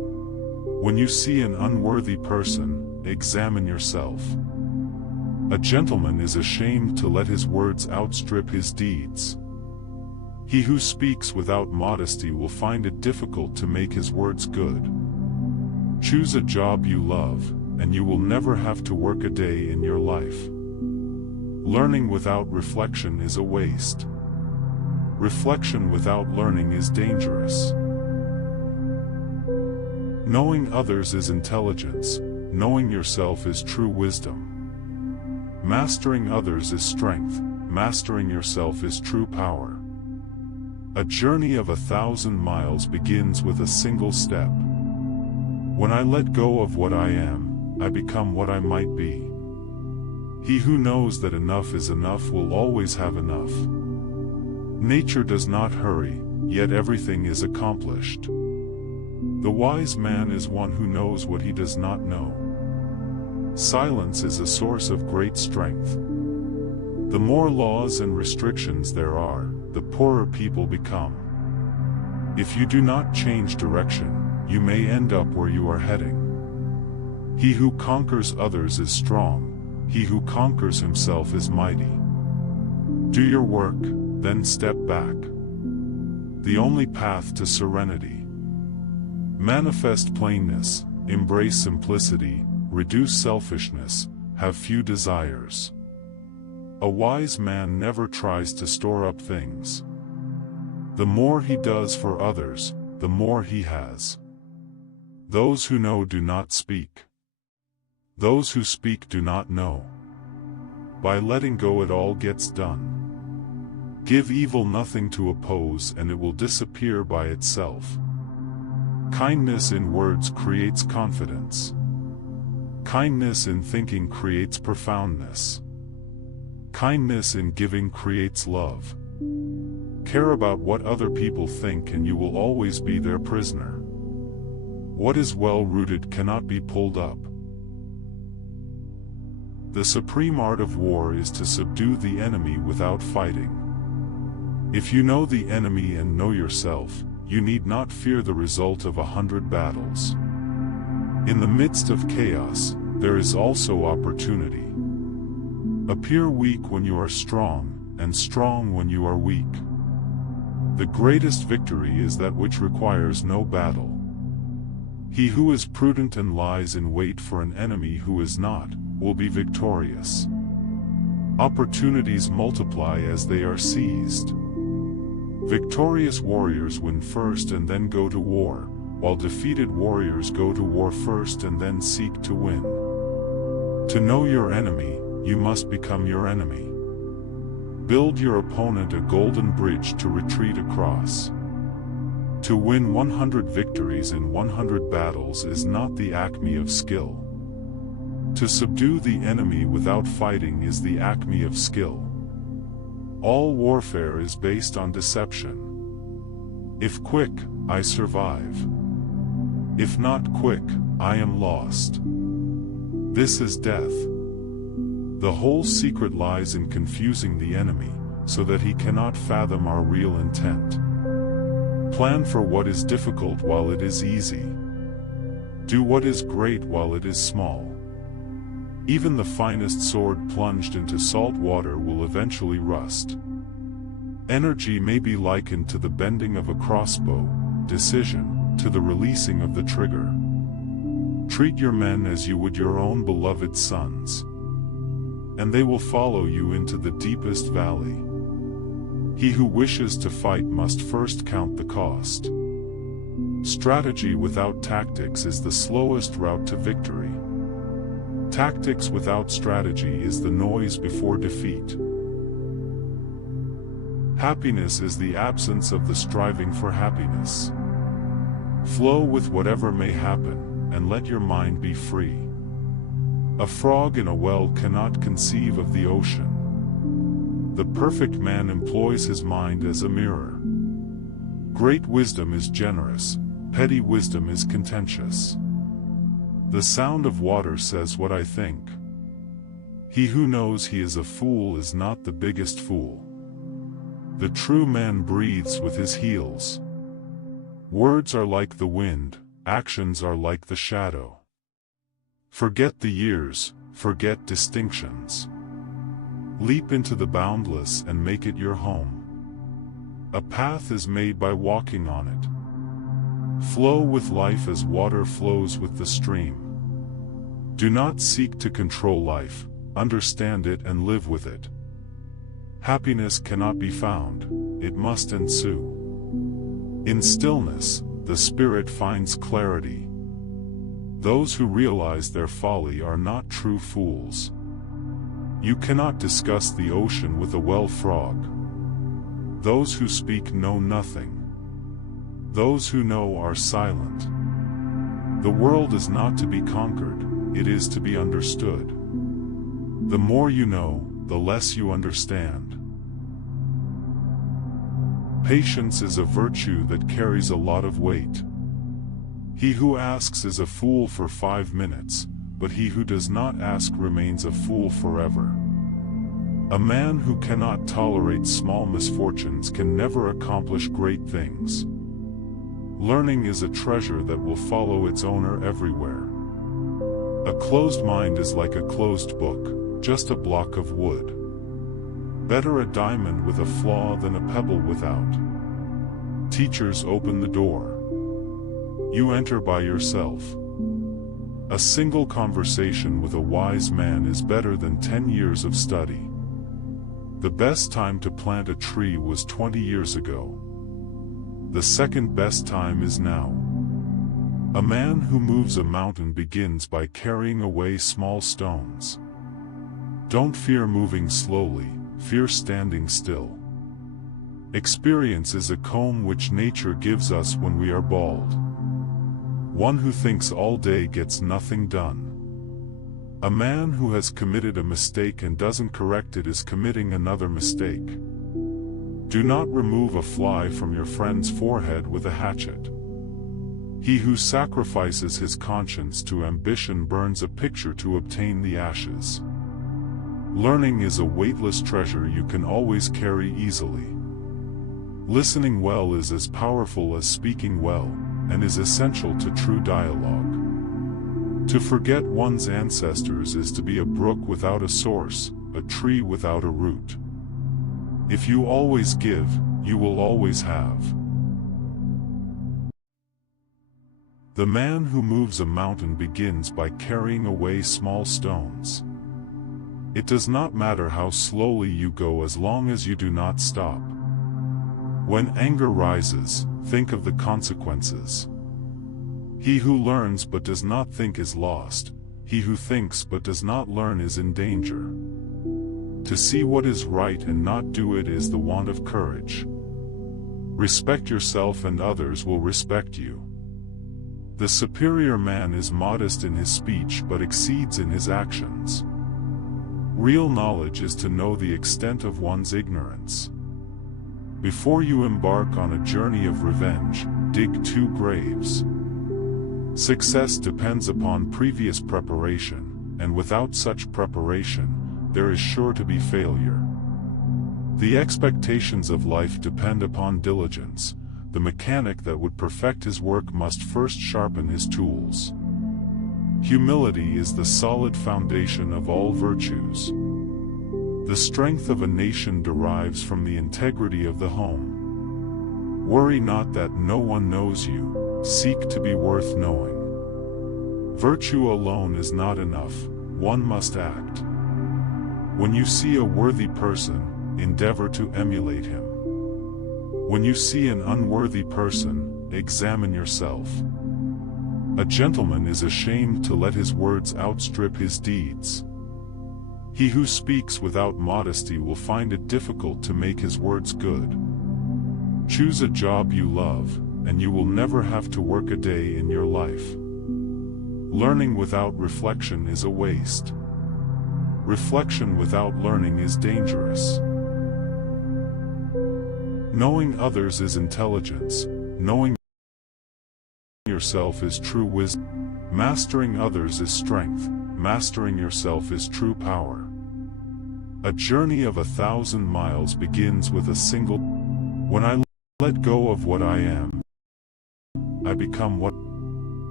When you see an unworthy person, examine yourself. A gentleman is ashamed to let his words outstrip his deeds. He who speaks without modesty will find it difficult to make his words good. Choose a job you love, and you will never have to work a day in your life. Learning without reflection is a waste. Reflection without learning is dangerous. Knowing others is intelligence, knowing yourself is true wisdom. Mastering others is strength, mastering yourself is true power. A journey of 1,000 miles begins with a single step. When I let go of what I am, I become what I might be. He who knows that enough is enough will always have enough. Nature does not hurry, yet everything is accomplished. The wise man is one who knows what he does not know. Silence is a source of great strength. The more laws and restrictions there are, the poorer people become. If you do not change direction, you may end up where you are heading. He who conquers others is strong, he who conquers himself is mighty. Do your work, then step back. The only path to serenity. Manifest plainness, embrace simplicity, reduce selfishness, have few desires. A wise man never tries to store up things. The more he does for others, the more he has. Those who know do not speak. Those who speak do not know. By letting go it all gets done. Give evil nothing to oppose and it will disappear by itself. Kindness in words creates confidence. Kindness in thinking creates profoundness. Kindness in giving creates love. Care about what other people think and you will always be their prisoner. What is well-rooted cannot be pulled up. The supreme art of war is to subdue the enemy without fighting. If you know the enemy and know yourself, you need not fear the result of 100 battles. In the midst of chaos, there is also opportunity. Appear weak when you are strong, and strong when you are weak. The greatest victory is that which requires no battle. He who is prudent and lies in wait for an enemy who is not, will be victorious. Opportunities multiply as they are seized. Victorious warriors win first and then go to war, while defeated warriors go to war first and then seek to win. To know your enemy, you must become your enemy. Build your opponent a golden bridge to retreat across. To win 100 victories in 100 battles is not the acme of skill. To subdue the enemy without fighting is the acme of skill. All warfare is based on deception. If quick, I survive. If not quick, I am lost. This is death. The whole secret lies in confusing the enemy, so that he cannot fathom our real intent. Plan for what is difficult while it is easy. Do what is great while it is small. Even the finest sword plunged into salt water will eventually rust. Energy may be likened to the bending of a crossbow, decision, to the releasing of the trigger. Treat your men as you would your own beloved sons, and they will follow you into the deepest valley. He who wishes to fight must first count the cost. Strategy without tactics is the slowest route to victory. Tactics without strategy is the noise before defeat. Happiness is the absence of the striving for happiness. Flow with whatever may happen, and let your mind be free. A frog in a well cannot conceive of the ocean. The perfect man employs his mind as a mirror. Great wisdom is generous, petty wisdom is contentious. The sound of water says what I think. He who knows he is a fool is not the biggest fool. The true man breathes with his heels. Words are like the wind, actions are like the shadow. Forget the years, forget distinctions. Leap into the boundless and make it your home. A path is made by walking on it. Flow with life as water flows with the stream. Do not seek to control life, understand it and live with it. Happiness cannot be found, it must ensue. In stillness, the spirit finds clarity. Those who realize their folly are not true fools. You cannot discuss the ocean with a well frog. Those who speak know nothing. Those who know are silent. The world is not to be conquered, it is to be understood. The more you know, the less you understand. Patience is a virtue that carries a lot of weight. He who asks is a fool for 5 minutes, but he who does not ask remains a fool forever. A man who cannot tolerate small misfortunes can never accomplish great things. Learning is a treasure that will follow its owner everywhere. A closed mind is like a closed book, just a block of wood. Better a diamond with a flaw than a pebble without. Teachers open the door. You enter by yourself. A single conversation with a wise man is better than 10 years of study. The best time to plant a tree was 20 years ago. The second best time is now. A man who moves a mountain begins by carrying away small stones. Don't fear moving slowly, fear standing still. Experience is a comb which nature gives us when we are bald. One who thinks all day gets nothing done. A man who has committed a mistake and doesn't correct it is committing another mistake. Do not remove a fly from your friend's forehead with a hatchet. He who sacrifices his conscience to ambition burns a picture to obtain the ashes. Learning is a weightless treasure you can always carry easily. Listening well is as powerful as speaking well, and is essential to true dialogue. To forget one's ancestors is to be a brook without a source, a tree without a root. If you always give, you will always have. The man who moves a mountain begins by carrying away small stones. It does not matter how slowly you go as long as you do not stop. When anger rises, think of the consequences. He who learns but does not think is lost. He who thinks but does not learn is in danger. To see what is right and not do it is the want of courage. Respect yourself and others will respect you. The superior man is modest in his speech but exceeds in his actions. Real knowledge is to know the extent of one's ignorance. Before you embark on a journey of revenge, dig 2 graves. Success depends upon previous preparation, and without such preparation, there is sure to be failure. The expectations of life depend upon diligence. The mechanic that would perfect his work must first sharpen his tools. Humility is the solid foundation of all virtues. The strength of a nation derives from the integrity of the home. Worry not that no one knows you. Seek to be worth knowing. Virtue alone is not enough, one must act. When you see a worthy person, endeavor to emulate him. When you see an unworthy person, examine yourself. A gentleman is ashamed to let his words outstrip his deeds. He who speaks without modesty will find it difficult to make his words good. Choose a job you love, and you will never have to work a day in your life. Learning without reflection is a waste. Reflection without learning is dangerous. Knowing others is intelligence. Knowing yourself is true wisdom. Mastering others is strength. Mastering yourself is true power. A journey of 1,000 miles begins with a single. When I let go of what I am, I become what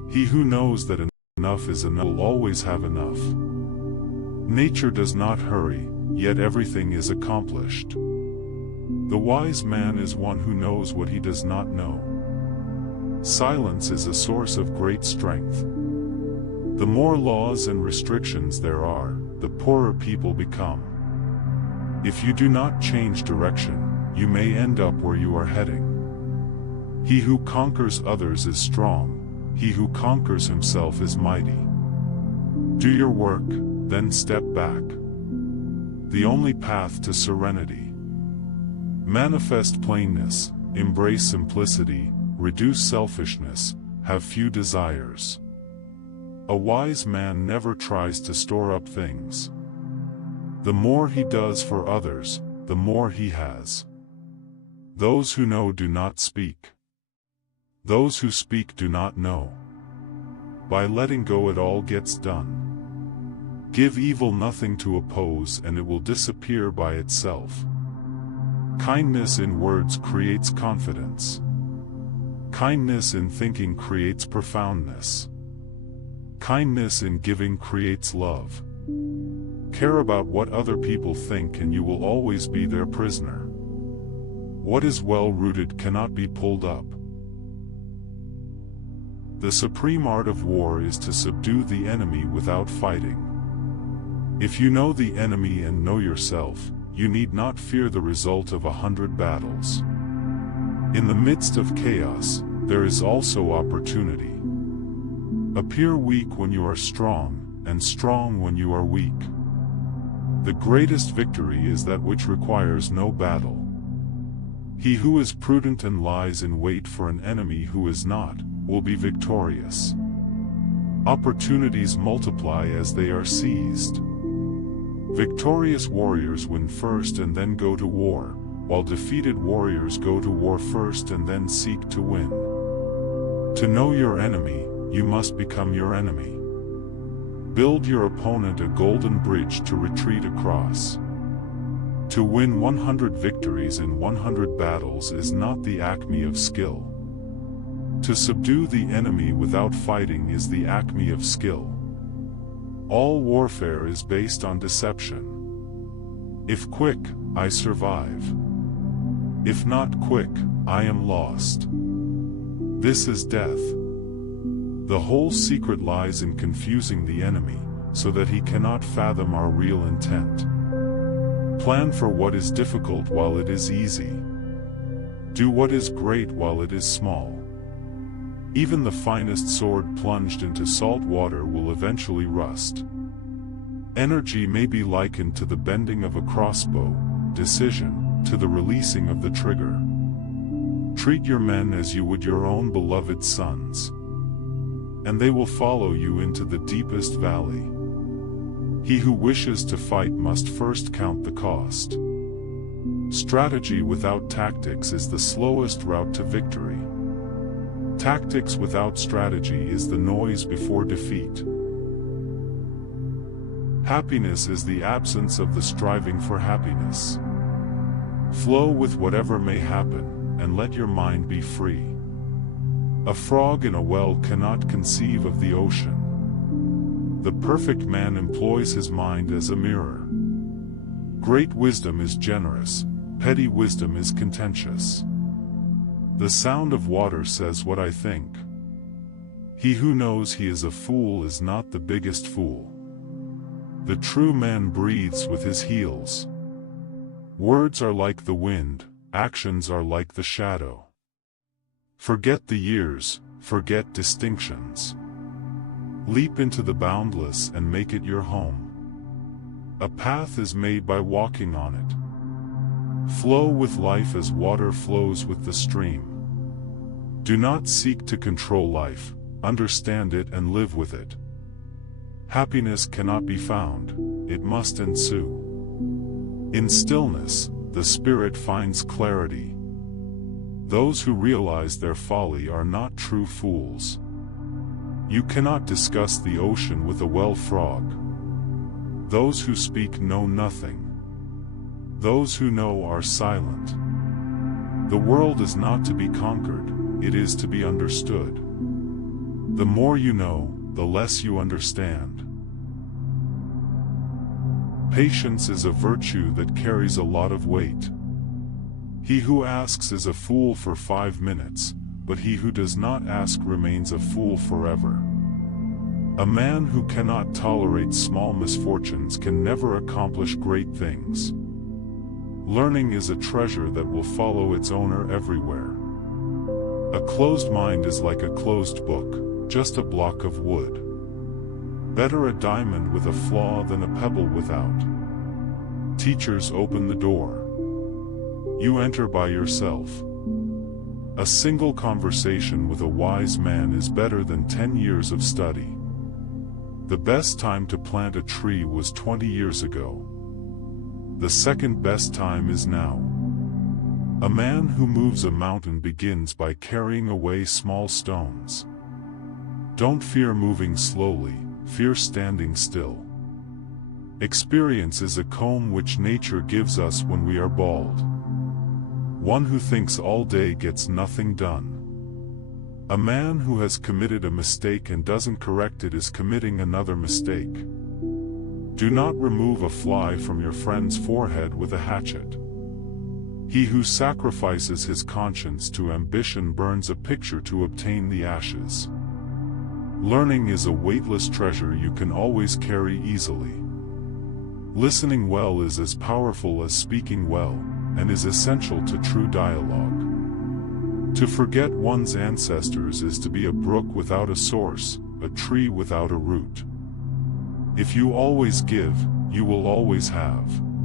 He who knows that enough is enough will always have enough. Nature does not hurry, yet everything is accomplished. The wise man is one who knows what he does not know. Silence is a source of great strength. The more laws and restrictions there are, the poorer people become. If you do not change direction, you may end up where you are heading. He who conquers others is strong. He who conquers himself is mighty. Do your work, then step back. The only path to serenity. Manifest plainness, embrace simplicity, reduce selfishness, have few desires. A wise man never tries to store up things. The more he does for others, the more he has. Those who know do not speak. Those who speak do not know. By letting go it all gets done. Give evil nothing to oppose and it will disappear by itself. Kindness in words creates confidence. Kindness in thinking creates profoundness. Kindness in giving creates love. Care about what other people think and you will always be their prisoner. What is well-rooted cannot be pulled up. The supreme art of war is to subdue the enemy without fighting. If you know the enemy and know yourself, you need not fear the result of 100 battles. In the midst of chaos, there is also opportunity. Appear weak when you are strong, and strong when you are weak. The greatest victory is that which requires no battle. He who is prudent and lies in wait for an enemy who is not, will be victorious. Opportunities multiply as they are seized. Victorious warriors win first and then go to war, while defeated warriors go to war first and then seek to win. To know your enemy, you must become your enemy. Build your opponent a golden bridge to retreat across. To win 100 victories in 100 battles is not the acme of skill. To subdue the enemy without fighting is the acme of skill. All warfare is based on deception. If quick, I survive. If not quick, I am lost. This is death. The whole secret lies in confusing the enemy, so that he cannot fathom our real intent. Plan for what is difficult while it is easy. Do what is great while it is small. Even the finest sword plunged into salt water will eventually rust. Energy may be likened to the bending of a crossbow, decision, to the releasing of the trigger. Treat your men as you would your own beloved sons, and they will follow you into the deepest valley. He who wishes to fight must first count the cost. Strategy without tactics is the slowest route to victory. Tactics without strategy is the noise before defeat. Happiness is the absence of the striving for happiness. Flow with whatever may happen, and let your mind be free. A frog in a well cannot conceive of the ocean. The perfect man employs his mind as a mirror. Great wisdom is generous, petty wisdom is contentious. The sound of water says what I think. He who knows he is a fool is not the biggest fool. The true man breathes with his heels. Words are like the wind, actions are like the shadow. Forget the years, forget distinctions. Leap into the boundless and make it your home. A path is made by walking on it. Flow with life as water flows with the stream. Do not seek to control life, understand it and live with it. Happiness cannot be found, it must ensue. In stillness, the spirit finds clarity. Those who realize their folly are not true fools. You cannot discuss the ocean with a well frog. Those who speak know nothing. Those who know are silent. The world is not to be conquered, it is to be understood. The more you know, the less you understand. Patience is a virtue that carries a lot of weight. He who asks is a fool for 5 minutes, but he who does not ask remains a fool forever. A man who cannot tolerate small misfortunes can never accomplish great things. Learning is a treasure that will follow its owner everywhere. A closed mind is like a closed book, just a block of wood. Better a diamond with a flaw than a pebble without. Teachers open the door. You enter by yourself. A single conversation with a wise man is better than 10 years of study. The best time to plant a tree was 20 years ago. The second best time is now. A man who moves a mountain begins by carrying away small stones. Don't fear moving slowly, fear standing still. Experience is a comb which nature gives us when we are bald. One who thinks all day gets nothing done. A man who has committed a mistake and doesn't correct it is committing another mistake. Do not remove a fly from your friend's forehead with a hatchet. He who sacrifices his conscience to ambition burns a picture to obtain the ashes. Learning is a weightless treasure you can always carry easily. Listening well is as powerful as speaking well, and is essential to true dialogue. To forget one's ancestors is to be a brook without a source, a tree without a root. If you always give, you will always have.